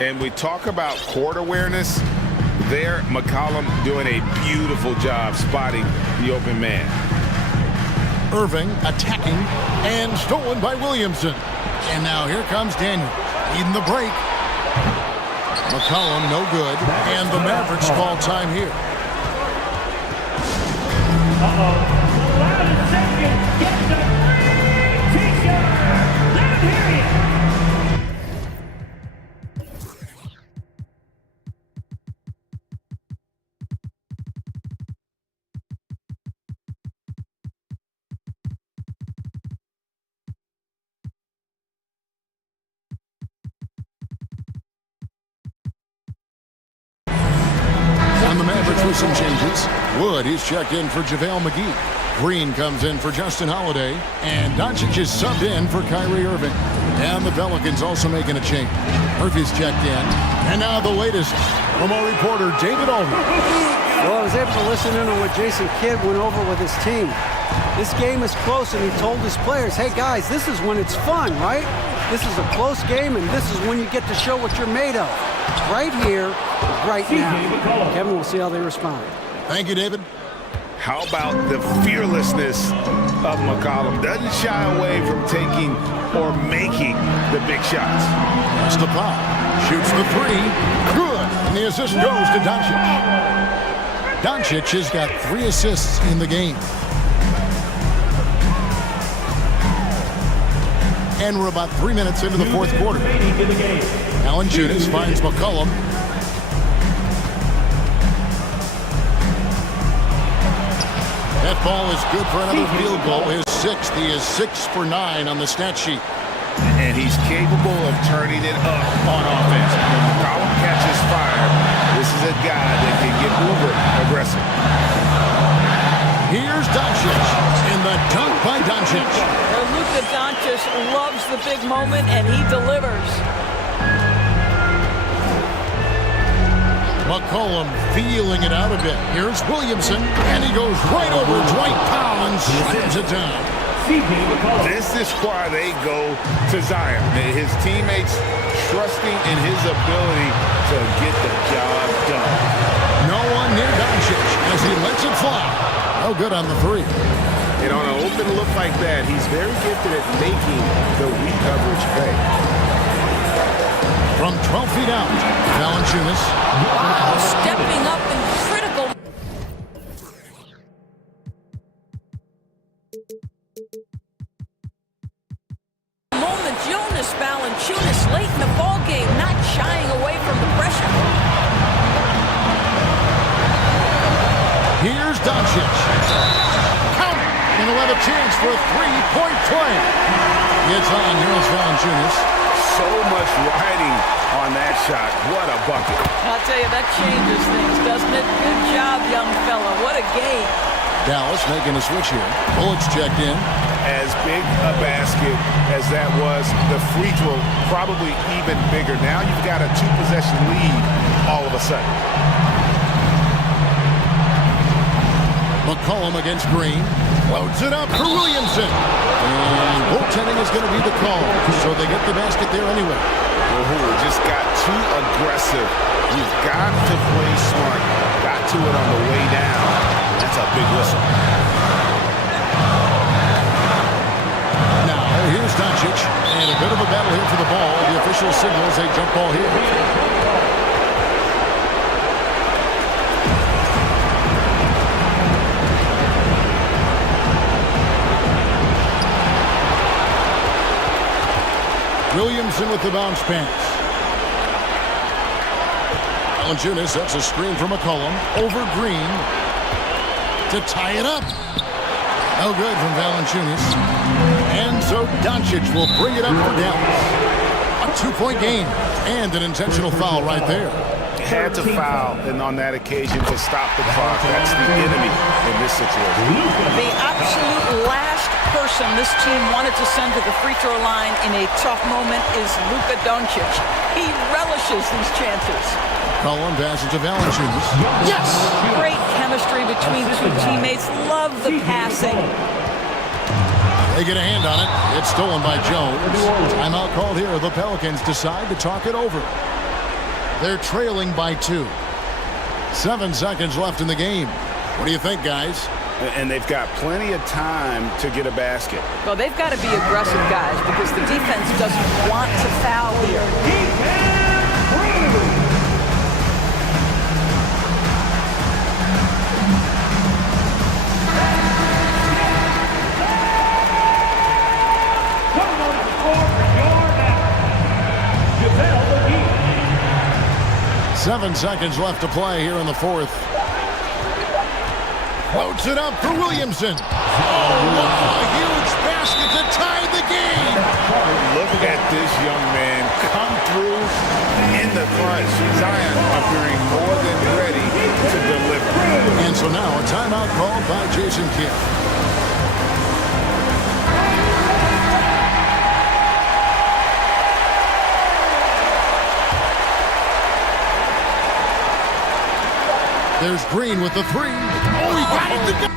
And we talk about court awareness. There, McCollum doing a beautiful job spotting the open man. Irving attacking and stolen by Williamson. And now here comes Daniel leading the break. McCollum no good. And the Mavericks call time here. On the Mavericks with some changes. Wood, he's checked in for JaVale McGee. Green comes in for Justin Holiday. And Doncic is subbed in for Kyrie Irving. And the Pelicans also making a change. Murphy's checked in. And now the latest from our reporter, David Aldridge. Well, I was able to listen in on what Jason Kidd went over with his team. This game is close, and he told his players, hey, guys, this is when it's fun, right? This is a close game, and this is when you get to show what you're made of. Right here, right now. Kevin, we'll see how they respond. Thank you, David. How about the fearlessness of McCollum? Doesn't shy away from taking or making the big shots. That's the foul. Shoots the three. Good. And the assist goes to Doncic. Doncic has got 3 assists in the game. And we're about 3 minutes into the fourth quarter. Valanciunas finds McCollum. That ball is good for another field goal. His 6th. He is 6 for 9 on the stat sheet. And he's capable of turning it up on offense. When McCollum catches fire, this is a guy that can get uber aggressive. Here's Doncic. And the dunk by Doncic. Luka Doncic loves the big moment, and he delivers. McCollum feeling it out a bit. Here's Williamson, and he goes right over Dwight Powell and slams it down. This is why they go to Zion. His teammates trusting in his ability to get the job done. No one near Doncic as he lets it fly. No good on the three. And on an open look like that, he's very gifted at making the weak coverage pay. From 12 feet out, Valanciunas. Wow, stepping up in critical. Moment, Jonas Valanciunas late in the ball game, not shying away from the pressure. Here's Doncic. Count it, and he'll have a chance for a three-point play. Gets on. Here's Valanciunas. So much riding on that shot. What a bucket. I'll tell you, that changes things, doesn't it? Good job, young fella. What a game. Dallas making a switch here. Bullets checked in. As big a basket as that was, the free throw probably even bigger. Now you've got a 2-possession lead all of a sudden. McCollum against Green. Loads it up for Williamson. And goaltending is going to be the call. So they get the basket there anyway. Just got too aggressive. You've got to play smart. Got to it on the way down. That's a big whistle. Now, here's Doncic. And a bit of a battle here for the ball. The official signals a jump ball here. Williamson with the bounce pass. Valanciunas sets a screen for McCollum. Over Green to tie it up. No good from Valanciunas. And so Doncic will bring it up for Dallas. A 2-point game and an intentional foul right there. Had to foul, and on that occasion to stop the clock. That's the enemy in this situation. The absolute last person this team wanted to send to the free throw line in a tough moment is Luka Doncic. He relishes these chances. Collin passes to Valanciunas. Yes! Great chemistry between two teammates. Love the passing. They get a hand on it. It's stolen by Jones. Timeout called here. The Pelicans decide to talk it over. They're trailing by 2. 7 seconds left in the game. What do you think, guys? And they've got plenty of time to get a basket. Well, they've got to be aggressive, guys, because the defense doesn't want to foul here. 7 seconds left to play here in the fourth. Floats it up for Williamson. Oh, a huge basket to tie the game. Look at this young man come through in the clutch. Zion appearing more than ready to deliver. And so now a timeout called by Jason Kidd. There's Green with the 3. Oh, he got it to go.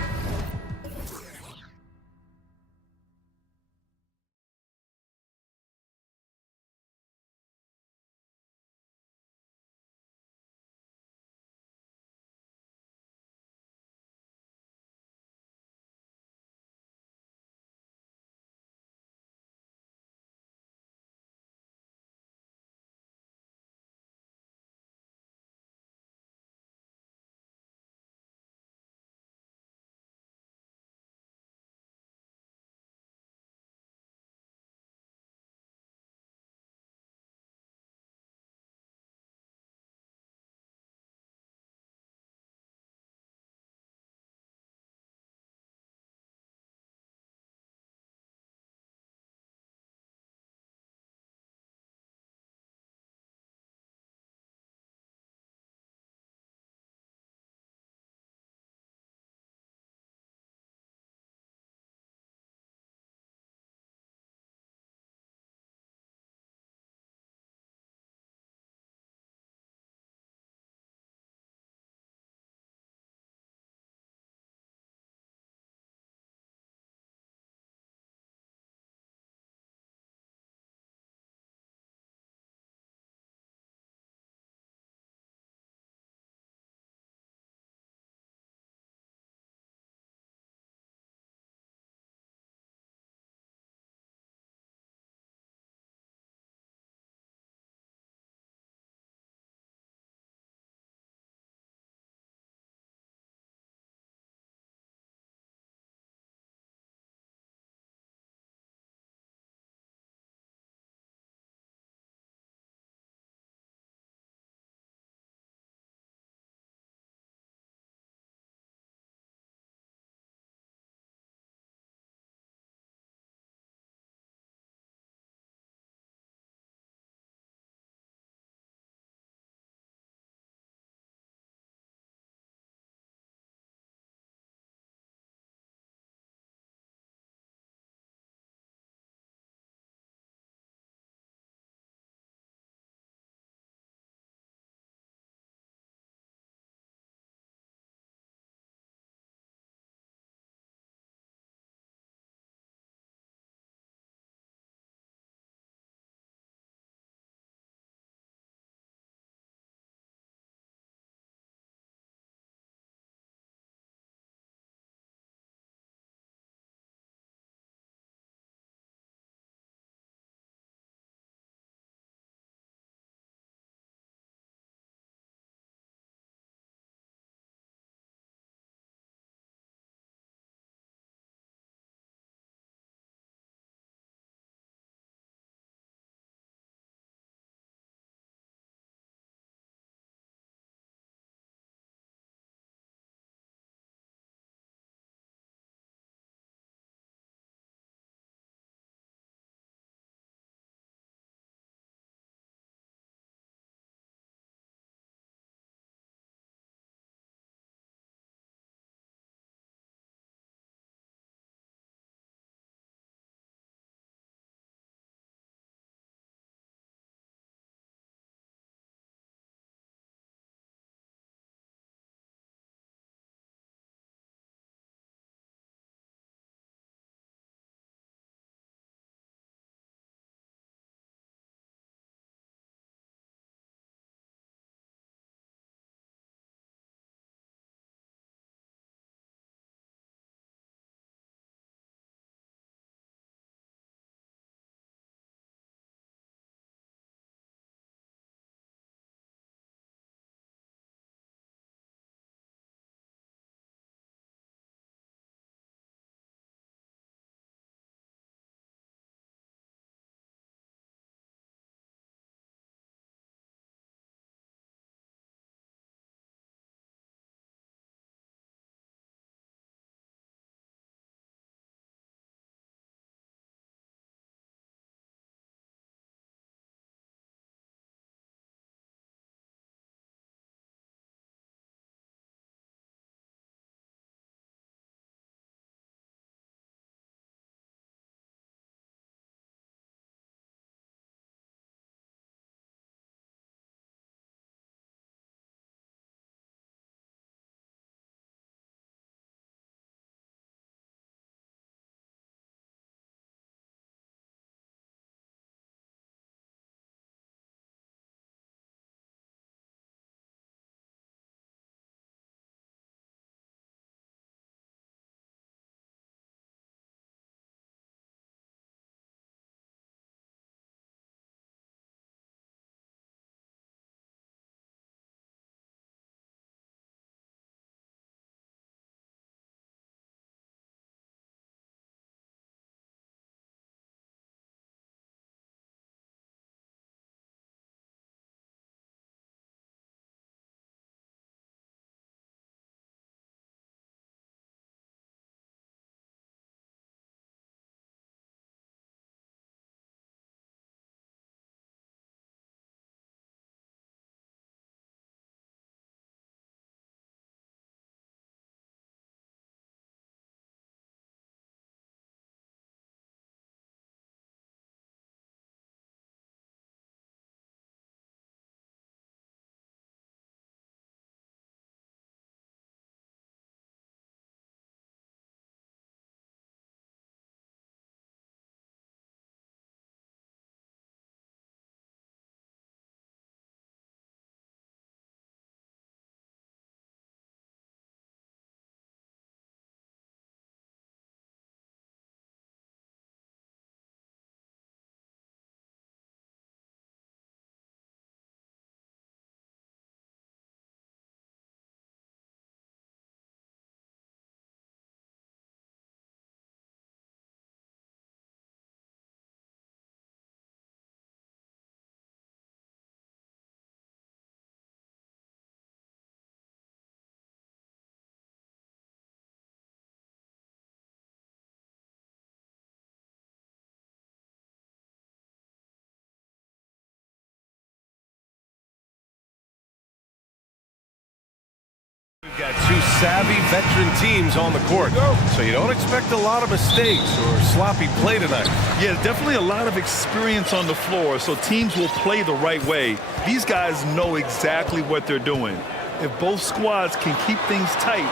Two savvy veteran teams on the court, so you don't expect a lot of mistakes or sloppy play tonight. Yeah, definitely a lot of experience on the floor, so teams will play the right way. These guys know exactly what they're doing. If both squads can keep things tight,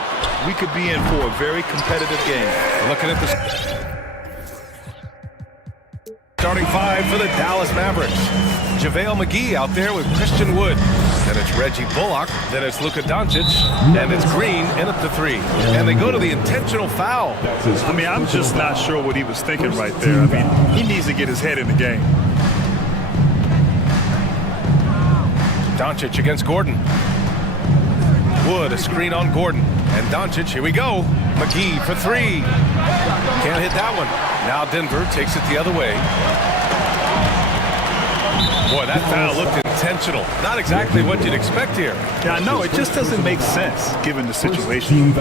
we could be in for a very competitive game. Looking at the starting five for the Dallas Mavericks. JaVale McGee out there with Christian Wood. Then it's Reggie Bullock. Then it's Luka Doncic. And it's Green in at the three. And they go to the intentional foul. I mean, I'm just not sure what he was thinking right there. I mean, he needs to get his head in the game. Doncic against Gordon. Wood, a screen on Gordon. And Doncic, here we go. McGee for three. Can't hit that one. Now Denver takes it the other way. Boy, that foul looked intentional. Not exactly what you'd expect here. Yeah, I know. It just doesn't make sense given the situation.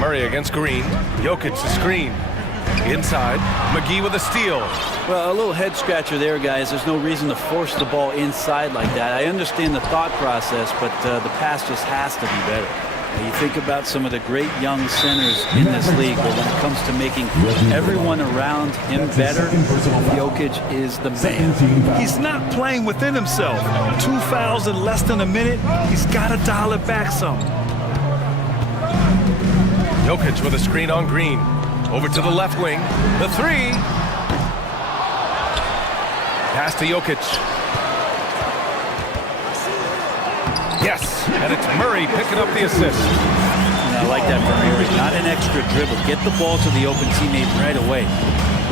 Murray against Green. Jokic the screen. Inside. McGee with a steal. Well, a little head scratcher there, guys. There's no reason to force the ball inside like that. I understand the thought process, but the pass just has to be better. You think about some of the great young centers in this league, but when it comes to making everyone around him better, Jokic is the man. He's not playing within himself. 2 fouls in less than a minute. He's got to dial it back some. Jokic with a screen on Green. Over to the left wing. The three. Pass to Jokic. Yes, and it's Murray picking up the assist. I like that from Murray. Not an extra dribble. Get the ball to the open teammate right away.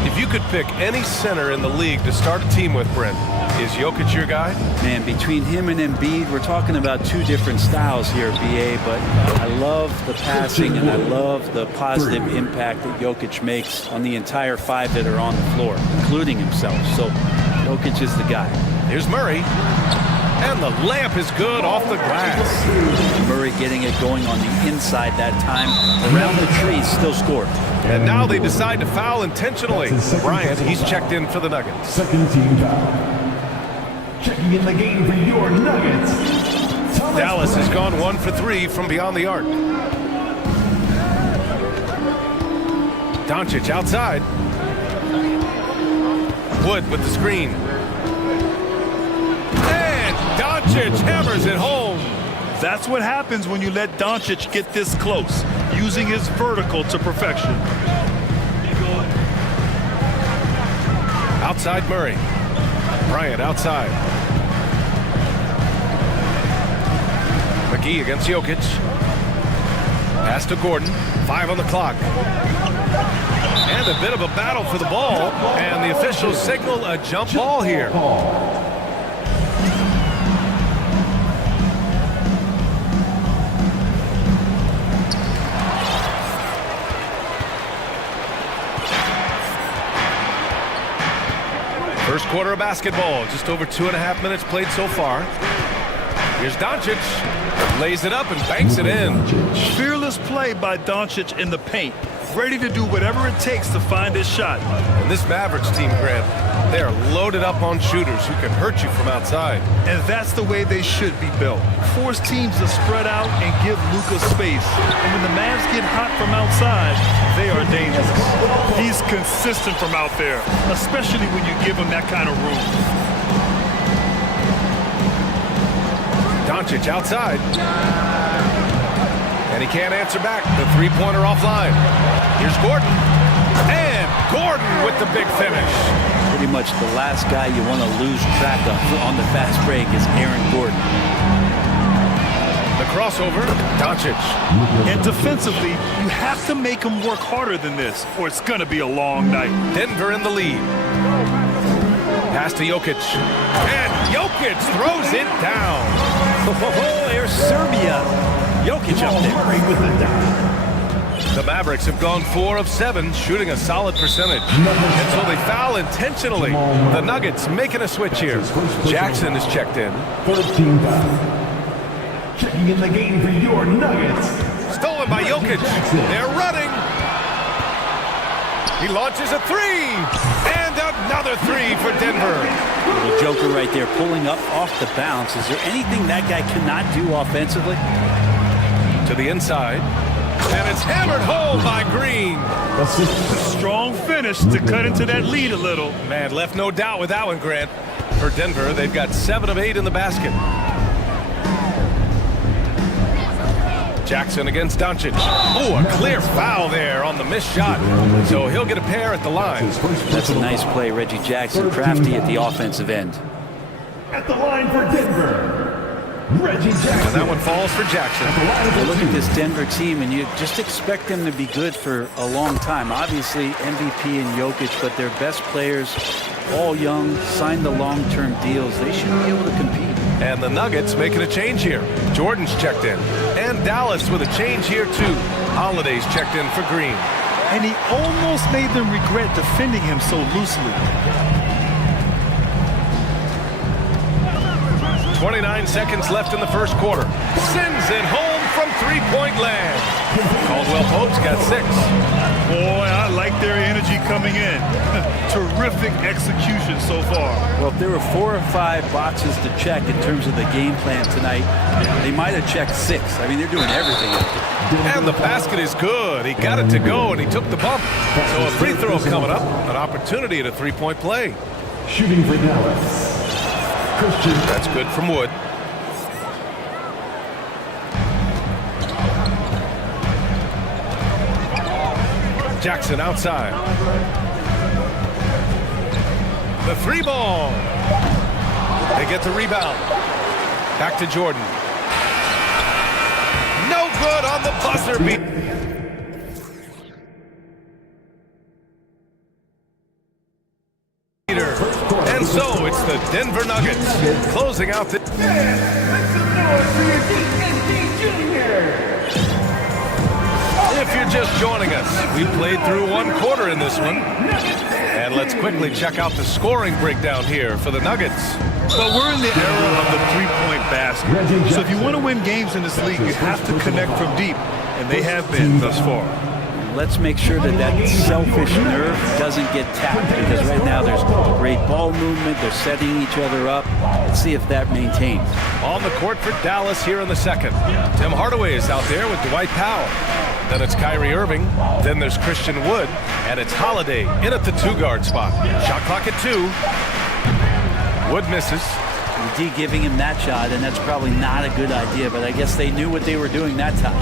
If you could pick any center in the league to start a team with, Brent, is Jokic your guy? Man, between him and Embiid, we're talking about two different styles here, BA, but I love the passing and I love the positive impact that Jokic makes on the entire five that are on the floor, including himself. So Jokic is the guy. Here's Murray. And the layup is good off the glass. Murray getting it going on the inside that time. Around the tree, still scored. And now they decide to foul intentionally. Bryant, he's checked in for the Nuggets. Second team foul. Checking in the game for your Nuggets. Dallas has gone 1 for 3 from beyond the arc. Doncic outside. Wood with the screen. Doncic hammers it home. That's what happens when you let Doncic get this close, using his vertical to perfection. Outside Murray. Bryant outside. McGee against Jokic. Pass to Gordon. 5 on the clock. And a bit of a battle for the ball. And the officials signal a jump ball here. First quarter of basketball, just over 2.5 minutes played so far. Here's Doncic, lays it up and banks it in. Fearless play by Doncic in the paint, ready to do whatever it takes to find his shot. And this Mavericks team, Grant, they are loaded up on shooters who can hurt you from outside. And that's the way they should be built. Force teams to spread out and give Luka space. And when the Mavs get hot from outside, they are dangerous. He's consistent from out there, especially when you give him that kind of room. Doncic outside. And he can't answer back. The three-pointer offline. Here's Gordon. And Gordon with the big finish. Pretty much the last guy you want to lose track of on the fast break is Aaron Gordon. The crossover, Doncic. And defensively, you have to make him work harder than this, or it's going to be a long night. Denver in the lead. Pass to Jokic. And Jokic throws it down. There's Serbia. Jokic up there. The Mavericks have gone 4 of 7, shooting a solid percentage. And so they foul intentionally. The Nuggets making a switch here. Jackson is checked in. 13 foul. Checking in the game for your Nuggets. Stolen by Jokic. They're running. He launches a three. And Another three for Denver. Little joker right there, pulling up off the bounce. Is there anything that guy cannot do offensively? To the inside. And it's hammered home by Green. Strong finish to cut into that lead a little. Man, left no doubt with that one, Grant. For Denver, they've got 7 of 8 in the basket. Jackson against Doncic. Oh, a clear foul there on the missed shot. So he'll get a pair at the line. That's a nice play, Reggie Jackson, crafty at the offensive end. At the line for Denver, Reggie Jackson. And that one falls for Jackson. You look at this Denver team, and you just expect them to be good for a long time. Obviously, MVP and Jokic, but their best players, all young, signed the long-term deals. They should be able to compete. And the Nuggets making a change here. Jordan's checked in. And Dallas with a change here, too. Holiday's checked in for Green. And he almost made them regret defending him so loosely. 29 seconds left in the first quarter. Sends it home from three-point land. Caldwell Pope's got 6. Boy, I like their energy coming in. Terrific execution so far. Well, if there were 4 or 5 boxes to check in terms of the game plan tonight, they might have checked 6. I mean, they're doing everything. And the basket is good. He got it to go, and he took the bump. So a free throw coming up. An opportunity at a three-point play. Shooting for Dallas, Christian. That's good from Wood. Jackson outside. The 3 ball. They get the rebound. Back to Jordan. No good on the buzzer beat. And so it's the Denver Nuggets closing out the... If you're just joining us, we played through 1 quarter in this one. And let's quickly check out the scoring breakdown here for the Nuggets. Well, we're in the era of the three-point basket. So if you want to win games in this league, you have to connect from deep. And they have been thus far. Let's make sure that that selfish nerve doesn't get tapped, because right now there's great ball movement. They're setting each other up. Let's see if that maintains. On the court for Dallas here in the second. Tim Hardaway is out there with Dwight Powell. Then it's Kyrie Irving. Then there's Christian Wood. And it's Holiday in at the 2-guard spot. Shot clock at 2. Wood misses. D giving him that shot, and that's probably not a good idea, but I guess they knew what they were doing that time.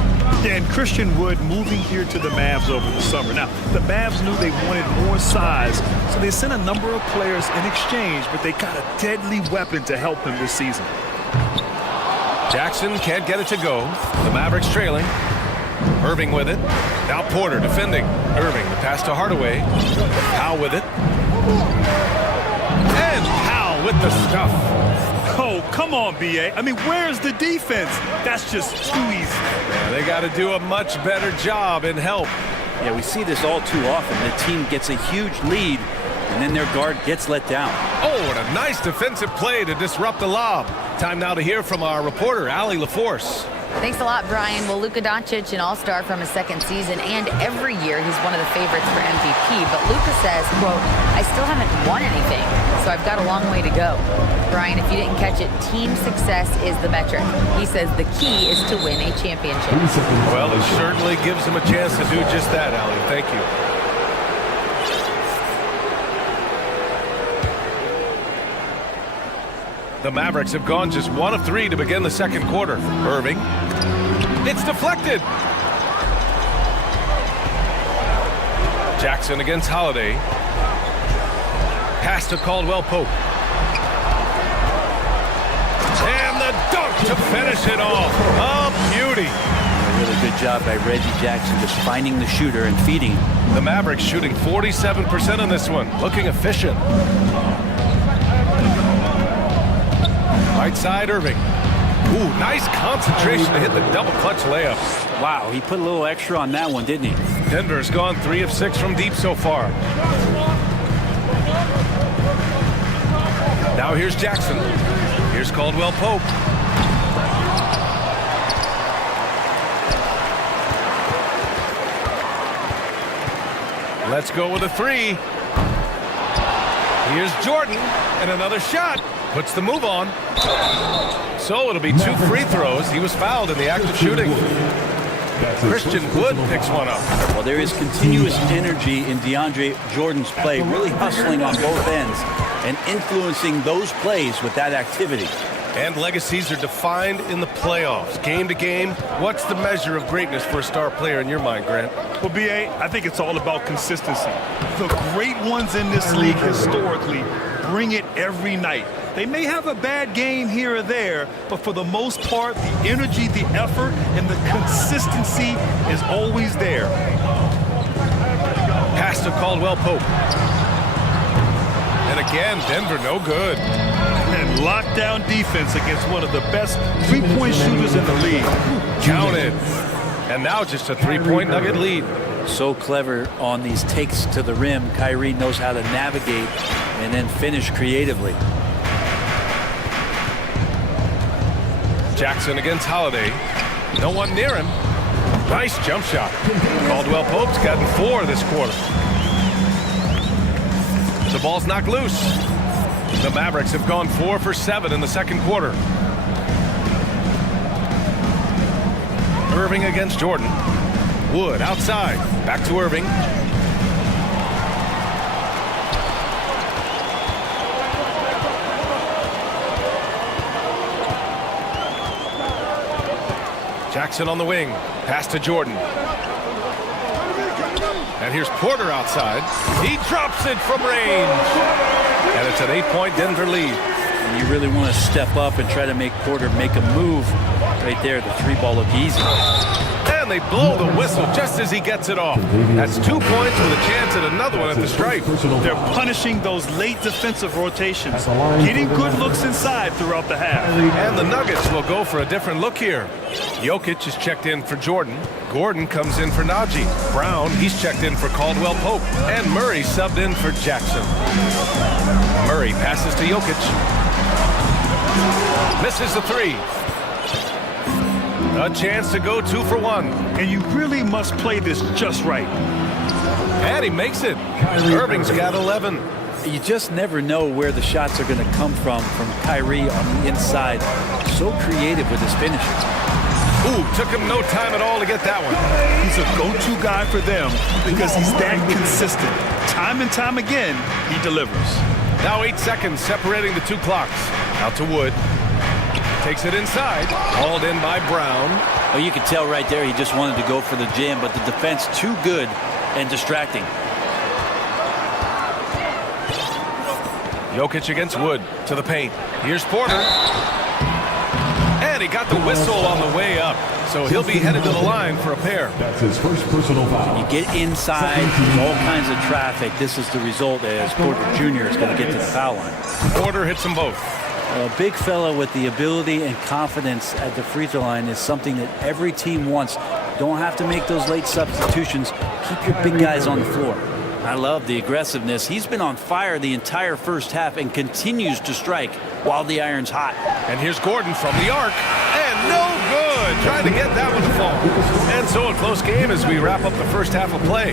Yeah, and Christian Wood moving here to the Mavs over the summer. Now, the Mavs knew they wanted more size, so they sent a number of players in exchange, but they got a deadly weapon to help them this season. Jackson can't get it to go. The Mavericks trailing. Irving with it. Now Porter defending. Irving, the pass to Hardaway. Powell with it. And Powell with the stuff. Oh, come on, B.A. I mean, where's the defense? That's just too easy. Yeah, they got to do a much better job in help. Yeah, we see this all too often. The team gets a huge lead, and then their guard gets let down. Oh, and a nice defensive play to disrupt the lob. Time now to hear from our reporter, Allie LaForce. Thanks a lot, Brian. Well, Luka Doncic, an all-star from his second season, and every year he's one of the favorites for MVP. But Luka says, quote, I still haven't won anything, so I've got a long way to go. Brian, if you didn't catch it, team success is the metric. He says the key is to win a championship. Well, it certainly gives him a chance to do just that, Allie. Thank you. The Mavericks have gone just 1 of 3 to begin the second quarter. Irving. It's deflected. Jackson against Holiday. Pass to Caldwell Pope. And the dunk to finish it off. A beauty. A really good job by Reggie Jackson just finding the shooter and feeding him. The Mavericks shooting 47% on this one. Looking efficient. Right side, Irving. Ooh, nice concentration to hit the double clutch layup. Wow, he put a little extra on that one, didn't he? Denver's gone 3 of 6 from deep so far. Now here's Jackson. Here's Caldwell Pope. Let's go with a 3. Here's Jordan, and another shot. Puts the move on. So it'll be 2 free throws. He was fouled in the act of shooting. Christian Wood picks one up. Well, there is continuous energy in DeAndre Jordan's play, really hustling on both ends and influencing those plays with that activity. And legacies are defined in the playoffs. Game to game, what's the measure of greatness for a star player in your mind, Grant? Well, B.A., I think it's all about consistency. The great ones in this league historically bring it every night. They may have a bad game here or there, but for the most part, the energy, the effort, and the consistency is always there. Pass to Caldwell Pope. And again, Denver no good. And lockdown defense against one of the best three-point shooters in the league. Counted. And now just a three-point Nugget lead. So clever on these takes to the rim. Kyrie knows how to navigate and then finish creatively. Jackson against Holiday. No one near him. Nice jump shot. Caldwell Pope's gotten 4 this quarter. The ball's knocked loose. The Mavericks have gone 4 for 7 in the second quarter. Irving against Jordan. Wood outside. Back to Irving. Jackson on the wing. Pass to Jordan. And here's Porter outside. He drops it from range. And it's an 8-point Denver lead. And you really want to step up and try to make Porter make a move. Right there, the 3-ball looked easy. And they blow the whistle just as he gets it off. That's 2 points with a chance at another one at the stripe. They're punishing those late defensive rotations, getting good looks inside throughout the half. And the Nuggets will go for a different look here. Jokic is checked in for Jordan. Gordon comes in for Najee. Brown, he's checked in for Caldwell Pope. And Murray subbed in for Jackson. Murray passes to Jokic. Misses the 3. A chance to go 2 for 1. And you really must play this just right. And he makes it. Irving's got 11. You just never know where the shots are going to come from Kyrie on the inside. So creative with his finishes. Ooh, took him no time at all to get that one. He's a go-to guy for them because he's that consistent. Time and time again, he delivers. Now 8 seconds separating the 2 clocks. Out to Wood. Takes it inside. Hauled in by Brown. Oh, you can tell right there he just wanted to go for the jam, but the defense too good and distracting. Jokic against Wood to the paint. Here's Porter. And he got the whistle on the way up. So he'll be headed to the line for a pair. That's his first personal foul. You get inside, there's all kinds of traffic. This is the result as Porter Jr. is going to get to the foul line. Porter hits them both. A big fella with the ability and confidence at the free throw line is something that every team wants. Don't have to make those late substitutions. Keep your big guys on the floor. I love the aggressiveness. He's been on fire the entire first half and continues to strike while the iron's hot. And here's Gordon from the arc. And no good. Trying to get that one to fall. And so a close game as we wrap up the first half of play.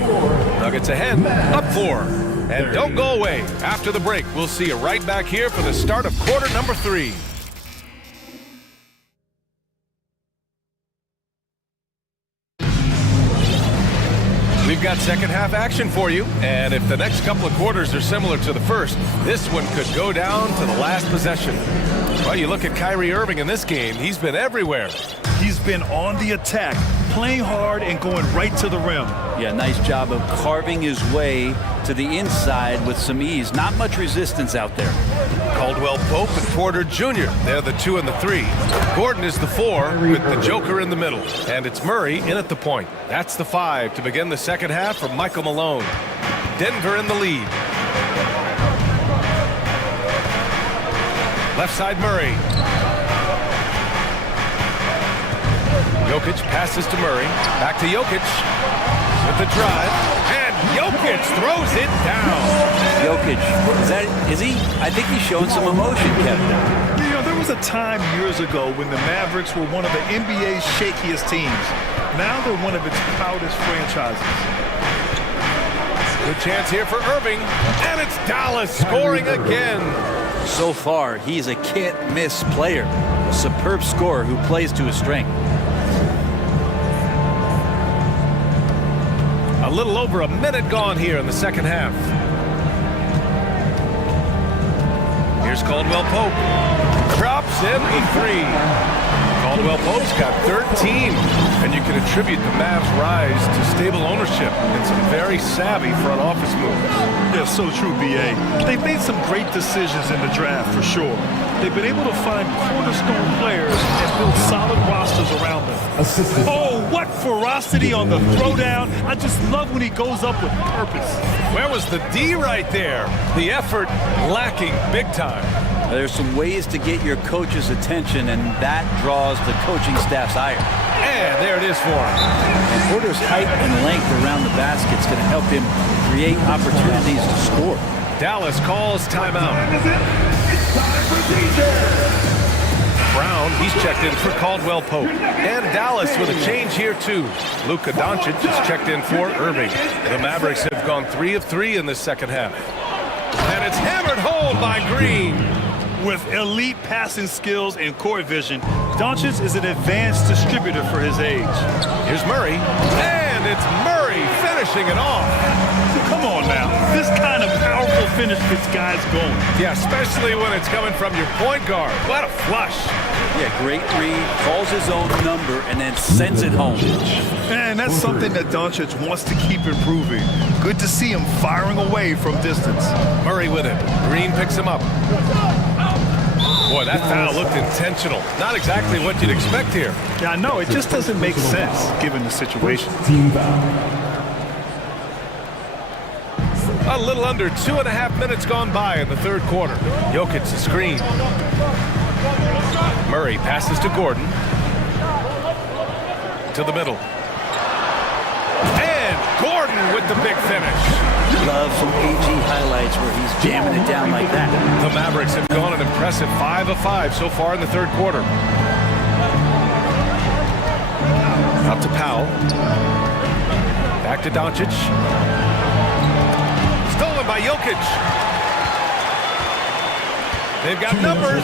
Nuggets ahead, up 4. And don't go away. After the break, we'll see you right back here for the start of quarter number 3. We've got second half action for you, and if the next couple of quarters are similar to the first, this one could go down to the last possession. Well, you look at Kyrie Irving in this game, he's been everywhere. He's been on the attack, playing hard and going right to the rim. Yeah, nice job of carving his way to the inside with some ease. Not much resistance out there. Caldwell Pope and Porter Jr. They're the 2 and the 3. Gordon is the 4 with the Joker in the middle. And it's Murray in at the point. That's the 5 to begin the second half for Michael Malone. Denver in the lead. Left side Murray. Jokic passes to Murray. Back to Jokic with the drive. And Jokic throws it down. Jokic, is he? I think he's showing some emotion, Kevin. You know, there was a time years ago when the Mavericks were one of the NBA's shakiest teams. Now they're one of its proudest franchises. Good chance here for Irving, and it's Dallas scoring again. So far, he's a can't-miss player, a superb scorer who plays to his strength. A little over a minute gone here in the second half. Here's Caldwell Pope. Drops in the three. Caldwell Pope's got 13, and you can attribute the Mavs' rise to stable ownership and some very savvy front office moves. Yeah, so true, B.A. They've made some great decisions in the draft, for sure. They've been able to find cornerstone players and build solid rosters around them. Oh, what ferocity on the throwdown. I just love when he goes up with purpose. Where was the D right there? The effort lacking big time. There's some ways to get your coach's attention, and that draws the coaching staff's ire. And there it is for him. And Porter's height and length around the basket is going to help him create opportunities to score. Dallas calls timeout. Brown, he's checked in for Caldwell Pope. And Dallas with a change here, too. Luka Doncic is checked in for Irving. The Mavericks have gone 3 of 3 in the second half. And it's hammered home by Green. With elite passing skills and court vision, Doncic is an advanced distributor for his age. Here's Murray, and it's Murray finishing it off. Come on now. This kind of powerful finish gets guys going. Yeah, especially when it's coming from your point guard. What a flush. Yeah, great read, calls his own number, and then sends it home. And that's something that Doncic wants to keep improving. Good to see him firing away from distance. Murray with it. Green picks him up. Boy, that foul looked intentional. Not exactly what you'd expect here. Yeah, I know. It just doesn't make sense given the situation. Team foul. A little under 2.5 minutes gone by in the third quarter. Jokic the screen. Murray passes to Gordon. To the middle. And Gordon with the big finish. Love some AG highlights where he's jamming it down like that. The Mavericks have gone an impressive 5 of 5 so far in the third quarter. Out to Powell. Back to Doncic. Stolen by Jokic. They've got numbers.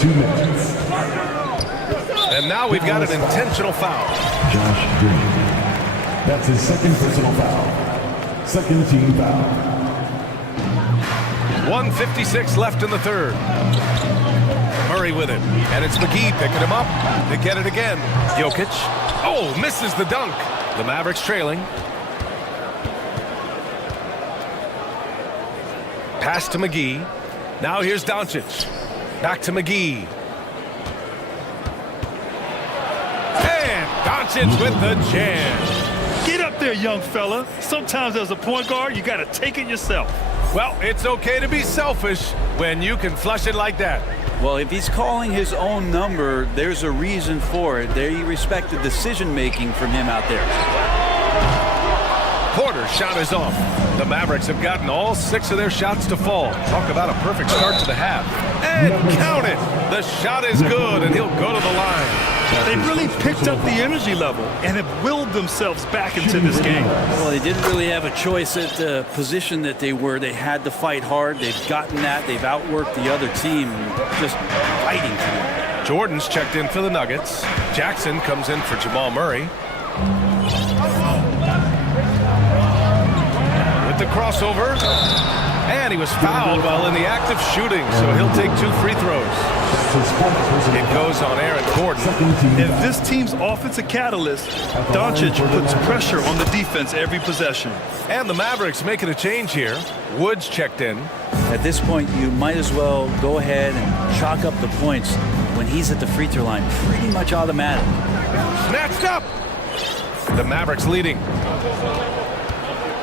2 minutes. And now we've got an intentional foul. Josh Green. That's his second personal foul. Second team foul. 1:56 left in the third. Murray with it. And it's McGee picking him up. They get it again. Jokic. Oh, misses the dunk. The Mavericks trailing. Pass to McGee. Now here's Doncic. Back to McGee. And Doncic with the jam. Get up there, young fella. Sometimes as a point guard, you got to take it yourself. Well, it's okay to be selfish when you can flush it like that. Well, if he's calling his own number, there's a reason for it. They respect the decision-making from him out there. Porter's shot is off. The Mavericks have gotten all 6 of their shots to fall. Talk about a perfect start to the half. And count it. The shot is good, and he'll go to the line. They've really picked up the energy level and have willed themselves back into this game. Well, they didn't really have a choice at the position that they were. They had to fight hard. They've gotten that. They've outworked the other team, just fighting for them. Jordan's checked in for the Nuggets. Jackson comes in for Jamal Murray. With the crossover. And he was fouled while in the act of shooting, so he'll take 2 free throws. It goes on Aaron Gordon. If this team's offensive catalyst, Doncic puts pressure on the defense every possession. And the Mavericks making a change here. Woods checked in. At this point, you might as well go ahead and chalk up the points when he's at the free throw line. Pretty much automatic. Snatched up. The Mavericks leading.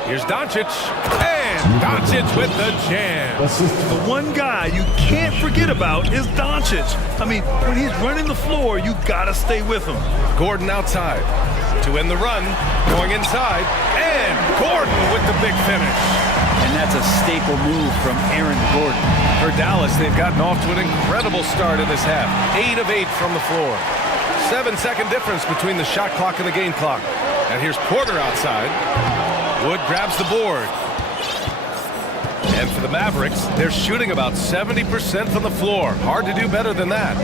Here's Doncic. And Doncic with the jam. The one guy you can't forget about is Doncic. I mean, when he's running the floor, you gotta stay with him. Gordon outside. To end the run. Going inside. And Gordon with the big finish. And that's a staple move from Aaron Gordon. For Dallas, they've gotten off to an incredible start in this half. 8 of 8 from the floor. 7-second difference between the shot clock and the game clock. And here's Porter outside. Wood grabs the board. And for the Mavericks, they're shooting about 70% from the floor. Hard to do better than that.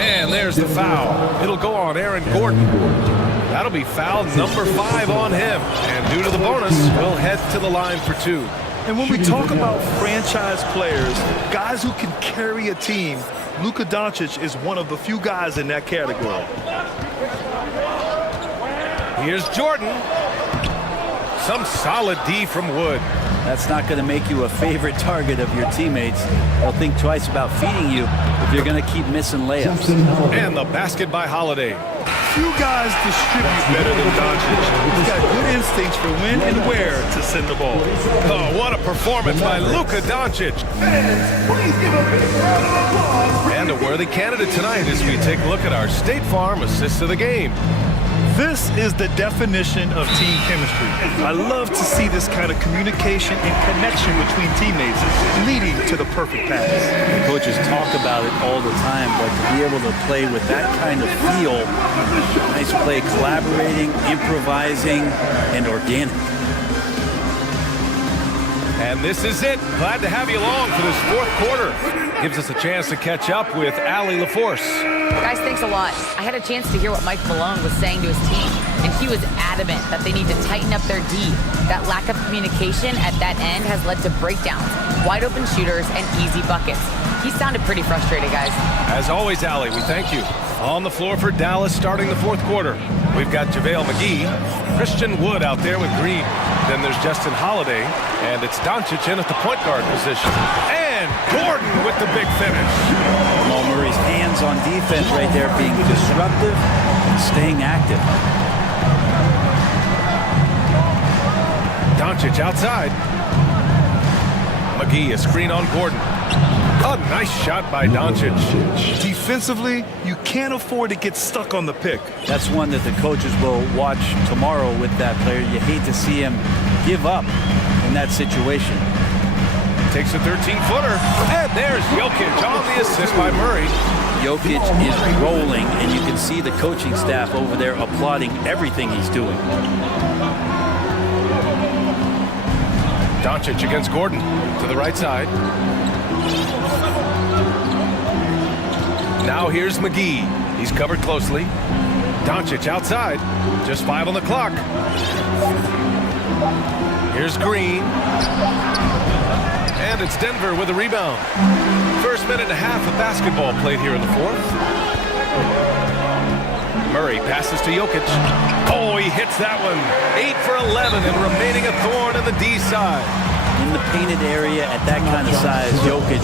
And there's the foul. It'll go on Aaron Gordon. That'll be foul number 5 on him. And due to the bonus, we'll head to the line for 2. And when we talk about franchise players, guys who can carry a team, Luka Doncic is one of the few guys in that category. Here's Jordan. Some solid D from Wood. That's not going to make you a favorite target of your teammates. They'll think twice about feeding you if you're going to keep missing layups. And the basket by Holiday. Few guys distribute better than Doncic. He's got good instincts for when and where to send the ball. Oh, what a performance by Luka Doncic. And a worthy candidate tonight as we take a look at our State Farm assists of the game. This is the definition of team chemistry. I love to see this kind of communication and connection between teammates leading to the perfect pass. The coaches talk about it all the time, but to be able to play with that kind of feel, nice play, collaborating, improvising, and organic. And this is it. Glad to have you along for this 4th quarter. Gives us a chance to catch up with Allie LaForce. Guys, thanks a lot. I had a chance to hear what Mike Malone was saying to his team, and he was adamant that they need to tighten up their D. That lack of communication at that end has led to breakdowns, wide open shooters, and easy buckets. He sounded pretty frustrated, guys. As always, Allie, we thank you. On the floor for Dallas starting the 4th quarter. We've got JaVale McGee, Christian Wood out there with Green. Then there's Justin Holiday, and it's Doncic in at the point guard position. And Gordon with the big finish. Jamal Murray's hands on defense right there, being disruptive and staying active. Doncic outside. McGee, a screen on Gordon. A nice shot by Doncic. Defensively, you can't afford to get stuck on the pick. That's one that the coaches will watch tomorrow with that player. You hate to see him give up in that situation. Takes a 13-footer. And there's Jokic on the assist by Murray. Jokic is rolling, and you can see the coaching staff over there applauding everything he's doing. Doncic against Gordon to the right side. Now here's McGee. He's covered closely. Doncic outside. Just 5 on the clock. Here's Green. And it's Denver with a rebound. First minute and a half of basketball played here in the 4th. Murray passes to Jokic. Oh, he hits that one. 8 for 11 and remaining a thorn in the D side. In the painted area at that kind of size, Jokic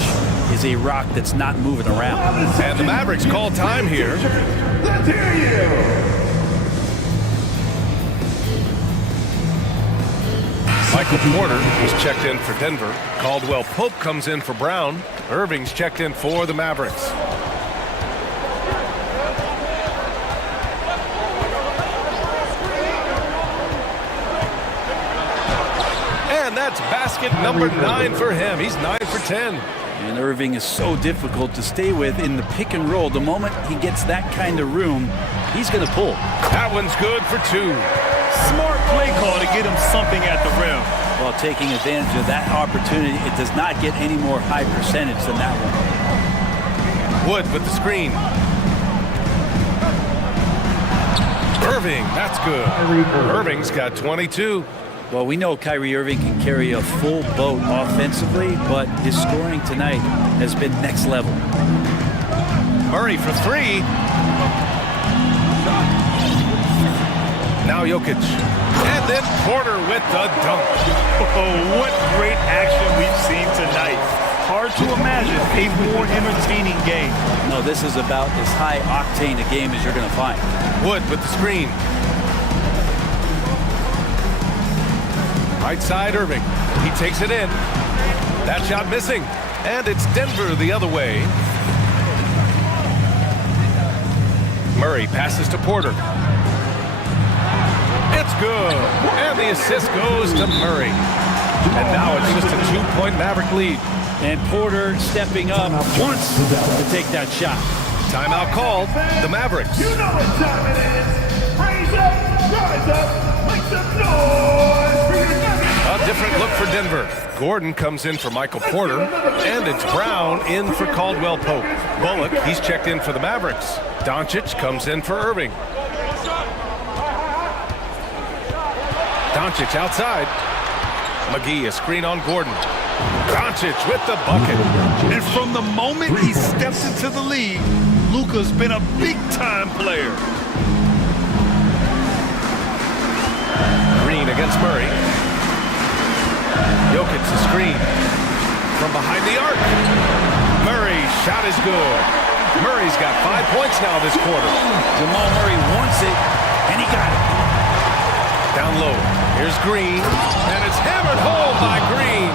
is a rock that's not moving around. And the Mavericks call time here. Let's hear you. Michael Porter was checked in for Denver. Caldwell Pope comes in for Brown. Irving's checked in for the Mavericks. And that's basket number 9 for him. He's 9 for 10. And Irving is so difficult to stay with in the pick and roll. The moment he gets that kind of room, he's going to pull. That one's good for 2. Smart play call to get him something at the rim. While taking advantage of that opportunity, it does not get any more high percentage than that one. Wood with the screen. Irving, that's good. Irving's got 22. Well, we know Kyrie Irving can carry a full boat offensively, but his scoring tonight has been next level. Murray for 3. Now Jokic. And then Porter with the dunk. Oh, what great action we've seen tonight. Hard to imagine a more entertaining game. No, this is about as high octane a game as you're going to find. Wood with the screen. Right side, Irving. He takes it in. That shot missing. And it's Denver the other way. Murray passes to Porter. It's good. And the assist goes to Murray. And now it's just a 2-point Maverick lead. And Porter stepping up once to take that shot. Timeout called. The Mavericks. You know what time it is. Raise up, rise up, make some noise. Denver. Gordon comes in for Michael Porter, and it's Brown in for Caldwell Pope. Bullock, he's checked in for the Mavericks. Doncic comes in for Irving. Doncic outside. McGee, a screen on Gordon. Doncic with the bucket. And from the moment he steps into the league, Luka's been a big-time player. Green against Murray. Jokic, a screen from behind the arc. Murray's shot is good. Murray's got 5 points now this quarter. Jamal Murray wants it, and he got it. Down low. Here's Green, and it's hammered home by Green.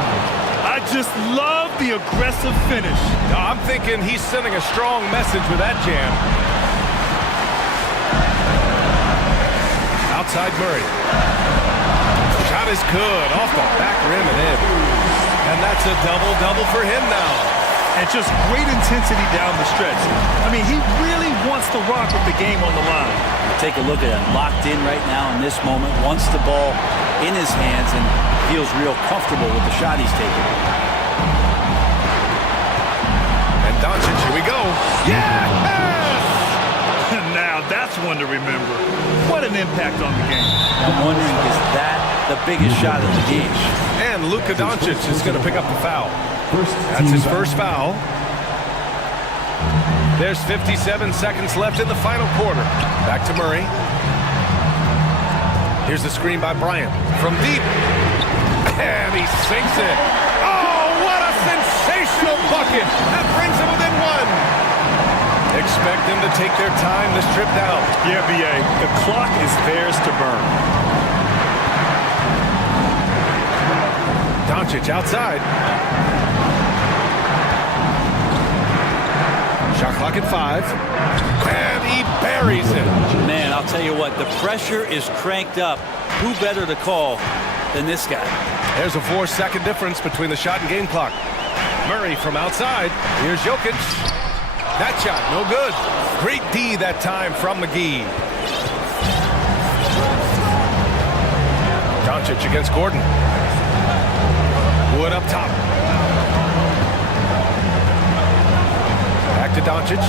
I just love the aggressive finish. Now, I'm thinking he's sending a strong message with that jam. Outside Murray. Shot is good, off the back rim and in. And that's a double-double for him now. And just great intensity down the stretch. I mean, he really wants to rock with the game on the line. Take a look at it. Locked in right now in this moment. Wants the ball in his hands and feels real comfortable with the shot he's taking. And Doncic, here we go. Yes! Now that's one to remember. What an impact on the game. I'm wondering, is that the biggest shot of the game? And Luka Doncic is going to pick up the foul. That's his first foul. There's 57 seconds left in the final quarter. Back to Murray. Here's the screen by Bryant from deep. And he sinks it. Oh, what a sensational bucket. That brings him within one. Expect them to take their time this trip down. Yeah, B.A. The clock is theirs to burn. Doncic outside. Shot clock at 5. And he buries it. Man, I'll tell you what, the pressure is cranked up. Who better to call than this guy? There's a 4-second difference between the shot and game clock. Murray from outside. Here's Jokic. That shot, no good. Great D that time from McGee. Doncic against Gordon. Wood up top. Back to Doncic.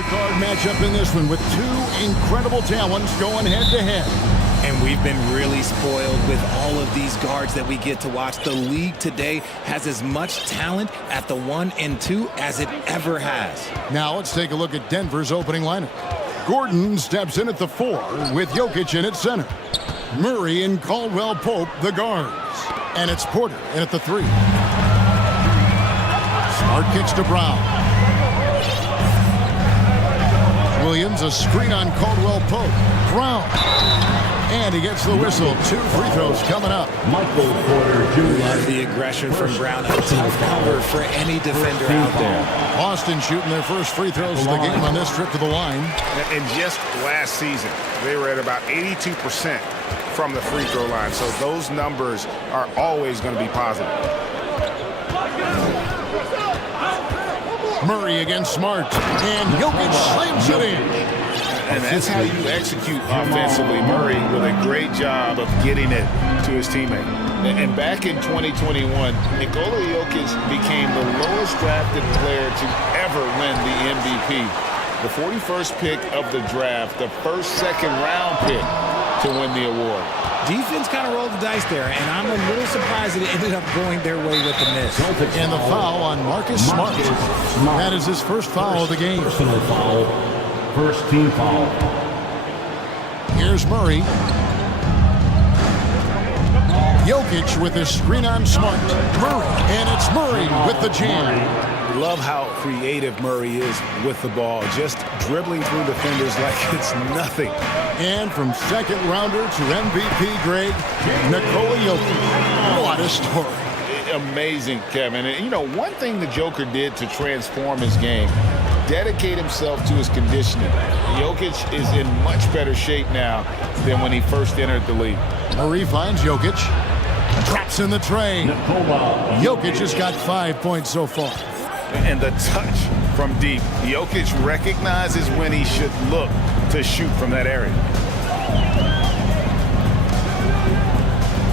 on-the-card matchup in this one with two incredible talents going head-to-head. And we've been really spoiled with all of these guards that we get to watch. The league today has as much talent at the 1 and 2 as it ever has. Now let's take a look at Denver's opening lineup. Gordon steps in at the 4 with Jokic in at center. Murray and Caldwell Pope, the guards. And it's Porter in at the 3. Smart kicks to Brown. Williams, a screen on Caldwell Pope. Brown. And he gets the whistle. 2 free throws coming up. Michael Porter Jr. Love the aggression from Brown. A tough cover for any defender out there. Boston shooting their first free throws of the game on this trip to the line. And just last season, they were at about 82% from the free throw line. So those numbers are always going to be positive. Murray against Smart. And Jokic slams it in. And that's how you execute offensively. Murray with a great job of getting it to his teammate. And back in 2021, Nikola Jokic became the lowest drafted player to ever win the MVP. The 41st pick of the draft, the first second-round pick to win the award. Defense kind of rolled the dice there, and I'm a little surprised that it ended up going their way with the miss. And the foul on Marcus Smart. That is his first foul of the game. Personal foul. First team foul. Here's Murray. Jokic with a screen on Smart. Murray. And it's Murray with the jam. Love how creative Murray is with the ball. Just dribbling through defenders like it's nothing. And from second rounder to MVP grade, Nikola Jokic. What a story. Amazing, Kevin. And, you know, one thing the Joker did to transform his game, dedicate himself to his conditioning. Jokic is in much better shape now than when he first entered the league. Murray finds Jokic. Drops in the tray. Jokic has got 5 points so far. And the touch from deep. Jokic recognizes when he should look to shoot from that area.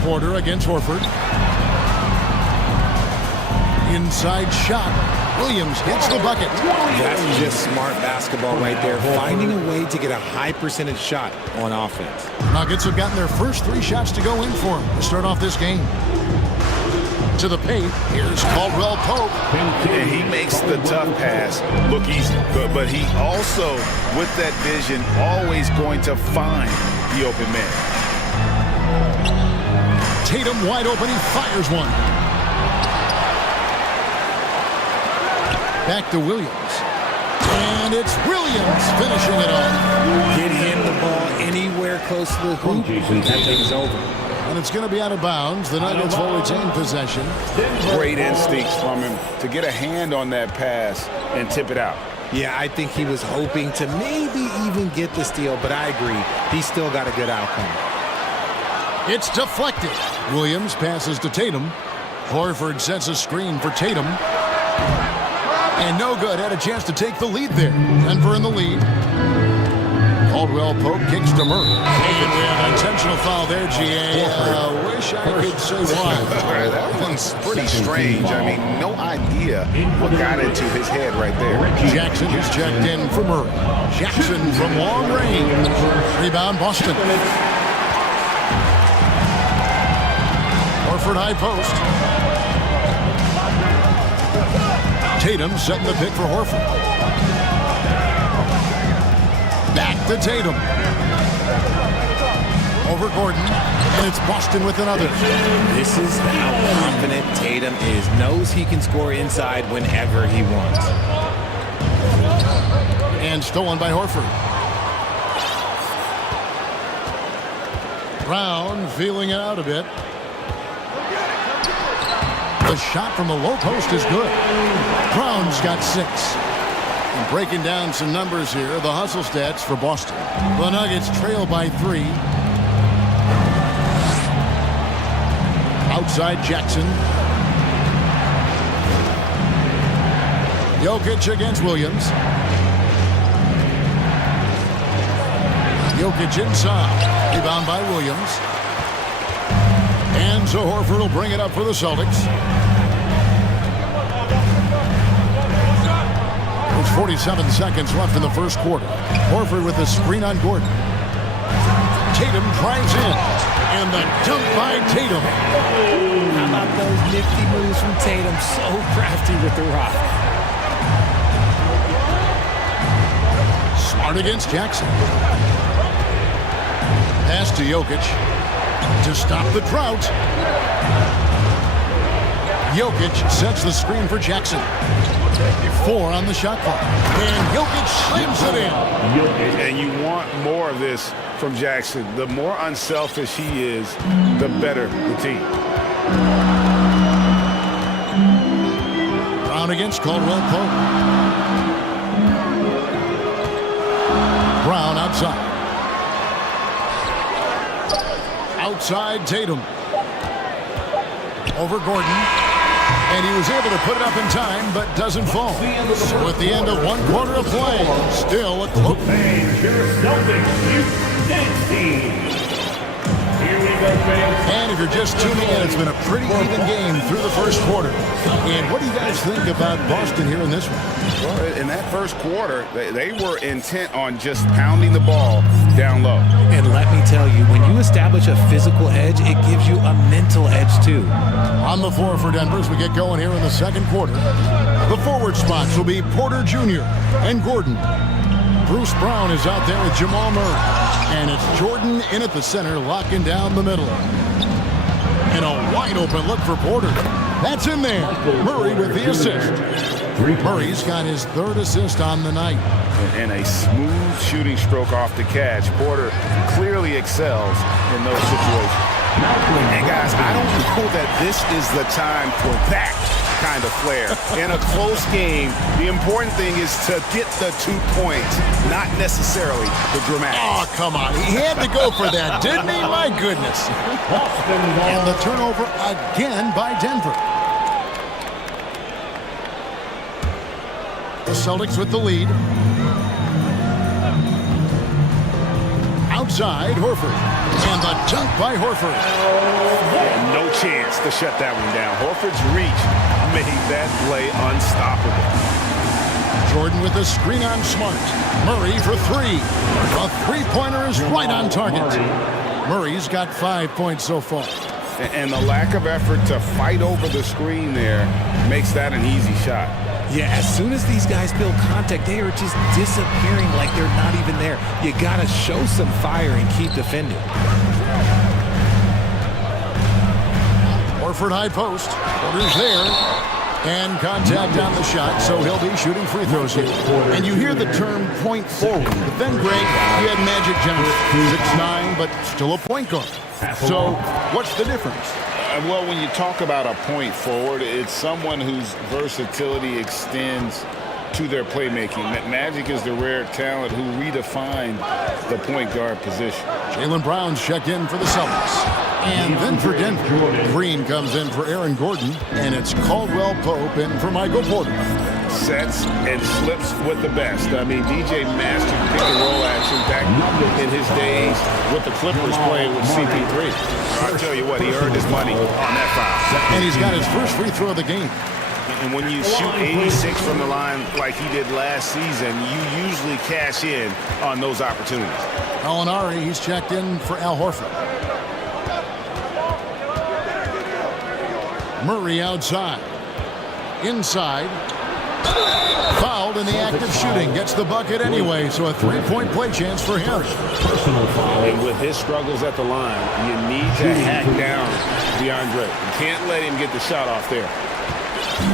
Porter against Horford. Inside shot. Williams hits the bucket. That's just smart basketball right there. Finding a way to get a high percentage shot on offense. Nuggets have gotten their first 3 shots to go in for him to start off this game. To the paint, here's Caldwell Pope. And he makes the tough pass look easy. But he also, with that vision, always going to find the open man. Tatum wide open, he fires one. Back to Williams. And it's Williams finishing it off. Get him the ball anywhere close to the hoop. That thing's over. And it's going to be out of bounds. The Nuggets will retain possession. Great instincts from him to get a hand on that pass and tip it out. Yeah, I think he was hoping to maybe even get the steal, but I agree. He still got a good outcome. It's deflected. Williams passes to Tatum. Horford sets a screen for Tatum. And no good. Had a chance to take the lead there. Denver in the lead. Caldwell Pope kicks to Murray. An intentional foul there, GA. Wish I could say why. That one's pretty strange. I mean, no idea what got into his head right there. Jackson is checked in for Murray. Jackson from long range. Rebound, Boston. Horford high post. Tatum setting the pick for Horford. Back to Tatum. Over Gordon. And it's Boston with another. This is how confident Tatum is. Knows he can score inside whenever he wants. And stolen by Horford. Brown feeling it out a bit. The shot from the low post is good. Brown's got 6. And breaking down some numbers here, the hustle stats for Boston. The Nuggets trail by 3. Outside Jackson. Jokic against Williams. Jokic inside. Rebound by Williams. And so Horford will bring it up for the Celtics. There's 47 seconds left in the first quarter. Horford with the screen on Gordon. Tatum drives in. And the dunk by Tatum. How about those nifty moves from Tatum? So crafty with the rock. Smart against Jackson. Pass to Jokic to stop the drought. Jokic sets the screen for Jackson. 4 on the shot clock. And Jokic slams it in. And you want more of this from Jackson. The more unselfish he is, the better the team. Brown against Caldwell Pope. Brown outside. Outside Tatum. Over Gordon. And he was able to put it up in time, but doesn't fall. So at the end of 1 quarter of play, still a close. And if you're just tuning in, it's been a pretty even game through the first quarter. And what do you guys think about Boston here in this one? Well, in that first quarter, they were intent on just pounding the ball down low. And let me tell you, when you establish a physical edge, it gives you a mental edge too. On the floor for Denver as we get going here in the second quarter. The forward spots will be Porter Jr. and Gordon. Bruce Brown is out there with Jamal Murray. And it's Jordan in at the center, locking down the middle. And a wide open look for Porter. That's in there. Murray with the assist. Murray's got his 3rd assist on the night. And a smooth shooting stroke off the catch. Porter clearly excels in those situations. And guys, I don't know that this is the time for that kind of flair. In a close game, the important thing is to get the 2 points, not necessarily the dramatics. Oh, come on. He had to go for that, didn't he? My goodness. And the turnover again by Denver. The Celtics with the lead. Outside, Horford. And the dunk by Horford. Yeah, no chance to shut that one down. Horford's reach made that play unstoppable. Jordan with the screen on Smart. Murray for 3. A three-pointer is right on target. Murray's got 5 points so far. And the lack of effort to fight over the screen there makes that an easy shot. Yeah, as soon as these guys build contact, they are just disappearing like they're not even there. You got to show some fire and keep defending. Horford high post. Porter's there. And contact on the shot, so he'll be shooting free throws here. And you hear the term point forward. But then, Greg, you had Magic Johnson, 6'9", but still a point guard. So what's the difference? Well, when you talk about a point forward, it's someone whose versatility extends to their playmaking. Magic is the rare talent who redefined the point guard position. Jaylen Brown's checked in for the Celtics. And then for Denver, Green comes in for Aaron Gordon, and it's Caldwell Pope in for Michael Porter. Sets and slips with the best. I mean, DJ mastered pick-and-roll action back in his days with the Clippers playing with CP3. I'll tell you what, he earned his money on that foul. And he's got his first free throw of the game. And when you shoot 86 from the line like he did last season, you usually cash in on those opportunities. Alinari, he's checked in for Al Horford. Murray outside. Inside. Fouled in the act of shooting. Gets the bucket anyway, so a three-point play chance for him. And with his struggles at the line, you need to hack down DeAndre. You can't let him get the shot off there.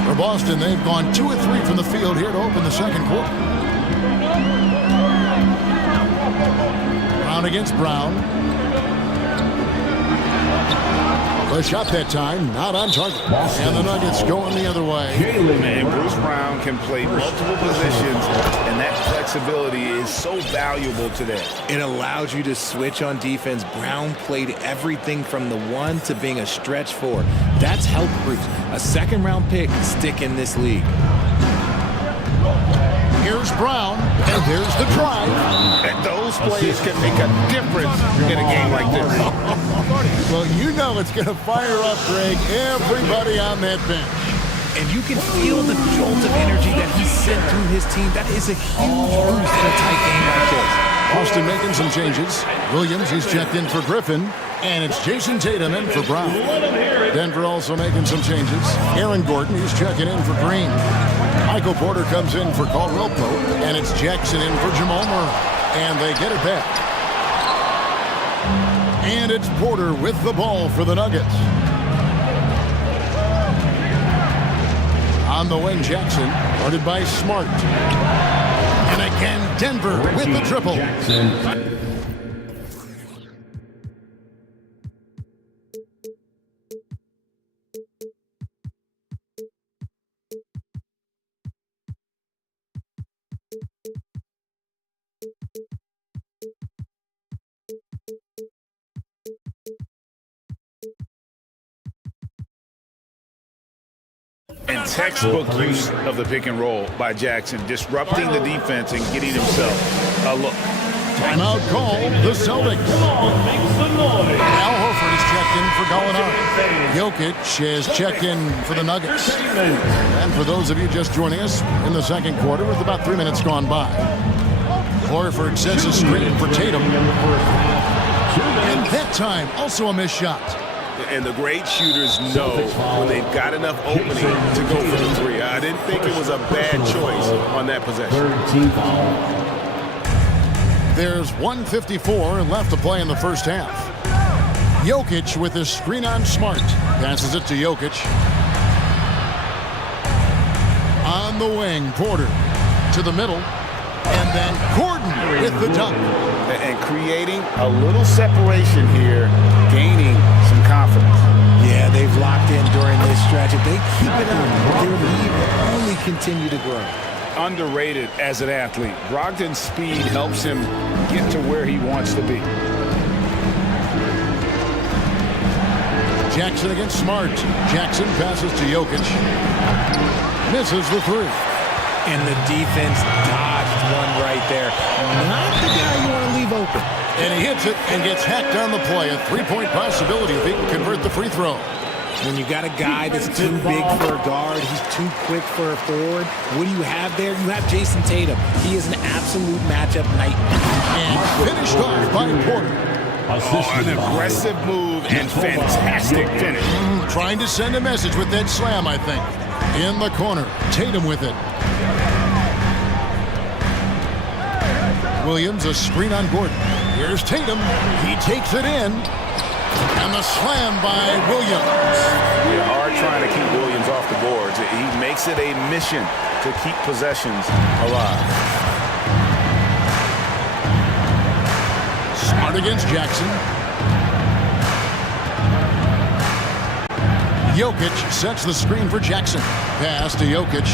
For Boston, they've gone 2 of 3 from the field here to open the second quarter. Brown against Brown. The shot that time, not on target. And the Nuggets going the other way. Man, Bruce Brown can play multiple positions, and that flexibility is so valuable today. It allows you to switch on defense. Brown played everything from the 1 to being a stretch 4. That's helped Bruce. A second-round pick stick in this league. Here's Brown, and there's the drive. And those plays can make a difference in a game like this. Well, you know it's going to fire up, Greg, everybody on that bench. and you can feel the jolt of energy that he sent through his team. That is a huge boost in a tight game like this. Austin making some changes. Williams, he's checked in for Griffin. And it's Jason Tatum in for Brown. Denver also making some changes. Aaron Gordon, he's checking in for Green. Michael Porter comes in for Caldwell Pope. And it's Jackson in for Jamal Murray. And they get it back. And it's Porter with the ball for the Nuggets. On the wing, Jackson, guarded by Smart. And again, Denver with the triple. And textbook use of the pick and roll by Jackson, disrupting the defense and getting himself a look. Timeout call, the Celtics. Al Horford is checked in for Gallinari. Jokic is checked in for the Nuggets. And for those of you just joining us in the second quarter, with about 3 minutes gone by, Horford sets a screen for Tatum. And that time, also a missed shot. And the great shooters know when they've got enough opening to go for the three. I didn't think it was a bad choice on that possession. There's 1:54 left to play in the first half. Jokic with his screen on Smart. Passes it to Jokic. On the wing, Porter to the middle. And then Gordon with the dunk. And creating a little separation here, gaining some confidence. Yeah, they've locked in during this stretch. If they keep it up, their lead will only continue to grow. Underrated as an athlete. Brogdon's speed helps him get to where he wants to be. Jackson against Smart. Jackson passes to Jokic. Misses the three. And the defense dodged one right there. Not the guy you want to leave open. And he hits it and gets hacked on the play. A three-point possibility if he can convert the free throw. When you got a guy that's too big for a guard, he's too quick for a forward, what do you have there? You have Jason Tatum. He is an absolute matchup nightmare. And finished off by Porter. Oh, an aggressive move and fantastic finish. Trying to send a message with that slam, I think. In the corner, Tatum with it. Williams, a screen on Gordon. Here's Tatum. He takes it in. And the slam by Williams. Yeah, hard trying to keep Williams off the boards. He makes it a mission to keep possessions alive. Smart against Jackson. Jokic sets the screen for Jackson. Pass to Jokic.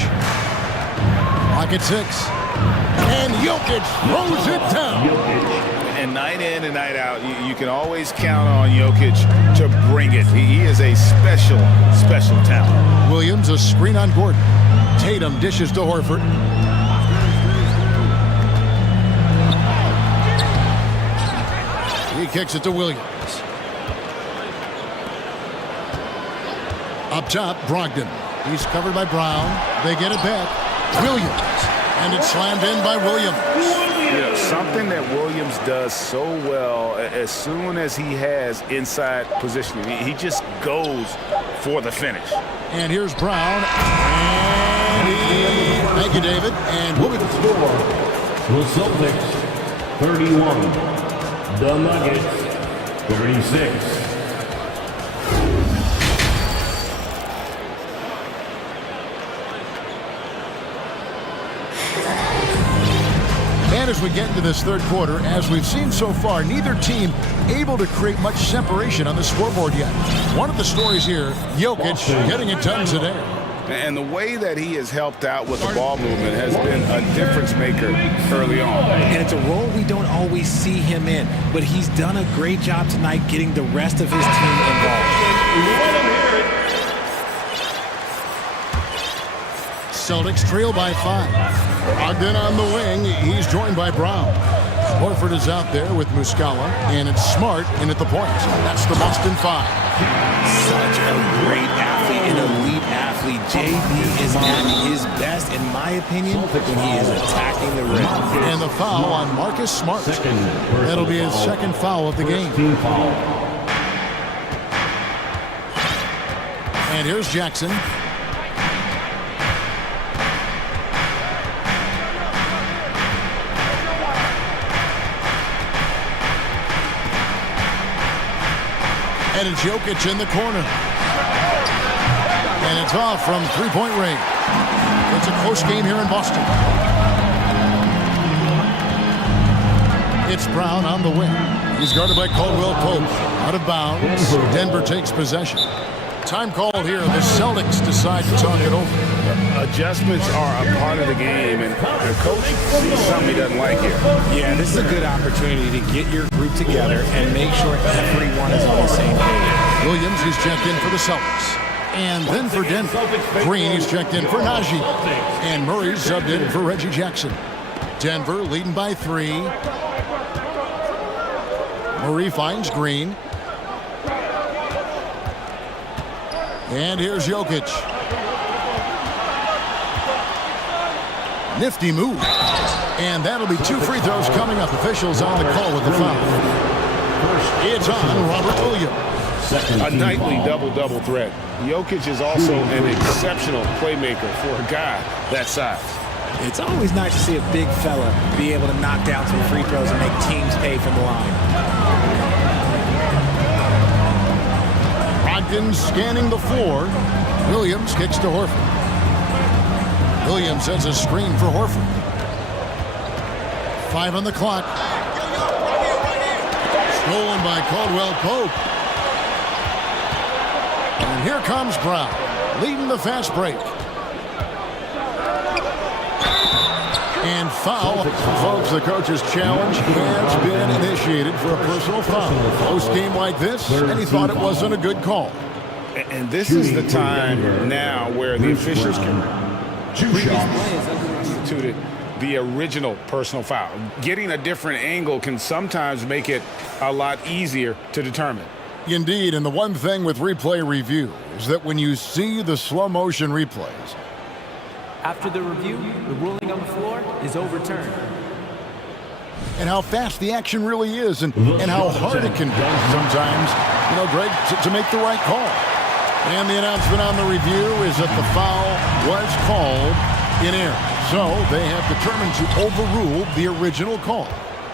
Lock at 6. And Jokic throws it down. And night in and night out, you can always count on Jokic to bring it. He is a special, special talent. Williams, a screen on Gordon. Tatum dishes to Horford. He kicks it to Williams. Up top, Brogdon. He's covered by Brown. They get it back. Williams. And it's slammed in by Williams. You know, something that Williams does so well, as soon as he has inside positioning, he just goes for the finish. And here's Brown. And thank you, David. And we'll be the score. The Celtics, 31. The Nuggets, 36. And as we get into this third quarter, as we've seen so far, neither team able to create much separation on the scoreboard yet. One of the stories here, Jokic getting it done today. And the way that he has helped out with the ball movement has been a difference maker early on. And it's a role we don't always see him in, but he's done a great job tonight getting the rest of his team involved. Celtics trail by 5. Ogden on the wing. He's joined by Brown. Horford is out there with Muscala, and it's Smart in at the point. That's the Boston 5. Such a great athlete, an elite athlete. JB is at his best, in my opinion, when he is attacking the rim. And the foul on Marcus Smart. That'll be his second foul of the game. And here's Jackson. And it's Jokic in the corner. And it's off from three-point range. It's a close game here in Boston. It's Brown on the wing. He's guarded by Caldwell Pope. Out of bounds. Denver takes possession. Time called here. The Celtics decide to talk it over. Adjustments are a part of the game, and the coach sees something he doesn't like here. Yeah, this is a good opportunity to get your group together and make sure everyone is on the same page. Williams is checked in for the Celtics. And then for Denver. Green is checked in for Najee. And Murray subbed in for Reggie Jackson. Denver leading by 3. Murray finds Green. And here's Jokic. Nifty move. And that'll be 2 free throws coming up. Officials on the call with the foul. It's on Robert Williams. A nightly double-double threat. Jokic is also an exceptional playmaker for a guy that size. It's always nice to see a big fella be able to knock down some free throws and make teams pay from the line. Watkins scanning the floor. Williams kicks to Horford. Williams sends a screen for Horford. 5 on the clock. Stolen by Caldwell Pope. And here comes Brown, leading the fast break. And foul. Folks, the coach's challenge has been initiated for a personal foul. Post game like this, and he thought it wasn't a good call. And this is the time now where the officials can institute the original personal foul. Getting a different angle can sometimes make it a lot easier to determine. Indeed, and the one thing with replay review is that when you see the slow motion replays, after the review, the ruling on the floor is overturned. And how fast the action really is, and how hard it can be sometimes, Greg, to make the right call. And the announcement on the review is that the foul was called in error. So they have determined to overrule the original call.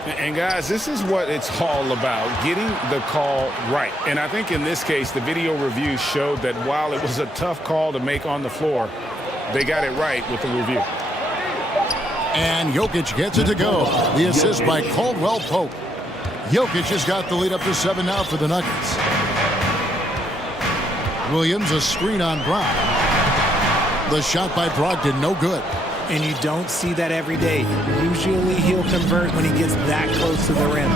And guys, this is what it's all about, getting the call right. And I think in this case, the video review showed that while it was a tough call to make on the floor, they got it right with the review. And Jokic gets it to go. The assist by Caldwell Pope. Jokic has got the lead up to 7 now for the Nuggets. Williams, a screen on Brown. The shot by Brogdon, no good. And you don't see that every day. Usually he'll convert when he gets that close to the rim.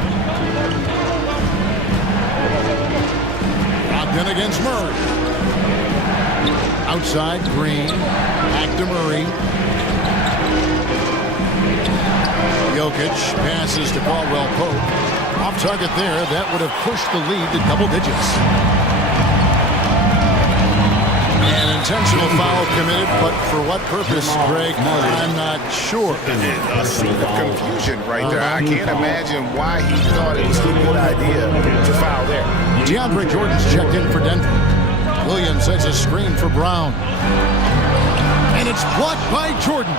Brogdon against Murray. Outside, Green. Back to Murray. Jokic passes to Caldwell Pope. Off target there. That would have pushed the lead to double digits. An intentional foul committed, but for what purpose, Greg, I'm not sure. A scene of confusion right there. I can't imagine why he thought it was a good idea to foul there. DeAndre Jordan's checked in for Denver. Williams sends a screen for Brown. And it's blocked by Jordan.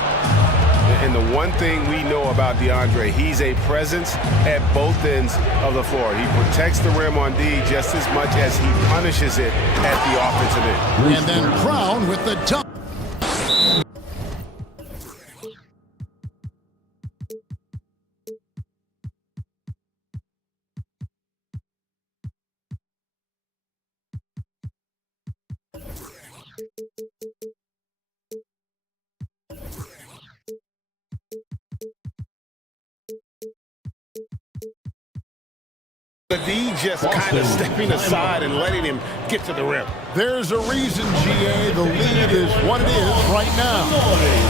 And the one thing we know about DeAndre, he's a presence at both ends of the floor. He protects the rim on D just as much as he punishes it at the offensive end. And then Brown with the dunk. The D just kind of stepping aside and letting him get to the rim. There's a reason, GA. The lead is what it is right now.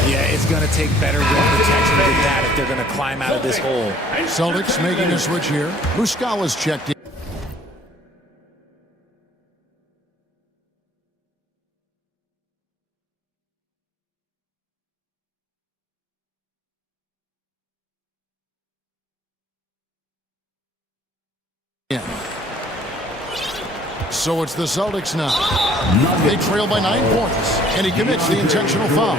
Yeah, it's going to take better rim protection than that if they're going to climb out of this hole. Celtics making a switch here. Muscala's checked in. So it's the Celtics now. They trail by 9 points, and he commits the intentional foul.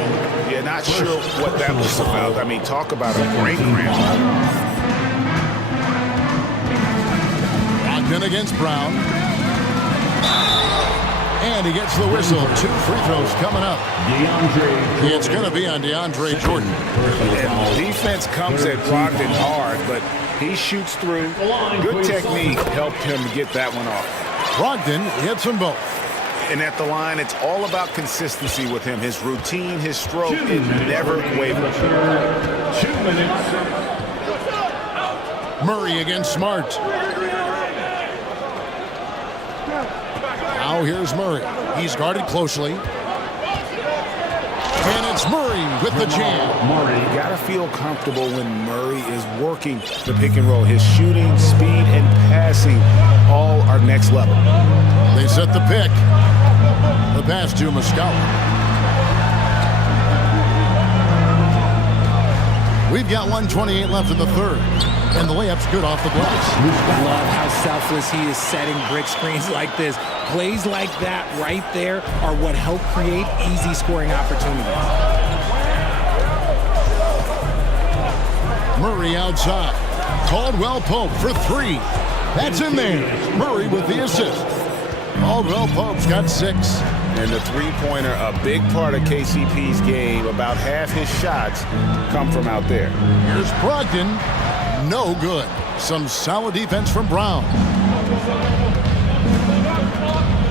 Yeah, not sure what that was about. I mean, talk about a brain cramp. Ogden against Brown. And he gets the whistle. 2 free throws coming up. It's going to be on DeAndre Jordan. And defense comes at Brogdon hard, but he shoots through. Good technique helped him get that one off. Brogdon hits them both. And at the line, it's all about consistency with him. His routine, his stroke, it never wavers. 2 minutes. Murray against Smart. Now here's Murray. He's guarded closely. And it's Murray with the jam. You got to feel comfortable when Murray is working the pick and roll. His shooting, speed, and passing all are next level. They set the pick. The pass to Muscala. We've got 1:28 left in the third. And the layup's good off the glass. I love how selfless he is setting brick screens like this. Plays like that right there are what help create easy scoring opportunities. Murray outside. Caldwell Pope for 3. That's in there. Murray with the assist. Caldwell Pope's got 6. And the three-pointer, a big part of KCP's game. About half his shots come from out there. Here's Brogdon. No good. Some solid defense from Brown.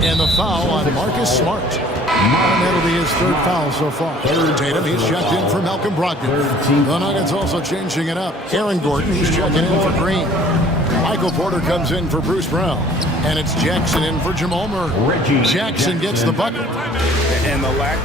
And the foul on Marcus Smart. And that'll be his 3rd foul so far. Tatum, he's checked in for Malcolm Brogdon. The Nuggets also changing it up. Aaron Gordon, he's checking in for Green. Michael Porter comes in for Bruce Brown. And it's Jackson in for Jamal Murray. Jackson gets the bucket. And the lack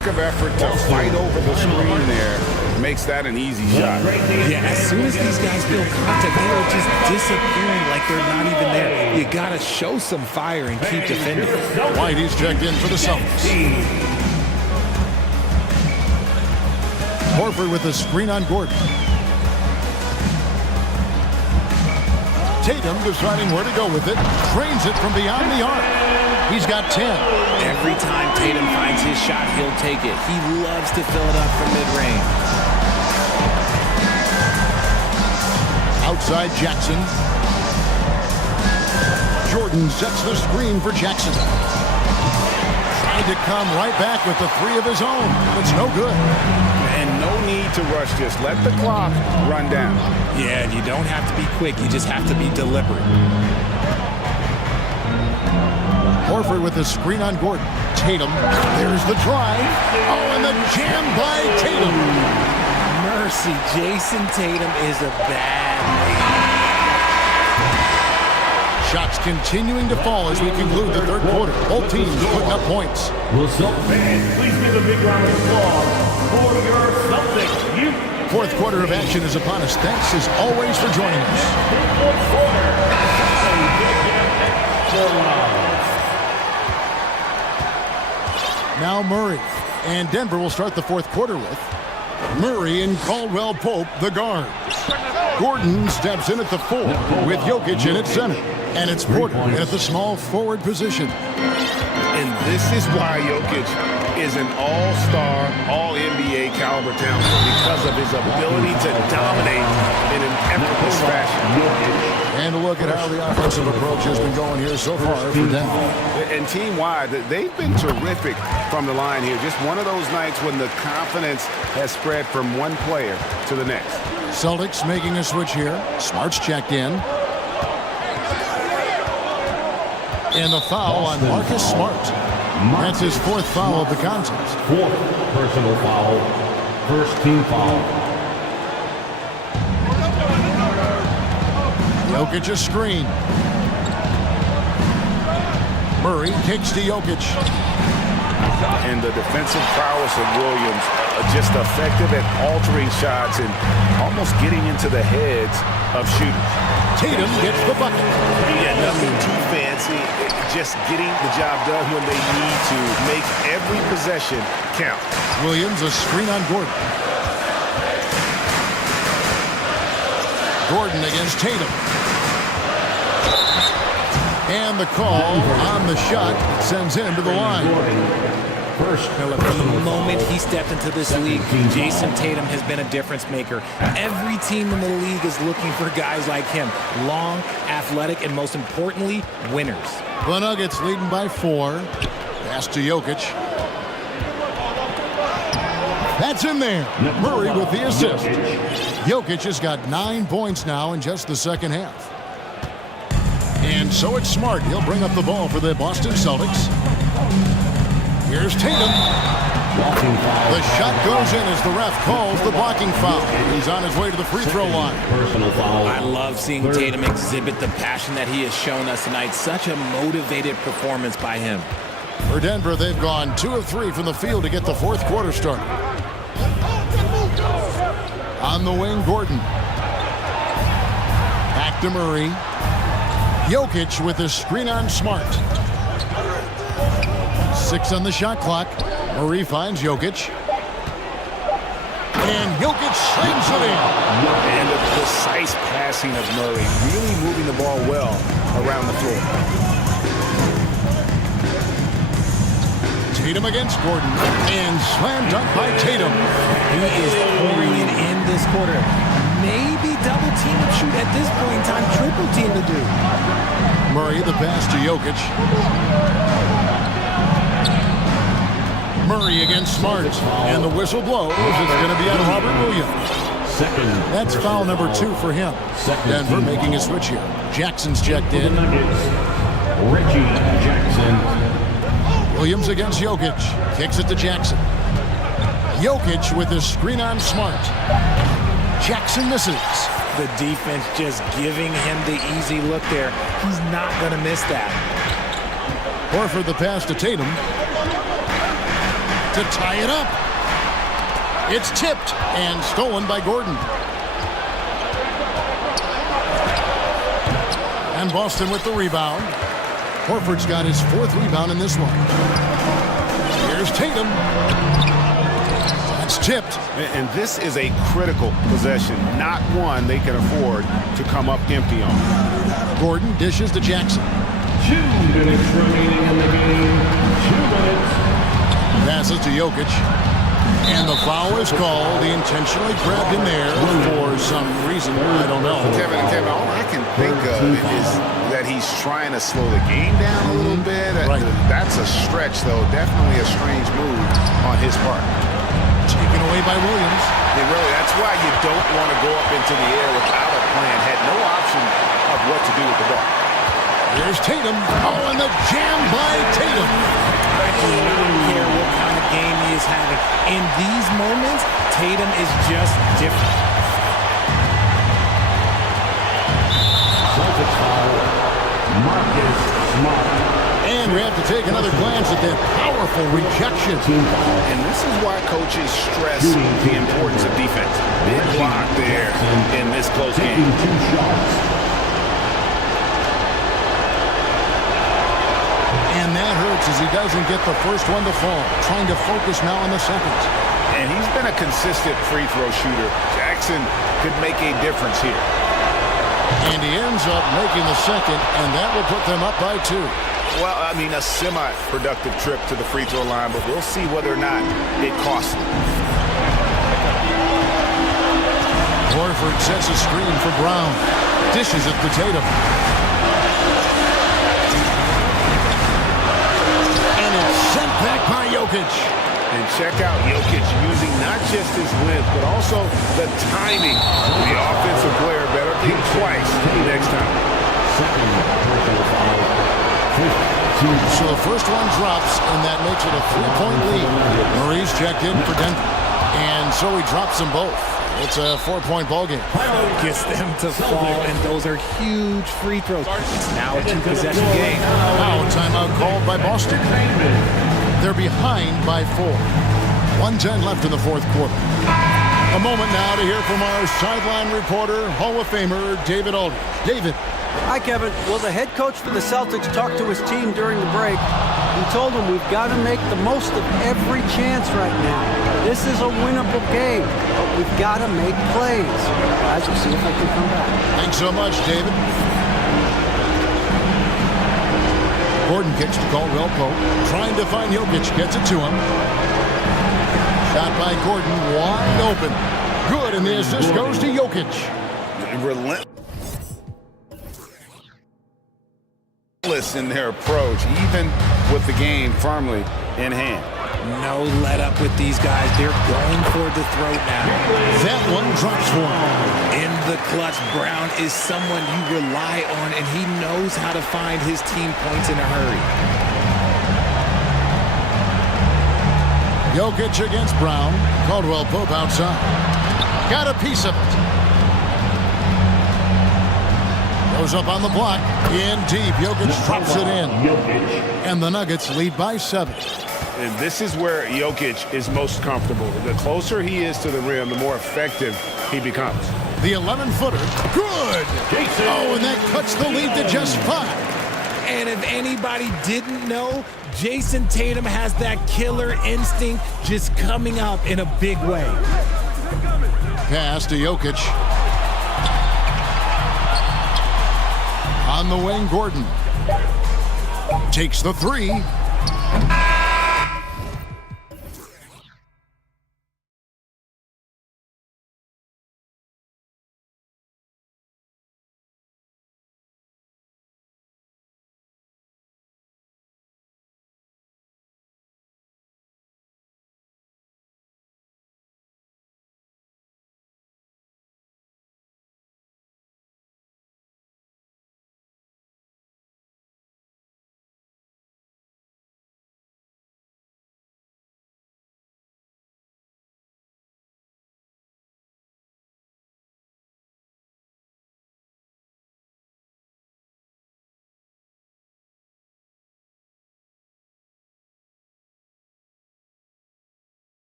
of effort to fight over the screen there makes that an easy shot. Yeah, as soon as these guys feel contact, they are just disappearing like they're not even there. You gotta show some fire and keep defending. White, he's checked in for the Celtics. Horford with a screen on Gordon. Tatum deciding where to go with it. Trains it from beyond the arc. He's got 10. Every time Tatum finds his shot, he'll take it. He loves to fill it up from mid-range. Outside Jackson. Jordan sets the screen for Jackson. Trying to come right back with the 3 of his own. It's no good. And no need to rush this. Let the clock run down. Yeah, you don't have to be quick. You just have to be deliberate. Horford with the screen on Gordon. Tatum. There's the drive. Oh, and the jam by Tatum. Mercy. Jason Tatum is a bad man. Shots continuing to fall as we conclude the third quarter. Both teams putting up points. Will Celtics fans please give a big round of applause for your Celtics youth. Fourth quarter of action is upon us. Thanks as always for joining us. Fourth quarter. Now Murray. And Denver will start the fourth quarter with Murray and Caldwell Pope, the guards. Gordon steps in at the 4 with Jokic in at center. And it's Porter at the small forward position. And this is why Jokic is an all-star, all-NBA caliber talent, because of his ability to dominate in an effortless fashion. And a look at how the offensive approach has been going here so far for Denver. And team-wide, they've been terrific from the line here. Just one of those nights when the confidence has spread from one player to the next. Celtics making a switch here. Smart's checked in. And the foul on Marcus Smart. That's his fourth foul of the contest. Fourth personal foul. First team foul. Jokic a screen. Murray kicks to Jokic. And the defensive prowess of Williams just effective at altering shots and almost getting into the heads of shooters. Tatum gets the bucket. Yeah, nothing too fancy. Just getting the job done when they need to make every possession count. Williams a screen on Gordon. Gordon against Tatum. And the call on the shot sends him to the line. Look, from the moment he stepped into this league, Jason Tatum has been a difference maker. Every team in the league is looking for guys like him. Long, athletic, and most importantly, winners. The Nuggets leading by 4. Pass to Jokic. That's in there. Murray with the assist. Jokic has got 9 points now in just the second half. And so it's Smart. He'll bring up the ball for the Boston Celtics. Here's Tatum. The shot goes in as the ref calls the blocking foul. He's on his way to the free throw line. Personal foul. I love seeing Tatum exhibit the passion that he has shown us tonight. Such a motivated performance by him. For Denver, they've gone 2 of 3 from the field to get the fourth quarter started. On the wing, Gordon. Back to Murray. Jokic with a screen on Smart. 6 on the shot clock. Murray finds Jokic. And Jokic slings it in. And the precise passing of Murray, really moving the ball well around the floor. Tatum against Gordon. And slam dunk by Tatum. He is pouring it in this quarter. Maybe double team and shoot at this point in time. Triple team to do. Murray the pass to Jokic. Murray against Smart. And the whistle blows. It's going to be on Robert Williams. That's foul number 2 for him. Denver making a switch here. Jackson's checked in. Reggie Jackson. Williams against Jokic. Kicks it to Jackson. Jokic with his screen on Smart. Jackson misses. The defense just giving him the easy look there. He's not going to miss that. Horford the pass to Tatum. To tie it up. It's tipped and stolen by Gordon. And Boston with the rebound. Horford's got his 4th rebound in this one. Here's Tatum. That's tipped. And this is a critical possession, not one they can afford to come up empty on. Gordon dishes to Jackson. 2 minutes remaining in the game. 2 minutes. Passes to Jokic. And the foul is called. He intentionally grabbed him there for some reason. I don't know. Kevin, all I can think of is that he's trying to slow the game down a little bit. Right. That's a stretch, though. Definitely a strange move on his part. Taken away by Williams. That's why you don't want to go up into the air without a plan. Had no option of what to do with the ball. Here's Tatum. Oh, and the jam by Tatum. I do not care what kind of game he is having. In these moments, Tatum is just different. Celtics foul. Marcus Smart. And we have to take another glance at that powerful rejection. And this is why coaches stress the importance of defense. Big block there in this close game. 2 shots. And that hurts as he doesn't get the first one to fall. Trying to focus now on the second. And he's been a consistent free throw shooter. Jackson could make a difference here. And he ends up making the second, and that will put them up by 2. Well, I mean, a semi-productive trip to the free throw line, but we'll see whether or not it costs him. Horford sets a screen for Brown. Dishes it to Tatum. And it's sent back by Jokic. And check out Jokic using not just his width, but also the timing. The offensive player better think twice next time. Second personal foul. 15. So the first one drops, and that makes it a 3-point lead. Murray's checked in for Denver, and so he drops them both. It's a 4-point ball game. Gets them to fall, and those are huge free throws. It's now a 2-possession game. Now a timeout called by Boston. They're behind by 4. 1:10 left in the fourth quarter. A moment now to hear from our sideline reporter, Hall of Famer David Aldridge. David. Hi, Kevin. Well, the head coach for the Celtics talked to his team during the break. He told them we've got to make the most of every chance right now. This is a winnable game, but we've got to make plays. Guys, we'll see if they can come back. Thanks so much, David. Gordon kicks to Caldwell Pope. Trying to find Jokic. Gets it to him. Shot by Gordon. Wide open. Good, and the assist goes to Jokic. Relentless in their approach, even with the game firmly in hand. No let up with these guys. They're going for the throat now. That one drops one. In the clutch, Brown is someone you rely on, and he knows how to find his team points in a hurry. Jokic against Brown. Caldwell Pope outside. Got a piece of it. Goes up on the block. In deep. Jokic drops it in. And the Nuggets lead by 7. And this is where Jokic is most comfortable. The closer he is to the rim, the more effective he becomes. The 11-footer. Good! Oh, and that cuts the lead to just 5. And if anybody didn't know, Jason Tatum has that killer instinct just coming up in a big way. Pass to Jokic. On the wing, Gordon. Takes the 3.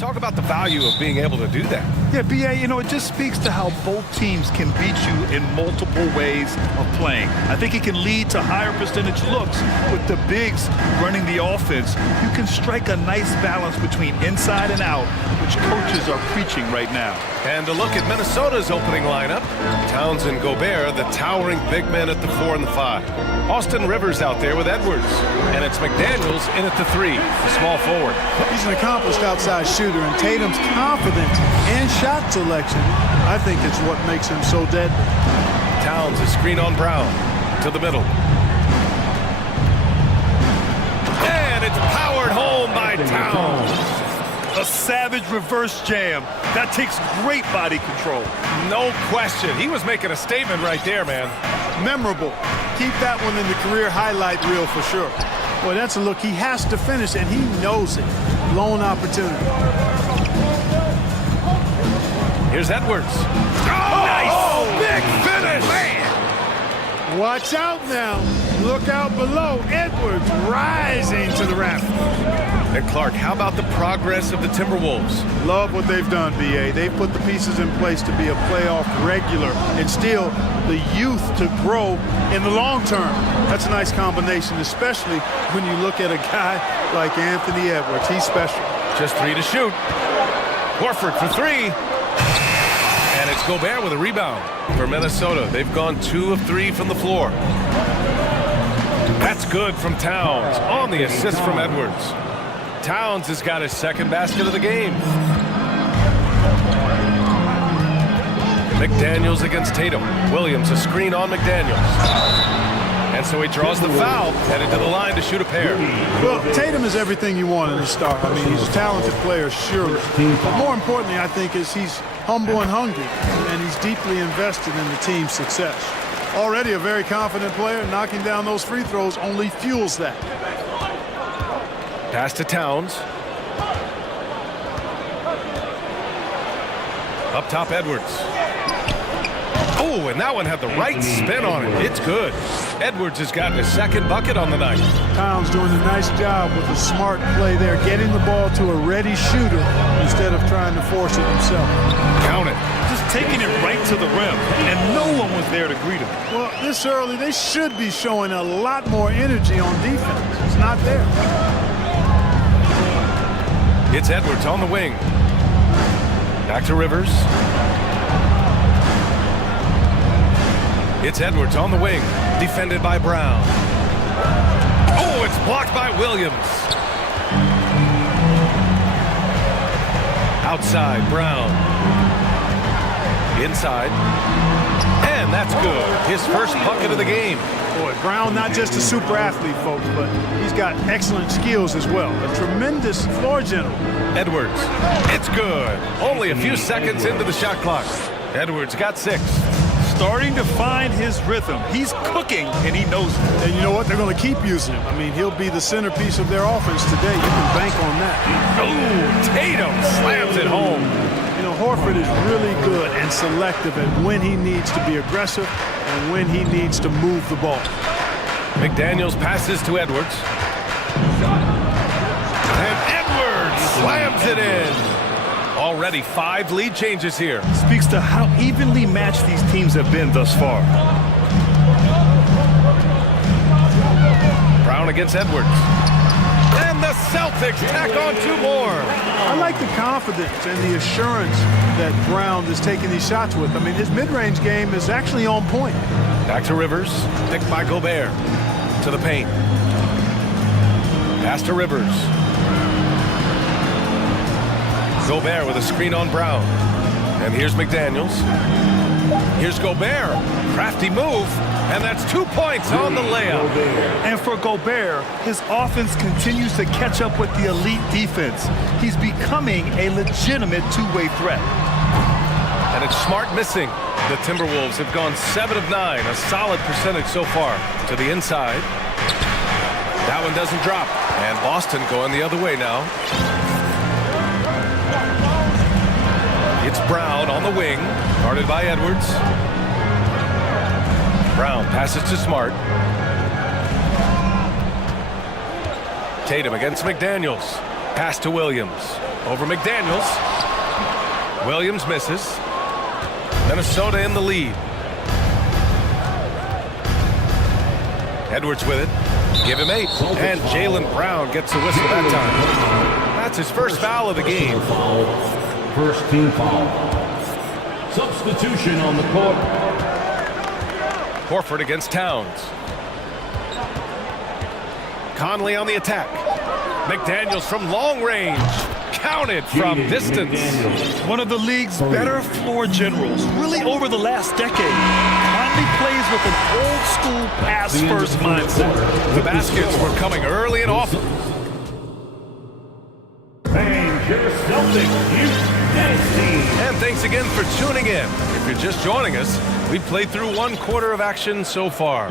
Talk about the value of being able to do that. Yeah, B.A., you know, it just speaks to how both teams can beat you in multiple ways of playing. I think it can lead to higher percentage looks with the bigs running the offense. You can strike a nice balance between inside and out, which coaches are preaching right now. And a look at Minnesota's opening lineup. Towns and Gobert, the towering big men at the 4 and the 5. Austin Rivers out there with Edwards. And it's McDaniels in at the 3, the small forward. He's an accomplished outside shooter, and Tatum's confidence and shot selection, I think, is what makes him so deadly. Towns, a screen on Brown to the middle. And it's powered home by Towns. A savage reverse jam. That takes great body control. No question. He was making a statement right there, man. Memorable. Keep that one in the career highlight reel for sure. Well, that's a look he has to finish, and he knows it. Lone opportunity. Here's Edwards. Oh, nice! Big finish! Man! Watch out now. Look out below. Edwards rising to the raft. And Clark, how about the progress of the Timberwolves? Love what they've done, B.A. They've put the pieces in place to be a playoff regular and still the youth to grow in the long term. That's a nice combination, especially when you look at a guy like Anthony Edwards. He's special. Just 3 to shoot. Horford for 3. And it's Gobert with a rebound for Minnesota. They've gone 2 of 3 from the floor. That's good from Towns on the assist from Edwards. Towns has got his second basket of the game. McDaniels against Tatum. Williams, a screen on McDaniels. And so he draws the foul, headed to the line to shoot a pair. Well, Tatum is everything you want in a star. I mean, he's a talented player, sure. But more importantly, I think, is he's humble and hungry, and he's deeply invested in the team's success. Already a very confident player, knocking down those free throws only fuels that. Pass to Towns. Up top, Edwards. Oh, and that one had the right spin on it. It's good. Edwards has gotten his second bucket on the night. Towns doing a nice job with a smart play there, getting the ball to a ready shooter instead of trying to force it himself. Count it. Just taking it right to the rim, and no one was there to greet him. Well, this early, they should be showing a lot more energy on defense. It's not there. It's Edwards on the wing. Back to Rivers. It's Edwards on the wing, defended by Brown. Oh, it's blocked by Williams. Outside, Brown. Inside. And that's good. His first bucket of the game. Boy, Brown, not just a super athlete, folks, but he's got excellent skills as well. A tremendous floor general. Edwards. It's good. Only a few seconds into the shot clock. Edwards got 6. Starting to find his rhythm. He's cooking, and he knows it. And you know what? They're going to keep using him. I mean, he'll be the centerpiece of their offense today. You can bank on that. Oh, Tatum slams it home. You know, Horford is really good and selective at when he needs to be aggressive and when he needs to move the ball. McDaniels passes to Edwards. And Edwards slams it in. Already 5 lead changes here. Speaks to how evenly matched these teams have been thus far. Brown against Edwards. And the Celtics tack on 2 more. I like the confidence and the assurance that Brown is taking these shots with. I mean, his mid-range game is actually on point. Back to Rivers. Picked by Gobert. To the paint. Pass to Rivers. Gobert with a screen on Brown. And here's McDaniels. Here's Gobert. Crafty move. And that's 2 points on the layup. And for Gobert, his offense continues to catch up with the elite defense. He's becoming a legitimate two-way threat. And it's Smart missing. The Timberwolves have gone 7 of 9, a solid percentage so far. To the inside. That one doesn't drop. And Boston going the other way now. It's Brown on the wing, guarded by Edwards. Brown passes to Smart. Tatum against McDaniels. Pass to Williams. Over McDaniels. Williams misses. Minnesota in the lead. Edwards with it. Give him 8. And Jaylen Brown gets the whistle that time. That's his first foul of the game. First team foul. Substitution on the court. Horford against Towns. Conley on the attack. McDaniels from long range. Counted from distance. One of the league's better floor generals, really over the last decade. Conley plays with an old-school pass-first mindset. The baskets were coming early and often. And your Celtics youth tennis team. And thanks again for tuning in. If you're just joining us, we've played through 1 quarter of action so far.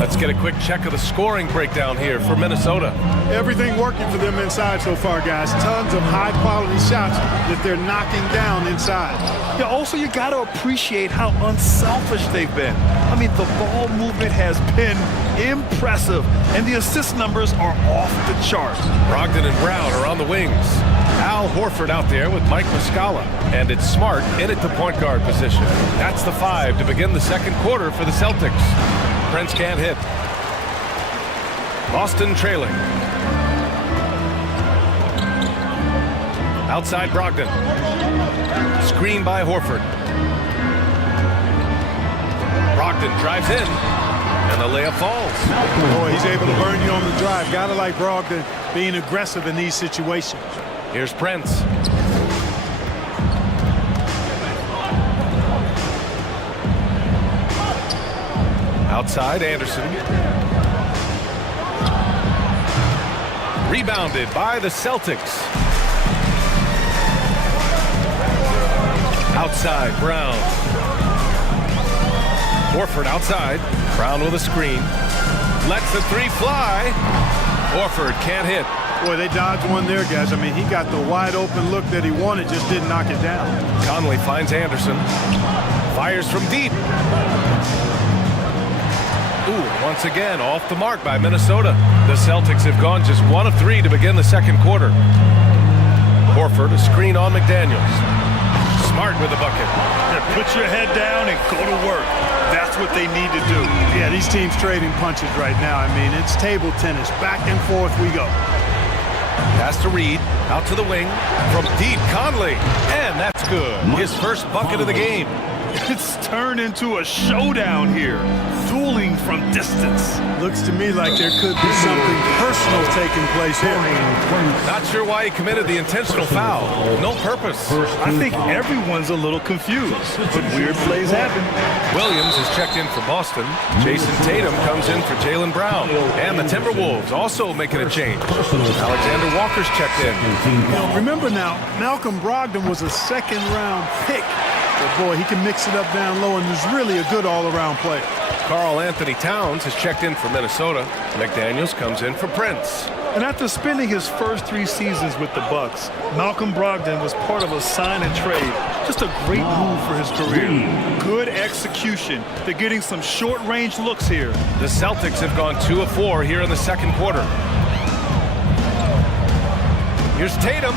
Let's get a quick check of the scoring breakdown here for Minnesota. Everything working for them inside so far, guys. Tons of high-quality shots that they're knocking down inside. Yeah, also, you got to appreciate how unselfish they've been. I mean, the ball movement has been impressive, and the assist numbers are off the charts. Brogdon and Brown are on the wings. Al Horford out there with Mike Muscala. And it's Smart in at the point guard position. That's the 5 to begin the second quarter for the Celtics. Prince can't hit. Boston trailing. Outside Brogdon. Screen by Horford. Brogdon drives in. And the layup falls. Boy, he's able to burn you on the drive. Gotta like Brogdon being aggressive in these situations. Here's Prince. Outside Anderson. Rebounded by the Celtics. Outside Brown. Horford outside. Brown with a screen. Lets the 3 fly. Horford can't hit. Boy, they dodged one there, guys. I mean, he got the wide open look that he wanted, just didn't knock it down. Conley finds Anderson. Fires from deep. Ooh, once again, off the mark by Minnesota. The Celtics have gone just 1 of 3 to begin the second quarter. Horford, a screen on McDaniels. Smart with the bucket. Yeah, put your head down and go to work. That's what they need to do. Yeah, these teams trading punches right now. I mean, it's table tennis. Back and forth we go. Pass to Reed, out to the wing, from deep, Conley, and that's good. His first bucket of the game. It's turned into a showdown here. Dueling from distance. Looks to me like there could be something personal taking place here. Not sure why he committed the intentional foul. No purpose. I think everyone's a little confused, but weird plays happen. Williams is checked in for Boston. Jason Tatum comes in for Jaylen Brown. And the Timberwolves also making a change. Alexander Walker's checked in. Remember now, Malcolm Brogdon was a second-round pick. But boy, he can mix it up down low, and is really a good all-around player. Karl Anthony Towns has checked in for Minnesota. McDaniels comes in for Prince. And after spending his first 3 seasons with the Bucks, Malcolm Brogdon was part of a sign and trade. Just a great move for his career. Good execution. They're getting some short-range looks here. The Celtics have gone 2 of 4 here in the second quarter. Here's Tatum.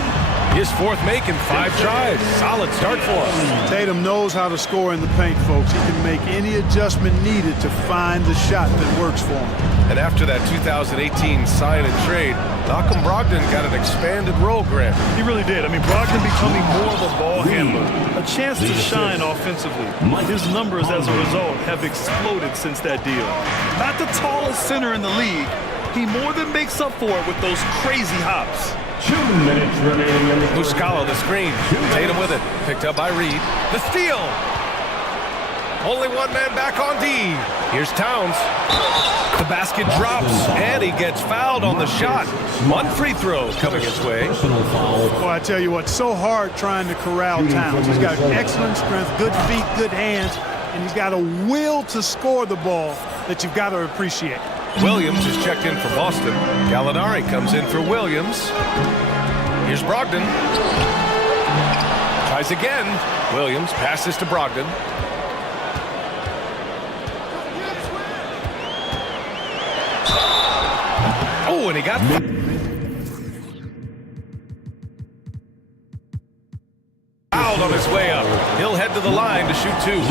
His 4th make in 5 tries. Solid start for him. Tatum knows how to score in the paint, folks. He can make any adjustment needed to find the shot that works for him. And after that 2018 sign and trade, Malcolm Brogdon got an expanded role granted. He really did. I mean, Brogdon becoming more of a ball handler. A chance to shine offensively. His numbers as a result have exploded since that deal. Not the tallest center in the league, he more than makes up for it with those crazy hops. 2 minutes remaining. Muscala the screen. Tatum with it. Picked up by Reed. The steal. Only one man back on D. Here's Towns. The basket drops, and he gets fouled on the shot. 1 free throw coming his way. Well, I tell you what, so hard trying to corral Towns. He's got excellent strength, good feet, good hands, and he's got a will to score the ball that you've got to appreciate. Williams is checked in for Boston. Gallinari comes in for Williams. Here's Brogdon. Tries again. Williams passes to Brogdon. Oh, and he got... head to the line to shoot two.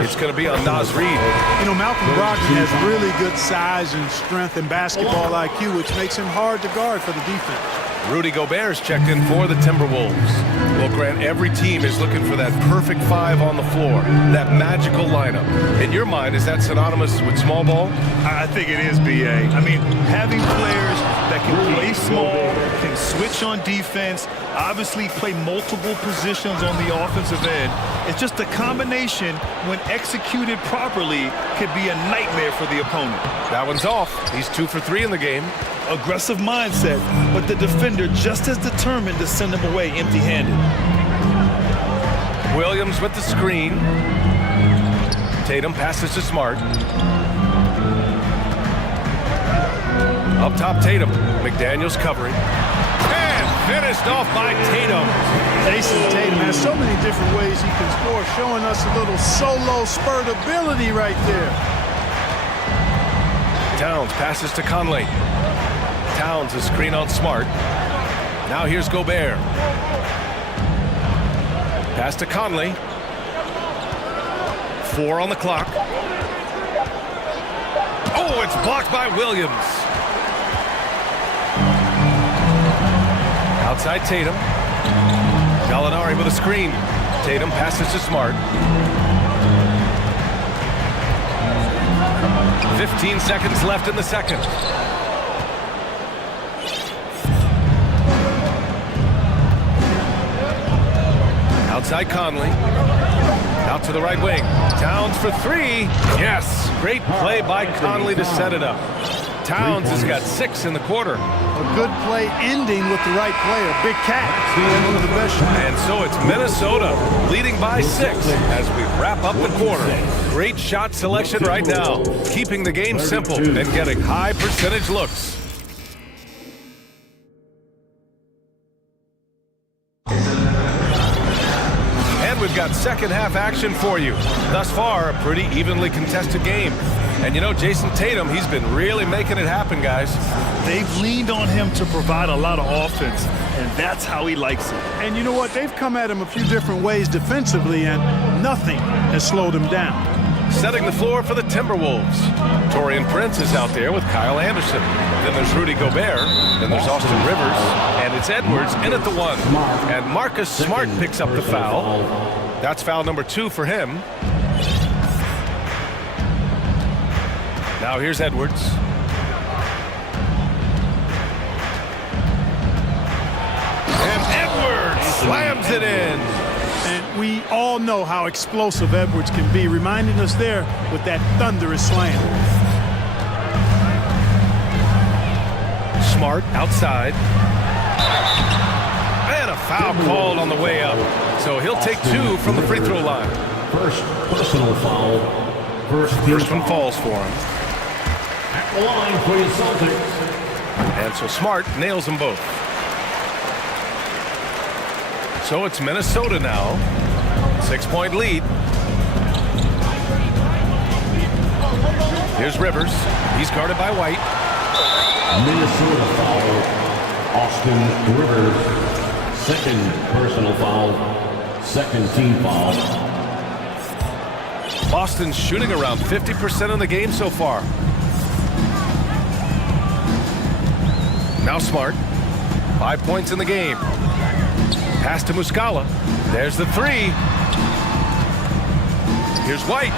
It's going to be on Naz Reid. You know, Malcolm Brogdon has really good size and strength and basketball IQ, which makes him hard to guard for the defense. Rudy Gobert's checked in for the Timberwolves. Well, Grant, every team is looking for that perfect five on the floor, that magical lineup. In your mind, is that synonymous with small ball? I think it is, B.A. I mean, having players that can play small, can switch on defense, obviously play multiple positions on the offensive end. It's just a combination, when executed properly, could be a nightmare for the opponent. That one's off. He's 2 for 3 in the game. Aggressive mindset, but the defender just as determined to send him away empty-handed. Williams with the screen. Tatum passes to Smart. Up top, Tatum. McDaniels covering. And finished off by Tatum. Jason Tatum has so many different ways he can score, showing us a little solo spurt ability right there. Towns passes to Conley. Towns a screen on Smart. Now here's Gobert. Pass to Conley. 4 on the clock. Oh, it's blocked by Williams. Outside Tatum. Gallinari with a screen. Tatum passes to Smart. 15 seconds left in the second. Outside Conley. Out to the right wing. Towns for 3. Yes. Great play by Conley to set it up. Towns has got 6 in the quarter. A good play ending with the right player. Big Cat being one of the best shooters. And so it's Minnesota leading by 6 as we wrap up the quarter. Great shot selection right now. Keeping the game simple and getting high percentage looks. We've got second half action for you. Thus far, a pretty evenly contested game. And you know, Jason Tatum, he's been really making it happen, guys. They've leaned on him to provide a lot of offense, and that's how he likes it. And you know what? They've come at him a few different ways defensively, and nothing has slowed him down. Setting the floor for the Timberwolves. Taurean Prince is out there with Kyle Anderson. Then there's Rudy Gobert. Then there's Austin Rivers. And it's Edwards in at the 1. And Marcus Smart picks up the foul. That's foul number 2 for him. Now here's Edwards. And Edwards slams it in. And we all know how explosive Edwards can be, reminding us there with that thunderous slam. Smart outside. And a foul called on the way up. So he'll take 2 from the free throw line. First personal foul. First one falls for him. At the line for your Celtics. And so Smart nails them both. So it's Minnesota now. 6-point lead. Here's Rivers. He's guarded by White. Minnesota foul. Austin Rivers. Second personal foul. Second team foul. Boston's shooting around 50% in the game so far. Now Smart. 5 points in the game. Pass to Muscala. There's the 3. Here's White.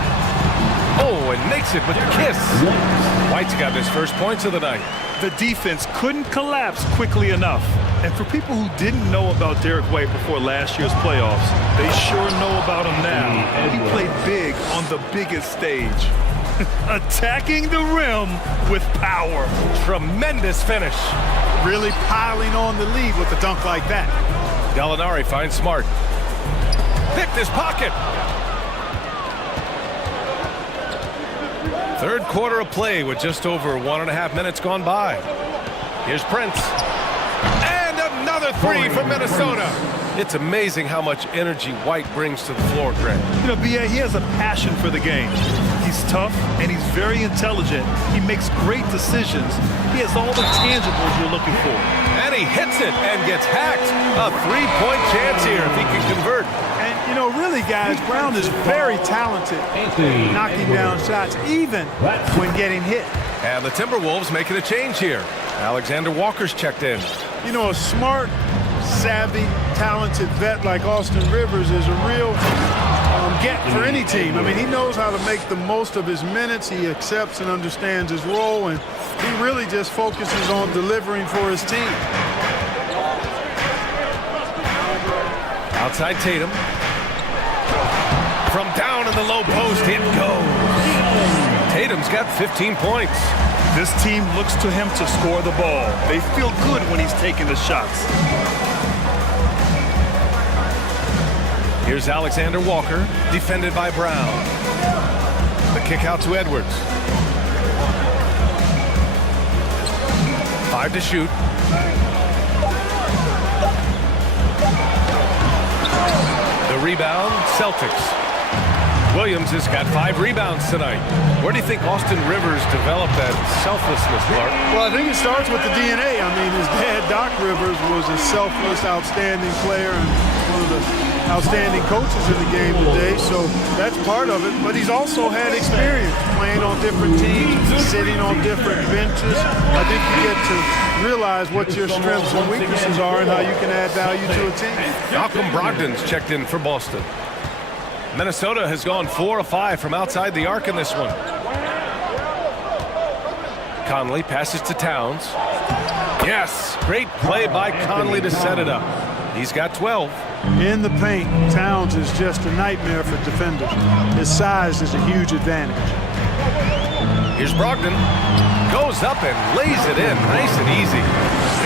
Oh, and makes it with the kiss. White's got his first points of the night. The defense couldn't collapse quickly enough. And for people who didn't know about Derek White before last year's playoffs, they sure know about him now. He played big on the biggest stage. Attacking the rim with power. Tremendous finish. Really piling on the lead with a dunk like that. Gallinari finds Smart. Picked his pocket. Third quarter of play with just over 1.5 minutes gone by. Here's Prince. And another 3 from Minnesota. It's amazing how much energy White brings to the floor, Greg. You know, B.A., he has a passion for the game. He's tough and he's very intelligent. He makes great decisions. He has all the tangibles you're looking for. And he hits it and gets hacked. A 3-point chance here if he can convert. And You know, really, guys, Brown is very talented knocking down shots, even when getting hit. And the Timberwolves making a change here. Alexander Walker's checked in. You know, a smart, savvy, talented vet like Austin Rivers is a real get for any team. I mean, he knows how to make the most of his minutes. He accepts and understands his role, and he really just focuses on delivering for his team. Outside Tatum. From down in the low post, it goes. Tatum's got 15 points. This team looks to him to score the ball. They feel good when he's taking the shots. Here's Alexander Walker, defended by Brown. The kick out to Edwards. 5 to shoot. The rebound, Celtics. Williams has got 5 rebounds tonight. Where do you think Austin Rivers developed that selflessness, Clark? Well, I think it starts with the DNA. I mean, his dad, Doc Rivers, was a selfless, outstanding player and one of the outstanding coaches in the game today, so that's part of it. But he's also had experience playing on different teams, sitting on different benches. I think you get to realize what your strengths and weaknesses are and how you can add value to a team. Malcolm Brogdon's checked in for Boston. Minnesota has gone 4 of 5 from outside the arc in this one. Conley passes to Towns. Yes, great play by Conley to set it up. He's got 12. In the paint, Towns is just a nightmare for defenders. His size is a huge advantage. Here's Brogdon. Goes up and lays it in nice and easy.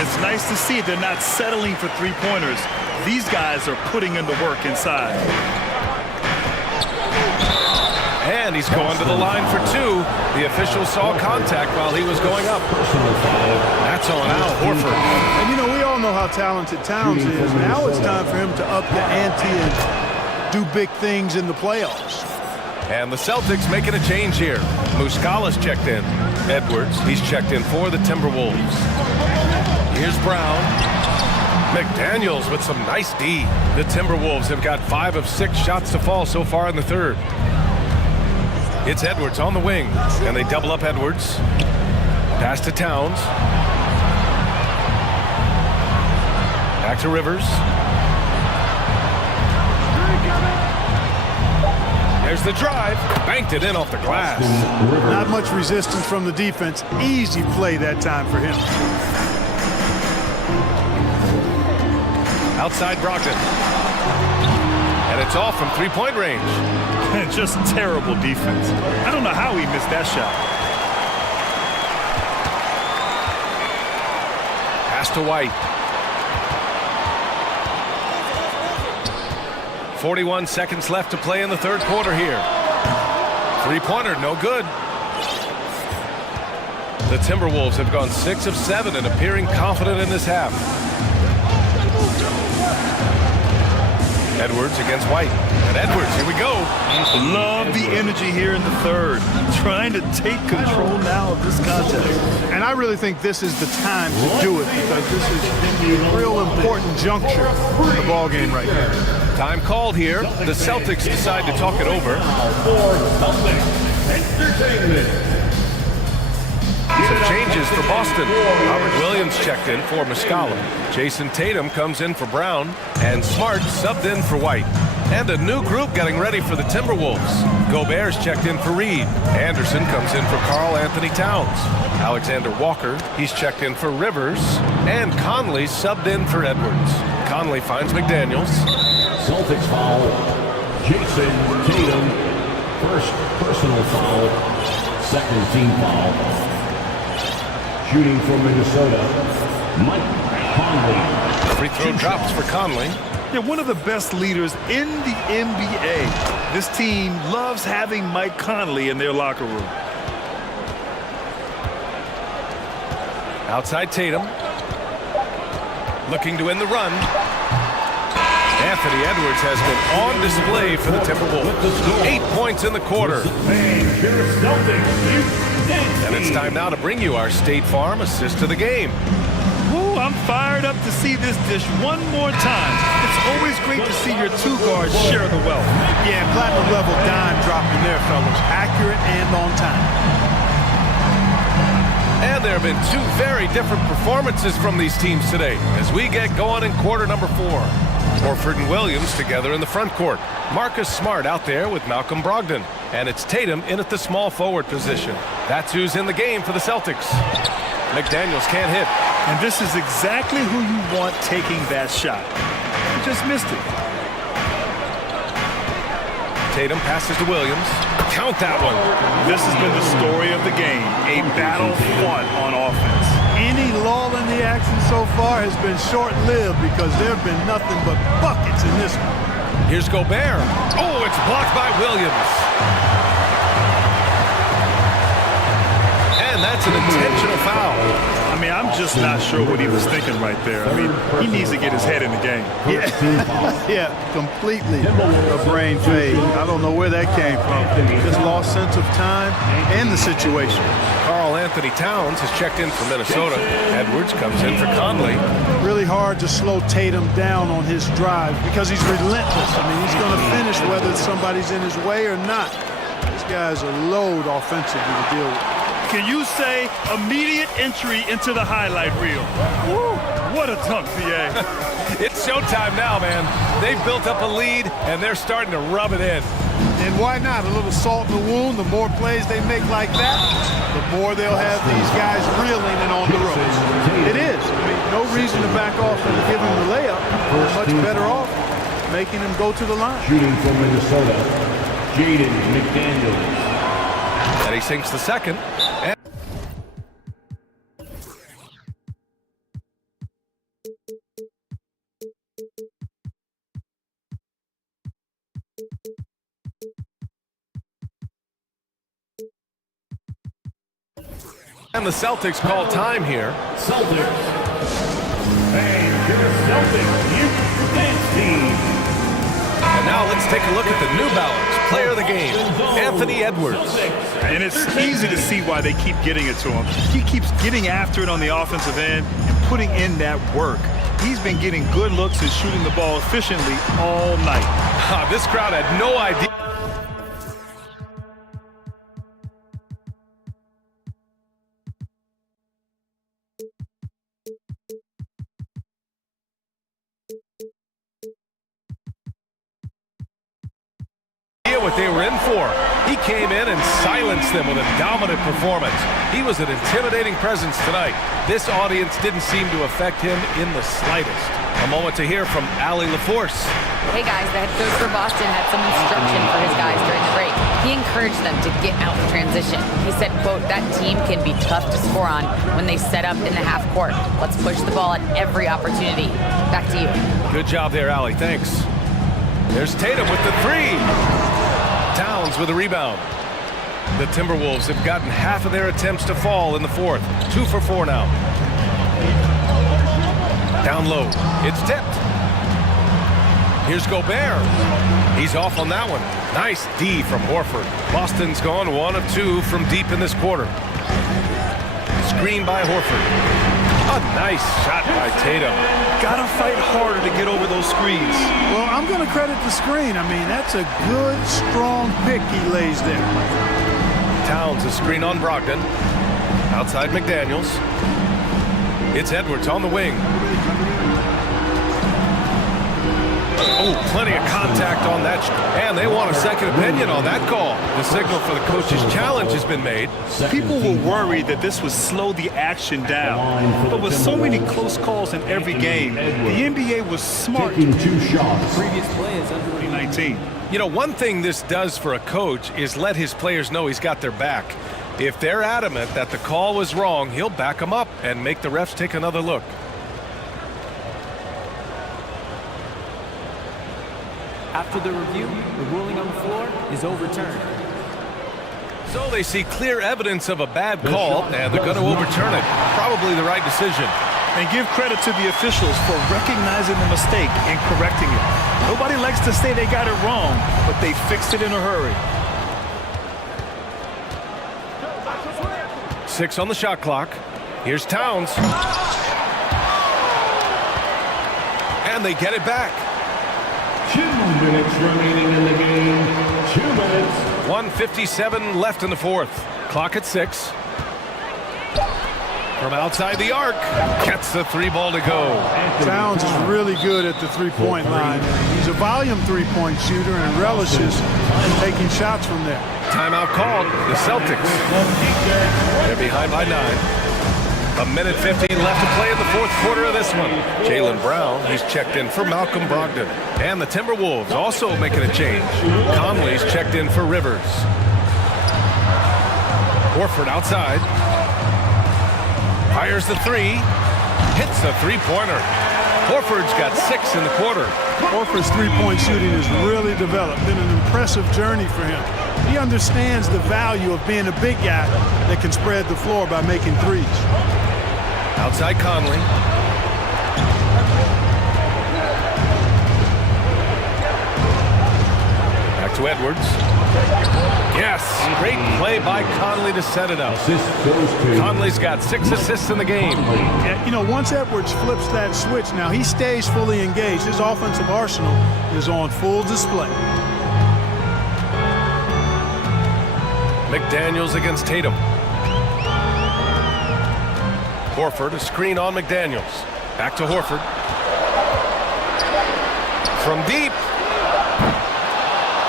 It's nice to see they're not settling for three-pointers. These guys are putting in the work inside. And he's going to the line for 2. The official saw contact while he was going up. That's on Al Horford. And you know, we all know how talented Towns is. Now it's time for him to up the ante and do big things in the playoffs. And the Celtics making a change here. Muscala's checked in. Edwards, he's checked in for the Timberwolves. Here's Brown. McDaniels with some nice D. The Timberwolves have got 5 of 6 shots to fall so far in the third. It's Edwards on the wing, and they double up Edwards. Pass to Towns. Back to Rivers. There's the drive. Banked it in off the glass. Not much resistance from the defense. Easy play that time for him. Outside Brogdon. And it's off from three-point range. Just terrible defense. I don't know how he missed that shot. Pass to White. 41 seconds left to play in the third quarter here. Three-pointer, no good. The Timberwolves have gone 6 of 7 and appearing confident in this half. Edwards against White. And Edwards, here we go. Love the energy here in the third. Trying to take control now of this contest. And I really think this is the time to do it because this is a real important juncture in the ball game right now. Time called here. The Celtics decide to talk it over. Some changes for Boston. Robert Williams checked in for Muscala. Jason Tatum comes in for Brown. And Smart subbed in for White. And a new group getting ready for the Timberwolves. Gobert's checked in for Reed. Anderson comes in for Karl Anthony Towns. Alexander Walker, he's checked in for Rivers. And Conley subbed in for Edwards. Conley finds McDaniels. Celtics foul. Jason Tatum. First personal foul. Second team foul. Shooting for Minnesota, Mike Conley. Free throw drops for Conley. Yeah, one of the best leaders in the NBA. This team loves having Mike Conley in their locker room. Outside Tatum. Looking to end the run. Anthony Edwards has been on display for the Timberwolves. 8 points in the quarter. And it's time now to bring you our State Farm assist to the game. Ooh, I'm fired up to see this dish one more time. It's always great to see your two guards share the wealth. Yeah, platinum level dime dropping there, fellas. Accurate and on time. And there have been two very different performances from these teams today as we get going in quarter number 4. Horford and Williams together in the front court. Marcus Smart out there with Malcolm Brogdon. And it's Tatum in at the small forward position. That's who's in the game for the Celtics. McDaniels can't hit. And this is exactly who you want taking that shot. He just missed it. Tatum passes to Williams. Count that one. This has been the story of the game. A battle fought on offense. Any lull in the action so far has been short-lived because there have been nothing but buckets in this one. Here's Gobert. Oh, it's blocked by Williams. And that's an intentional foul. I mean, I'm just not sure what he was thinking right there. I mean, he needs to get his head in the game. Yeah, completely a brain fade. I don't know where that came from. Just lost sense of time and the situation. Karl Anthony Towns has checked in for Minnesota. Edwards comes in for Conley. Really hard to slow Tatum down on his drive because he's relentless. I mean, he's going to finish whether somebody's in his way or not. This guy's a load offensively to deal with. Can you say immediate entry into the highlight reel? Woo, what a dunk, PA. It's showtime now, man. They've built up a lead, and they're starting to rub it in. And why not? A little salt in the wound. The more plays they make like that, the more they'll have these guys reeling and on the ropes. It is. I mean, no reason to back off and give him the layup. They're much better off making him go to the line. Shooting from Minnesota, Jaden McDaniels. And he sinks the second. And the Celtics call time here. Celtics. And your Celtics youth dance team. And now let's take a look at the New Balance player of the game, Anthony Edwards. And it's easy to see why they keep getting it to him. He keeps getting after it on the offensive end and putting in that work. He's been getting good looks and shooting the ball efficiently all night. This crowd had no idea. What they were in for. He came in and silenced them with a dominant performance. He was an intimidating presence tonight. This audience didn't seem to affect him in the slightest. A moment to hear from Allie LaForce. Hey guys, the head coach for Boston had some instruction for his guys during the break. He encouraged them to get out in transition. He said, quote, that team can be tough to score on when they set up in the half court. Let's push the ball at every opportunity. Back to you. Good job there, Allie. Thanks. There's Tatum with the three. Towns with a rebound. The Timberwolves have gotten half of their attempts to fall in the fourth. 2 for 4 now. Down low. It's tipped. Here's Gobert. He's off on that one. Nice D from Horford. Boston's gone 1 of 2 from deep in this quarter. Screen by Horford. A nice shot by Tatum. Gotta fight harder to get over those screens. Well, I'm going to credit the screen. I mean, that's a good, strong pick he lays there. Towns a screen on Brogdon. Outside McDaniels. It's Edwards on the wing. Oh, plenty of contact on that. And they want a second opinion on that call. The signal for the coach's challenge has been made. People were worried that this would slow the action down. But with so many close calls in every game, the NBA was smart. Taking 2 shots. Previous play is under 2019. You know, one thing this does for a coach is let his players know he's got their back. If they're adamant that the call was wrong, he'll back them up and make the refs take another look. After the review, the ruling on the floor is overturned. So they see clear evidence of a bad call, and they're going to overturn it. Probably the right decision. And give credit to the officials for recognizing the mistake and correcting it. Nobody likes to say they got it wrong, but they fixed it in a hurry. 6 on the shot clock. Here's Towns. And they get it back. 2 minutes remaining in the game. 2 minutes. 1:57 left in the fourth. Clock at 6. From outside the arc, gets the 3 ball to go. Towns is really good at the three-point line. He's a volume three-point shooter and relishes taking shots from there. Timeout called. The Celtics. They're behind by 9. 1:15 left to play in the fourth quarter of this one. Jaylen Brown, he's checked in for Malcolm Brogdon. And the Timberwolves also making a change. Conley's checked in for Rivers. Horford outside. Fires the 3. Hits the three-pointer. Horford's got 6 in the quarter. Horford's three-point shooting has really developed. Been an impressive journey for him. He understands the value of being a big guy that can spread the floor by making threes. Outside Conley. Back to Edwards. Yes, great play by Conley to set it up. Conley's got 6 assists in the game. Yeah, you know, once Edwards flips that switch, now he stays fully engaged. His offensive arsenal is on full display. McDaniels against Tatum. Horford, a screen on McDaniels. Back to Horford. From deep.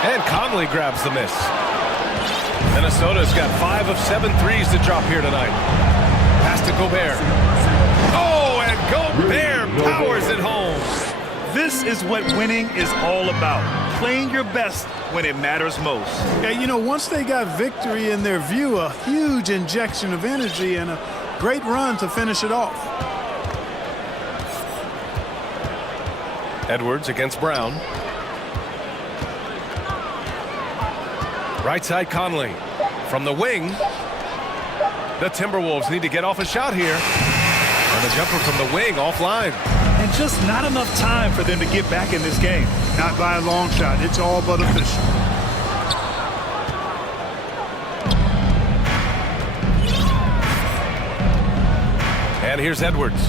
And Conley grabs the miss. Minnesota's got 5 of 7 threes to drop here tonight. Pass to Gobert. Oh, and Gobert powers it home. This is what winning is all about. Playing your best when it matters most. Yeah, you know, once they got victory in their view, a huge injection of energy and a great run to finish it off. Edwards against Brown. Right side Conley. From the wing. The Timberwolves need to get off a shot here. And a jumper from the wing offline. And just not enough time for them to get back in this game. Not by a long shot. It's all but official. And here's Edwards.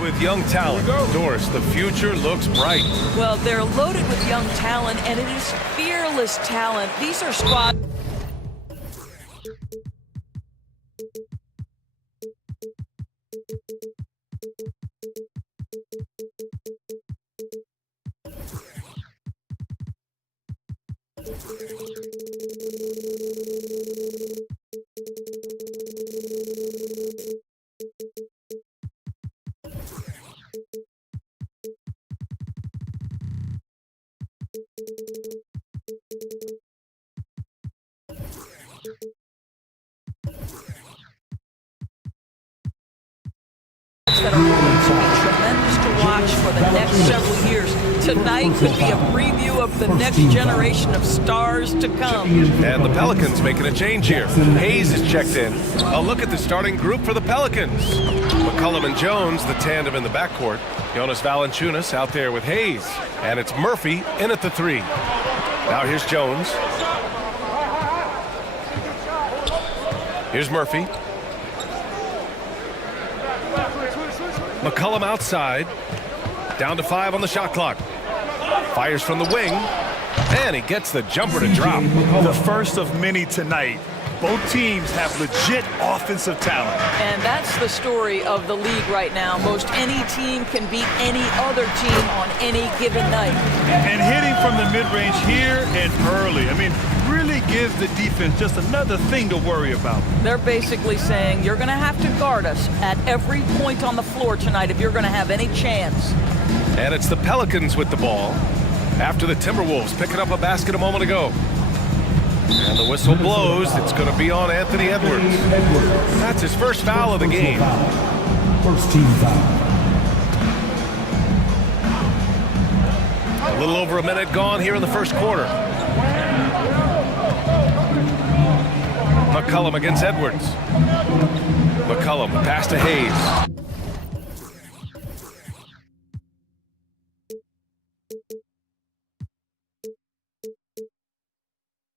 with young talent. Doris, the future looks bright. Well, they're loaded with young talent, and it is fearless talent. These are squads. That are going to be tremendous to watch for the next several years. Tonight could be a preview of the next generation of stars to come. And the Pelicans making a change here. Hayes is checked in. A look at the starting group for the Pelicans. McCollum and Jones, the tandem in the backcourt. Jonas Valanciunas out there with Hayes. And it's Murphy in at the 3. Now here's Jones. Here's Murphy. McCollum outside. Down to 5 on the shot clock. Fires from the wing. And he gets the jumper to drop. The first of many tonight. Both teams have legit offensive talent. And that's the story of the league right now. Most any team can beat any other team on any given night. And hitting from the mid-range here and early. I mean, really gives the defense just another thing to worry about. They're basically saying you're going to have to guard us at every point on the floor tonight if you're going to have any chance. And it's the Pelicans with the ball after the Timberwolves picking up a basket a moment ago. And the whistle blows. It's going to be on Anthony Edwards. That's his first foul of the game. First team foul. A little over a minute gone here in the first quarter. McCollum against Edwards. McCollum pass to Hayes.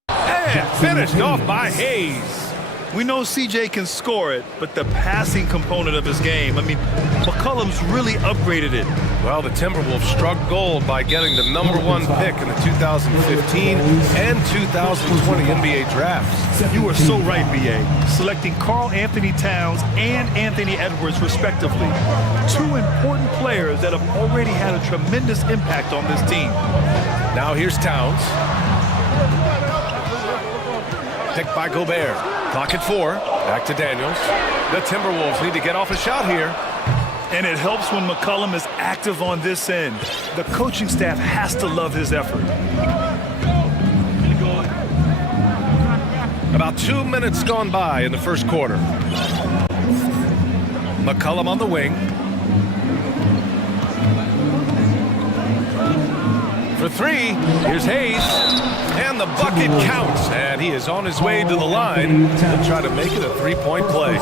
And finished off by Hayes. We know CJ can score it, but the passing component of his game, I mean, McCollum's really upgraded it. Well, the Timberwolves struck gold by getting the #1 pick in the 2015 and 2020 NBA drafts. You are so right, B.A. Selecting Karl Anthony Towns and Anthony Edwards, respectively. Two important players that have already had a tremendous impact on this team. Now here's Towns. Picked by Gobert. Clock at 4. Back to Daniels. The Timberwolves need to get off a shot here. And it helps when McCollum is active on this end. The coaching staff has to love his effort. About 2 minutes gone by in the first quarter. McCollum on the wing. For 3, here's Hayes. And the bucket counts. And he is on his way to the line to try to make it a 3-point play.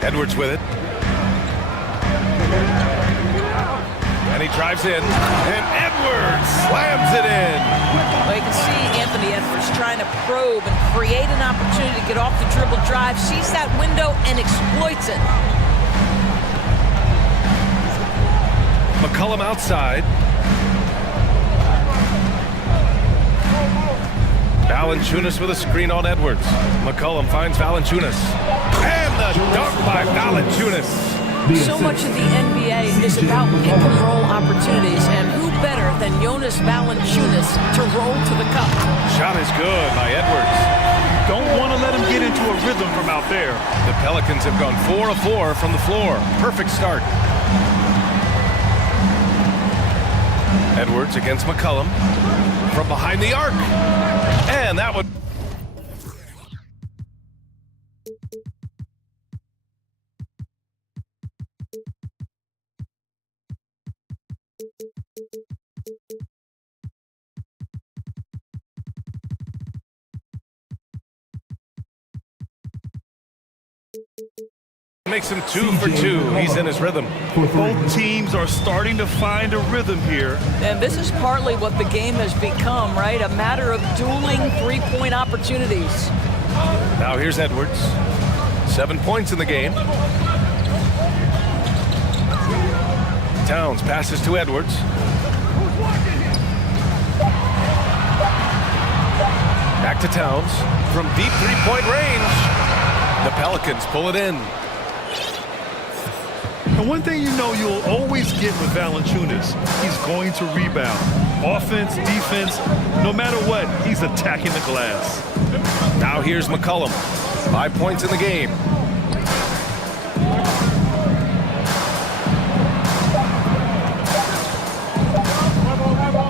Edwards with it. And he drives in. And Edwards slams it in. Well, you can see Anthony Edwards trying to probe and create an opportunity to get off the dribble drive, sees that window and exploits it. McCollum outside. Valanciunas with a screen on Edwards. McCollum finds Valanciunas. And the dunk by Valanciunas. So much of the NBA is about pick and roll opportunities, and who better than Jonas Valanciunas to roll to the cup? Shot is good by Edwards. Don't want to let him get into a rhythm from out there. The Pelicans have gone 4 of 4 from the floor. Perfect start. Edwards against McCollum from behind the arc. And that would... makes him 2 for 2. He's in his rhythm. Both teams are starting to find a rhythm here. And this is partly what the game has become, right? A matter of dueling three-point opportunities. Now here's Edwards. 7 points in the game. Towns passes to Edwards. Back to Towns from deep three-point range. The Pelicans pull it in. And one thing you know you'll always get with Valanciunas, he's going to rebound. Offense, defense, no matter what, he's attacking the glass. Now here's McCollum. 5 points in the game.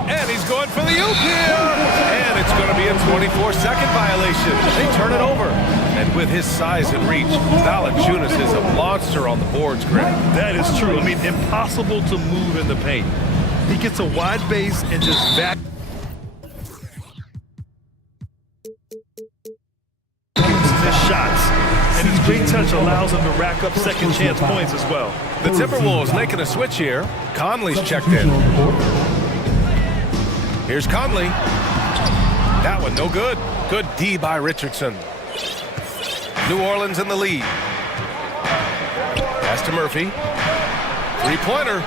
And he's going for the oop here. And it's going to be a 24-second violation. They turn it over. And with his size and reach, Valanciunas is a monster on the boards, Greg. That is true. I mean, impossible to move in the paint. He gets a wide base and just back. His shots. And his great touch allows him to rack up second chance points as well. The Timberwolves making a switch here. Conley's checked in. Here's Conley. That one no good. Good D by Richardson. New Orleans in the lead. Pass to Murphy. Three-pointer.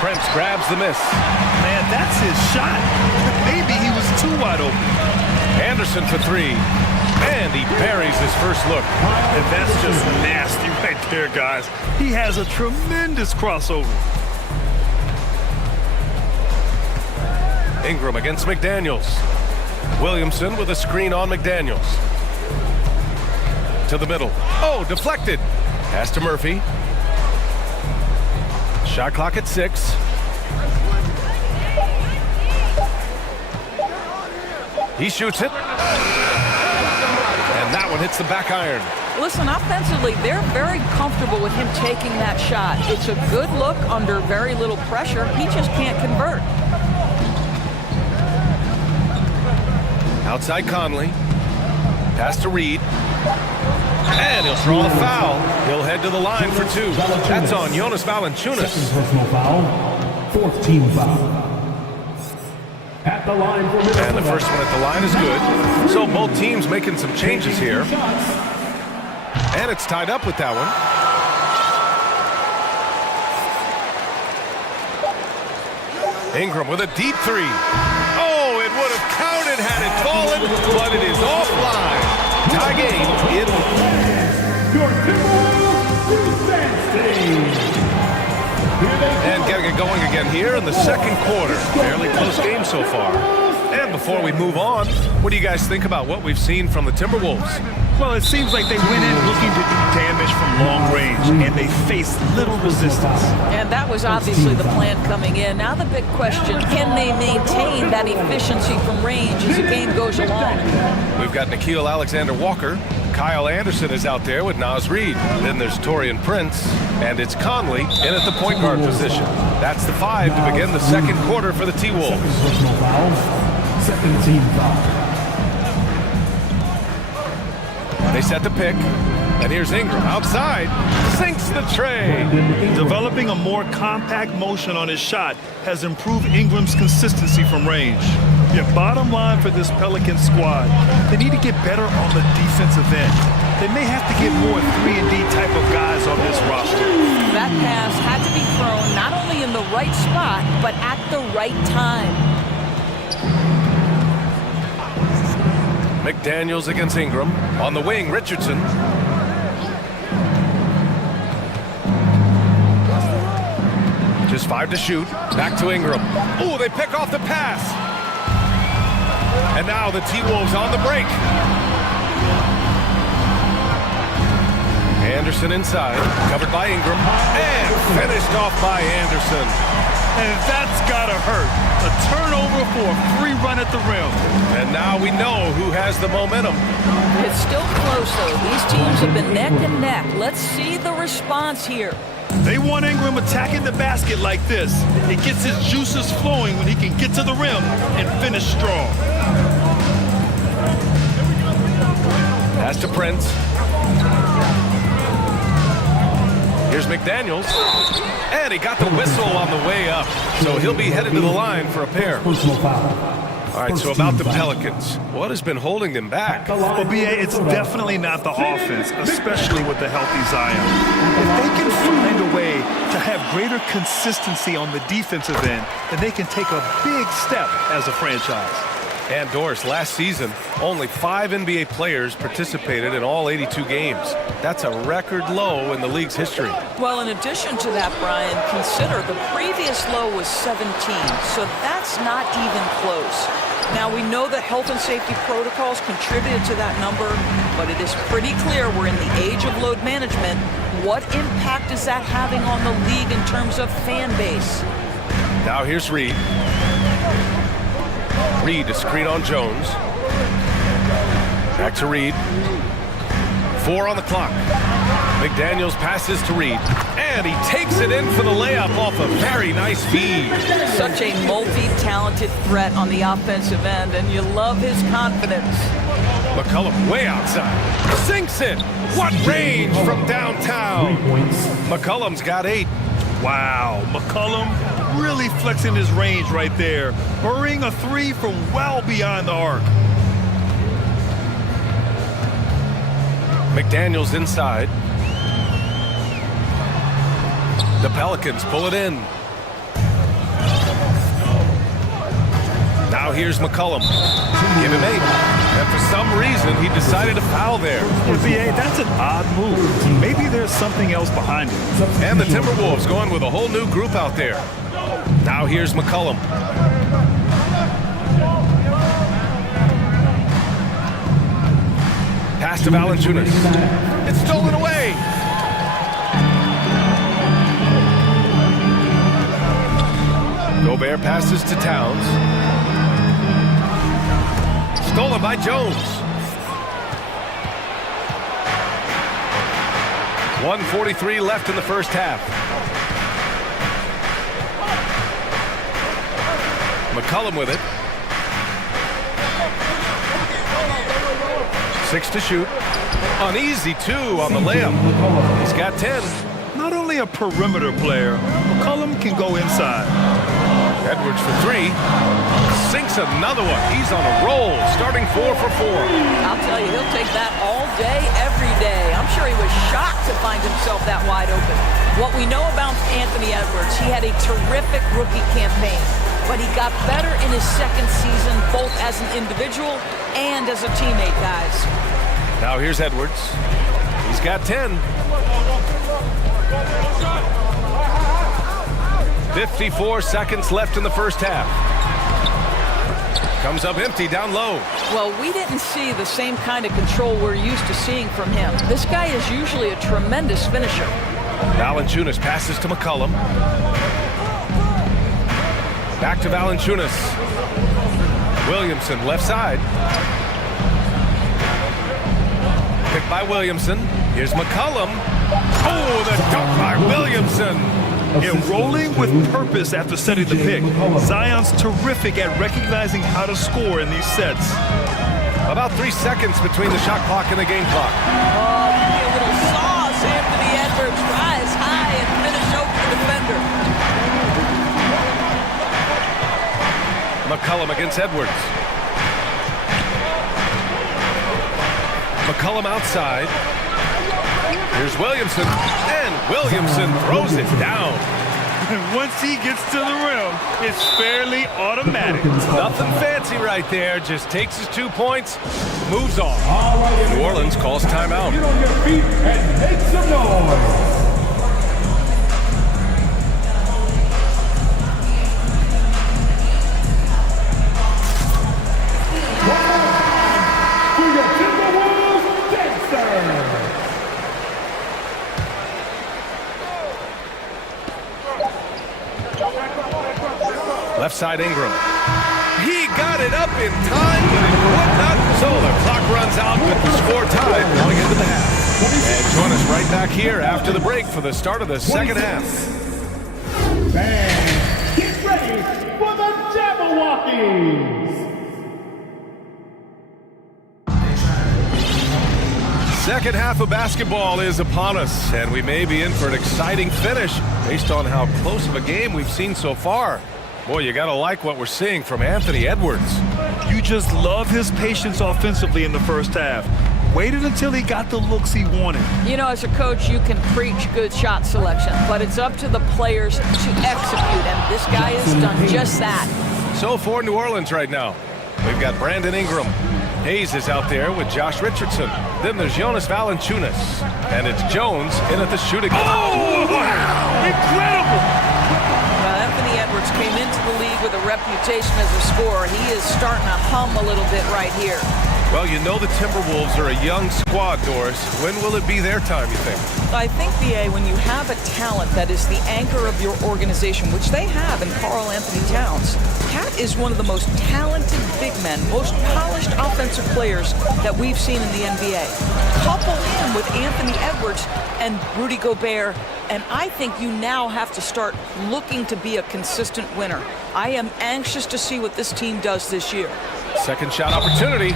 Kremps grabs the miss. Man, that's his shot. Maybe he was too wide open. Anderson for three. And he buries his first look. And that's just nasty right there, guys. He has a tremendous crossover. Ingram against McDaniels. Williamson with a screen on McDaniels. To the middle. Oh, deflected. Pass to Murphy. Shot clock at 6. He shoots it. And that one hits the back iron. Listen, offensively, they're very comfortable with him taking that shot. It's a good look under very little pressure. He just can't convert. Outside Conley. Pass to Reed. And he'll throw the foul. He'll head to the line for 2. That's on Jonas Valanciunas. Personal foul, 4th team foul. At the line for and the first one at the line is good. So both teams making some changes here. And it's tied up with that one. Ingram with a deep three. Oh, it would have counted had it fallen, but it is offline. Tie game in. And getting it going again here in the second quarter. Fairly close game so far. And before we move on, what do you guys think about what we've seen from the Timberwolves? Well, it seems like they went in looking to do damage from long range, and they faced little resistance. And that was obviously the plan coming in. Now the big question, can they maintain that efficiency from range as the game goes along? We've got Nickeil Alexander-Walker. Kyle Anderson is out there with Naz Reid. Then there's Taurean Prince, and it's Conley in at the point guard position. That's the 5 to begin the second quarter for the T-Wolves. Second team foul. They set the pick, and here's Ingram outside, sinks the tray. Developing a more compact motion on his shot has improved Ingram's consistency from range. Yeah, bottom line for this Pelican squad, they need to get better on the defensive end. They may have to get more 3-and-D type of guys on this roster. That pass had to be thrown not only in the right spot, but at the right time. McDaniels against Ingram. On the wing, Richardson. Just 5 to shoot. Back to Ingram. Ooh, they pick off the pass. And now the T-Wolves on the break. Anderson inside. Covered by Ingram. And finished off by Anderson. And that's gotta hurt. A turnover for a free run at the rim. And now we know who has the momentum. It's still close, though. These teams have been neck and neck. Let's see the response here. They want Ingram attacking the basket like this. It gets his juices flowing when he can get to the rim and finish strong. Pass to Prince. Here's McDaniels. And he got the whistle on the way up. So he'll be headed to the line for a pair. All right, so about the Pelicans, what has been holding them back? Well, B.A., it's definitely not the offense, especially with the healthy Zion. If they can find a way to have greater consistency on the defensive end, then they can take a big step as a franchise. And Doris, last season, only 5 NBA players participated in all 82 games. That's a record low in the league's history. Well, in addition to that, Brian, consider the previous low was 17, so that's not even close. Now, we know that health and safety protocols contributed to that number, but it is pretty clear we're in the age of load management. What impact is that having on the league in terms of fan base? Now here's Reed. Reed to screen on Jones. Back to Reed. 4 on the clock. McDaniels passes to Reed. And he takes it in for the layup off a very nice feed. Such a multi-talented threat on the offensive end, and you love his confidence. McCollum way outside. Sinks it. What range from downtown. McCollum's got 8. Wow, McCollum really flexing his range right there. Burying a 3 from well beyond the arc. McDaniels inside. The Pelicans pull it in. Now here's McCollum. Give him 8. And for some reason, he decided to foul there. NBA, that's an odd move. Maybe there's something else behind it. And the Timberwolves going with a whole new group out there. Now here's McCollum. Pass to Valanciunas. It's stolen away. Gobert passes to Towns. Stolen by Jones. 1:43 left in the first half. McCollum with it. 6 to shoot. Uneasy 2 on the layup. He's got 10. Not only a perimeter player, McCollum can go inside. Edwards for 3. Sinks another one. He's on a roll, starting 4 for 4. I'll tell you, he'll take that all day, every day. I'm sure he was shocked to find himself that wide open. What we know about Anthony Edwards, he had a terrific rookie campaign, but he got better in his second season, both as an individual and as a teammate, guys. Now here's Edwards. He's got 10. 54 seconds left in the first half. Comes up empty down low. Well, we didn't see the same kind of control we're used to seeing from him. This guy is usually a tremendous finisher. Valanciunas passes to McCollum. Back to Valanciunas. Williamson left side. Picked by Williamson. Here's McCollum. Oh, the dunk by Williamson. And rolling with purpose after setting the pick. Zion's terrific at recognizing how to score in these sets. About 3 seconds between the shot clock and the game clock. Oh, give me a little sauce. Anthony Edwards rise high and finish over the defender. McCollum against Edwards. McCollum outside. Here's Williamson, and Williamson throws it down. And once he gets to the rim, it's fairly automatic. Nothing fancy right there, just takes his 2 points, moves on. New Orleans calls timeout. Get on your feet and make some noise. Left side Ingram. He got it up in time, but it would not. So the clock runs out with the score tied going into the half. And join us right back here after the break for the start of the second half. And get ready for the Jabberwockies. Second half of basketball is upon us, and we may be in for an exciting finish based on how close of a game we've seen so far. Boy, you gotta like what we're seeing from Anthony Edwards. You just love his patience offensively in the first half. Waited until he got the looks he wanted. You know, as a coach, you can preach good shot selection, but it's up to the players to execute, and this guy has done just that. So for New Orleans right now, we've got Brandon Ingram. Hayes is out there with Josh Richardson. Then there's Jonas Valanciunas. And it's Jones in at the shooting. Oh, wow! Incredible! Well, Anthony Edwards came into the league with a reputation as a scorer. He is starting to hum a little bit right here. Well, you know the Timberwolves are a young squad, Doris. When will it be their time, you think? I think, B.A., when you have a talent that is the anchor of your organization, which they have in Karl Anthony Towns, Cat is one of the most talented big men, most polished offensive players that we've seen in the NBA. Couple him with Anthony Edwards and Rudy Gobert, and I think you now have to start looking to be a consistent winner. I am anxious to see what this team does this year. Second shot opportunity.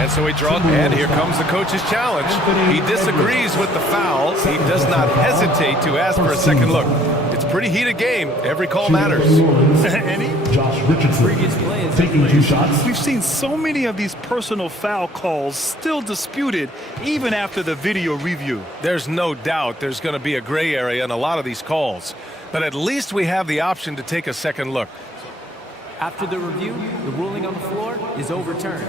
And so he draws, and here comes the coach's challenge. He disagrees with the foul. He does not hesitate to ask for a second look. It's a pretty heated game. Every call matters. Josh Richardson taking 2 shots. We've seen so many of these personal foul calls still disputed even after the video review. There's no doubt there's going to be a gray area in a lot of these calls. But at least we have the option to take a second look. After the review, the ruling on the floor is overturned.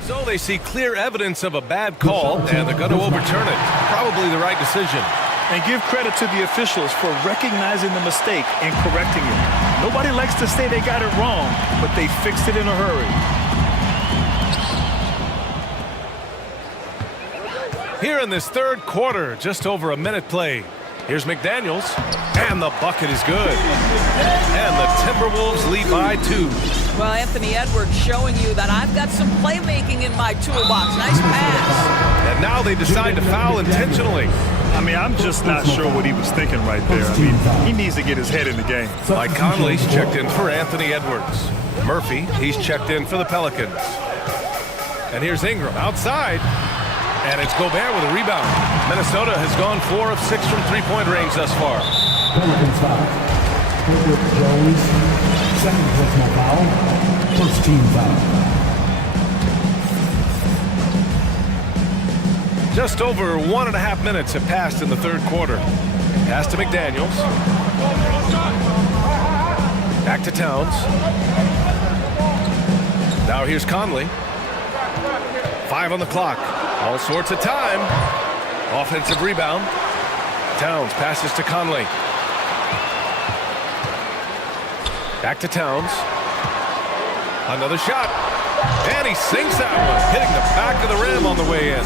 So they see clear evidence of a bad call, and they're going to overturn it. Probably the right decision. And give credit to the officials for recognizing the mistake and correcting it. Nobody likes to say they got it wrong, but they fixed it in a hurry. Here in this third quarter, just over a minute played. Here's McDaniels, and the bucket is good. And the Timberwolves lead by 2. Well, Anthony Edwards showing you that I've got some playmaking in my toolbox. Nice pass. And now they decide to foul intentionally. I mean, I'm just not sure what he was thinking right there. I mean, he needs to get his head in the game. Mike Conley's checked in for Anthony Edwards. Murphy, he's checked in for the Pelicans. And here's Ingram outside. And it's Gobert with a rebound. Minnesota has gone 4 of 6 from three-point range thus far. Pelicans foul. Herbert Jones, second personal foul, first team foul. Just over 1.5 minutes have passed in the third quarter. Pass to McDaniels. Back to Towns. Now here's Conley. 5 on the clock. All sorts of time. Offensive rebound. Towns passes to Conley. Back to Towns. Another shot. And he sinks that one, hitting the back of the rim on the way in.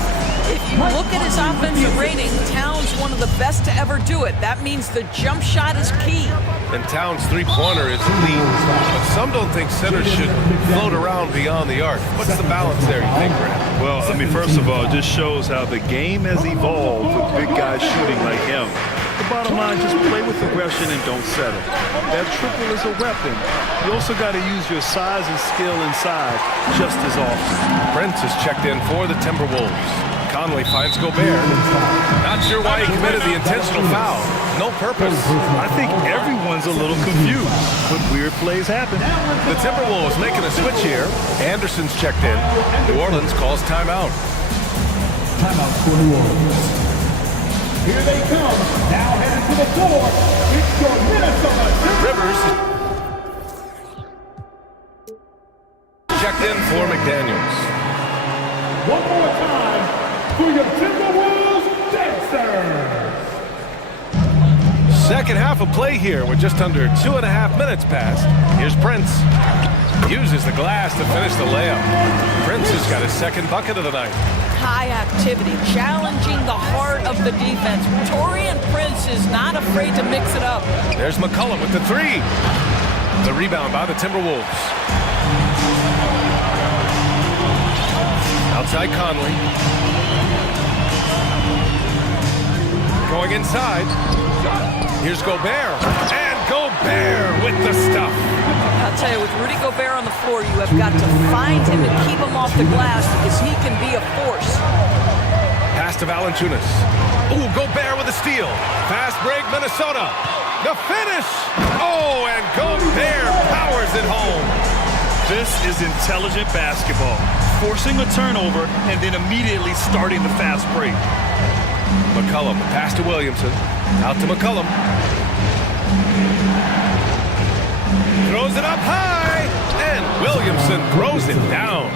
If you look at his offensive rating, Towns one of the best to ever do it. That means the jump shot is key. And Towns' three-pointer is elite. But some don't think centers should float around beyond the arc. What's the balance there, you think, Brad? Well, I mean, first of all, it just shows how the game has evolved with big guys shooting like him. The bottom line, just play with aggression and don't settle. That triple is a weapon. You also got to use your size and skill inside just as often. Prince is checked in for the Timberwolves. Conley finds Gobert. Not sure why he committed the intentional foul. No purpose. I think everyone's a little confused, but weird plays happen. The Timberwolves making a switch here. Anderson's checked in. New Orleans calls timeout. Timeout for New Orleans. Here they come. Now heading to the floor. It's your Minnesota Rivers checked in for McDaniels. One more time for your Timberwolves dancers. Second half of play here with just under 2.5 minutes passed. Here's Prince. Uses the glass to finish the layup. Prince has got his second bucket of the night. High activity, challenging the heart of the defense. Taurean Prince is not afraid to mix it up. There's McCollum with the 3. The rebound by the Timberwolves. Outside Conley. Going inside. Here's Gobert. And Gobert with the stuff. I'll tell you, with Rudy Gobert on the floor, you have got to find him and keep him off the glass because he can be a force. Pass to Valanciunas. Ooh, Gobert with a steal. Fast break, Minnesota. The finish. Oh, and Gobert powers it home. This is intelligent basketball. Forcing a turnover and then immediately starting the fast break. McCollum, pass to Williamson. Out to McCollum. Throws it up high, and Williamson throws it down.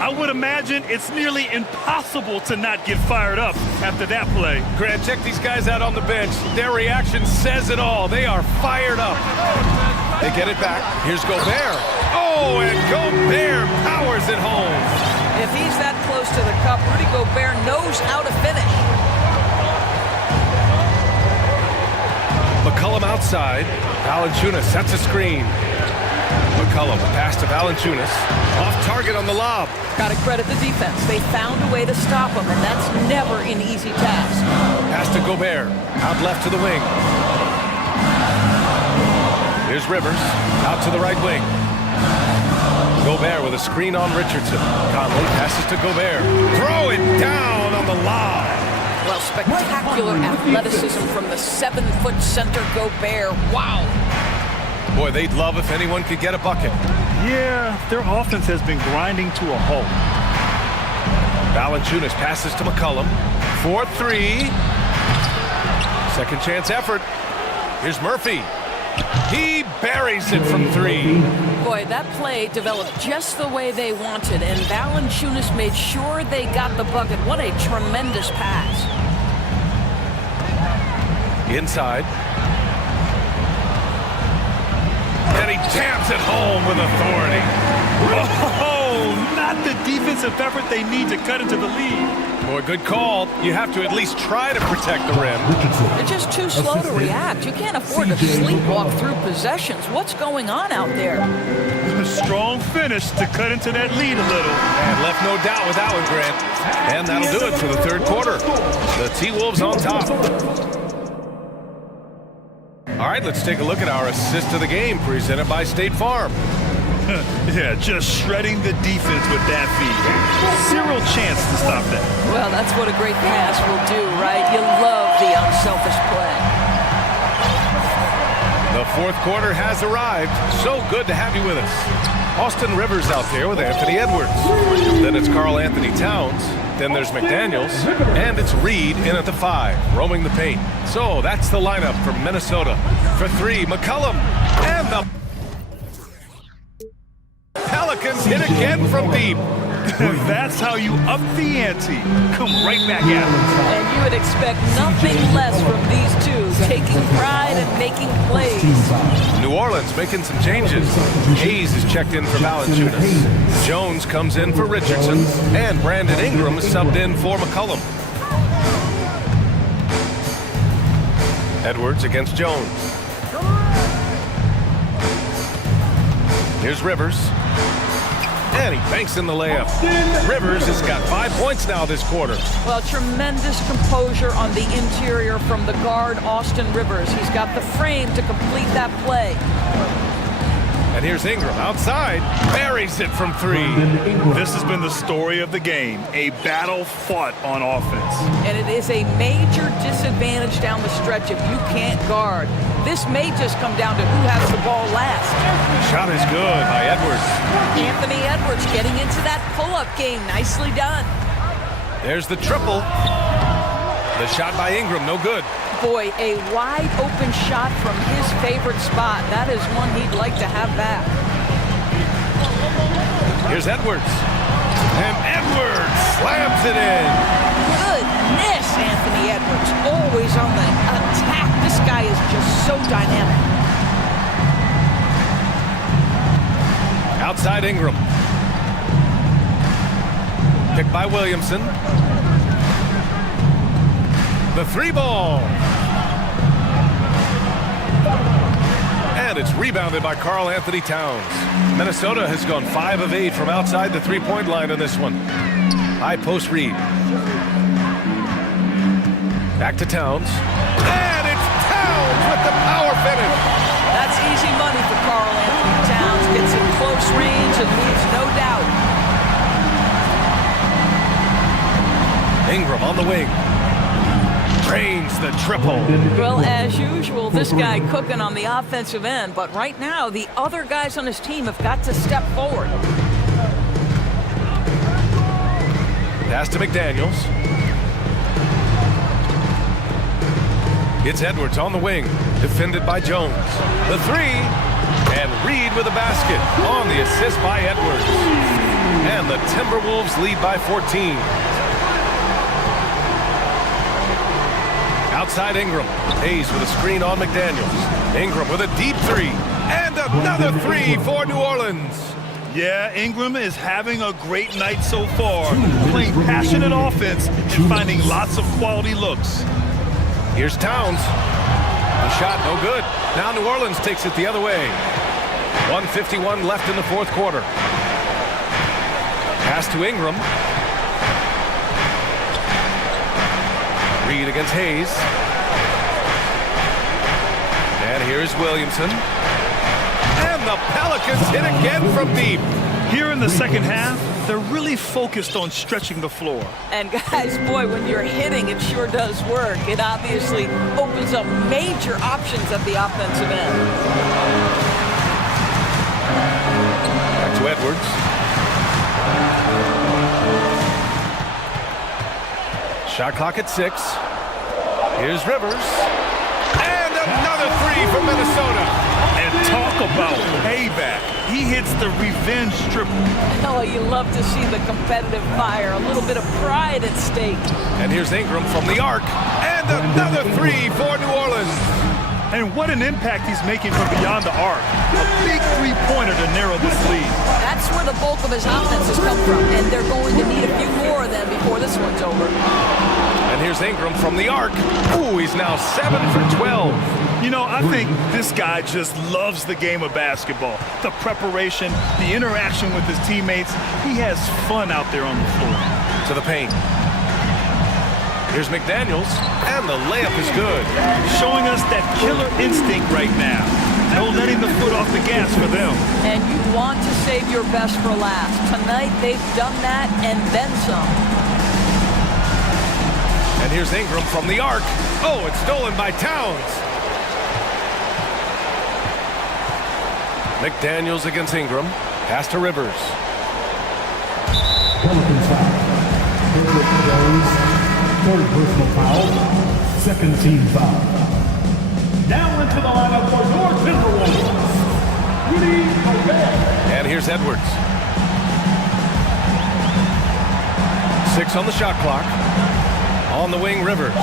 I would imagine it's nearly impossible to not get fired up after that play. Grant, check these guys out on the bench. Their reaction says it all. They are fired up. They get it back. Here's Gobert. Oh, and Gobert powers it home. If he's that close to the cup, Rudy Gobert knows how to finish. McCollum outside. Valanciunas sets a screen. McCollum, a pass to Valanciunas. Off target on the lob. Got to credit the defense. They found a way to stop him, and that's never an easy task. Pass to Gobert. Out left to the wing. Here's Rivers. Out to the right wing. Gobert with a screen on Richardson. Conley passes to Gobert. Throw it down on the lob. Well, spectacular athleticism from the 7-foot center Gobert. Wow. Boy, they'd love if anyone could get a bucket. Yeah, their offense has been grinding to a halt. Valanciunas passes to McCollum. 4-3. Second chance effort. Here's Murphy. He buries it from 3. Boy, that play developed just the way they wanted, and Valanciunas made sure they got the bucket. What a tremendous pass. Inside. And he jams it home with authority. Oh, not the defensive effort they need to cut into the lead. Boy, good call. You have to at least try to protect the rim. They're just too slow to react. You can't afford to sleepwalk through possessions. What's going on out there? A strong finish to cut into that lead a little. And left no doubt with that one, Grant. And that'll do it for the third quarter. The T-Wolves on top. All right, let's take a look at our assist of the game presented by State Farm. Yeah, just shredding the defense with that feed. Zero chance to stop that. Well, that's what a great pass will do, right? You love the unselfish play. The fourth quarter has arrived. So good to have you with us. Austin Rivers out there with Anthony Edwards. Then it's Karl Anthony Towns. Then there's McDaniels. And it's Reed in at the 5, roaming the paint. So that's the lineup for Minnesota. For 3, McCollum. And the Pelicans hit again from deep. That's how you up the ante. Come right back at them. And you would expect nothing less from these two, taking pride and making plays. New Orleans making some changes. Hayes is checked in for Valanciunas. Jones comes in for Richardson. And Brandon Ingram is subbed in for McCollum. Edwards against Jones. Here's Rivers. And he banks in the layup. Rivers has got 5 points now this quarter. Well, tremendous composure on the interior from the guard, Austin Rivers. He's got the frame to complete that play. And here's Ingram outside, buries it from 3. This has been the story of the game, a battle fought on offense. And it is a major disadvantage down the stretch if you can't guard. This may just come down to who has the ball last. Shot is good by Edwards. Anthony Edwards getting into that pull-up game. Nicely done. There's the triple. The shot by Ingram, no good. Boy, a wide open shot from his favorite spot. That is one he'd like to have back. Here's Edwards. And Edwards slams it in. Goodness, Anthony Edwards. Always on the attack. This guy is just so dynamic. Outside Ingram. Picked by Williamson. The 3 ball. And it's rebounded by Karl Anthony Towns. Minnesota has gone 5 of 8 from outside the 3-point line in this one. High post Reed. Back to Towns. And it's Towns with the power finish. That's easy money for Karl Anthony Towns. Gets in close range and leaves no doubt. Ingram on the wing. Drains the triple. Well, as usual, this guy cooking on the offensive end, but right now, the other guys on his team have got to step forward. Pass to McDaniels. It's Edwards on the wing, defended by Jones. The three, and Reed with a basket on the assist by Edwards. And the Timberwolves lead by 14. Outside Ingram. Hayes with a screen on McDaniels. Ingram with a deep three. And another three for New Orleans. Yeah, Ingram is having a great night so far. Playing passionate offense and finding lots of quality looks. Here's Towns. The shot no good. Now New Orleans takes it the other way. 1:51 left in the fourth quarter. Pass to Ingram. Reed against Hayes. And here's Williamson. And the Pelicans hit again from deep. Here in the second half, they're really focused on stretching the floor. And guys, boy, when you're hitting, it sure does work. It obviously opens up major options at the offensive end. Back to Edwards. Shot clock at 6. Here's Rivers. And another three from Minnesota. And talk about payback. He hits the revenge triple. Oh, you love to see the competitive fire. A little bit of pride at stake. And here's Ingram from the arc. And another three for New Orleans. And what an impact he's making from beyond the arc. A big three-pointer to narrow this lead. That's where the bulk of his offenses come from, and they're going to need a few more of them before this one's over. And here's Ingram from the arc. Ooh, he's now 7 for 12. You know, I think this guy just loves the game of basketball. The preparation, the interaction with his teammates. He has fun out there on the floor. To the paint. Here's McDaniels, and the layup is good. Showing us that killer instinct right now. No letting the foot off the gas for them. And you want to save your best for last. Tonight, they've done that and then some. And here's Ingram from the arc. Oh, it's stolen by Towns. McDaniels against Ingram. Pass to Rivers. Pelicans foul. Edward Jones. Third personal foul, second team foul. Now into the lineup for your Timberwolves, Rudy Gobert. And here's Edwards. 6 on the shot clock. On the wing, Rivers.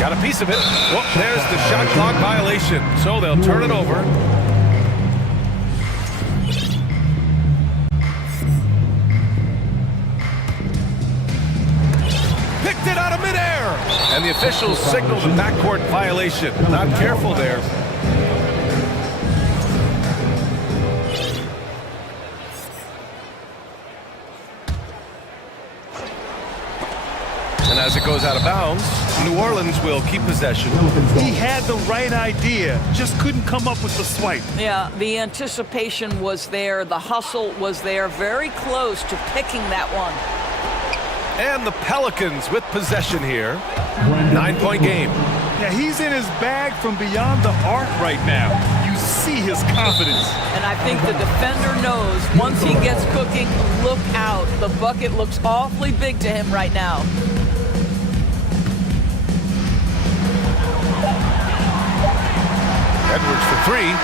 Got a piece of it. Well, there's the shot clock violation. So they'll turn it over. Picked it out of midair. And the officials signaled the backcourt violation. Not careful there. And as it goes out of bounds, New Orleans will keep possession. He had the right idea, just couldn't come up with the swipe. Yeah, the anticipation was there, the hustle was there, very close to picking that one. And the Pelicans with possession here. 9-point game. Yeah, he's in his bag from beyond the arc right now. You see his confidence. And I think the defender knows once he gets cooking, look out. The bucket looks awfully big to him right now. Edwards for three.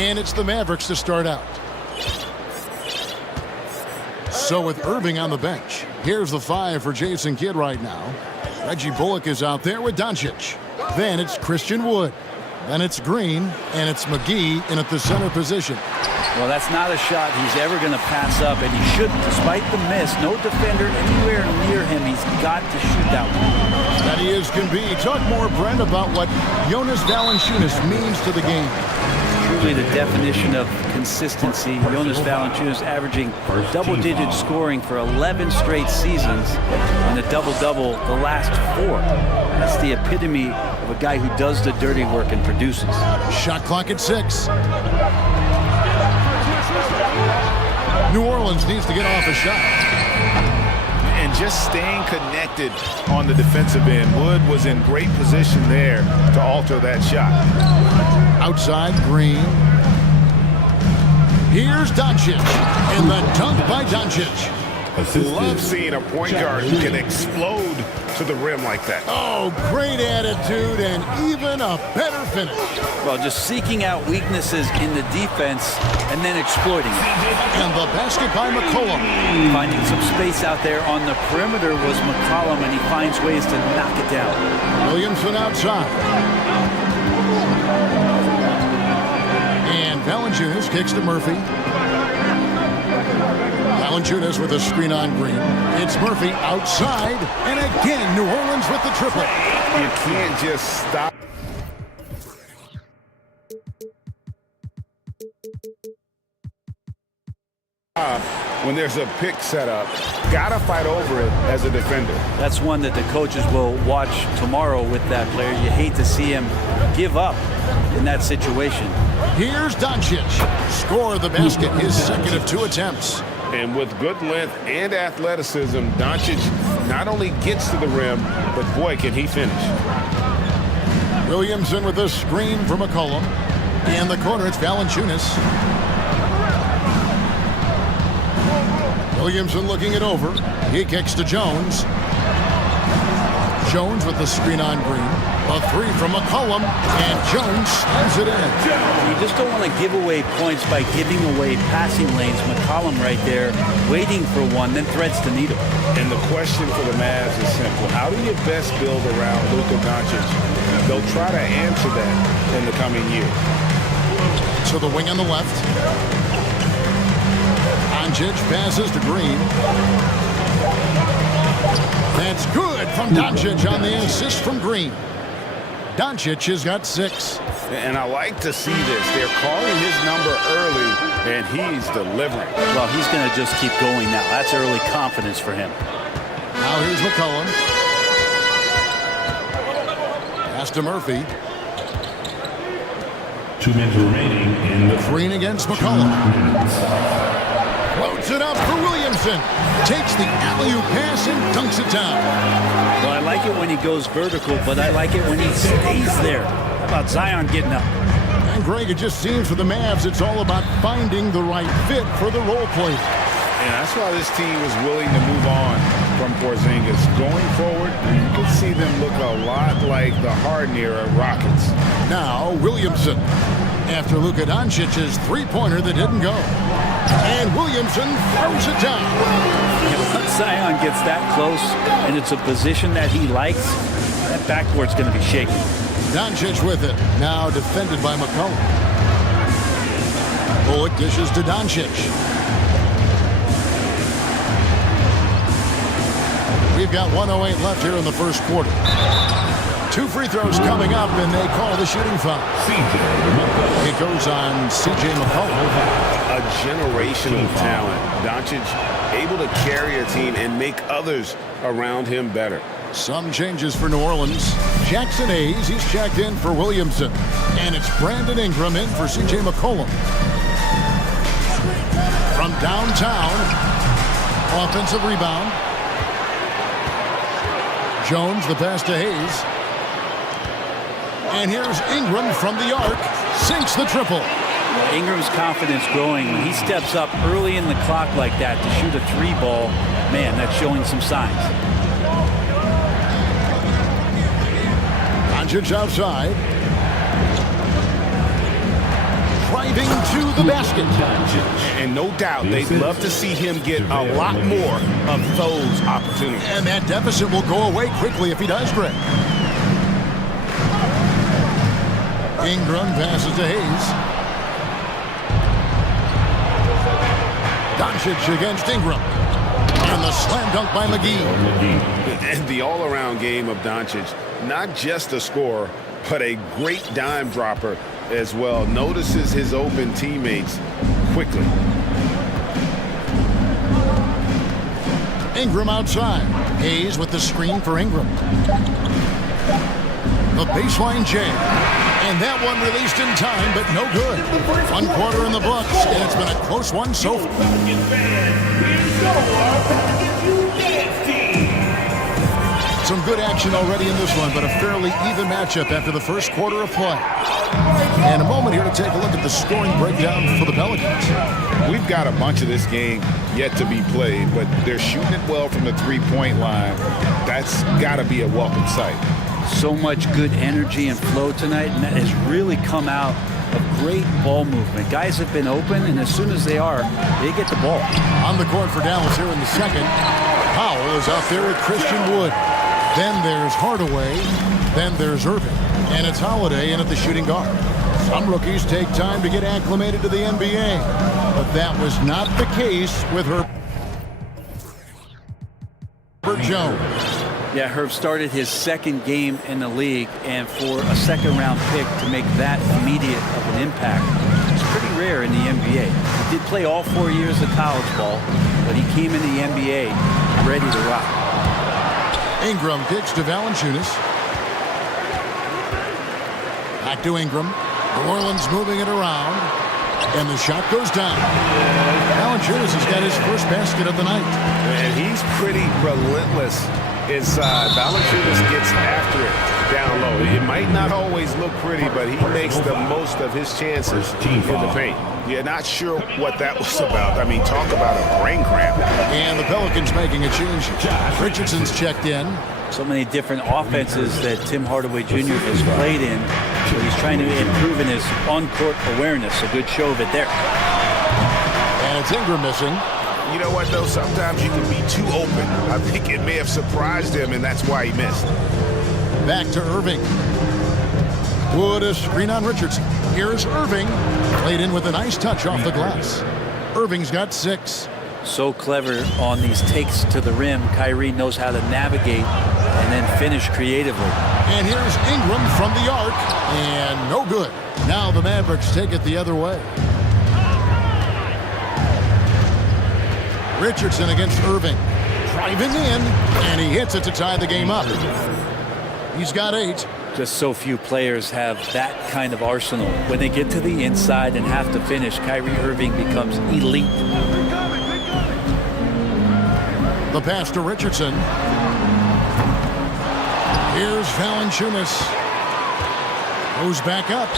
And it's the Mavericks to start out. So with Irving on the bench, here's the 5 for Jason Kidd right now. Reggie Bullock is out there with Doncic. Then it's Christian Wood. Then it's Green, and it's McGee in at the center position. Well, that's not a shot he's ever going to pass up, and he shouldn't, despite the miss. No defender anywhere near him. He's got to shoot that one. Steady as can be. Talk more, Brent, about what Jonas Valanciunas means to the game. Truly the definition of consistency. Jonas Valanciunas averaging double-digit scoring for 11 straight seasons, and a double-double the last 4. That's the epitome of a guy who does the dirty work and produces. Shot clock at 6. New Orleans needs to get off a shot. And just staying connected on the defensive end. Wood was in great position there to alter that shot. Outside, Green. Here's Doncic. And the dunk by Doncic. Love seeing a point guard who can explode to the rim like that. Oh, great attitude and even a better finish. Well, just seeking out weaknesses in the defense and then exploiting it. And the basket by McCollum. Finding some space out there on the perimeter was McCollum, and he finds ways to knock it down. Williamson outside. And Valanciunas kicks to Murphy. Valanciunas with a screen on Green. It's Murphy outside, and again New Orleans with the triple. You can't just stop. When there's a pick set up, gotta fight over it as a defender. That's one that the coaches will watch tomorrow with that player. You hate to see him give up in that situation. Here's Doncic. Score the basket, his second of 2 attempts. And with good length and athleticism, Doncic not only gets to the rim, but boy, can he finish. Williamson with a screen for McCollum. And the corner, it's Valanciunas. Williamson looking it over. He kicks to Jones. Jones with the screen on Green. A 3 from McCollum, and Jones slams it in. You just don't want to give away points by giving away passing lanes. McCollum right there, waiting for one, then threads the needle. And the question for the Mavs is simple. How do you best build around Luka Doncic? They'll try to answer that in the coming year. So the wing on the left. Doncic passes to Green. That's good from Doncic on the assist from Green. Doncic has got 6. And I like to see this. They're calling his number early, and he's delivering. Well, he's going to just keep going now. That's early confidence for him. Now here's McCollum. Pass to Murphy. 2 minutes remaining in the Green against McCollum. Floats it up for Williamson. Takes the alley-oop pass and dunks it down. Well, I like it when he goes vertical, but I like it when he stays there. How about Zion getting up? And Greg, it just seems for the Mavs, it's all about finding the right fit for the role player. And that's why this team was willing to move on from Porzingis. Going forward, you can see them look a lot like the Harden-era Rockets. Now, Williamson. After Luka Doncic's three-pointer that didn't go. And Williamson throws it down. Once Zion gets that close, and it's a position that he likes, that backboard's going to be shaky. Doncic with it. Now defended by McCollum. Bullock dishes to Doncic. We've got 1:08 left here in the first quarter. 2 free throws coming up, and they call the shooting foul. It goes on C.J. McCollum. A generational talent. Doncic able to carry a team and make others around him better. Some changes for New Orleans. Jackson Hayes, he's checked in for Williamson. And it's Brandon Ingram in for C.J. McCollum. From downtown, offensive rebound. Jones, the pass to Hayes. And here's Ingram from the arc. Sinks the triple. Well, Ingram's confidence growing. When he steps up early in the clock like that to shoot a 3-ball, man, that's showing some signs. Doncic outside. driving to the basket. And no doubt, they'd love to see him get a lot more of those opportunities. And that deficit will go away quickly if he does, Greg. Ingram passes to Hayes. Doncic against Ingram. And the slam dunk by McGee. And the all-around game of Doncic, not just a scorer, but a great dime dropper as well. Notices his open teammates quickly. Ingram outside. Hayes with the screen for Ingram. The baseline jam. And that one released in time, but no good. 1 quarter in the books, and it's been a close one so far. Some good action already in this one, but a fairly even matchup after the first quarter of play. And a moment here to take a look at the scoring breakdown for the Pelicans. We've got a bunch of this game yet to be played, but they're shooting it well from the three-point line. That's got to be a welcome sight. So much good energy and flow tonight, and that has really come out of great ball movement. Guys have been open, and as soon as they are, they get the ball. On the court for Dallas here in the second. Powell is out there with Christian Wood. Then there's Hardaway. Then there's Irving. And it's Holiday in at the shooting guard. Some rookies take time to get acclimated to the NBA, but that was not the case with Herbert Jones. Yeah, Herb started his second game in the league, and for a second-round pick to make that immediate of an impact, it's pretty rare in the NBA. He did play all 4 years of college ball, but he came in the NBA ready to rock. Ingram kicks to Valanciunas. Back to Ingram. New Orleans moving it around. And the shot goes down. Valanciunas has got his first basket of the night. And he's pretty relentless inside. Valanciunas gets after it down low. It might not always look pretty, but he makes the most of his chances in the paint. You're not sure what that was about. I mean, talk about a brain cramp. And the Pelicans making a change. Richardson's checked in. So many different offenses that Tim Hardaway Jr. has played in. So he's trying to improve in his on-court awareness. A good show of it there. And it's Ingram missing. You know what, though? Sometimes you can be too open. I think it may have surprised him, and that's why he missed. Back to Irving. Wood a screen on Richardson. Here's Irving. Played in with a nice touch off the glass. Irving's got 6. So clever on these takes to the rim. Kyrie knows how to navigate and then finish creatively. And here's Ingram from the arc. And no good. Now the Mavericks take it the other way. Richardson against Irving. Driving in. And he hits it to tie the game up. He's got 8. Just so few players have that kind of arsenal. When they get to the inside and have to finish, Kyrie Irving becomes elite. The pass to Richardson. Here's Valanciunas. Goes back up.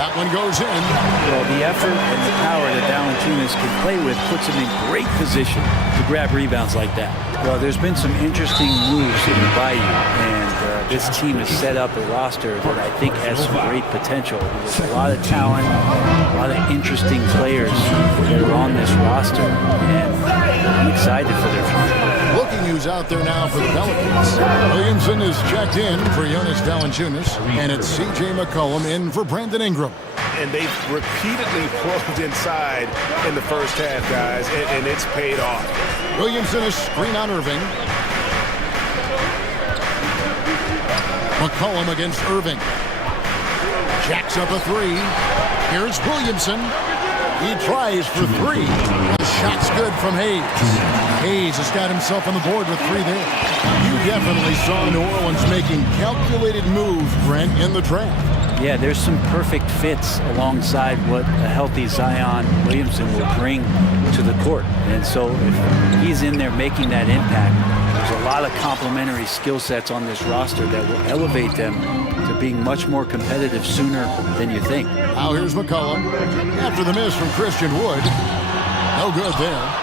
That one goes in. Well, the effort and the power that Valanciunas can play with puts him in great position to grab rebounds like that. Well, there's been some interesting moves in the Bayou, and this team has set up a roster that I think has some great potential. There's a lot of talent, a lot of interesting players that are on this roster, and I'm excited for their future. Looking who's out there now for the Pelicans. Williamson is checked in for Jonas Valanciunas, and it's C.J. McCollum in for Brandon Ingram. And they've repeatedly plugged inside in the first half, guys, and it's paid off. Williamson is screen on Irving. McCollum against Irving. Jacks up a 3. Here's Williamson. He tries for 3. The shot's good from Hayes. Hayes has got himself on the board with 3 there. You definitely saw New Orleans making calculated moves, Brent, in the draft. Yeah, there's some perfect fits alongside what a healthy Zion Williamson will bring to the court. And so if he's in there making that impact, there's a lot of complementary skill sets on this roster that will elevate them to being much more competitive sooner than you think. Now here's McCollum. After the miss from Christian Wood. No good there.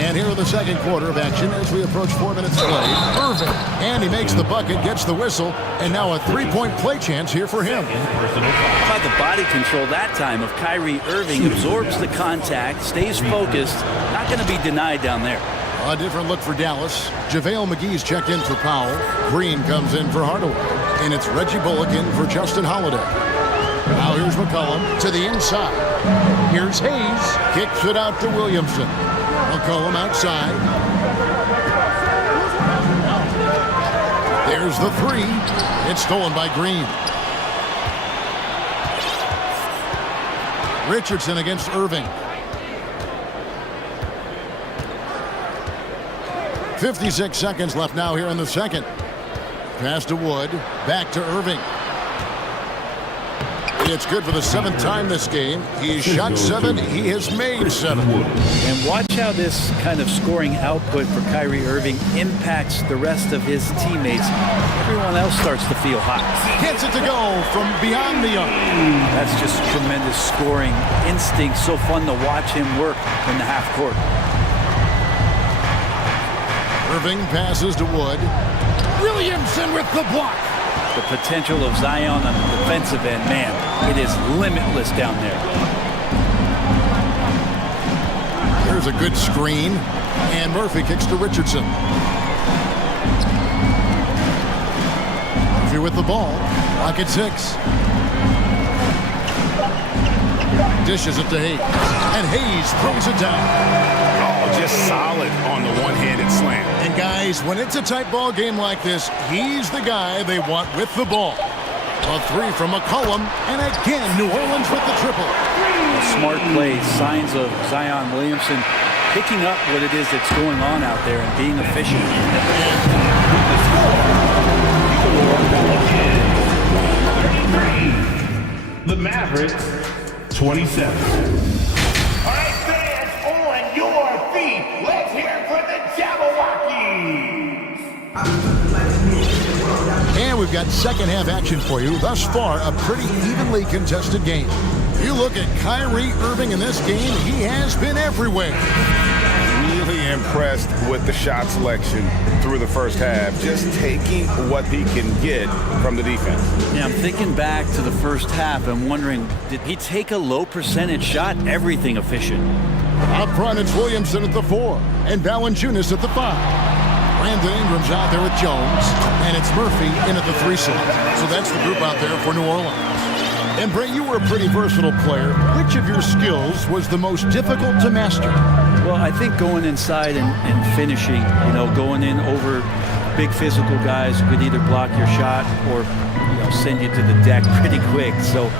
And here in the second quarter of action as we approach 4 minutes played. Irving. And he makes the bucket, gets the whistle, and now a three-point play chance here for him. How about the body control that time of Kyrie Irving? Absorbs the contact, stays focused, not going to be denied down there. A different look for Dallas. JaVale McGee's checked in for Powell. Green comes in for Hardaway. And it's Reggie Bullock in for Justin Holiday. Now here's McCollum to the inside. Here's Hayes. Kicks it out to Williamson. McCollum outside. There's the three. It's stolen by Green. Richardson against Irving. 56 seconds left now here in the second. Pass to Wood. Back to Irving. It's good for the 7th time this game. He's shot 7. He has made 7. And watch how this kind of scoring output for Kyrie Irving impacts the rest of his teammates. Everyone else starts to feel hot. Gets it to go from beyond the arc. That's just tremendous scoring instinct. So fun to watch him work in the half court. Irving passes to Wood. Williamson with the block. The potential of Zion on the defensive end, man, it is limitless down there. There's a good screen, and Murphy kicks to Richardson. Murphy with the ball, pocket 6. Dishes it to Hayes, and Hayes throws it down. Just solid on the one-handed slam. And guys, when it's a tight ball game like this, he's the guy they want with the ball. A 3 from McCollum, and again, New Orleans with the triple. A smart play, signs of Zion Williamson picking up what it is that's going on out there and being efficient. The Mavericks, 27. Let's hear it for the Jabberwockies! And we've got second half action for you. Thus far, a pretty evenly contested game. You look at Kyrie Irving in this game, he has been everywhere. Really impressed with the shot selection through the first half, just taking what he can get from the defense. Yeah, I'm thinking back to the first half and wondering, did he take a low percentage shot? Everything efficient. Up front, it's Williamson at the 4 and Valanciunas at the 5. Brandon Ingram's out there with Jones, and it's Murphy in at the 3 slot. So that's the group out there for New Orleans. And Brett, you were a pretty versatile player. Which of your skills was the most difficult to master? Well, I think going inside and finishing, going in over big physical guys who could either block your shot or send you to the deck pretty quick. So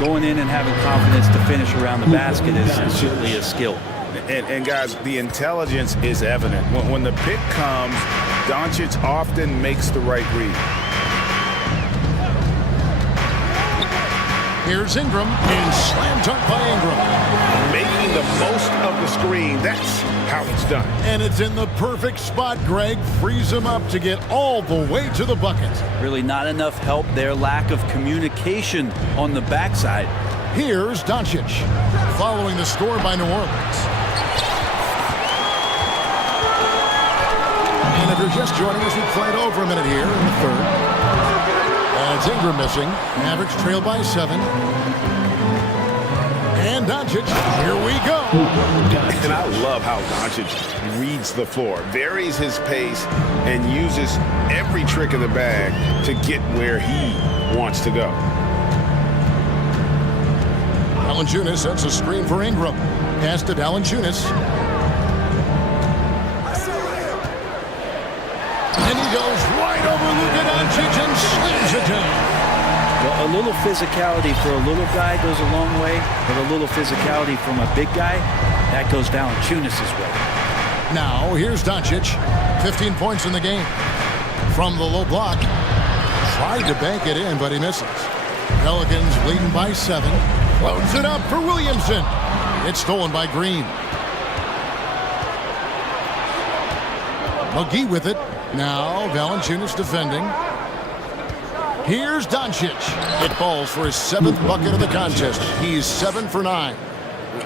going in and having confidence to finish around the basket is certainly a skill. And guys, the intelligence is evident. When the pick comes, Doncic often makes the right read. Here's Ingram, and slam dunk by Ingram. Making the most of the screen, that's how it's done. And it's in the perfect spot, Greg. Frees him up to get all the way to the bucket. Really not enough help there. Lack of communication on the backside. Here's Doncic, following the score by New Orleans. And if you're just joining us, we've played over a minute here in the third. It's Ingram missing. Mavericks trail by 7. And Doncic, here we go. And I love how Doncic reads the floor, varies his pace, and uses every trick in the bag to get where he wants to go. Valanciunas sets a screen for Ingram. Pass to Valanciunas. And he goes right over Luka Doncic and slams it down. Well, a little physicality for a little guy goes a long way, but a little physicality from a big guy, that goes Valanciunas' way. Now, here's Doncic. 15 points in the game. From the low block. Tried to bank it in, but he misses. Pelicans leading by 7. Loads it up for Williamson. It's stolen by Green. McGee with it. Now, Valanciunas defending. Here's Doncic. It falls for his 7th bucket of the contest. He's 7 for 9.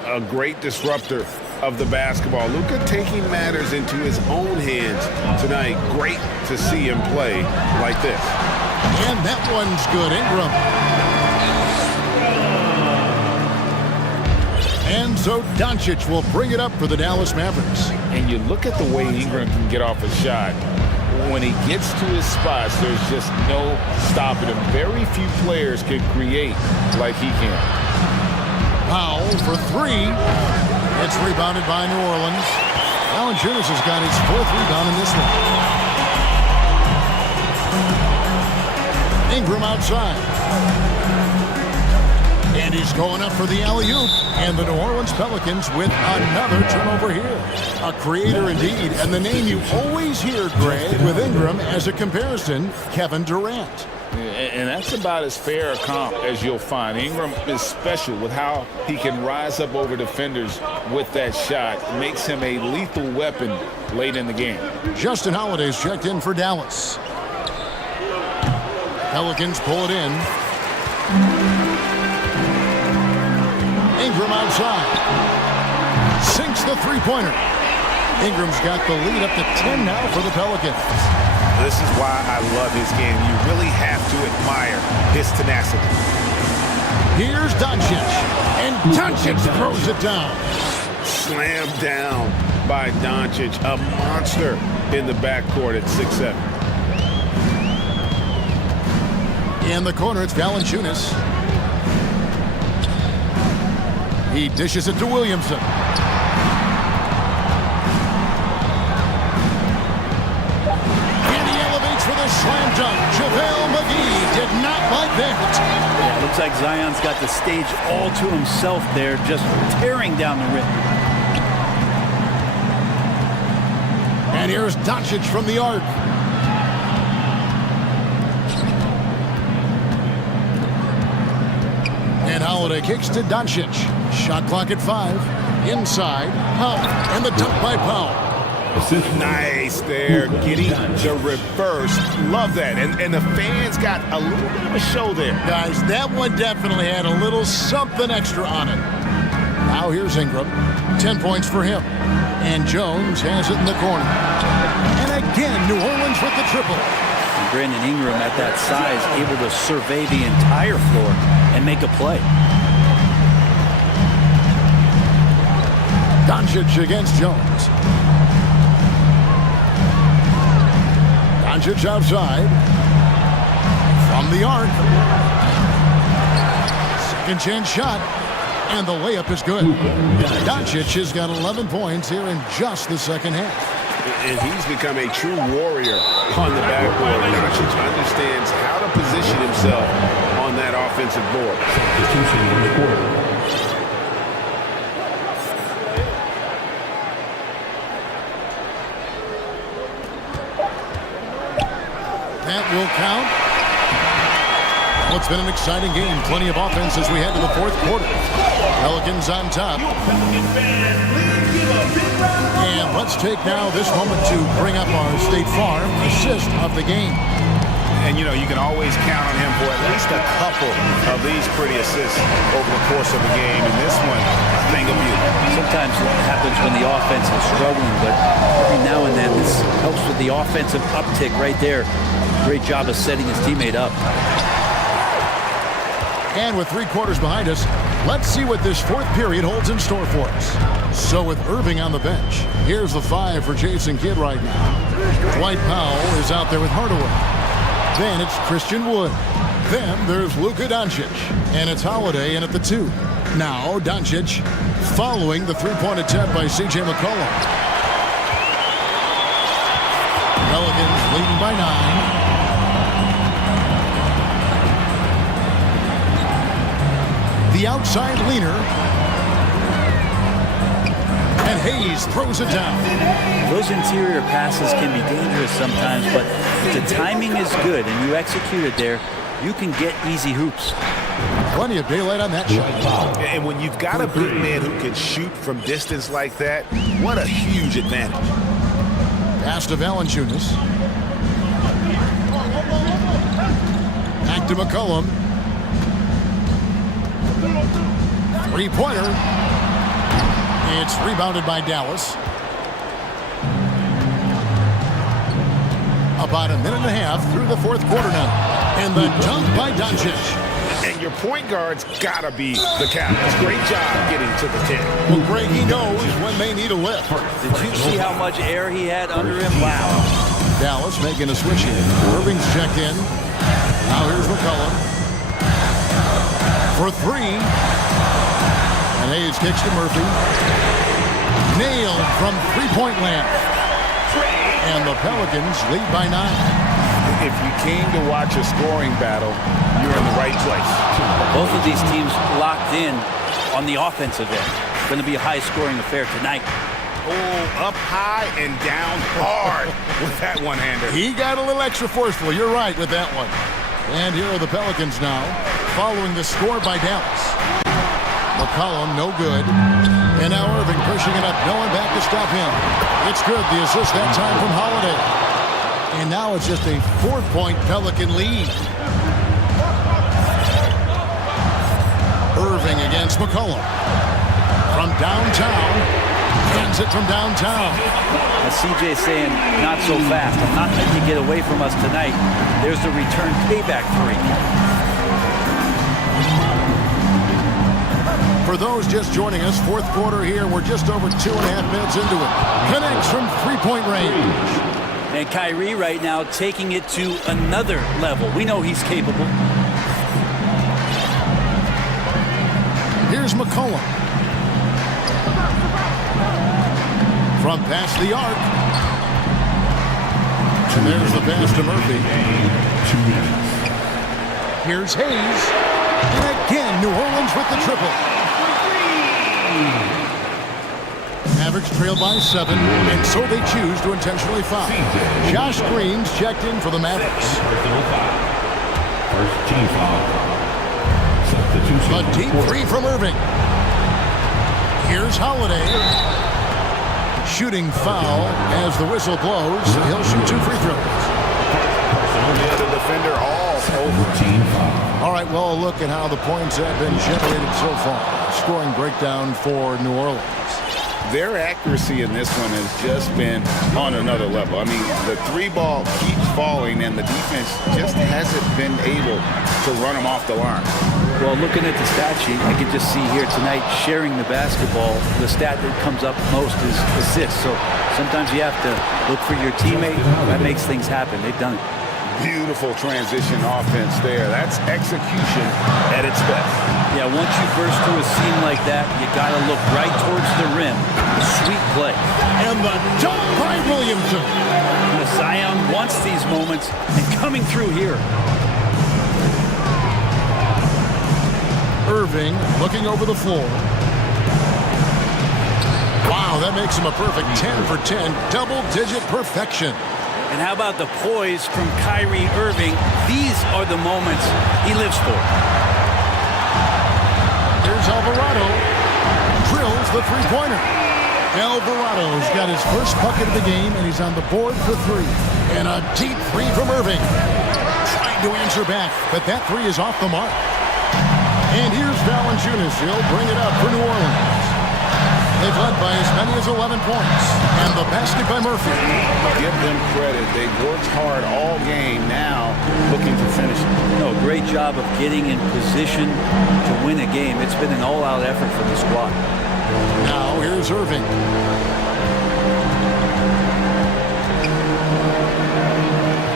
A great disruptor of the basketball. Luka taking matters into his own hands tonight. Great to see him play like this. And that one's good. Ingram. And so Doncic will bring it up for the Dallas Mavericks. And you look at the way Ingram can get off a shot. When he gets to his spots, there's just no stopping him. Very few players can create like he can. Powell for three. It's rebounded by New Orleans. Valanciunas has got his fourth rebound in this one. Ingram outside. And he's going up for the alley-oop. And the New Orleans Pelicans with another turnover here. A creator indeed. And the name you always hear, Greg, with Ingram as a comparison, Kevin Durant. And that's about as fair a comp as you'll find. Ingram is special with how he can rise up over defenders with that shot. It makes him a lethal weapon late in the game. Justin Holiday's checked in for Dallas. Pelicans pull it in. Ingram outside. Sinks the three-pointer. Ingram's got the lead up to 10 now for the Pelicans. This is why I love his game. You really have to admire his tenacity. Here's Doncic. And Doncic throws it down. Slammed down by Doncic. A monster in the backcourt at 6'7". In the corner, it's Valanciunas. He dishes it to Williamson. And he elevates for the slam dunk. JaVale McGee did not like that. Yeah, looks like Zion's got the stage all to himself there, just tearing down the rim. And here's Doncic from the arc. And Holiday kicks to Doncic. Shot clock at 5. Inside. Powell. And the dunk by Powell. Nice there. Getting the reverse. Love that. And the fans got a little bit of a show there. Guys, that one definitely had a little something extra on it. Now here's Ingram. 10 points for him. And Jones has it in the corner. And again, New Orleans with the triple. And Brandon Ingram at that size, able to survey the entire floor and make a play. Doncic against Jones. Doncic outside. From the arc. Second chance shot. And the layup is good. Doncic has got 11 points here in just the second half. And he's become a true warrior on the backboard. Doncic understands how to position himself on that offensive board. That will count. Well, it's been an exciting game. Plenty of offense as we head to the fourth quarter. Pelicans on top. And let's take now this moment to bring up our State Farm assist of the game. And, you know, you can always count on him for at least a couple of these pretty assists over the course of the game. And this one, a thing of beauty. Sometimes it happens when the offense is struggling, but every now and then this helps with the offensive uptick right there. Great job of setting his teammate up. And with 3 quarters behind us, let's see what this fourth period holds in store for us. So with Irving on the bench, here's the 5 for Jason Kidd right now. Dwight Powell is out there with Hardaway. Then it's Christian Wood. Then there's Luka Doncic. And it's Holiday in at the 2. Now Doncic following the three-point attempt by C.J. McCollum. Pelicans leading by 9. The outside leaner. And Hayes throws it down. Those interior passes can be dangerous sometimes, but if the timing is good and you execute it there, you can get easy hoops. Plenty of daylight on that shot. And when you've got a big man who can shoot from distance like that, what a huge advantage. Pass to Valanciunas. Back to McCollum. Three-pointer. It's rebounded by Dallas. About a minute and a half through the fourth quarter now. And the dunk by Doncic. And your point guard's got to be the captain. Great job getting to the 10. Well, Greg, he knows when they need a lift. Did you see how much air he had under him? Wow. Dallas making a switch here. Irving's checked in. Now here's McCollum. For three. And Hayes kicks to Murphy. Nailed from three-point land. And the Pelicans lead by 9. If you came to watch a scoring battle, you're in the right place. Both of these teams locked in on the offensive end. Going to be a high-scoring affair tonight. Oh, up high and down hard with that one-hander. He got a little extra forceful. You're right with that one. And here are the Pelicans now, following the score by Dallas. McCollum, no good. And now Irving pushing it up. No one back to stop him. It's good. The assist that time from Holiday. And now it's just a 4-point Pelican lead. Irving against McCollum. From downtown. Hands it from downtown. As CJ saying, not so fast. I'm not letting you get away from us tonight. There's the return payback three. For those just joining us, fourth quarter here. We're just over 2.5 minutes into it. Connects from three-point range. And Kyrie right now taking it to another level. We know he's capable. Here's McCollum. From past the arc. And there's the pass to Murphy. Here's Hayes. And again, New Orleans with the triple. Mavericks trail by 7, and so they choose to intentionally foul. Josh Green's checked in for the Mavericks. First team foul. A deep three from Irving. Here's Holiday. Shooting foul as the whistle blows. He'll shoot 2 free throws. The other defender all over. Team foul. All right, well, look at how the points have been generated so far. Scoring breakdown for New Orleans. Their accuracy in this one has just been on another level. I mean, the three ball keeps falling, and the defense just hasn't been able to run them off the line. Well, looking at the stat sheet, I can just see here tonight sharing the basketball. The stat that comes up most is assists. So sometimes you have to look for your teammate. That makes things happen. They've done it. Beautiful transition offense there. That's execution at its best. Yeah, once you burst through a seam like that, you got to look right towards the rim. Sweet play. And the dunk by Williamson. The Zion wants these moments, and coming through here. Irving looking over the floor. Wow, that makes him a perfect 10 for 10. Double-digit perfection. And how about the poise from Kyrie Irving? These are the moments he lives for. Here's Alvarado. Drills the three-pointer. Alvarado's got his first bucket of the game, and he's on the board for 3. And a deep three from Irving. Trying to answer back, but that three is off the mark. And here's Valanciunas. He'll bring it up for New Orleans. They've led by as many as 11 points. And the basket by Murphy. Give them credit. They've worked hard all game, now looking to finish it. No, great job of getting in position to win a game. It's been an all-out effort from the squad. Now here's Irving.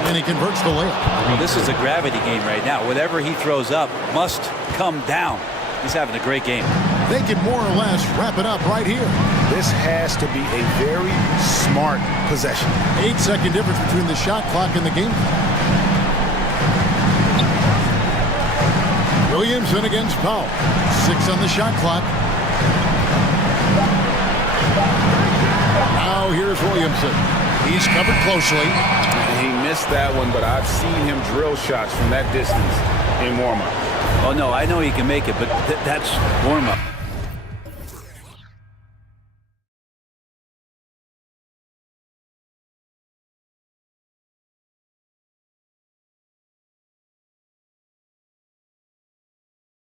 And he converts the layup. Well, this is a gravity game right now. Whatever he throws up must come down. He's having a great game. They can more or less wrap it up right here. This has to be a very smart possession. 8-second difference between the shot clock and the game clock. Williamson against Powell. 6 on the shot clock. Now here's Williamson. He's covered closely. He missed that one, but I've seen him drill shots from that distance in warm-up. Oh, no, I know he can make it, but that's warm-up.